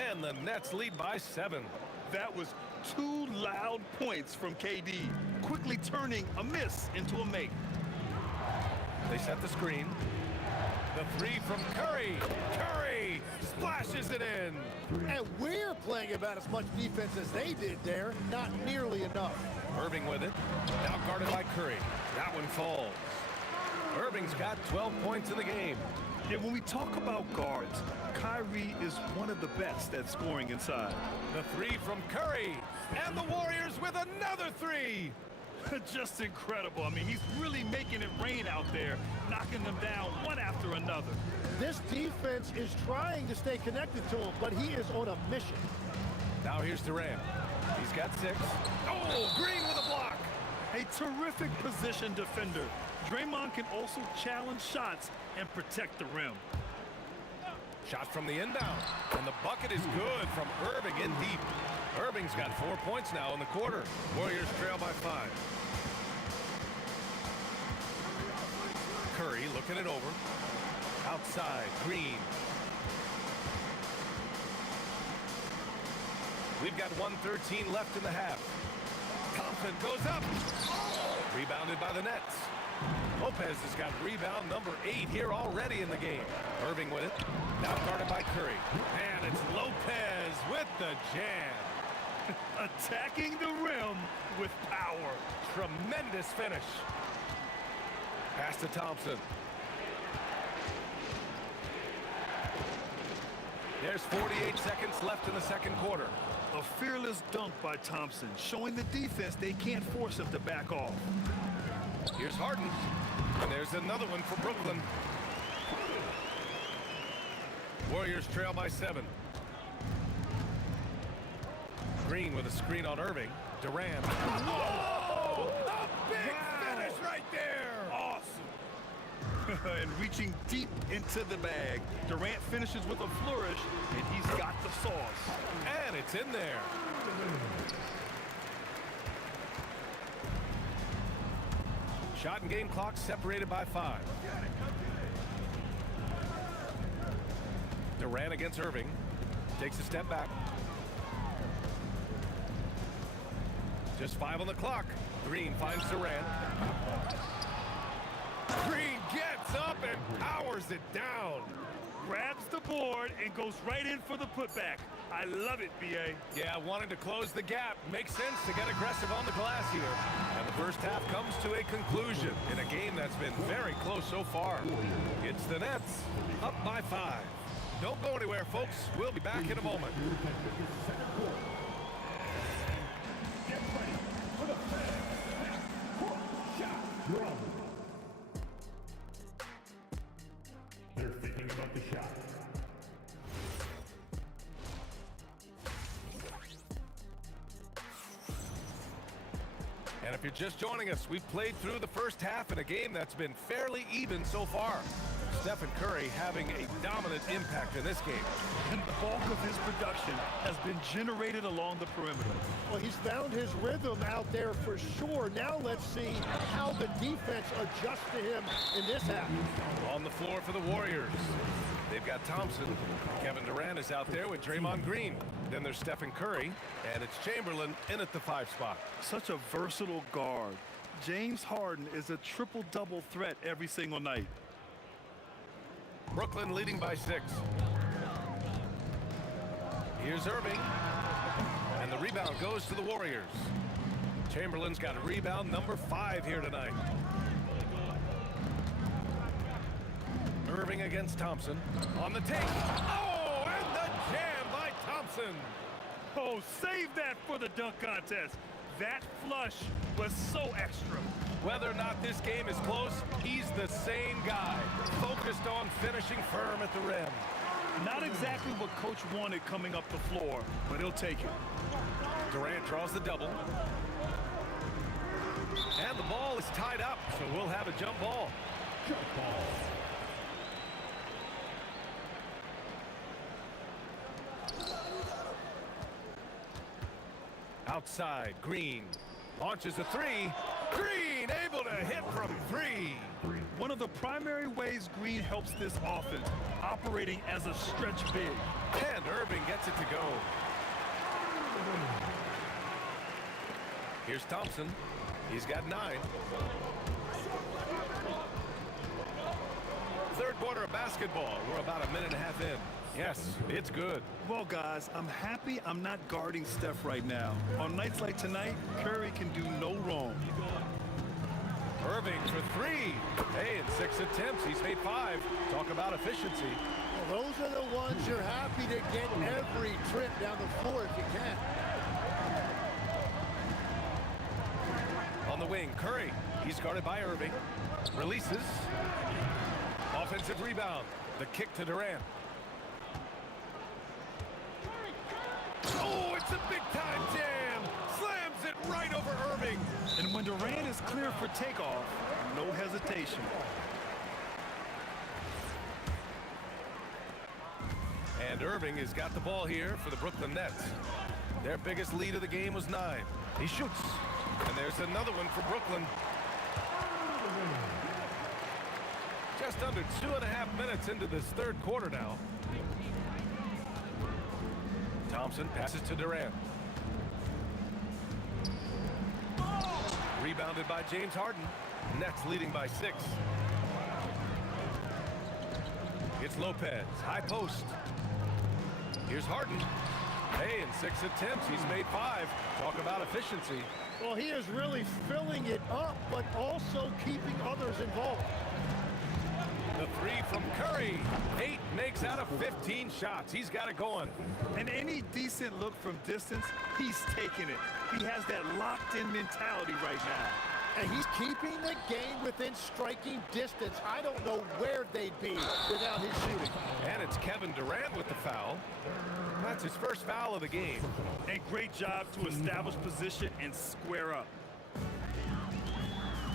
And the Nets lead by 7. That was 2 loud points from KD, quickly turning a miss into a make. They set the screen. The 3 from Curry. Curry splashes it in. And we're playing about as much defense as they did there. Not nearly enough. Irving with it. Now guarded by Curry. That one falls. Irving's got 12 points in the game. Yeah, when we talk about guards, Kyrie is one of the best at scoring inside. The 3 from Curry. And the Warriors with another 3. Just incredible. I mean, he's really making it rain out there, knocking them down one after another. This defense is trying to stay connected to him, but he is on a mission. Now here's Durant. He's got 6. Oh, Green with a block. A terrific position defender. Draymond can also challenge shots and protect the rim. Shot from the inbound. And the bucket is good from Irving in deep. Irving's got 4 points now in the quarter. Warriors trail by 5. Curry looking it over. Outside, Green. We've got 1:13 left in the half. Thompson goes up. Rebounded by the Nets. Lopez has got rebound number 8 here already in the game. Irving with it. Now guarded by Curry. And it's Lopez with the jam. Attacking the rim with power. Tremendous finish. Pass to Thompson. There's 48 seconds left in the second quarter. A fearless dunk by Thompson, showing the defense they can't force him to back off. Here's Harden. And there's another one for Brooklyn. Warriors trail by 7. Green with a screen on Irving. Durant. Whoa! A big finish right there! Awesome. And reaching deep into the bag. Durant finishes with a flourish, and he's got the sauce. And it's in there. Shot and game clock separated by 5. Durant against Irving. Takes a step back. Just 5 on the clock. Green finds Durant. Green gets up and powers it down. Grabs the board and goes right in for the putback. I love it, B.A. Yeah, wanting to close the gap. Makes sense to get aggressive on the glass here. And the first half comes to a conclusion in a game that's been very close so far. It's the Nets up by 5. Don't go anywhere, folks. We'll be back in a moment. They're thinking about the shot. And if you're just joining us, we've played through the first half in a game that's been fairly even so far. Stephen Curry having a dominant impact in this game. And the bulk of his production has been generated along the perimeter. Well, he's found his rhythm out there for sure. Now let's see how the defense adjusts to him in this half. On the floor for the Warriors. They've got Thompson. Kevin Durant is out there with Draymond Green. Then there's Stephen Curry, and it's Chamberlain in at the 5 spot. Such a versatile guard. James Harden is a triple-double threat every single night. Brooklyn leading by 6. Here's Irving. And the rebound goes to the Warriors. Chamberlain's got a rebound number 5 here tonight. Irving against Thompson. On the take. Oh, and the jam by Thompson. Oh, save that for the dunk contest. That flush was so extra. Whether or not this game is close, he's the same guy. Focused on finishing firm at the rim. Not exactly what Coach wanted coming up the floor, but he'll take it. Durant draws the double. And the ball is tied up, so we'll have a jump ball. Jump ball. Outside, Green launches a 3. Green able to hit from 3. One of the primary ways Green helps this offense, operating as a stretch big. And Irving gets it to go. Here's Thompson. He's got 9. Third quarter of basketball. We're about a minute and a half in. Yes, it's good. Well, guys, I'm happy I'm not guarding Steph right now. On nights like tonight, Curry can do no wrong. Irving for 3. Hey, in 6 attempts, he's made 5. Talk about efficiency. Well, those are the ones you're happy to get every trip down the floor if you can. On the wing, Curry. He's guarded by Irving. Releases. Offensive rebound. The kick to Durant. Oh, it's a big-time jam. Slams it right over Irving. And when Durant is clear for takeoff, no hesitation. And Irving has got the ball here for the Brooklyn Nets. Their biggest lead of the game was 9. He shoots. And there's another one for Brooklyn. Just under 2.5 minutes into this third quarter now. Thompson passes to Durant. Rebounded Rebounded by James Harden. Nets leading by 6. It's Lopez, high post. Here's Harden. Hey, in 6 attempts, he's made 5. Talk about efficiency. Well, he is really filling it up, but also keeping others involved. The 3 from Curry. 8 makes out of 15 shots. He's got it going. And any decent look from distance, he's taking it. He has that locked-in mentality right now. And he's keeping the game within striking distance. I don't know where they'd be without his shooting. And it's Kevin Durant with the foul. That's his first foul of the game. And great job to establish position and square up.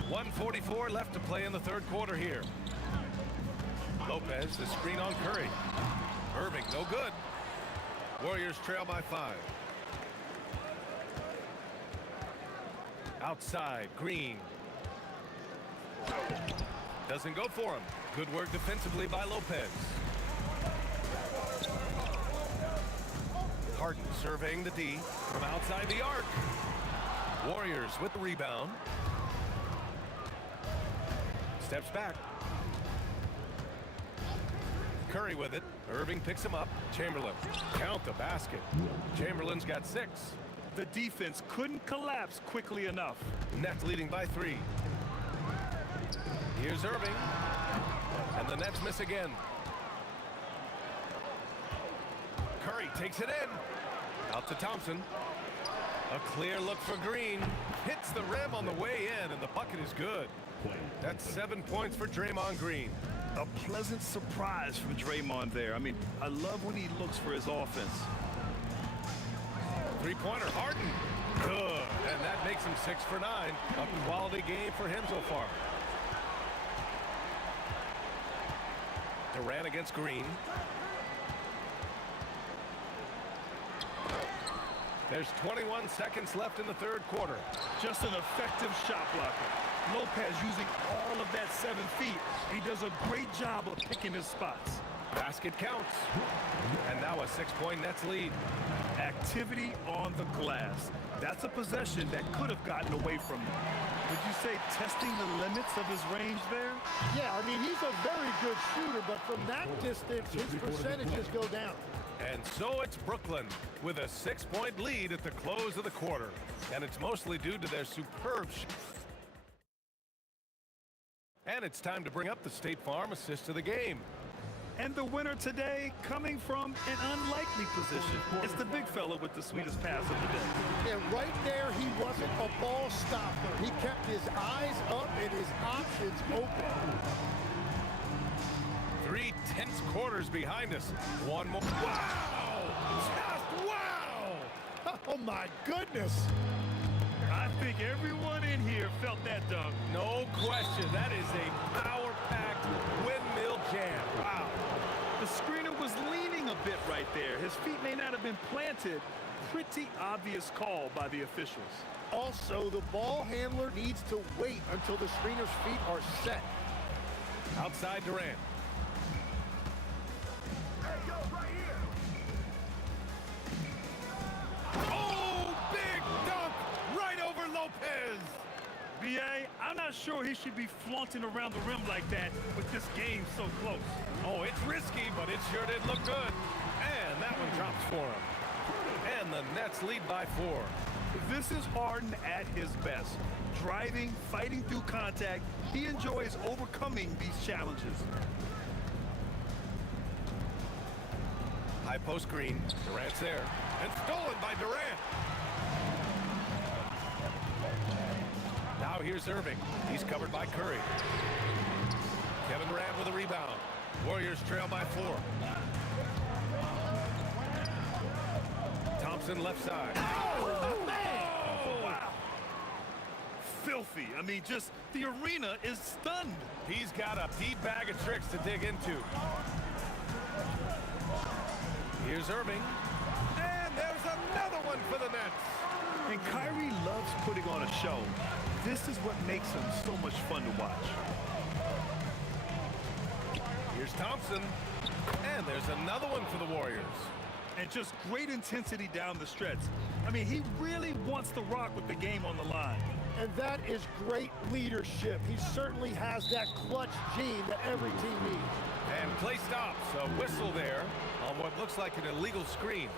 1:44 left to play in the third quarter here. Lopez, the screen on Curry. Irving, no good. Warriors trail by 5. Outside, Green. Doesn't go for him. Good work defensively by Lopez. Harden surveying the D from outside the arc. Warriors with the rebound. Steps back. Curry with it. Irving picks him up. Chamberlain. Count the basket. Chamberlain's got 6. The defense couldn't collapse quickly enough. Nets leading by 3. Here's Irving. And the Nets miss again. Curry takes it in. Out to Thompson. A clear look for Green. Hits the rim on the way in, and the bucket is good. That's 7 points for Draymond Green. A pleasant surprise from Draymond there. I mean, I love when he looks for his offense. Three-pointer, Harden. Good. And that makes him 6 for 9. A quality game for him so far. Durant against Green. There's 21 seconds left in the third quarter. Just an effective shot blocker. Lopez using all of that 7 feet. He does a great job of picking his spots. Basket counts. And now a 6-point Nets lead. Activity on the glass. That's a possession that could have gotten away from him. Would you say testing the limits of his range there? Yeah, I mean, he's a very good shooter, but from that distance, his percentages go down. And so it's Brooklyn with a 6-point lead at the close of the quarter. And it's mostly due to their superb and it's time to bring up the State Farm assist of the game. And the winner today coming from an unlikely position. It's the big fella with the sweetest pass of the day. And right there, he wasn't a ball stopper. He kept his eyes up and his options open. 3 tense quarters behind us. One more. Wow! Just wow! Oh, my goodness. I think everyone in here felt that dunk. No question. That is a power-packed windmill jam. Wow. The screener was leaning a bit right there. His feet may not have been planted. Pretty obvious call by the officials. Also, the ball handler needs to wait until the screener's feet are set. Outside Durant. Hey, yo, right here. Oh, big dunk right over Lopez. B.A., I'm not sure he should be flaunting around the rim like that with this game so close. Oh, it's risky, but it sure did look good. And that one drops for him. And the Nets lead by 4. This is Harden at his best. Driving, fighting through contact. He enjoys overcoming these challenges. High post Green. Durant's there. And stolen by Durant. Now here's Irving. He's covered by Curry. Kevin Durant with a rebound. Warriors trail by 4. Thompson left side. Oh, man! Oh, wow. Filthy. I mean, just the arena is stunned. He's got a deep bag of tricks to dig into. Here's Irving. And there's another one for the Nets. And Kyrie loves putting on a show. This is what makes him so much fun to watch. Here's Thompson. And there's another one for the Warriors. And just great intensity down the stretch. I mean, he really wants to rock with the game on the line. And that is great leadership. He certainly has that clutch gene that every team needs. And play stops. A whistle there on what looks like an illegal screen.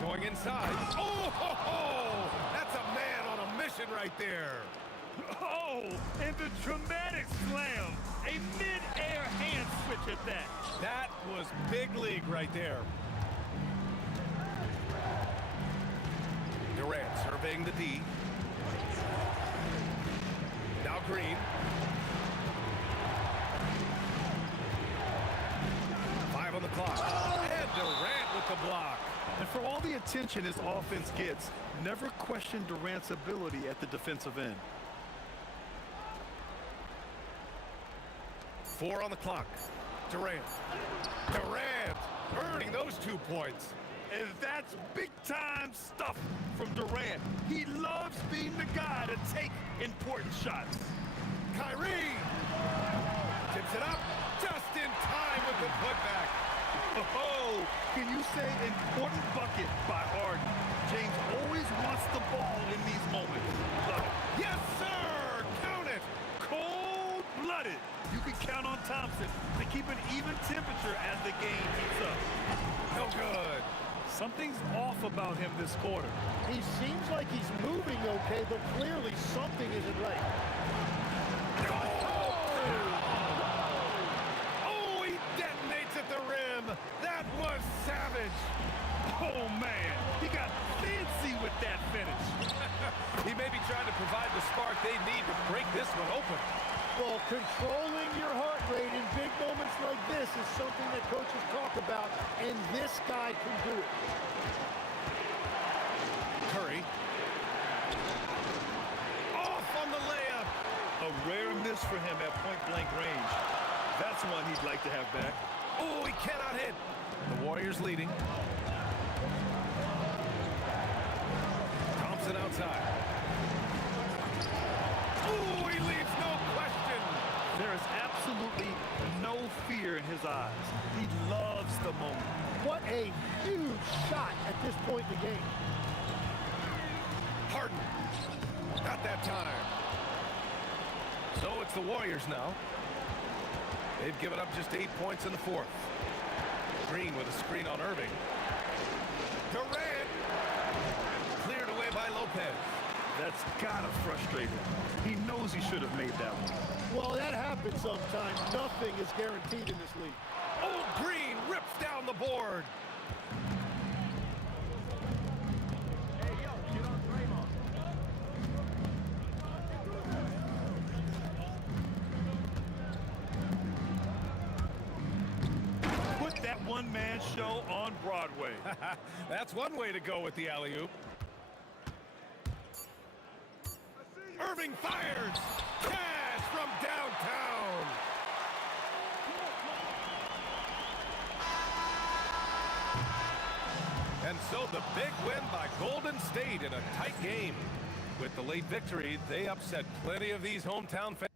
Going inside. Oh, that's a man on a mission right there. Oh, and the dramatic slam. A mid-air hand switch at that. That was big league right there. Durant surveying the D. Now Green. 5 on the clock. And Durant with the block. And for all the attention his offense gets, never question Durant's ability at the defensive end. 4 on the clock. Durant earning those 2 points. And that's big-time stuff from Durant. He loves being the guy to take important shots. Kyrie tips it up just in time with the putback. Oh, can you say important bucket by Harden? James always wants the ball in these moments. Love it. Yes, sir! Count it! Cold-blooded. You can count on Thompson to keep an even temperature as the game heats up. No good. Something's off about him this quarter. He seems like he's moving okay, but clearly something isn't right. Oh, he detonates at the rim. That was savage. Oh, man. He got fancy with that finish. He may be trying to provide the spark they need to break this one open. Well, controlling your heart rate in big moments like this is something that coaches talk about, and this guy can do it. Curry. Off on the layup. A rare miss for him at point-blank range. That's one he'd like to have back. Oh, he cannot hit. The Warriors leading. Thompson outside. Oh, he leaves no question. There is absolutely no fear in his eyes. He loves the moment. What a huge shot at this point in the game. Harden. Not that time. So it's the Warriors now. They've given up just 8 points in the 4th. Green with a screen on Irving. Durant. Cleared away by Lopez. That's gotta frustrate him. He knows he should have made that one. Well, that happens sometimes. Nothing is guaranteed in this league. Oh, Green rips down the board. Put that one-man show on Broadway. That's one way to go with the alley-oop. Irving fires. Cash from downtown. And so the big win by Golden State in a tight game. With the late victory, they upset plenty of these hometown fans.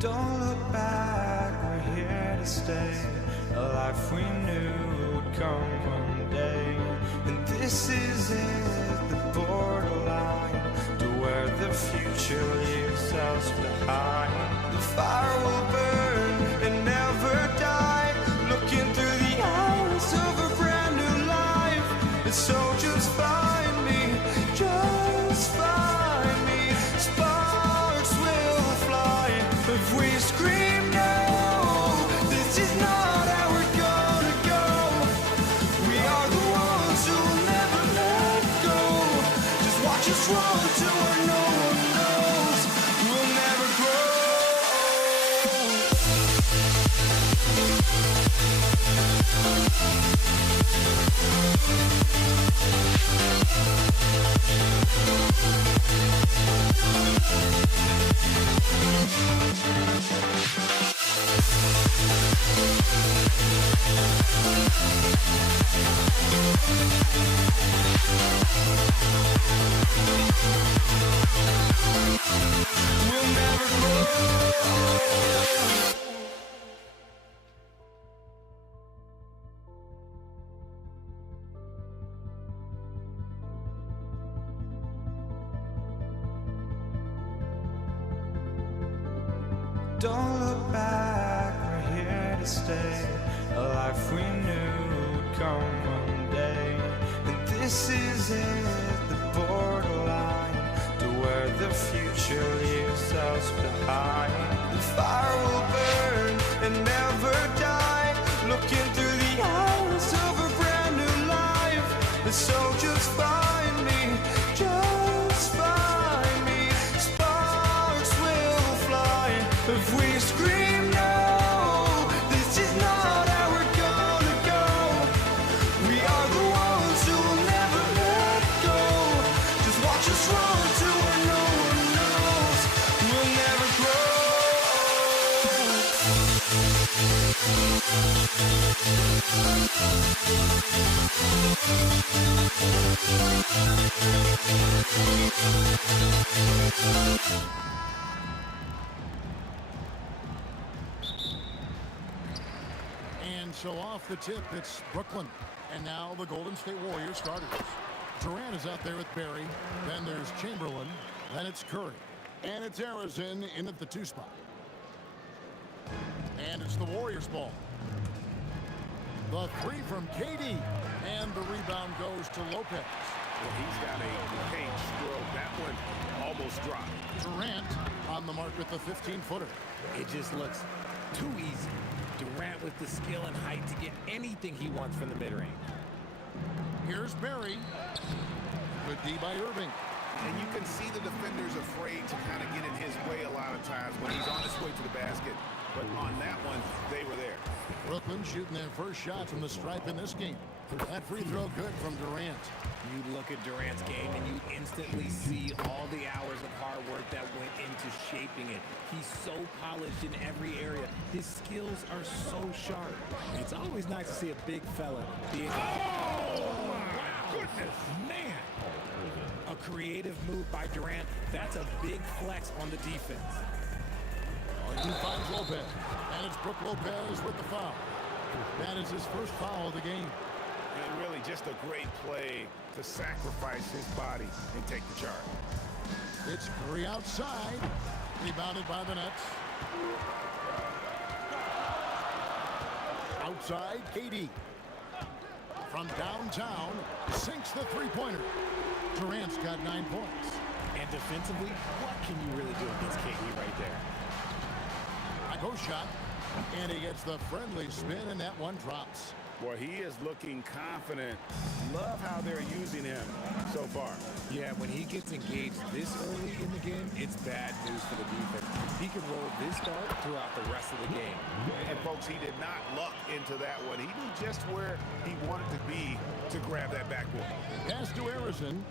Don't look back, we're here to stay. A life we knew would come one day. And this is it, the borderline to where the future leaves us behind. The fire will burn and never die, looking through the eyes of a brand new life. And so just find me, just find me. Sparks will fly if we scream no. This is not how we're gonna go. We are the ones who'll never let go. Just watch us run to where no one knows. We'll never grow. Don't look back, we're here to stay. A life we knew would come one day. And this is it, the borderline to where the future leaves us behind. The fire will burn and never die, looking through the eyes of a brand new life. And so just find me, just find me. Sparks will fly if we scream no. This is not how we're gonna go. We are the ones who will never let go. Just watch us run to where no one knows. We'll never grow. And so off the tip, it's Brooklyn. And now the Golden State Warriors starters. Durant is out there with Barry. Then there's Chamberlain. Then it's Curry. And it's Harrison in at the 2 spot. And it's the Warriors ball. The 3 from KD. And the rebound goes to Lopez. Well, he's got a paint stroke. That one almost dropped. Durant on the mark with the 15-footer. It just looks too easy. Durant with the skill and height to get anything he wants from the mid-range. Here's Barry. Good D by Irving. And you can see the defender's afraid to kind of get in his way a lot of times when he's on his way to the basket. But on that one, they were there. Brooklyn shooting their first shot from the stripe in this game. That free throw good from Durant. You look at Durant's game and you instantly see all the hours of hard work that went into shaping it. He's so polished in every area. His skills are so sharp. It's always nice to see a big fella being... Oh, my goodness, man! A creative move by Durant. That's a big flex on the defense. He finds Lopez. And it's Brook Lopez with the foul. That is his first foul of the game. And really just a great play to sacrifice his body and take the charge. It's Curry outside. Rebounded by the Nets. Outside, KD. From downtown, sinks the three-pointer. Durant's got 9 points. And defensively, what can you really do against KD right there? A go shot. And he gets the friendly spin, and that one drops. Boy, he is looking confident. Love how they're using him so far. Yeah, when he gets engaged this early in the game, it's bad news for the defense. He can roll this start throughout the rest of the game. And, folks, he did not luck into that one. He knew just where he wanted to be to grab that backboard. Pass to Harrison.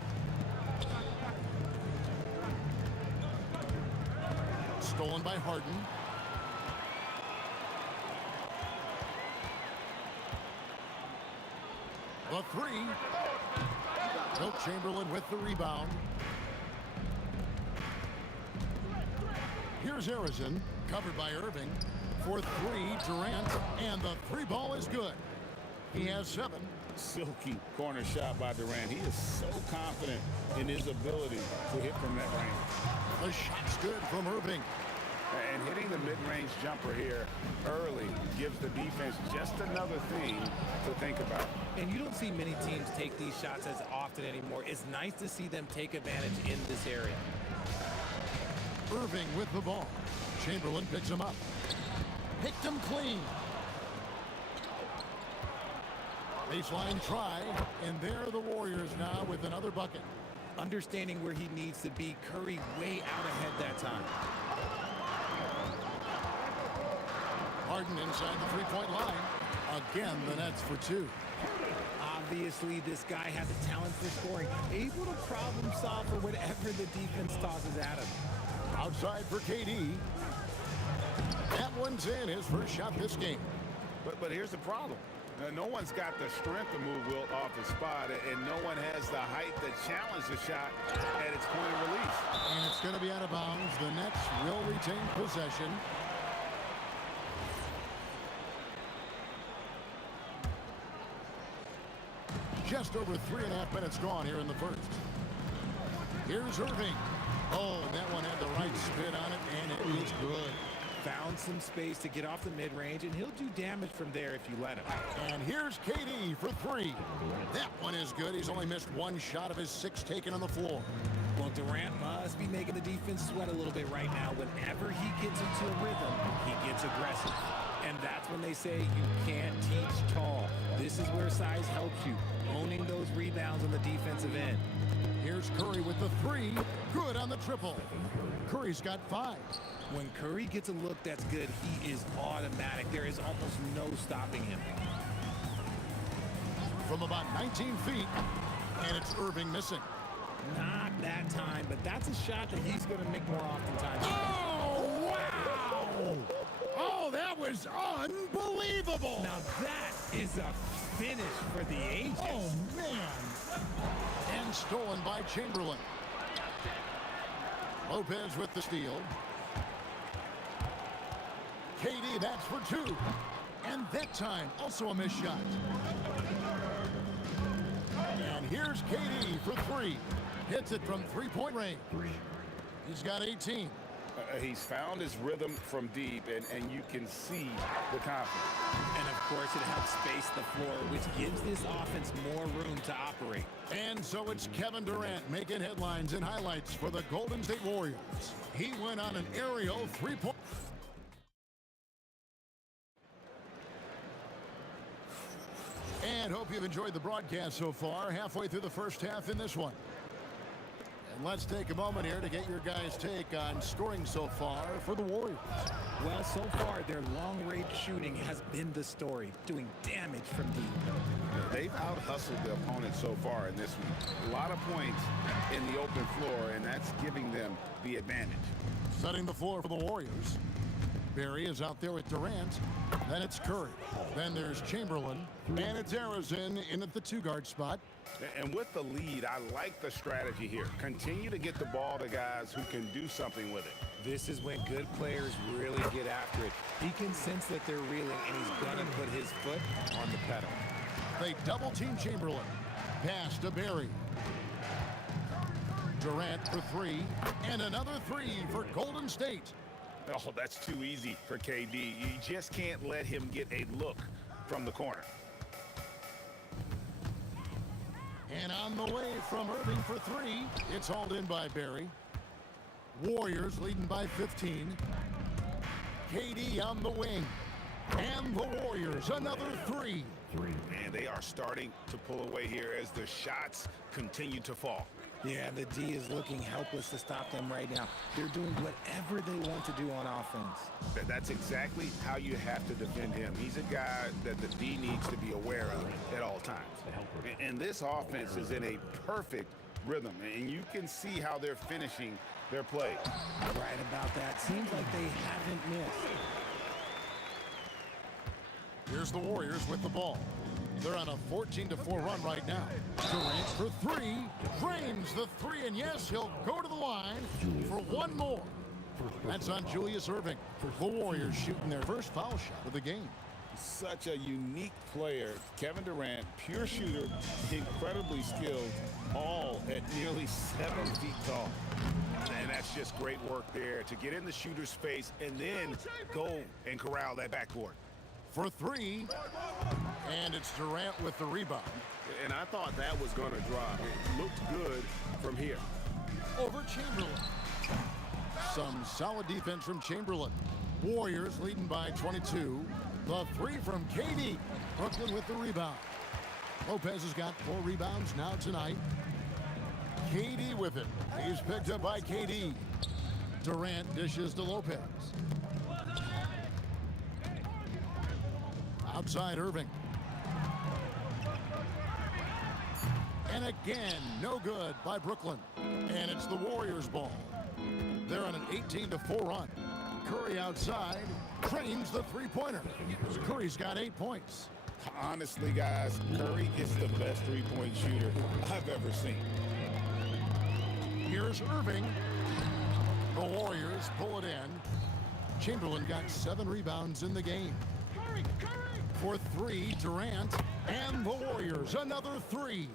Stolen by Harden. The 3. Wilt Chamberlain with the rebound. Here's Harrison, covered by Irving. For 3, Durant, and the 3 ball is good. He has 7. Silky corner shot by Durant. He is so confident in his ability to hit from that range. The shot's good from Irving. And hitting the mid-range jumper here early gives the defense just another thing to think about. And you don't see many teams take these shots as often anymore. It's nice to see them take advantage in this area. Irving with the ball. Chamberlain picks him up. Picked him clean. Baseline try, and there are the Warriors now with another bucket. Understanding where he needs to be, Curry way out ahead that time. Harden inside the three-point line. Again, the Nets for 2. Obviously, this guy has a talent for scoring. Able to problem solve for whatever the defense tosses at him. Outside for KD. That one's in, his first shot this game. But here's the problem. No one's got the strength to move Wilt off the spot, and no one has the height to challenge the shot at its point of release. And it's going to be out of bounds. The Nets will retain possession. Just over 3.5 minutes gone here in the first. Here's Irving. Oh, that one had the right spin on it, and it is good. found some space to get off the mid-range, and he'll do damage from there if you let him. And here's KD for three. That one is good. He's only missed one shot of his 6 taken on the floor. Well, Durant must be making the defense sweat a little bit right now. Whenever he gets into a rhythm, he gets aggressive. And that's when they say you can't teach tall. This is where size helps you, owning those rebounds on the defensive end. Here's Curry with the 3. Good on the triple. Curry's got 5. When Curry gets a look that's good, he is automatic. There is almost no stopping him. From about 19 feet, and it's Irving missing. Not that time, but that's a shot that he's going to make more oftentimes. Oh, wow! Oh, that was unbelievable! Now that is a finish for the ages. Oh, man! And stolen by Chamberlain. Lopez with the steal. KD, that's for 2. And that time, also a missed shot. And here's KD for 3. Hits it from three-point range. He's got 18. He's found his rhythm from deep, and you can see the confidence. And, of course, it helps space the floor, which gives this offense more room to operate. And so it's Kevin Durant making headlines and highlights for the Golden State Warriors. He went on an aerial three-point. And hope you've enjoyed the broadcast so far. Halfway through the first half in this one. And let's take a moment here to get your guys' take on scoring so far for the Warriors. Well, so far, their long-range shooting has been the story, doing damage from deep. They've out-hustled the opponent so far in this one. A lot of points in the open floor, and that's giving them the advantage. Setting the floor for the Warriors. Barry is out there with Durant. Then it's Curry. Then there's Chamberlain. And it's Arizin in at the 2-guard spot. And with the lead, I like the strategy here. Continue to get the ball to guys who can do something with it. This is when good players really get after it. He can sense that they're reeling, and he's going to put his foot on the pedal. They double-team Chamberlain. Pass to Barry. Durant for 3. And another 3 for Golden State. Oh, that's too easy for KD. You just can't let him get a look from the corner. And on the way from Irving for 3. It's hauled in by Barry. Warriors leading by 15. KD on the wing. And the Warriors, another 3. And they are starting to pull away here as the shots continue to fall. Yeah, the D is looking helpless to stop them right now. They're doing whatever they want to do on offense. That's exactly how you have to defend him. He's a guy that the D needs to be aware of at all times. And this offense is in a perfect rhythm, and you can see how they're finishing their play. Right about that. Seems like they haven't missed. Here's the Warriors with the ball. They're on a 14-4 run right now. Durant for 3. Frames the 3, and yes, he'll go to the line for one more. That's on Julius Irving. The Warriors shooting their first foul shot of the game. Such a unique player. Kevin Durant, pure shooter, incredibly skilled, all at nearly 7 feet tall. And that's just great work there to get in the shooter's face and then go and corral that backboard. For 3, and it's Durant with the rebound. And I thought that was going to drop. It looked good from here. Over Chamberlain. Some solid defense from Chamberlain. Warriors leading by 22. The 3 from KD. Brooklyn with the rebound. Lopez has got 4 rebounds now tonight. KD with it. He's picked up by KD. Durant dishes to Lopez. Outside Irving. And again, no good by Brooklyn. And it's the Warriors' ball. They're on an 18-4 run. Curry outside, trains the three-pointer. Curry's got 8 points. Honestly, guys, Curry is the best three-point shooter I've ever seen. Here's Irving. The Warriors pull it in. Chamberlain got 7 rebounds in the game. For 3, Durant, and the Warriors, another 3.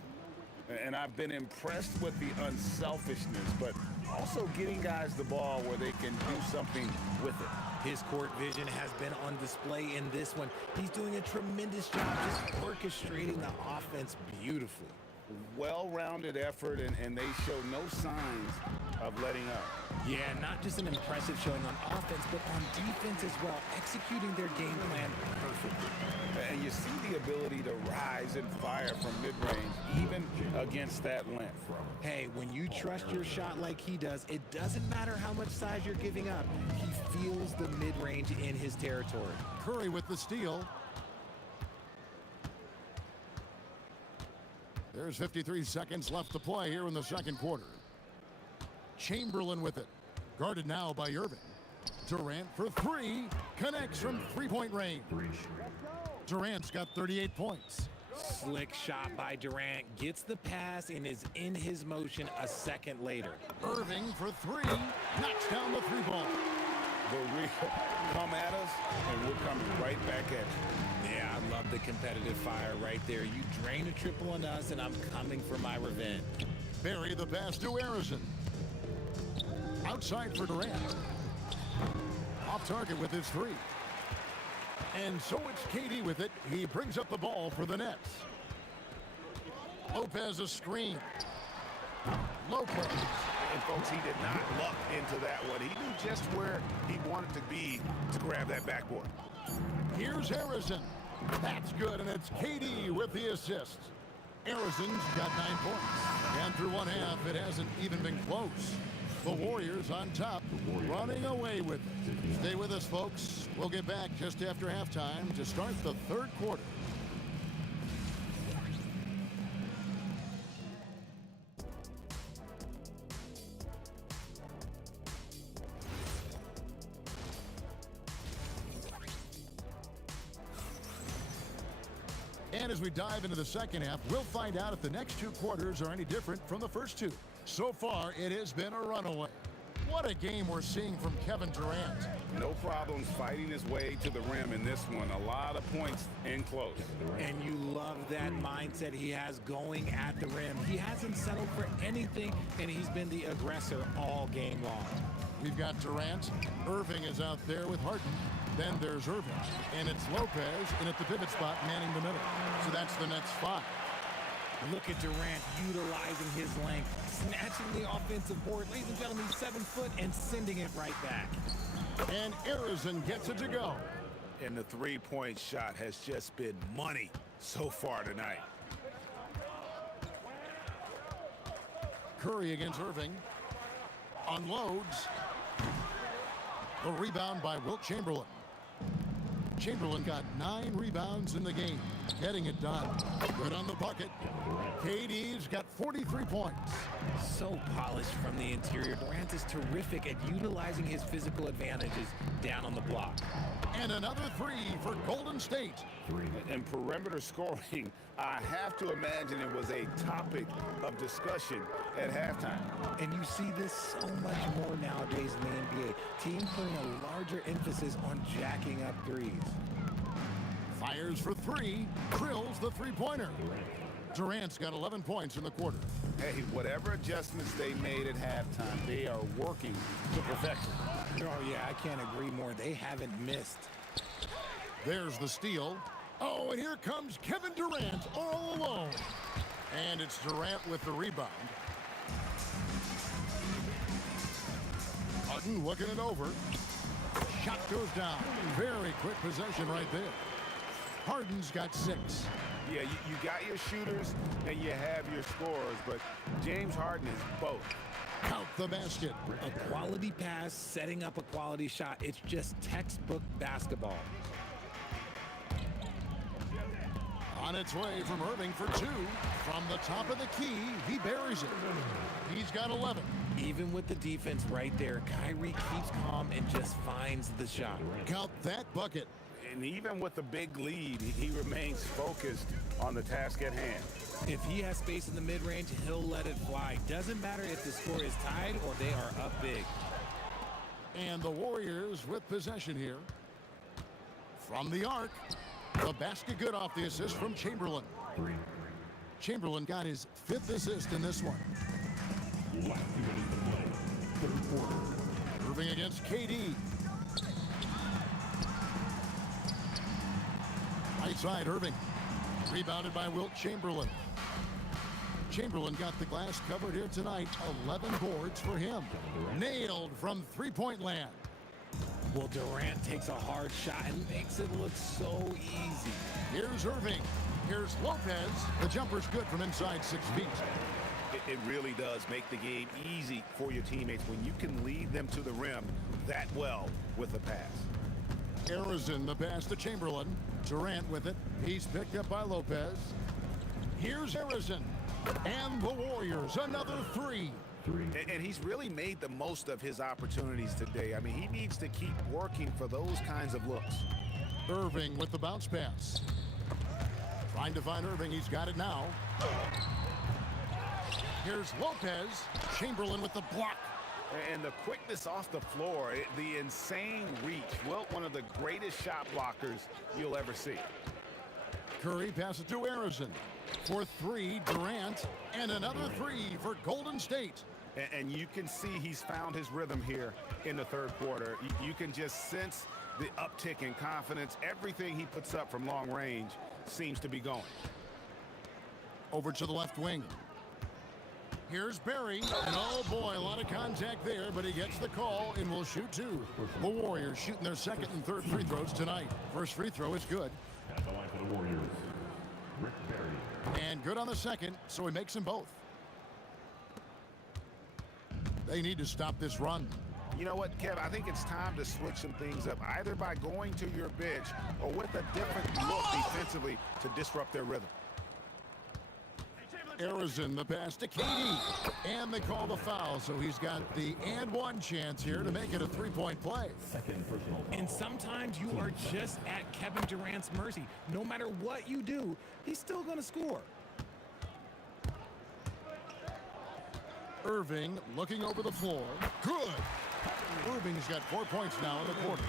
And I've been impressed with the unselfishness, but Also getting guys the ball where they can do something with it. His court vision has been on display in this one. He's doing a tremendous job just orchestrating the offense beautifully. Well-rounded effort, and they show no signs of letting up. Yeah, not just an impressive showing on offense, but on defense as well, executing their game plan perfectly. And you see the ability to rise and fire from mid-range, even against that length. Hey, when you trust your shot like he does, it doesn't matter how much size you're giving up. He feels the mid-range in his territory. Curry with the steal. There's 53 seconds left to play here in the second quarter. Chamberlain with it. Guarded now by Irving. Durant for three. Connects from three-point range. Durant's got 38 points. Slick shot by Durant. Gets the pass and is in his motion a second later. Irving for three. Knocks down the three ball. The real come at us, and we're coming right back at you. Yeah, I love the competitive fire right there. You drain a triple on us, and I'm coming for my revenge. Barry the pass to Harrison. Outside for Durant. Off target with his three. And so it's KD with it. He brings up the ball for the Nets. Lopez a screen. Lopez. And folks, he did not luck into that one. He knew just where he wanted to be to grab that backboard. Here's Harrison. That's good, and it's KD with the assist. Harrison's got 9 points. And through one half, it hasn't even been close. The Warriors on top, running away with it. Stay with us, folks. We'll get back just after halftime to start the third quarter. And as we dive into the second half, we'll find out if the next two quarters are any different from the first two. So far, it has been a runaway. What a game we're seeing from Kevin Durant. No problems fighting his way to the rim in this one. A lot of points in close. And you love that mindset he has going at the rim. He hasn't settled for anything, and he's been the aggressor all game long. We've got Durant. Irving is out there with Harden. Then there's Irving. And it's Lopez in at the pivot spot manning the middle. So that's the Nets 5. Look at Durant utilizing his length, snatching the offensive board. Ladies and gentlemen, he's 7 foot and sending it right back. And Harrison gets it to go. And the three-point shot has just been money so far tonight. Curry against Irving. Unloads. The rebound by Wilt Chamberlain. Chamberlain got 9 rebounds in the game, getting it done. Good on the bucket. KD's got 43 points. So polished from the interior. Durant is terrific at utilizing his physical advantages down on the block. And another three for Golden State. And perimeter scoring, I have to imagine it was a topic of discussion at halftime. And you see this so much more nowadays in the NBA. Teams putting a larger emphasis on jacking up threes. Fires for three, drills the three-pointer. Durant's got 11 points in the quarter. Hey, whatever adjustments they made at halftime, they are working to perfection. Oh, yeah, I can't agree more. They haven't missed. There's the steal. Oh, and here comes Kevin Durant all alone. And it's Durant with the rebound. Hutton looking it over. Shot goes down. Very quick possession right there. Harden's got 6. Yeah, you got your shooters and you have your scorers, but James Harden is both. Count the basket. A quality pass, setting up a quality shot. It's just textbook basketball. On its way from Irving for 2. From the top of the key, he buries it. He's got 11. Even with the defense right there, Kyrie keeps calm and just finds the shot. Count that bucket. And even with the big lead, he remains focused on the task at hand. If he has space in the mid-range, he'll let it fly. Doesn't matter if the score is tied or they are up big. And the Warriors with possession here. From the arc, the basket good off the assist from Chamberlain. Chamberlain got his 5th assist in this one. quarter. Irving against KD. Right side, Irving. Rebounded by Wilt Chamberlain. Chamberlain got the glass covered here tonight. 11 boards for him. Nailed from three-point land. Well, Durant takes a hard shot and makes it look so easy. Here's Irving. Here's Lopez. The jumper's good from inside 6 feet. It really does make the game easy for your teammates when you can lead them to the rim that well with a pass. Harrison, the pass to Chamberlain. Durant with it. He's picked up by Lopez. Here's Harrison. And the Warriors, another three. And he's really made the most of his opportunities today. I mean, he needs to keep working for those kinds of looks. Irving with the bounce pass. Trying to find Irving. He's got it now. Here's Lopez. Chamberlain with the block. And the quickness off the floor, the insane reach. Wilt, one of the greatest shot blockers you'll ever see. Curry passes to Harrison. For three, Durant. And another three for Golden State. And you can see he's found his rhythm here in the third quarter. You can just sense the uptick in confidence. Everything he puts up from long range seems to be going. Over to the left wing. Here's Barry, and oh boy, a lot of contact there, but he gets the call and will shoot two. The Warriors shooting their second and third free throws tonight. First free throw is good. At the line for the Warriors, Rick Barry. And good on the second, so he makes them both. They need to stop this run. You know what, Kev? I think it's time to switch some things up, either by going to your bench or with a different look defensively to disrupt their rhythm. Harrison, the pass to KD, and they call the foul, so he's got the and one chance here to make it a three-point play. And sometimes you are just at Kevin Durant's mercy. No matter what you do, he's still going to score. Irving looking over the floor. Good. Irving's got 4 points now in the quarter.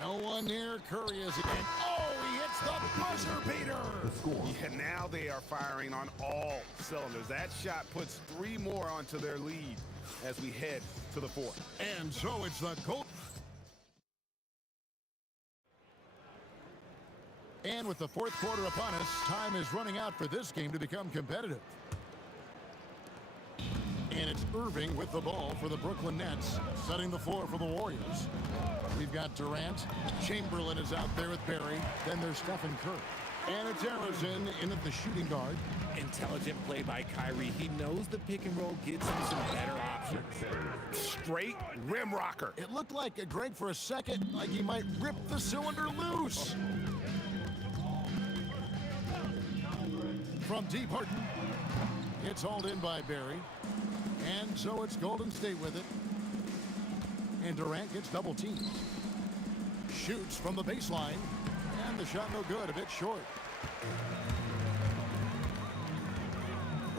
No one near Curry as he can. Oh, he hits the buzzer beater. Yeah, now they are firing on all cylinders. That shot puts 3 more onto their lead as we head to the fourth. And so it's the goal. And with the fourth quarter upon us, time is running out for this game to become competitive. And it's Irving with the ball for the Brooklyn Nets, setting the floor for the Warriors. We've got Durant. Chamberlain is out there with Barry. Then there's Stephen Curry. And it's Harrison in at the shooting guard. Intelligent play by Kyrie. He knows the pick and roll gets him some better options. Straight rim rocker. It looked like Greg for a second, like he might rip the cylinder loose. From deep, Harden. It's hauled in by Barry. And so it's Golden State with it. And Durant gets double teamed. Shoots from the baseline. And the shot no good, a bit short.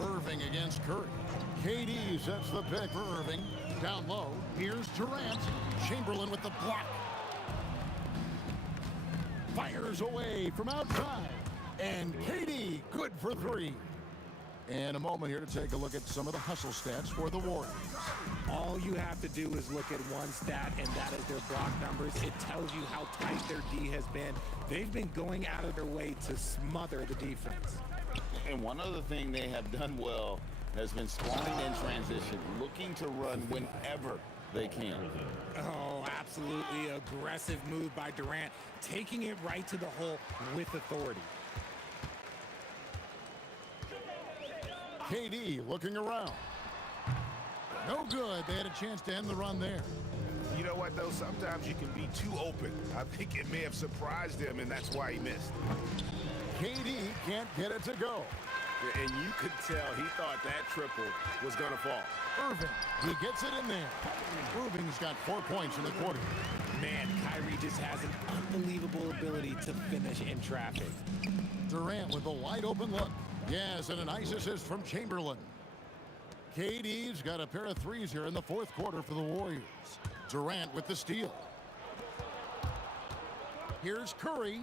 Irving against Curry. KD sets the pick for Irving. Down low, here's Durant. Chamberlain with the block. Fires away from outside. And KD, good for three. And a moment here to take a look at some of the hustle stats for the Warriors. All you have to do is look at one stat, and that is their block numbers. It tells you how tight their D has been. They've been going out of their way to smother the defense. And one other thing they have done well has been scoring in transition, looking to run whenever they can. Oh, absolutely aggressive move by Durant, taking it right to the hole with authority. KD looking around. No good. They had a chance to end the run there. You know what, though? Sometimes you can be too open. I think it may have surprised him, and that's why he missed. KD can't get it to go. And you could tell he thought that triple was going to fall. Irving, he gets it in there. Irving's got 4 points in the quarter. Man, Kyrie just has an unbelievable ability to finish in traffic. Durant with a wide open look. Yes, and a nice assist from Chamberlain. KD's got a pair of threes here in the fourth quarter for the Warriors. Durant with the steal. Here's Curry.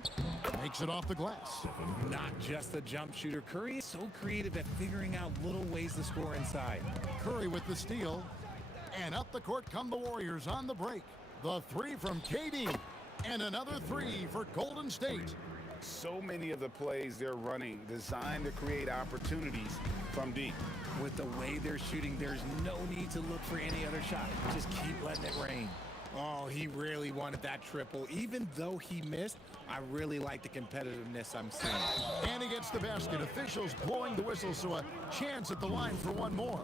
Makes it off the glass. Not just a jump shooter, Curry is so creative at figuring out little ways to score inside. Curry with the steal. And up the court come the Warriors on the break. The three from KD. And another three for Golden State. So many of the plays they're running designed to create opportunities from deep. With the way they're shooting, there's no need to look for any other shot. Just keep letting it rain. Oh, he really wanted that triple. Even though he missed, I really like the competitiveness I'm seeing. And he gets the basket. Officials blowing the whistle, so a chance at the line for one more.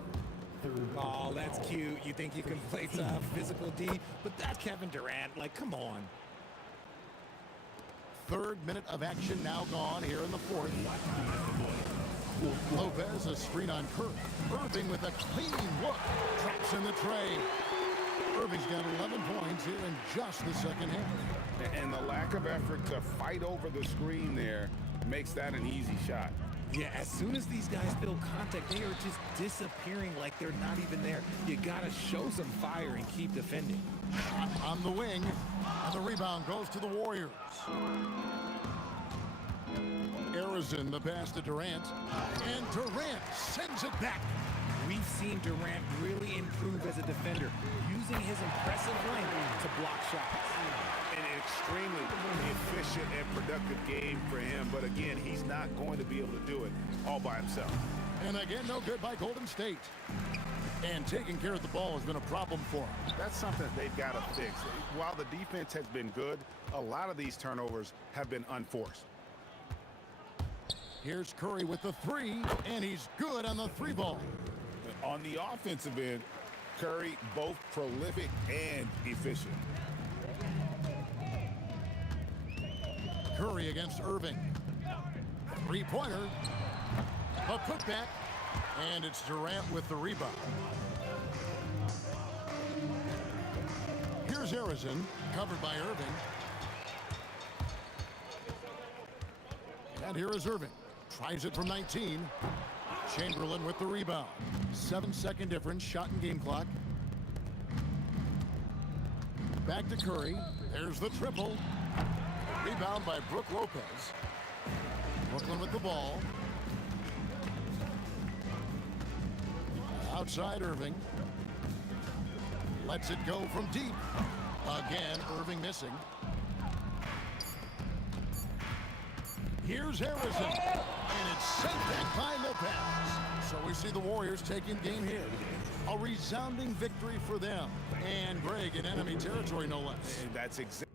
Oh, that's cute. You think you can play tough, physical D, but that's Kevin Durant. Like, come on. Third minute of action now gone here in the fourth. Lopez, a screen on Curry. Irving with a clean look. Traps in the tray. Irving's got 11 points here in just the second half. And the lack of effort to fight over the screen there makes that an easy shot. Yeah, as soon as these guys feel contact, they are just disappearing like they're not even there. You got to show some fire and keep defending. On the wing, and the rebound goes to the Warriors. Arizin, the pass to Durant, and Durant sends it back. We've seen Durant really improve as a defender, using his impressive length to block shots. An extremely efficient and productive game for him, but again, he's not going to be able to do it all by himself. And again, no good by Golden State. And taking care of the ball has been a problem for him. That's something they've got to fix. While the defense has been good, a lot of these turnovers have been unforced. Here's Curry with the three, and he's good on the three ball. On the offensive end, Curry both prolific and efficient. Curry against Irving. Three-pointer. A putback. And it's Durant with the rebound. Here's Arizin, covered by Irving. And here is Irving. Tries it from 19. Chamberlain with the rebound. 7-second difference, shot and game clock. Back to Curry. There's the triple. Rebound by Brook Lopez. Brooklyn with the ball. Outside Irving. Lets it go from deep. Again, Irving missing. Here's Harrison. And it's sent back by Lopez. So we see the Warriors taking game here. A resounding victory for them. And Greg in enemy territory, no less. And that's exactly